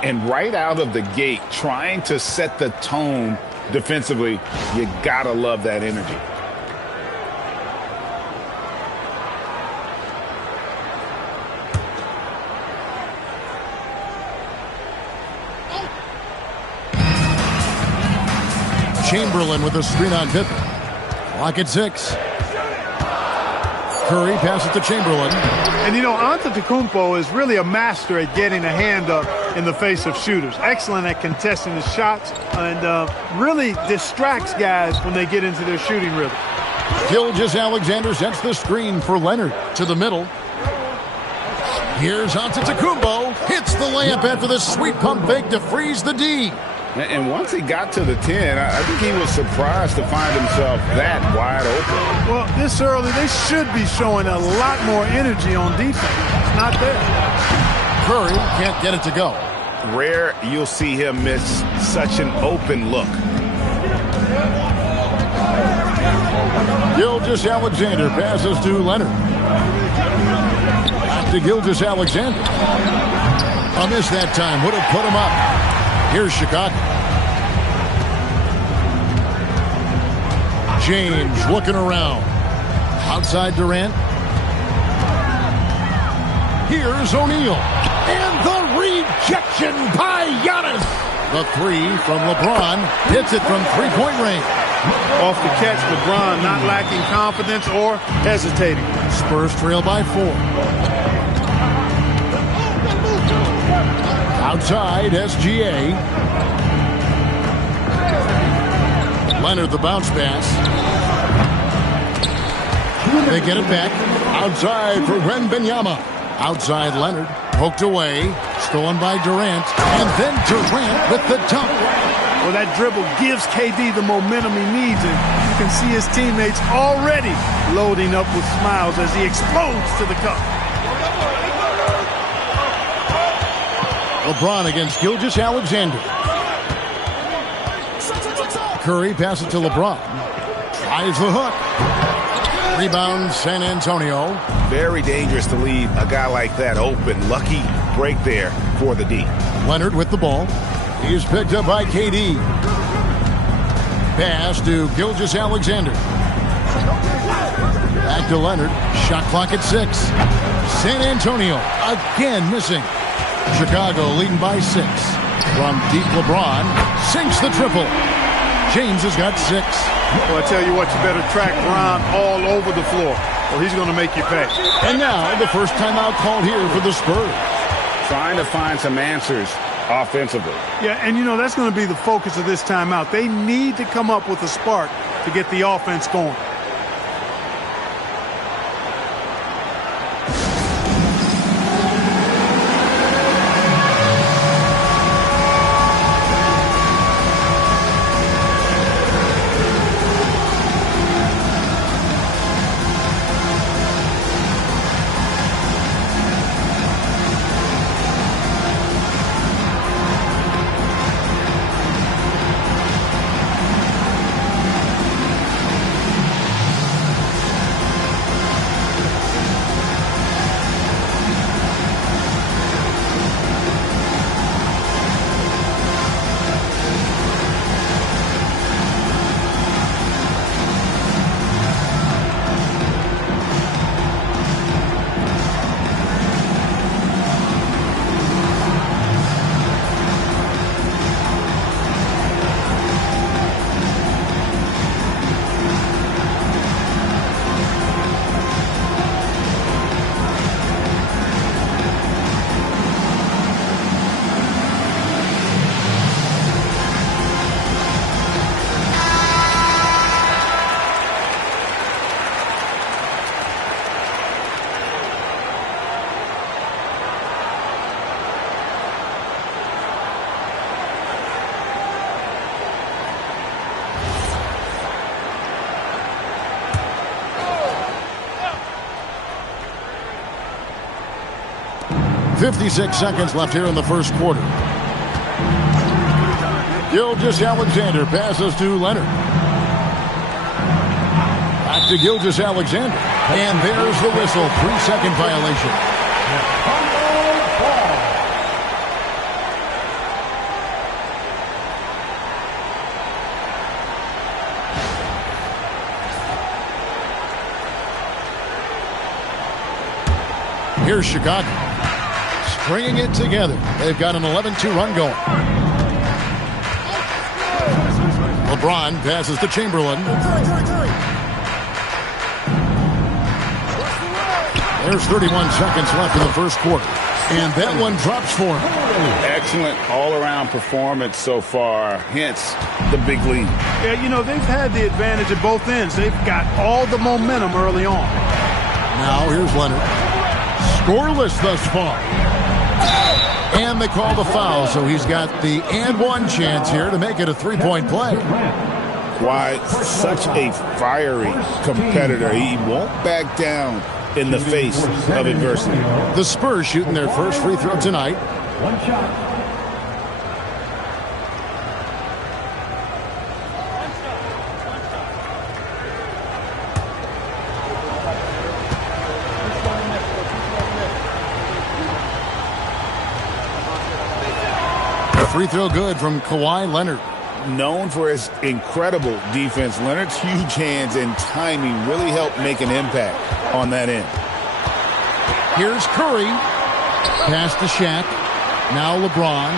And right out of the gate, trying to set the tone defensively, you gotta love that energy. Chamberlain with a screen on Pippen. Clock at 6. Curry passes to Chamberlain. And, you know, Antetokounmpo is really a master at getting a hand up in the face of shooters. Excellent at contesting the shots and really distracts guys when they get into their shooting rhythm. Gilgeous-Alexander sets the screen for Leonard to the middle. Here's Antetokounmpo. Hits the layup after the sweet pump fake to freeze the D. And once he got to the 10, I think he was surprised to find himself that wide open. Well, this early, they should be showing a lot more energy on defense. It's not there. Curry can't get it to go. Rare you'll see him miss such an open look. Gilgeous-Alexander passes to Leonard. Back to Gilgeous-Alexander. A miss that time would have put him up. Here's Chicago. James looking around. Outside Durant. Here's O'Neal. And the rejection by Giannis. The 3 from LeBron. Hits it from 3-point range. Off the catch, LeBron not lacking confidence or hesitating. Spurs trail by 4. Outside, SGA. Leonard, the bounce pass. They get it back. Outside for Wembanyama. Outside, Leonard. Poked away. Stolen by Durant. And then Durant with the dunk. Well, that dribble gives KD the momentum he needs, and you can see his teammates already loading up with smiles as he explodes to the cup. LeBron against Gilgeous-Alexander. Curry passes to LeBron. Tries the hook. Rebound, San Antonio. Very dangerous to leave a guy like that open. Lucky break there for the D. Leonard with the ball. He is picked up by KD. Pass to Gilgeous-Alexander. Back to Leonard. Shot clock at 6. San Antonio again missing. Chicago leading by 6. From deep, LeBron sinks the triple. James has got 6. Well, I tell you what, you better track Bron all over the floor, or he's going to make you pay. And now the first timeout called here for the Spurs. Trying to find some answers offensively. Yeah, and you know, that's going to be the focus of this timeout. They need to come up with a spark to get the offense going. 56 seconds left here in the first quarter. Gilgeous-Alexander passes to Leonard. Back to Gilgeous-Alexander. And there's the whistle. 3-second violation. Here's Chicago. Stringing it together. They've got an 11-2 run going. LeBron passes to Chamberlain. There's 31 seconds left in the first quarter. And that one drops for him. Excellent all-around performance so far, hence the big lead. Yeah, you know, they've had the advantage at both ends. They've got all the momentum early on. Now here's Leonard. Scoreless thus far. And they call the foul, so he's got the and one chance here to make it a three-point play. Why, such a fiery competitor. He won't back down in the face of adversity. The Spurs shooting their first free throw tonight. One shot. Free throw good from Kawhi Leonard. Known for his incredible defense, Leonard's huge hands and timing really helped make an impact on that end. Here's Curry. Pass to Shaq. Now LeBron.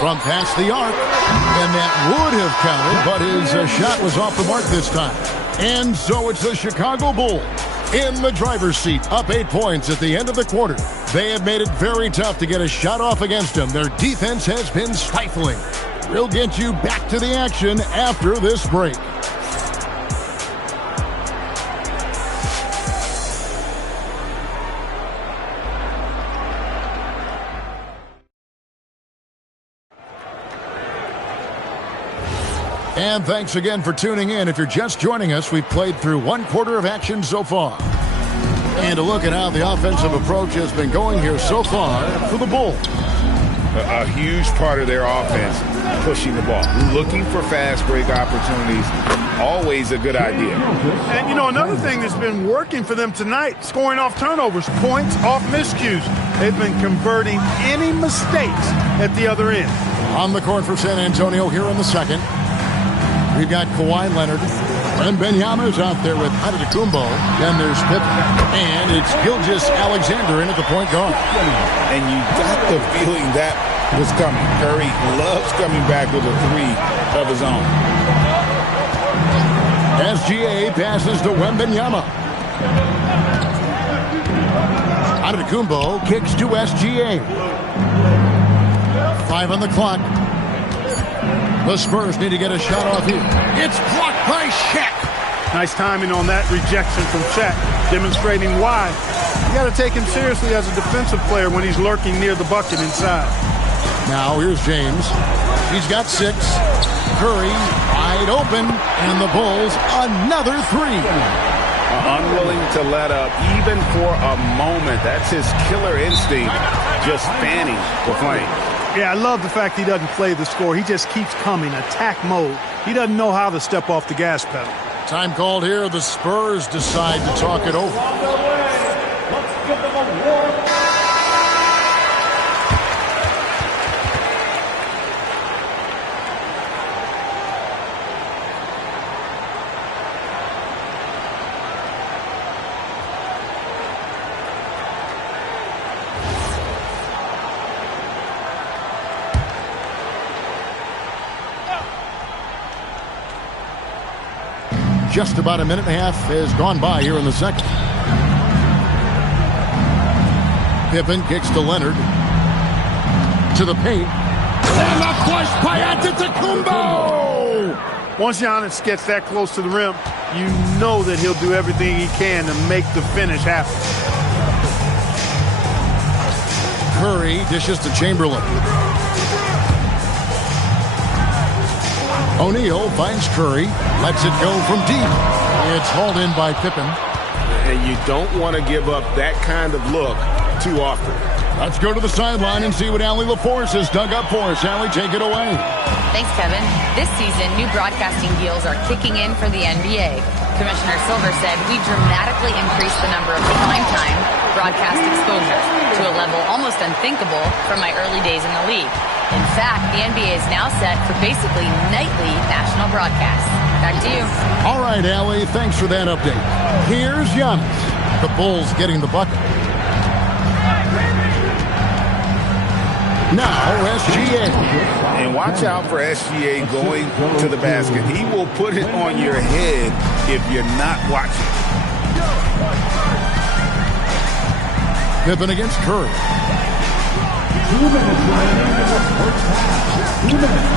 From past the arc. And that would have counted, but his shot was off the mark this time. And so it's the Chicago Bulls in the driver's seat, up 8 points at the end of the quarter. They have made it very tough to get a shot off against them. Their defense has been stifling. We'll get you back to the action after this break. And thanks again for tuning in. If you're just joining us, we've played through one quarter of action so far. And a look at how the offensive approach has been going here so far for the Bulls. A huge part of their offense, pushing the ball, looking for fast break opportunities, always a good idea. And, you know, another thing that's been working for them tonight, scoring off turnovers, points off miscues. They've been converting any mistakes at the other end. On the court for San Antonio here in the second. We've got Kawhi Leonard. And Wembanyama's out there with Antetokounmpo. Then there's Pippen. And it's Gilgeous-Alexander in at the point guard. And you got the feeling that was coming. Curry loves coming back with a three of his own. SGA passes to Wembanyama. Antetokounmpo kicks to SGA. 5 on the clock. The Spurs need to get a shot off here. It's blocked by Shaq. Nice timing on that rejection from Shaq, demonstrating why. You got to take him seriously as a defensive player when he's lurking near the bucket inside. Now here's James. He's got 6. Curry wide open, and the Bulls another 3. Unwilling to let up even for a moment. That's his killer instinct, just fanning the flame. Yeah, I love the fact he doesn't play the score. He just keeps coming, attack mode. He doesn't know how to step off the gas pedal. Time called here. The Spurs decide to talk it over. Let's give them a warm. Just about a minute and a half has gone by here in the second. Pippen kicks to Leonard. To the paint. And a push by Antetokounmpo! Once Giannis gets that close to the rim, you know that he'll do everything he can to make the finish happen. Curry dishes to Chamberlain. O'Neal finds Curry, lets it go from deep. It's hauled in by Pippen. And you don't want to give up that kind of look too often. Let's go to the sideline and see what Allie LaForce has dug up for us. Allie, take it away. Thanks, Kevin. This season, new broadcasting deals are kicking in for the NBA. Commissioner Silver said we dramatically increased the number of primetime broadcast exposures to a level almost unthinkable from my early days in the league. In fact, the NBA is now set for basically nightly national broadcasts. Back to you. All right, Allie, thanks for that update. Here's Giannis. The Bulls getting the bucket. Now, SGA. And watch out for SGA going to the basket. He will put it on your head if you're not watching. Pippen against Curry.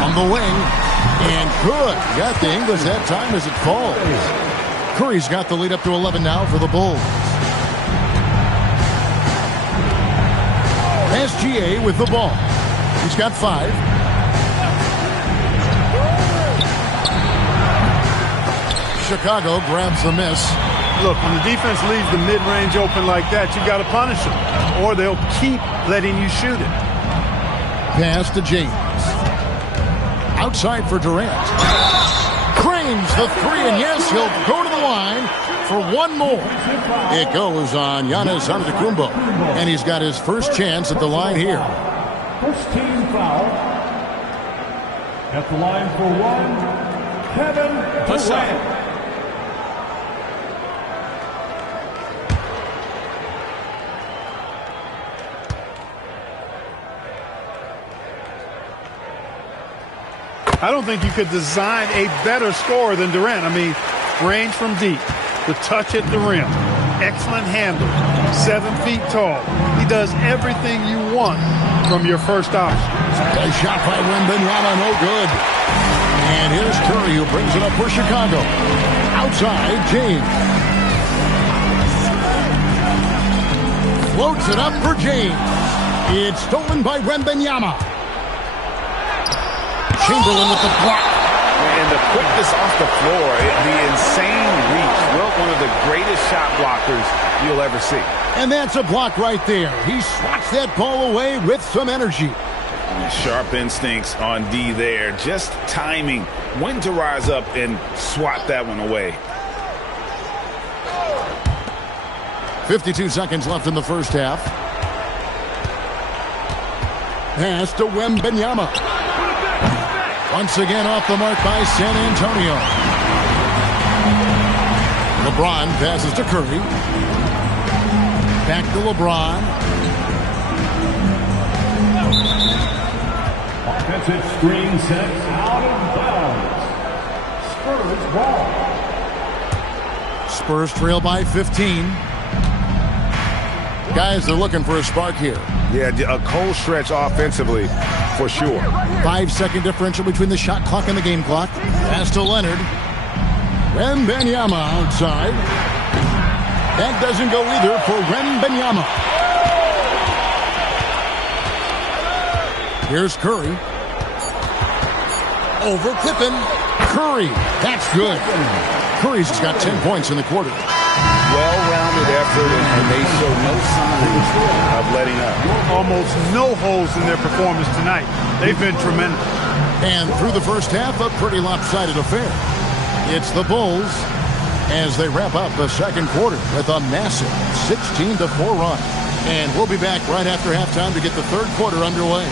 On the wing. And good. Got the English that time as it falls. Curry's got the lead up to 11 now for the Bulls. SGA with the ball. He's got 5. Chicago grabs the miss. Look, when the defense leaves the mid-range open like that, you got to punish them, or they'll keep letting you shoot it. Pass to James. Outside for Durant. Cranes the 3, and yes, he'll go to the line for one more. It goes on Giannis Antetokounmpo, and he's got his first chance at the line here. First team foul. At the line for 1, Kevin Durant. I don't think you could design a better scorer than Durant. I mean, range from deep, the touch at the rim, excellent handle, 7 feet tall. He does everything you want from your first option. A shot by Wembanyama, no good. And here's Curry, who brings it up for Chicago. Outside, James. Floats it up for James. It's stolen by Wembanyama. Chamberlain with the block. And the quickness off the floor, the insane reach. Well, one of the greatest shot blockers you'll ever see. And that's a block right there. He swats that ball away with some energy. Sharp instincts on D there. Just timing when to rise up and swat that one away. 52 seconds left in the first half. Pass to Wembanyama. Once again off the mark by San Antonio. LeBron passes to Curry. Back to LeBron. Offensive screen set out of bounds. Spurs ball. Spurs trail by 15. Guys, they're looking for a spark here. Yeah, a cold stretch offensively, for sure. 5-second differential between the shot clock and the game clock. Pass to Leonard. Wembanyama outside. That doesn't go either for Wembanyama. Here's Curry. Over Pippen. Curry. That's good. Curry's got 10 points in the quarter. Well-rounded effort, and they show no signs of letting up. Almost no holes in their performance tonight. They've been tremendous. And through the first half, a pretty lopsided affair. It's the Bulls as they wrap up the second quarter with a massive 16-4 run. And we'll be back right after halftime to get the third quarter underway.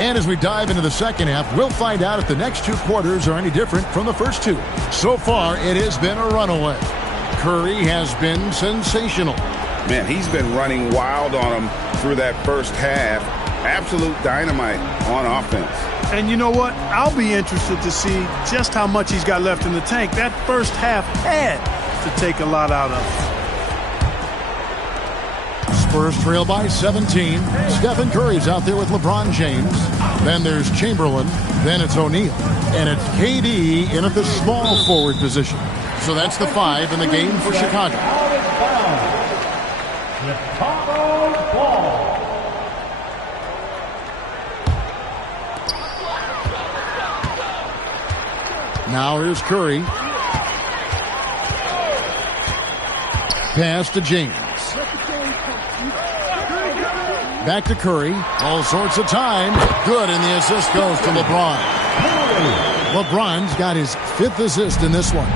And as we dive into the second half, we'll find out if the next 2 quarters are any different from the first 2. So far, it has been a runaway. Curry has been sensational. Man, he's been running wild on him through that first half. Absolute dynamite on offense. And you know what? I'll be interested to see just how much he's got left in the tank. That first half had to take a lot out of him. Spurs trail by 17. Stephen Curry's out there with LeBron James. Then there's Chamberlain. Then it's O'Neal. And it's KD in at the small forward position. So that's the 5 in the game for Chicago. Chicago ball. Now here's Curry. Pass to James. Back to Curry. All sorts of time. Good, and the assist goes to LeBron. LeBron's got his 5th assist in this one.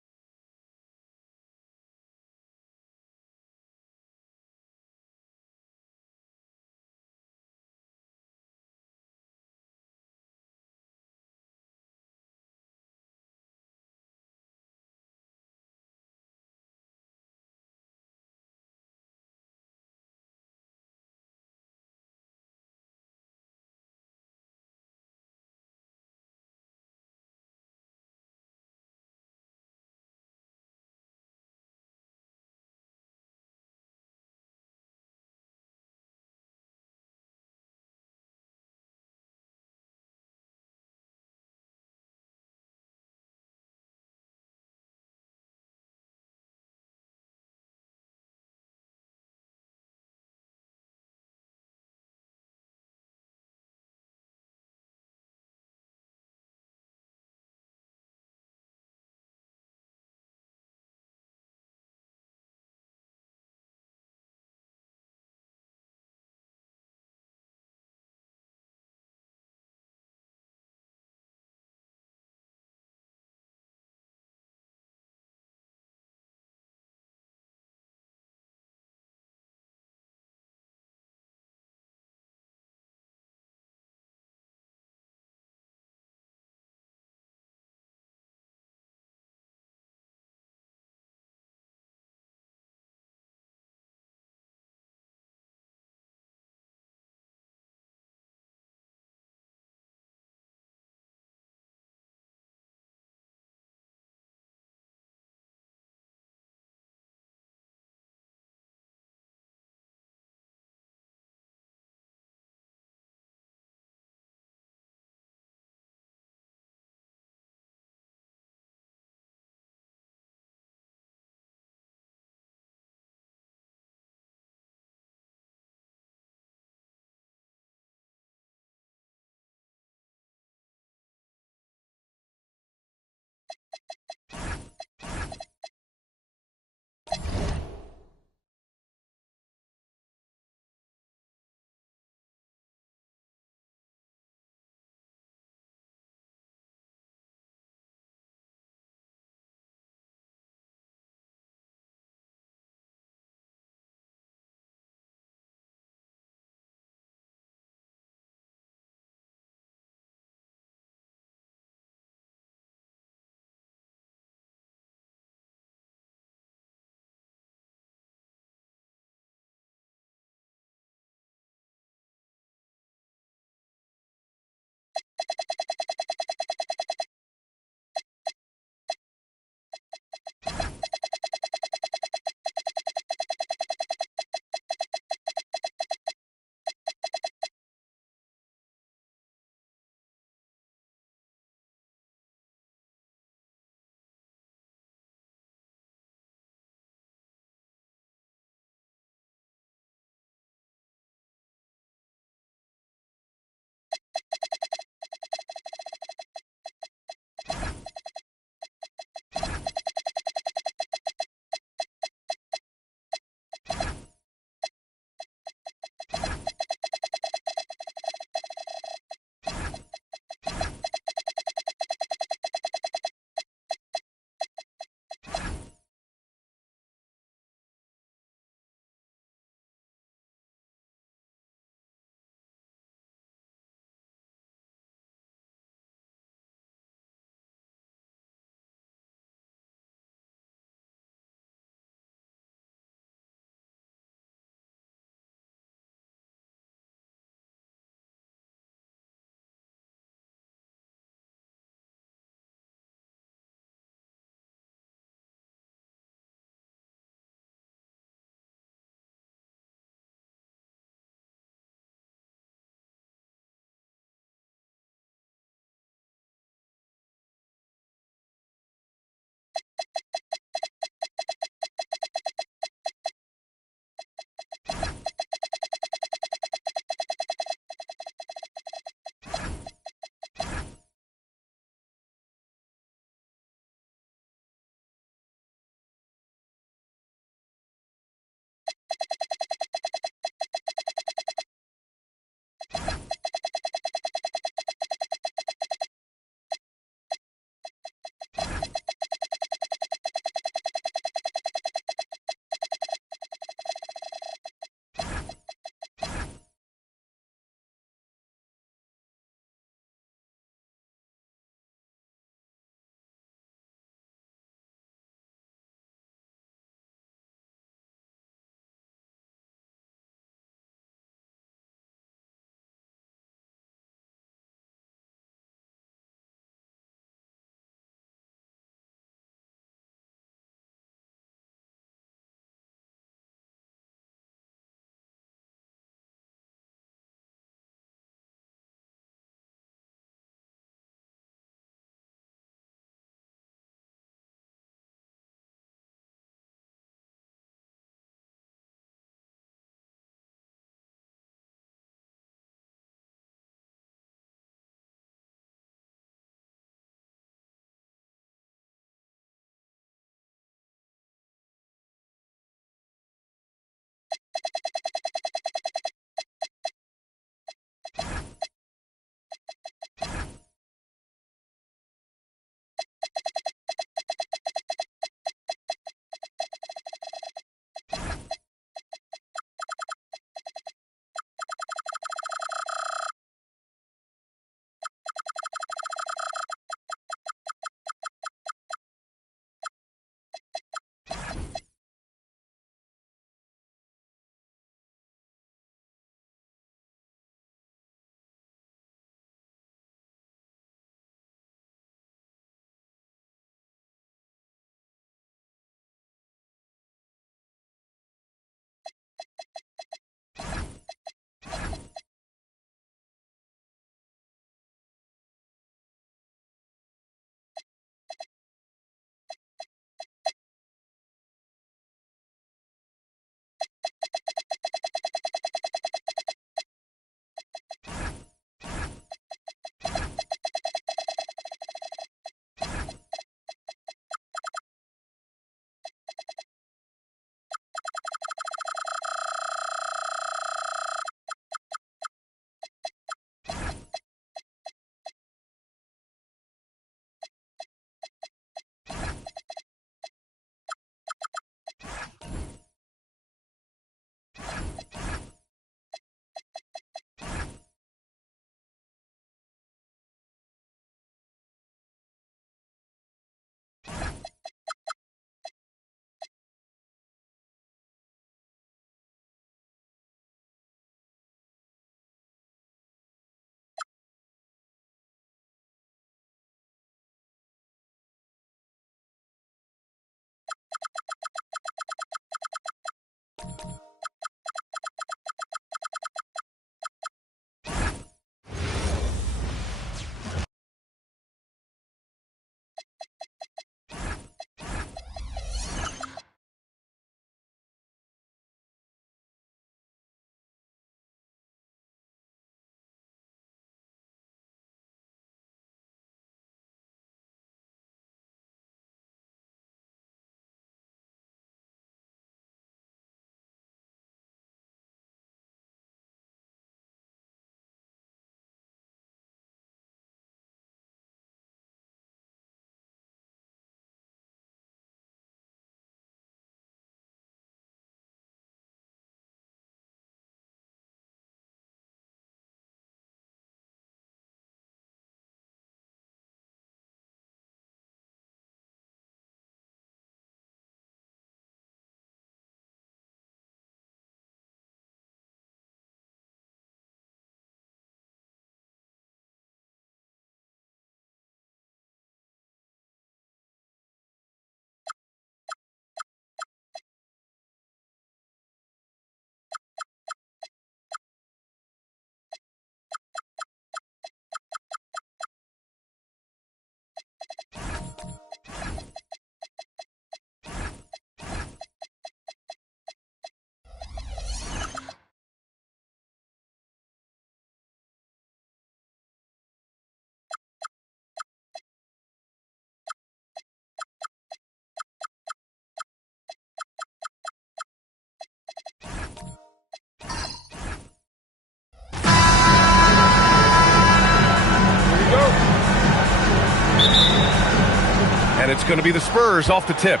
It's going to be the Spurs off the tip.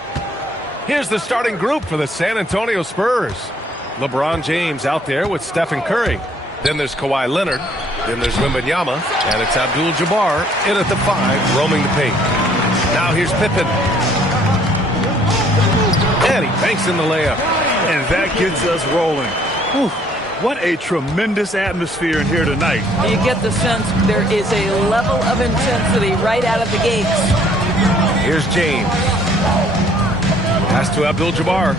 Here's the starting group for the San Antonio Spurs. LeBron James out there with Stephen Curry. Then there's Kawhi Leonard. Then there's Wembanyama. And it's Abdul-Jabbar in at the 5, roaming the paint. Now here's Pippen. And he banks in the layup. And that gets us rolling. Whew. What a tremendous atmosphere in here tonight. You get the sense there is a level of intensity right out of the gates. Here's James. Pass to Abdul-Jabbar.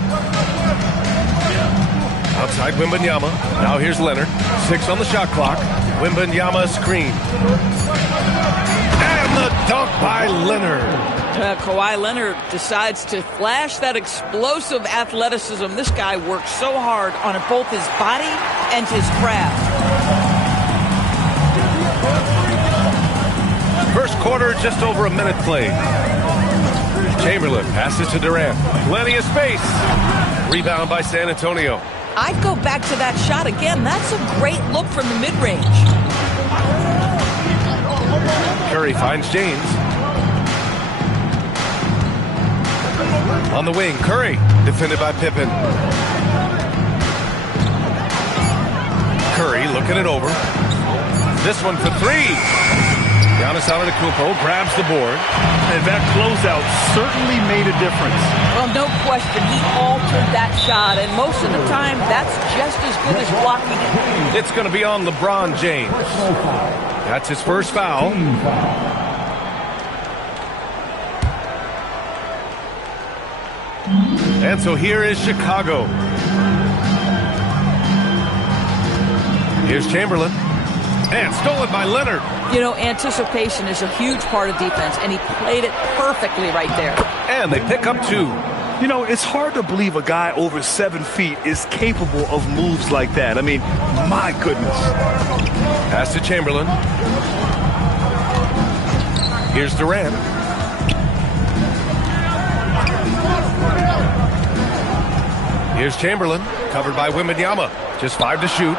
Outside Wembanyama. Now here's Leonard. 6 on the shot clock. Wembanyama screen. And the dunk by Leonard. Kawhi Leonard decides to flash that explosive athleticism. This guy works so hard on both his body and his craft. First quarter, just over a minute played. Chamberlain passes to Durant. Plenty of space. Rebound by San Antonio. I'd go back to that shot again. That's a great look from the mid-range. Curry finds James. On the wing, Curry, defended by Pippen. Curry looking it over. This one for 3. Giannis Antetokounmpo grabs the board. And that closeout certainly made a difference. Well, no question, he altered that shot, and most of the time, that's just as good as blocking it. It's going to be on LeBron James. That's his first foul. And so here is Chicago. Here's Chamberlain. And stolen by Leonard. You know, anticipation is a huge part of defense, and he played it perfectly right there. And they pick up 2. You know, it's hard to believe a guy over 7 feet is capable of moves like that. I mean, my goodness. Pass to Chamberlain. Here's Durant. Here's Chamberlain, covered by Wembanyama. Just 5 to shoot.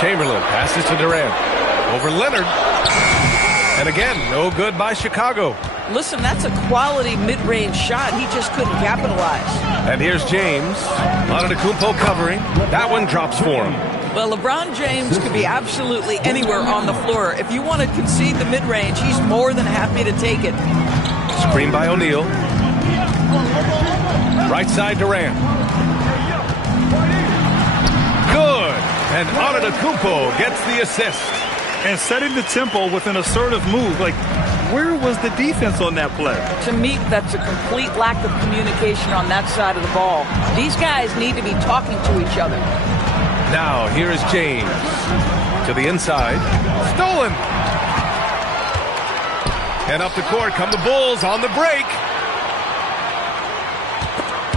Chamberlain passes to Durant. Over Leonard. And again, no good by Chicago. Listen, that's a quality mid-range shot. He just couldn't capitalize. And here's James. Antetokounmpo covering. That one drops for him. Well, LeBron James could be absolutely anywhere on the floor. If you want to concede the mid-range, he's more than happy to take it. Screen by O'Neal. Right side Durant. Good. And Antetokounmpo gets the assist. And setting the tempo with an assertive move. Like, where was the defense on that play? To me, that's a complete lack of communication on that side of the ball. These guys need to be talking to each other. Now, here is James. To the inside. Stolen. And up the court come the Bulls on the break.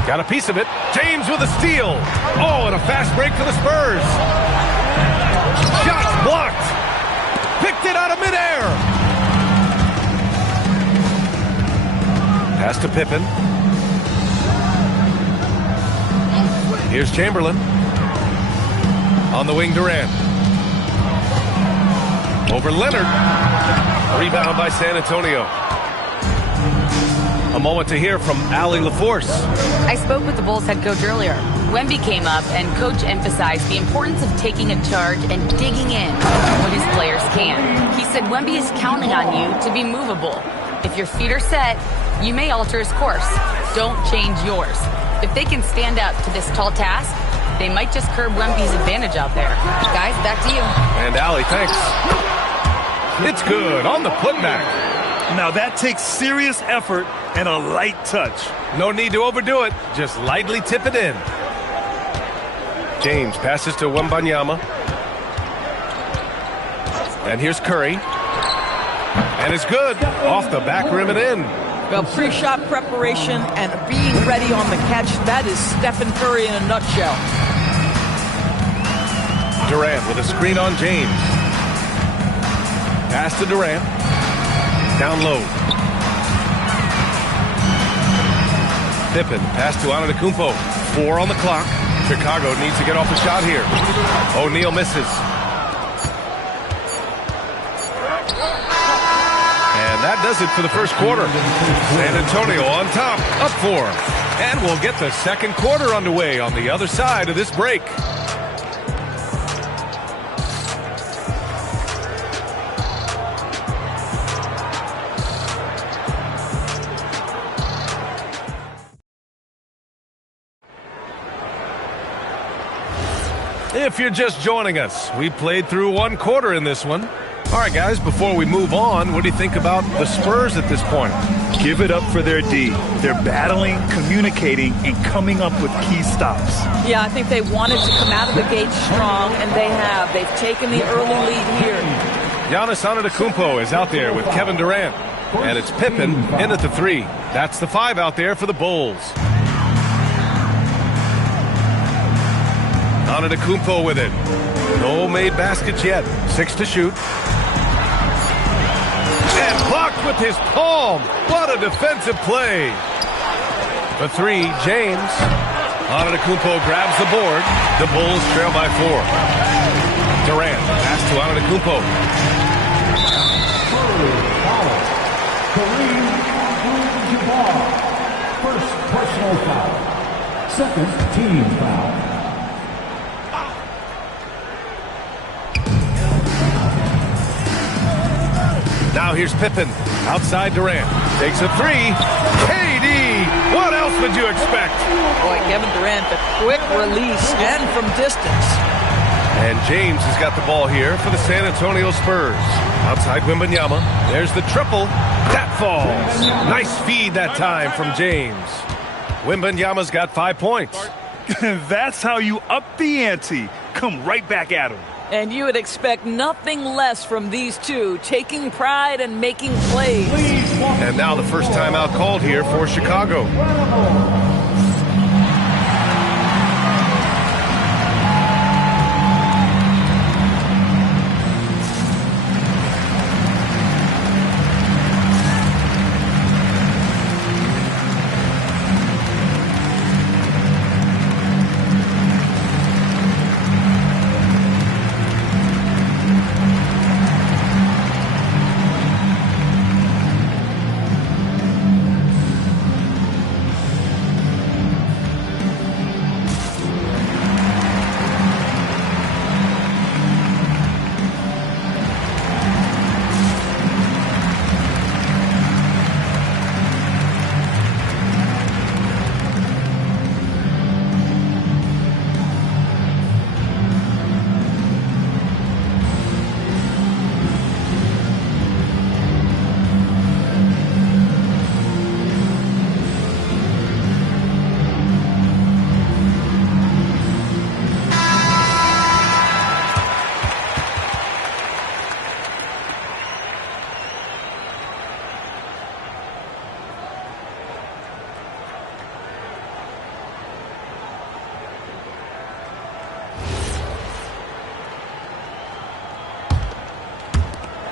Got a piece of it. James with a steal. Oh, and a fast break for the Spurs. Shots blocked. Picked it out of midair. Pass to Pippen. Here's Chamberlain. On the wing, Durant. Over Leonard. Rebound by San Antonio. A moment to hear from Allie LaForce. I spoke with the Bulls head coach earlier. Wemby came up, and coach emphasized the importance of taking a charge and digging in when his players can. He said Wemby is counting on you to be movable. If your feet are set, you may alter his course. Don't change yours. If they can stand up to this tall task, they might just curb Wemby's advantage out there. Guys, back to you. And Allie, thanks. It's good on the putback. Now that takes serious effort and a light touch. No need to overdo it. Just lightly tip it in. James passes to Wembanyama. And here's Curry. And it's good. Off the back rim and in. Well, pre-shot preparation and being ready on the catch, that is Stephen Curry in a nutshell. Durant with a screen on James. Pass to Durant. Down low. Pippen, pass to Antetokounmpo. 4 on the clock. Chicago needs to get off the shot here. O'Neal misses. And That does it for the first quarter. San Antonio on top, up 4. And we'll get the second quarter underway on the other side of this break. If you're just joining us, we played through one quarter in this one. All right, guys, before we move on, what do you think about the Spurs at this point? Give it up for their D. They're battling, communicating, and coming up with key stops. Yeah, I think they wanted to come out of the gate strong, and they have. They've taken the early lead here. Giannis Antetokounmpo is out there with Kevin Durant. And it's Pippen in at the 3. That's the 5 out there for the Bulls. Antetokounmpo with it. No made baskets yet. 6 to shoot. And blocked with his palm. What a defensive play. The 3, James. Antetokounmpo grabs the board. The Bulls trail by 4. Durant pass to Antetokounmpo. Kareem Abdul-Jabbar. First personal foul. Second team foul. Now here's Pippen. Outside Durant. Takes a 3. KD! What else would you expect? Boy, Kevin Durant, the quick release and from distance. And James has got the ball here for the San Antonio Spurs. Outside Wembanyama. There's the triple. That falls. Nice feed that time from James. Wembanyama's got 5 points. That's how you up the ante. Come right back at him. And you would expect nothing less from these two, taking pride and making plays. And now the first timeout called here for Chicago.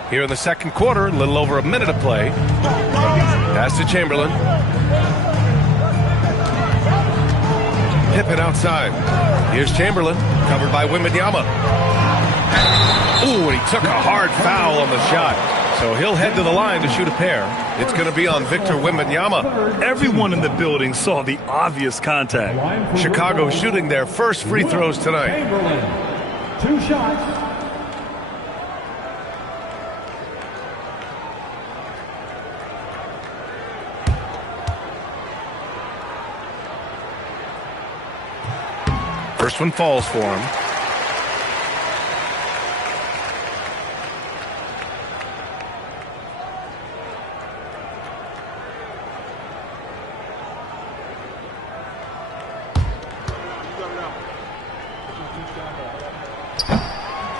Here in the second quarter, a little over a minute of play. Pass to Chamberlain. Pippen outside. Here's Chamberlain, covered by Wembanyama. Ooh, and he took a hard foul on the shot. So he'll head to the line to shoot a pair. It's going to be on Victor Wembanyama. Everyone in the building saw the obvious contact. Chicago shooting their first free throws tonight. Chamberlain. 2 shots. First one falls for him.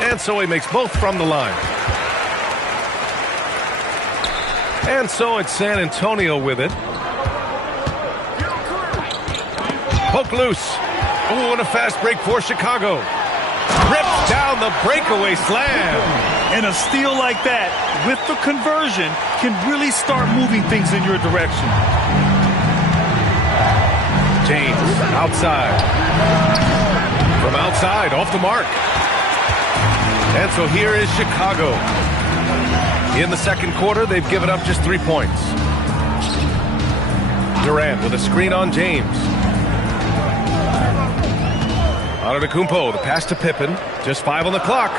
And so he makes both from the line. And so it's San Antonio with it. Poke loose. Ooh, and a fast break for Chicago. Rips down the breakaway slam. And a steal like that, with the conversion, can really start moving things in your direction. James, outside. From outside, off the mark. And so here is Chicago. In the second quarter, they've given up just 3 points. Durant with a screen on James. Antetokounmpo, the pass to Pippen. Just 5 on the clock.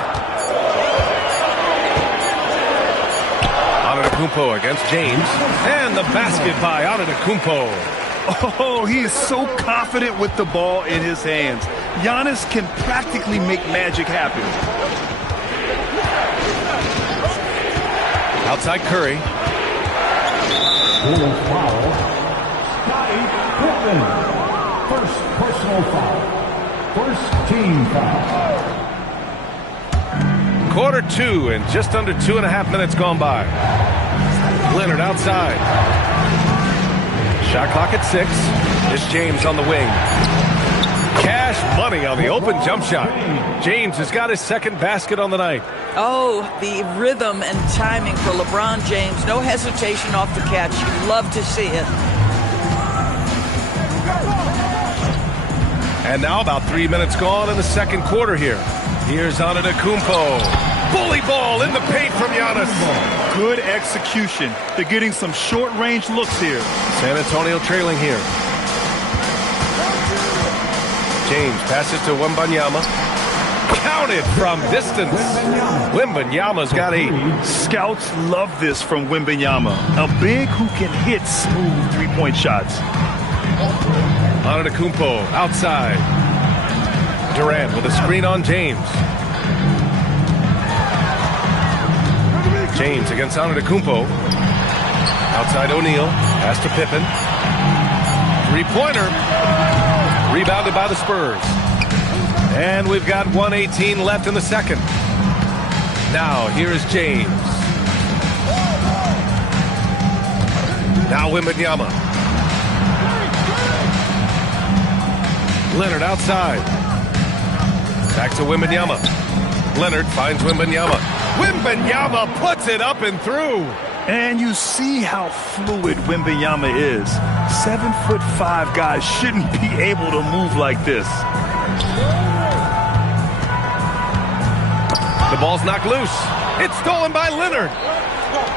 Antetokounmpo against James. And the basket by Antetokounmpo. Oh, he is so confident with the ball in his hands. Giannis can practically make magic happen. Outside Curry. Foul. Scottie Pippen. First personal foul. First team foul. Quarter 2 and just under 2.5 minutes gone by. Leonard outside. Shot clock at 6. It's James on the wing. Cash money on the open jump shot. James has got his second basket on the night. Oh, the rhythm and timing for LeBron James. No hesitation off the catch. You love to see it. And now about 3 minutes gone in the second quarter here. Here's Antetokounmpo. Bully ball in the paint from Giannis. Good execution. They're getting some short-range looks here. San Antonio trailing here. James passes to Wembanyama. Counted from distance. Wembanyama's got 8. Scouts love this from Wembanyama. A big who can hit smooth three-point shots. Antetokounmpo outside. Durant with a screen on James. James against Antetokounmpo. Outside O'Neal. Pass to Pippen. Three-pointer. Rebounded by the Spurs. And we've got 1:18 left in the second. Now here's James. Now Wembanyama. Leonard outside. Back to Wembanyama. Leonard finds Wembanyama. Wembanyama puts it up and through. And you see how fluid Wembanyama is. 7'5" guys shouldn't be able to move like this. The ball's knocked loose. It's stolen by Leonard.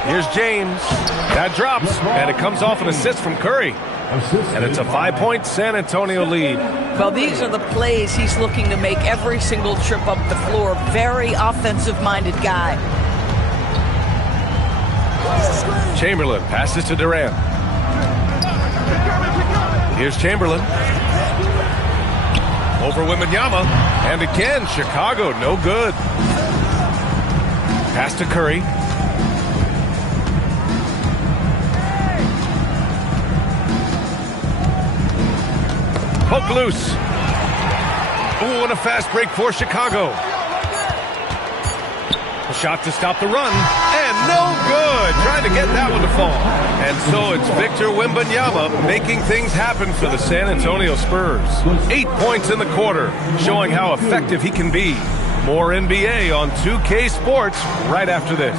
Here's James. That drops, and it comes off an assist from Curry. And it's a 5-point San Antonio lead. Well, these are the plays he's looking to make every single trip up the floor. Very offensive-minded guy. Chamberlain passes to Durant. Here's Chamberlain. Over Wembanyama. And again, Chicago, no good. Pass to Curry. Poke loose. Ooh, and a fast break for Chicago. A shot to stop the run. And no good. Trying to get that one to fall. And so it's Victor Wembanyama making things happen for the San Antonio Spurs. 8 points in the quarter, showing how effective he can be. More NBA on 2K Sports right after this.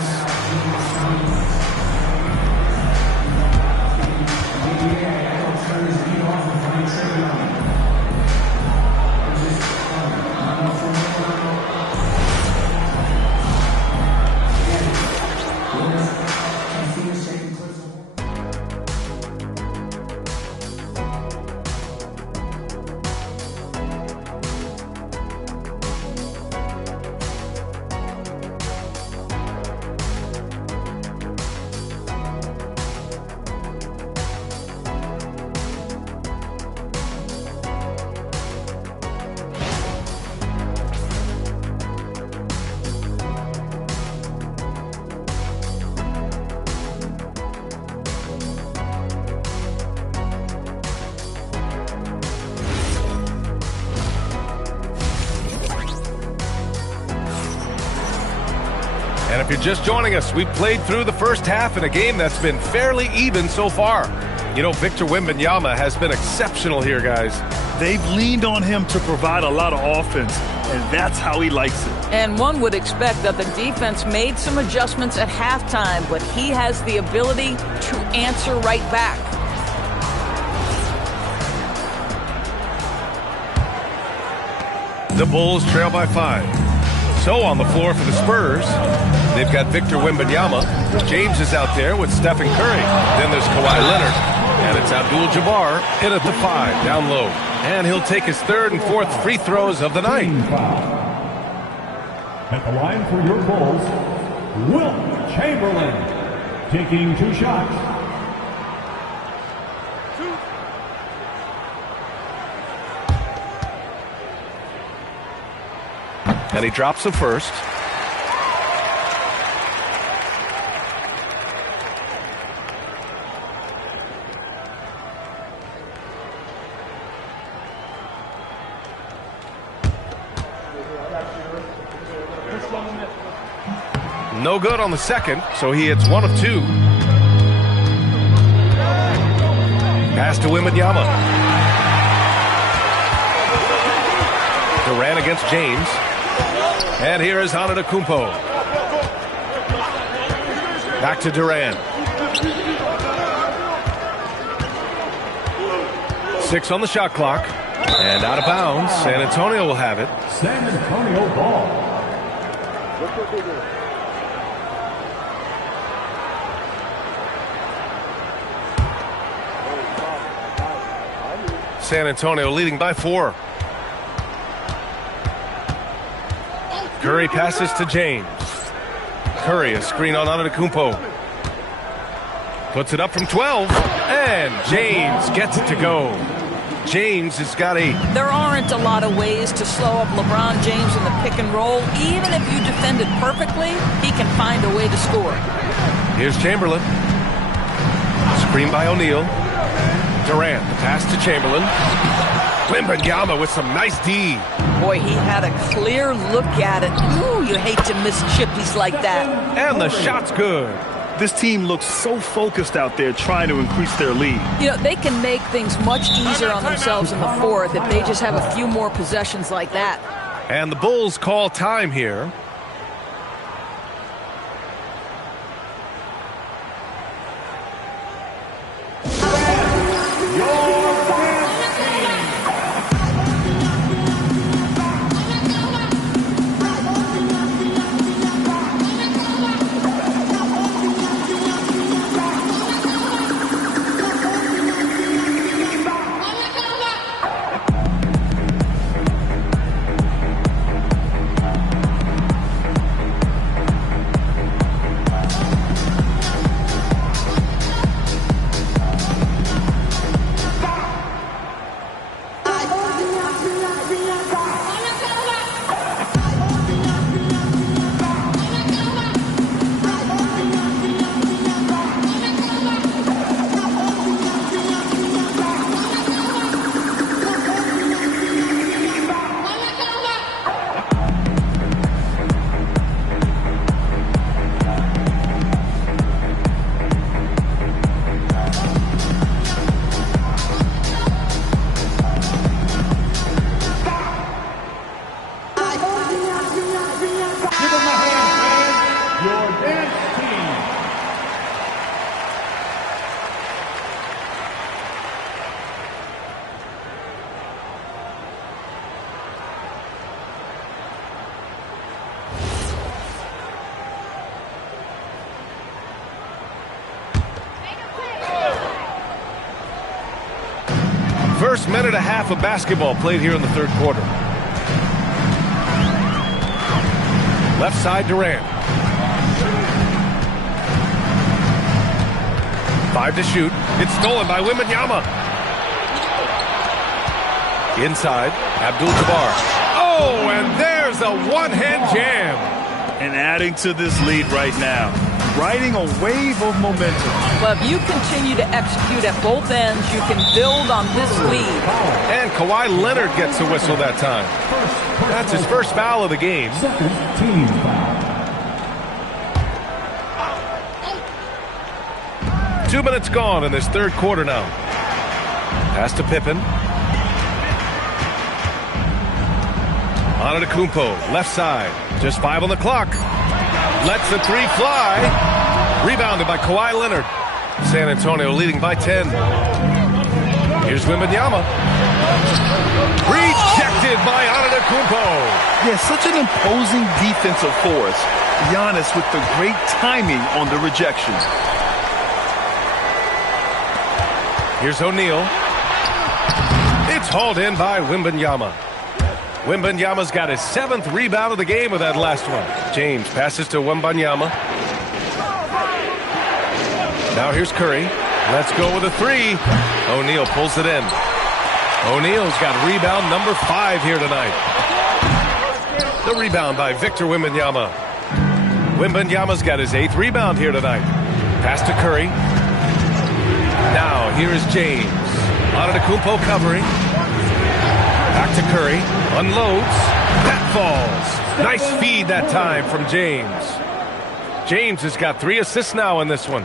And if you're just joining us, we've played through the first half in a game that's been fairly even so far. You know, Victor Wembanyama has been exceptional here, guys. They've leaned on him to provide a lot of offense, and that's how he likes it. And one would expect that the defense made some adjustments at halftime, but he has the ability to answer right back. The Bulls trail by 5. So on the floor for the Spurs, They've got Victor Wembanyama. James is out there with Stephen Curry. Then there's Kawhi Leonard. And it's Abdul-Jabbar in at the 5, down low. And he'll take his third and fourth free throws of the night. At the line for your Bulls, Wilt Chamberlain, taking 2 shots. And he drops the first. No good on the second, so he hits 1 of 2. Pass to Wembanyama. Durant against James. And here is Antetokounmpo. Back to Durant. 6 on the shot clock. And out of bounds. San Antonio will have it. San Antonio ball. San Antonio leading by 4. Curry passes to James. Curry, a screen on Antetokounmpo. Puts it up from 12. And James gets it to go. James has got a... There aren't a lot of ways to slow up LeBron James in the pick and roll. Even if you defend it perfectly, he can find a way to score. Here's Chamberlain. Screen by O'Neal. Durant, the pass to Chamberlain. Wembanyama with some nice D. Boy, he had a clear look at it. Ooh, you hate to miss chippies like that. And the shot's good. This team looks so focused out there trying to increase their lead. You know, they can make things much easier on themselves in the fourth if they just have a few more possessions like that. And the Bulls call time here. First minute and a half of basketball played here in the third quarter. Left side, Durant. 5 to shoot. It's stolen by Wembanyama. Inside, Abdul-Jabbar. Oh, and there's a one-hand jam. And adding to this lead right now. Riding a wave of momentum. Well, if you continue to execute at both ends, you can build on this lead. And Kawhi Leonard gets a whistle that time. That's his first foul of the game. Team foul. 2 minutes gone in this third quarter now. Pass to Pippen. Antetokounmpo, left side. Just 5 on the clock. Lets the 3 fly. Rebounded by Kawhi Leonard. San Antonio leading by 10. Here's Wembanyama. Rejected Deflected by Antetokounmpo. Yeah, such an imposing defensive force. Giannis with the great timing on the rejection. Here's O'Neal. It's hauled in by Wembanyama. Wembanyama's got his 7th rebound of the game with that last one. James passes to Wembanyama. Now here's Curry. Let's go with a 3. O'Neal pulls it in. O'Neal's got rebound number 5 here tonight. The rebound by Victor Wembanyama. Wembanyama's got his 8th rebound here tonight. Pass to Curry. Now here is James. Antetokounmpo covering. Back to Curry. Unloads. That falls. Nice feed that time from James. James has got 3 assists now in this one.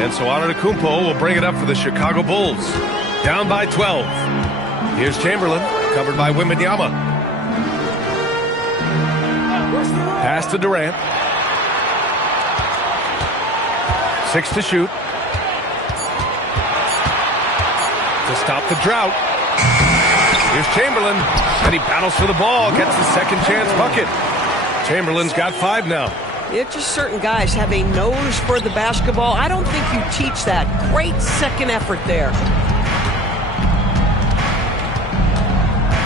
And so Antetokounmpo will bring it up for the Chicago Bulls. Down by 12. Here's Chamberlain, covered by Wembanyama. Pass to Durant. 6 to shoot. To stop the drought. Here's Chamberlain, and he battles for the ball, gets the second chance bucket. Chamberlain's got 5 now. It's just certain guys have a nose for the basketball. I don't think you teach that. Great second effort there.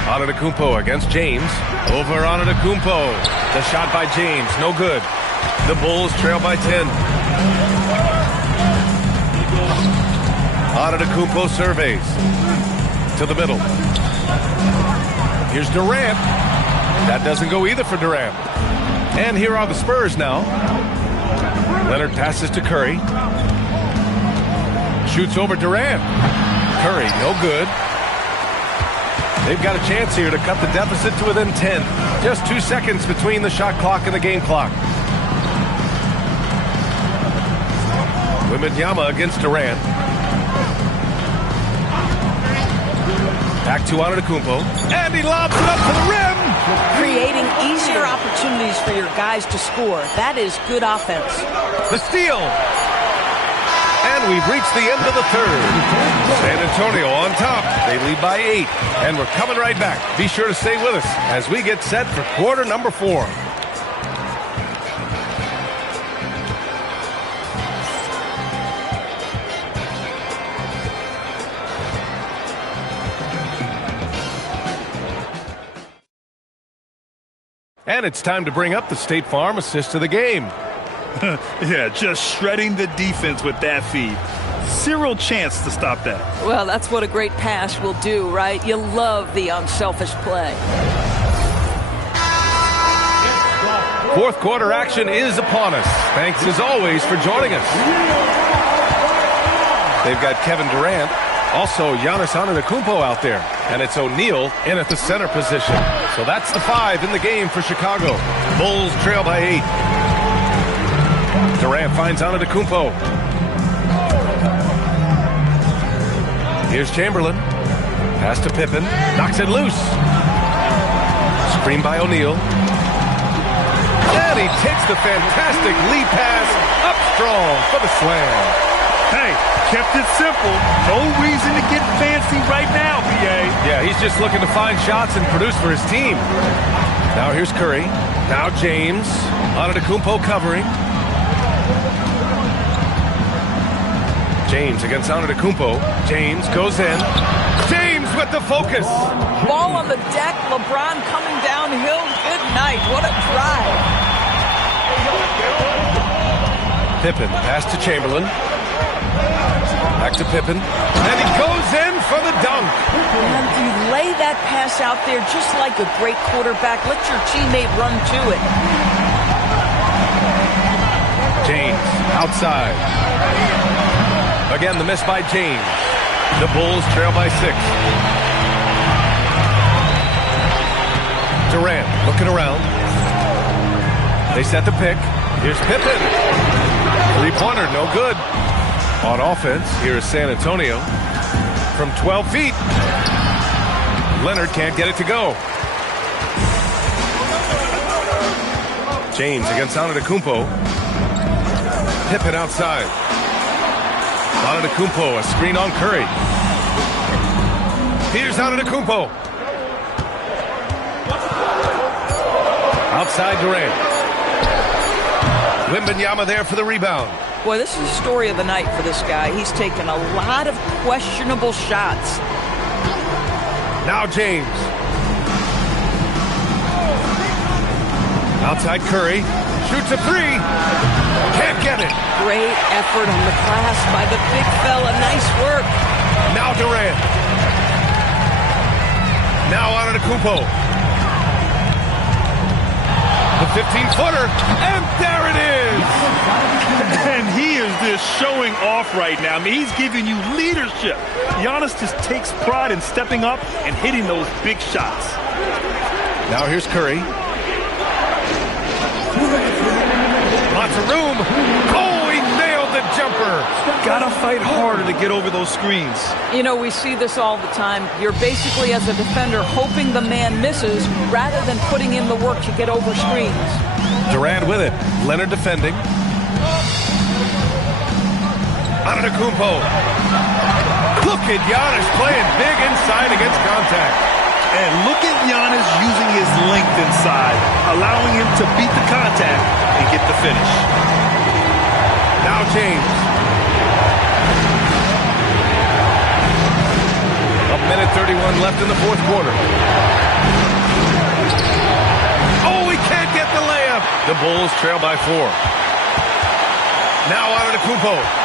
Antetokounmpo against James. Over Antetokounmpo. The shot by James, no good. The Bulls trail by 10. Antetokounmpo surveys. To the middle. Here's Durant. That doesn't go either for Durant. And here are the Spurs now. Leonard passes to Curry. Shoots over Durant. Curry, no good. They've got a chance here to cut the deficit to within 10. Just 2 seconds between the shot clock and the game clock. Wembanyama against Durant. Back to Antetokounmpo. And he lobs it up to the rim. Creating easier opportunities for your guys to score. That is good offense. The steal. And we've reached the end of the third. San Antonio on top. They lead by 8. And we're coming right back. Be sure to stay with us as we get set for quarter number 4. And it's time to bring up the State Farm assist of the game. Yeah, just shredding the defense with that feed. Zero chance to stop that. Well, that's what a great pass will do, right? You love the unselfish play. Fourth quarter action is upon us. Thanks as always for joining us. They've got Kevin Durant, also Giannis Antetokounmpo out there, and it's O'Neal in at the center position. So that's the 5 in the game for Chicago. Bulls trail by 8. Durant finds Antetokounmpo. Here's Chamberlain. Pass to Pippen. Knocks it loose. Screen by O'Neal. And he takes the fantastic lead pass up strong for the slam. Hey, kept it simple. No reason to get fancy right now, PA. Yeah, he's just looking to find shots and produce for his team. Now here's Curry. Now James. Antetokounmpo covering. James against Antetokounmpo. James goes in. James with the focus. Ball on the deck. LeBron coming downhill. Good night. What a drive. Pippen, pass to Chamberlain. Back to Pippen. And he goes in for the dunk. And you lay that pass out there just like a great quarterback. Let your teammate run to it. James outside. Again, the miss by James. The Bulls trail by 6. Durant looking around. They set the pick. Here's Pippen. Three-pointer, no good. On offense, here is San Antonio. From 12 feet. Leonard can't get it to go. James against Antetokounmpo. Pippen outside. Antetokounmpo, a screen on Curry. Here's Antetokounmpo. Outside Durant. Wembanyama there for the rebound. Boy, this is the story of the night for this guy. He's taken a lot of questionable shots. Now James. Outside Curry. Shoots a three. Can't get it. Great effort on the glass by the big fella. Nice work. Now Durant. Now Antetokounmpo. The 15-footer. And there it is. And he is just showing off right now. I mean, he's giving you leadership. Giannis just takes pride in stepping up and hitting those big shots. Now here's Curry. Lots of room. Oh, he nailed the jumper. Gotta fight harder to get over those screens. You know, we see this all the time. You're basically, as a defender, hoping the man misses rather than putting in the work to get over screens. Durant with it. Leonard defending. Antetokounmpo. Look at Giannis playing big inside against contact. And look at Giannis using his length inside, allowing him to beat the contact and get the finish. Now James. A minute 31 left in the fourth quarter. Oh, he can't get the layup. The Bulls trail by 4. Now Antetokounmpo.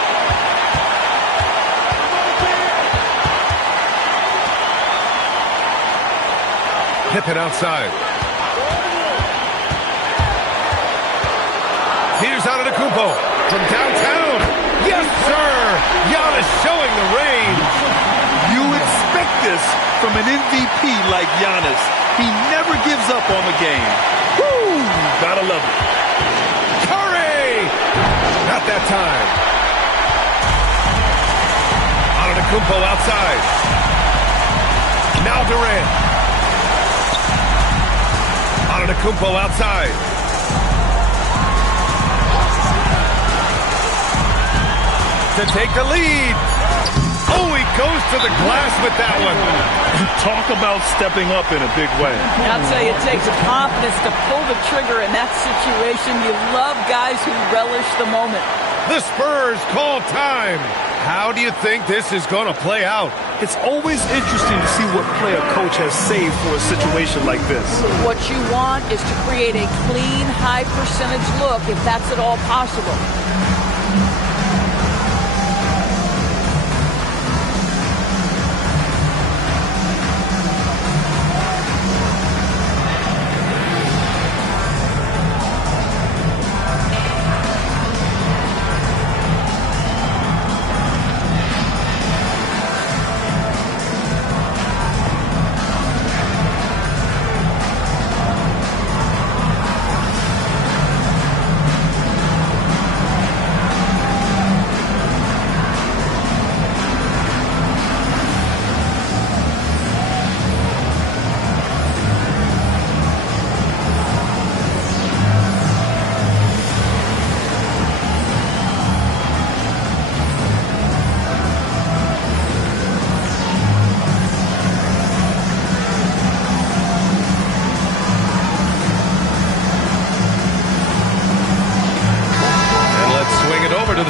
Pippen outside. Here's Antetokounmpo from downtown. Yes, sir! Giannis showing the range. You expect this from an MVP like Giannis. He never gives up on the game. Woo! Gotta love it. Curry! Not that time. Antetokounmpo outside. Now Durant. Antetokounmpo outside. To take the lead. Oh, he goes to the glass with that one. Talk about stepping up in a big way. I'll tell you, it takes confidence to pull the trigger in that situation. You love guys who relish the moment. The Spurs call time. How do you think this is going to play out? It's always interesting to see what play a coach has saved for a situation like this. What you want is to create a clean, high-percentage look, if that's at all possible.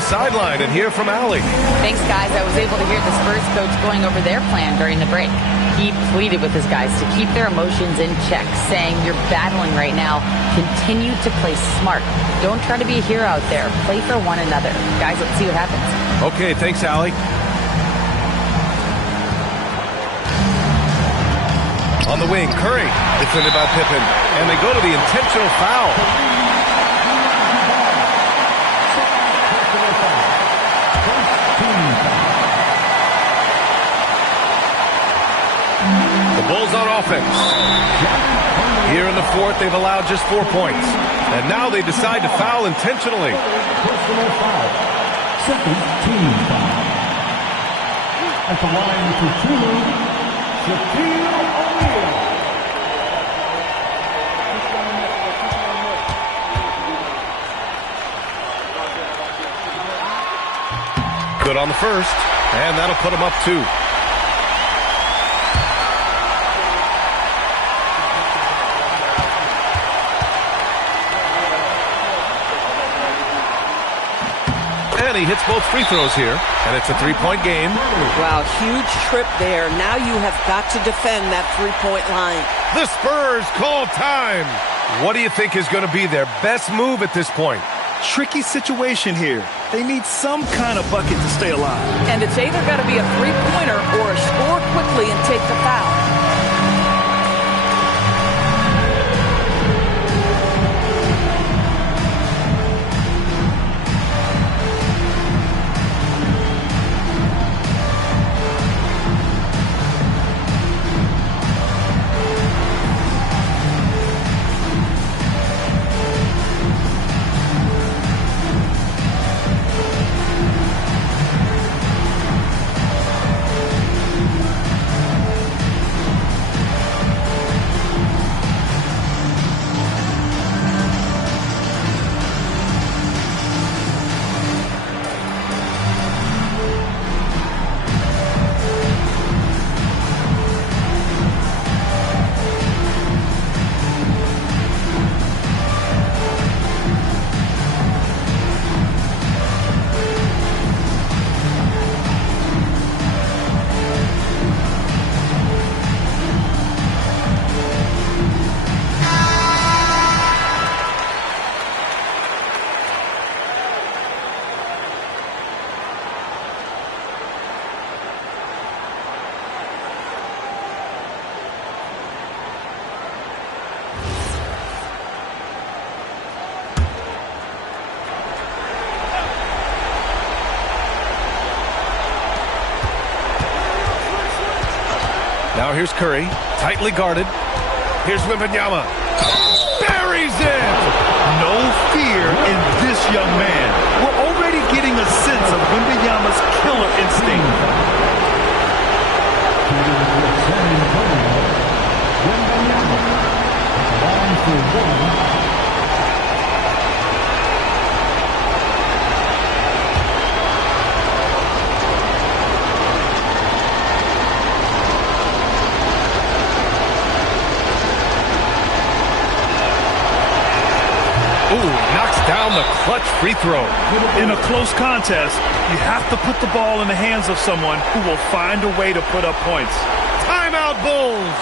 Sideline and hear from Allie. Thanks, guys. I was able to hear the Spurs coach going over their plan during the break. He pleaded with his guys to keep their emotions in check, saying, "You're battling right now. Continue to play smart. Don't try to be a hero out there. Play for one another." Guys, let's see what happens. Okay, thanks, Allie. On the wing, Curry, defended by Pippen, and they go to the intentional foul. Bulls on offense. Here in the fourth, they've allowed just 4 points. And now they decide to foul intentionally. Personal foul. Second team foul. At the line for 2, Shaquille O'Neal. Good on the first, and that'll put them up 2. Again, he hits both free throws here, and it's a three-point game. Wow, huge trip there. Now you have got to defend that three-point line. The Spurs call time. What do you think is going to be their best move at this point? Tricky situation here. They need some kind of bucket to stay alive. And it's either got to be a three-pointer or a score quickly and take the foul. Now here's Curry, tightly guarded. Here's Wembanyama. Buries it! No fear in this young man. We're already getting a sense of Wembanyama's killer instinct. Ooh, knocks down the clutch free throw. In a close contest, you have to put the ball in the hands of someone who will find a way to put up points. Timeout, Bulls!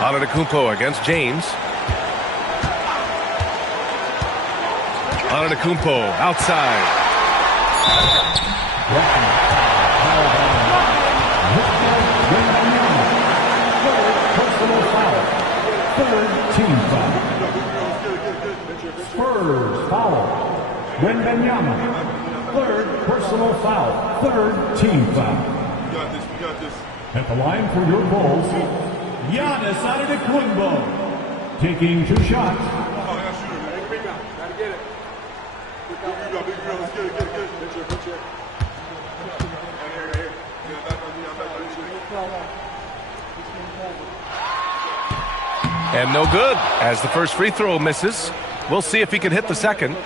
Antetokounmpo against James. Antetokounmpo outside. Personal foul. Third team foul. Spurs foul. Wembanyama. Third personal foul. Third team foul. We got this. We got this. At the line for your Bulls, Giannis Antetokounmpo taking 2 shots. Oh, I got to shoot it, man. Rebound. Gotta get it. Big rebound. Big rebound. Let's get it. Get it. Get it. Picture. Picture. Here. Get back on me. And no good, as the first free throw misses. We'll see if he can hit the second.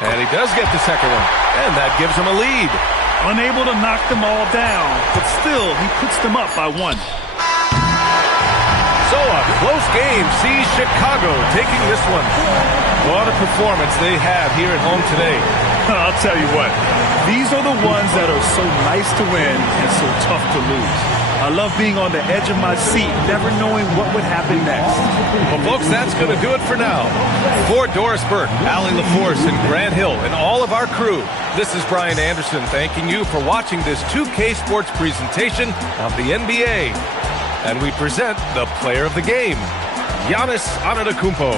And he does get the second one, and that gives him a lead. Unable to knock them all down, but still, he puts them up by 1. So a close game sees Chicago taking this one. What a performance they have here at home today. I'll tell you what, these are the ones that are so nice to win and so tough to lose. I love being on the edge of my seat, never knowing what would happen next. Well, folks, that's going to do it for now. For Doris Burke, Allie LaForce, and Grant Hill, and all of our crew, this is Brian Anderson thanking you for watching this 2K Sports presentation of the NBA. And we present the player of the game, Giannis Antetokounmpo.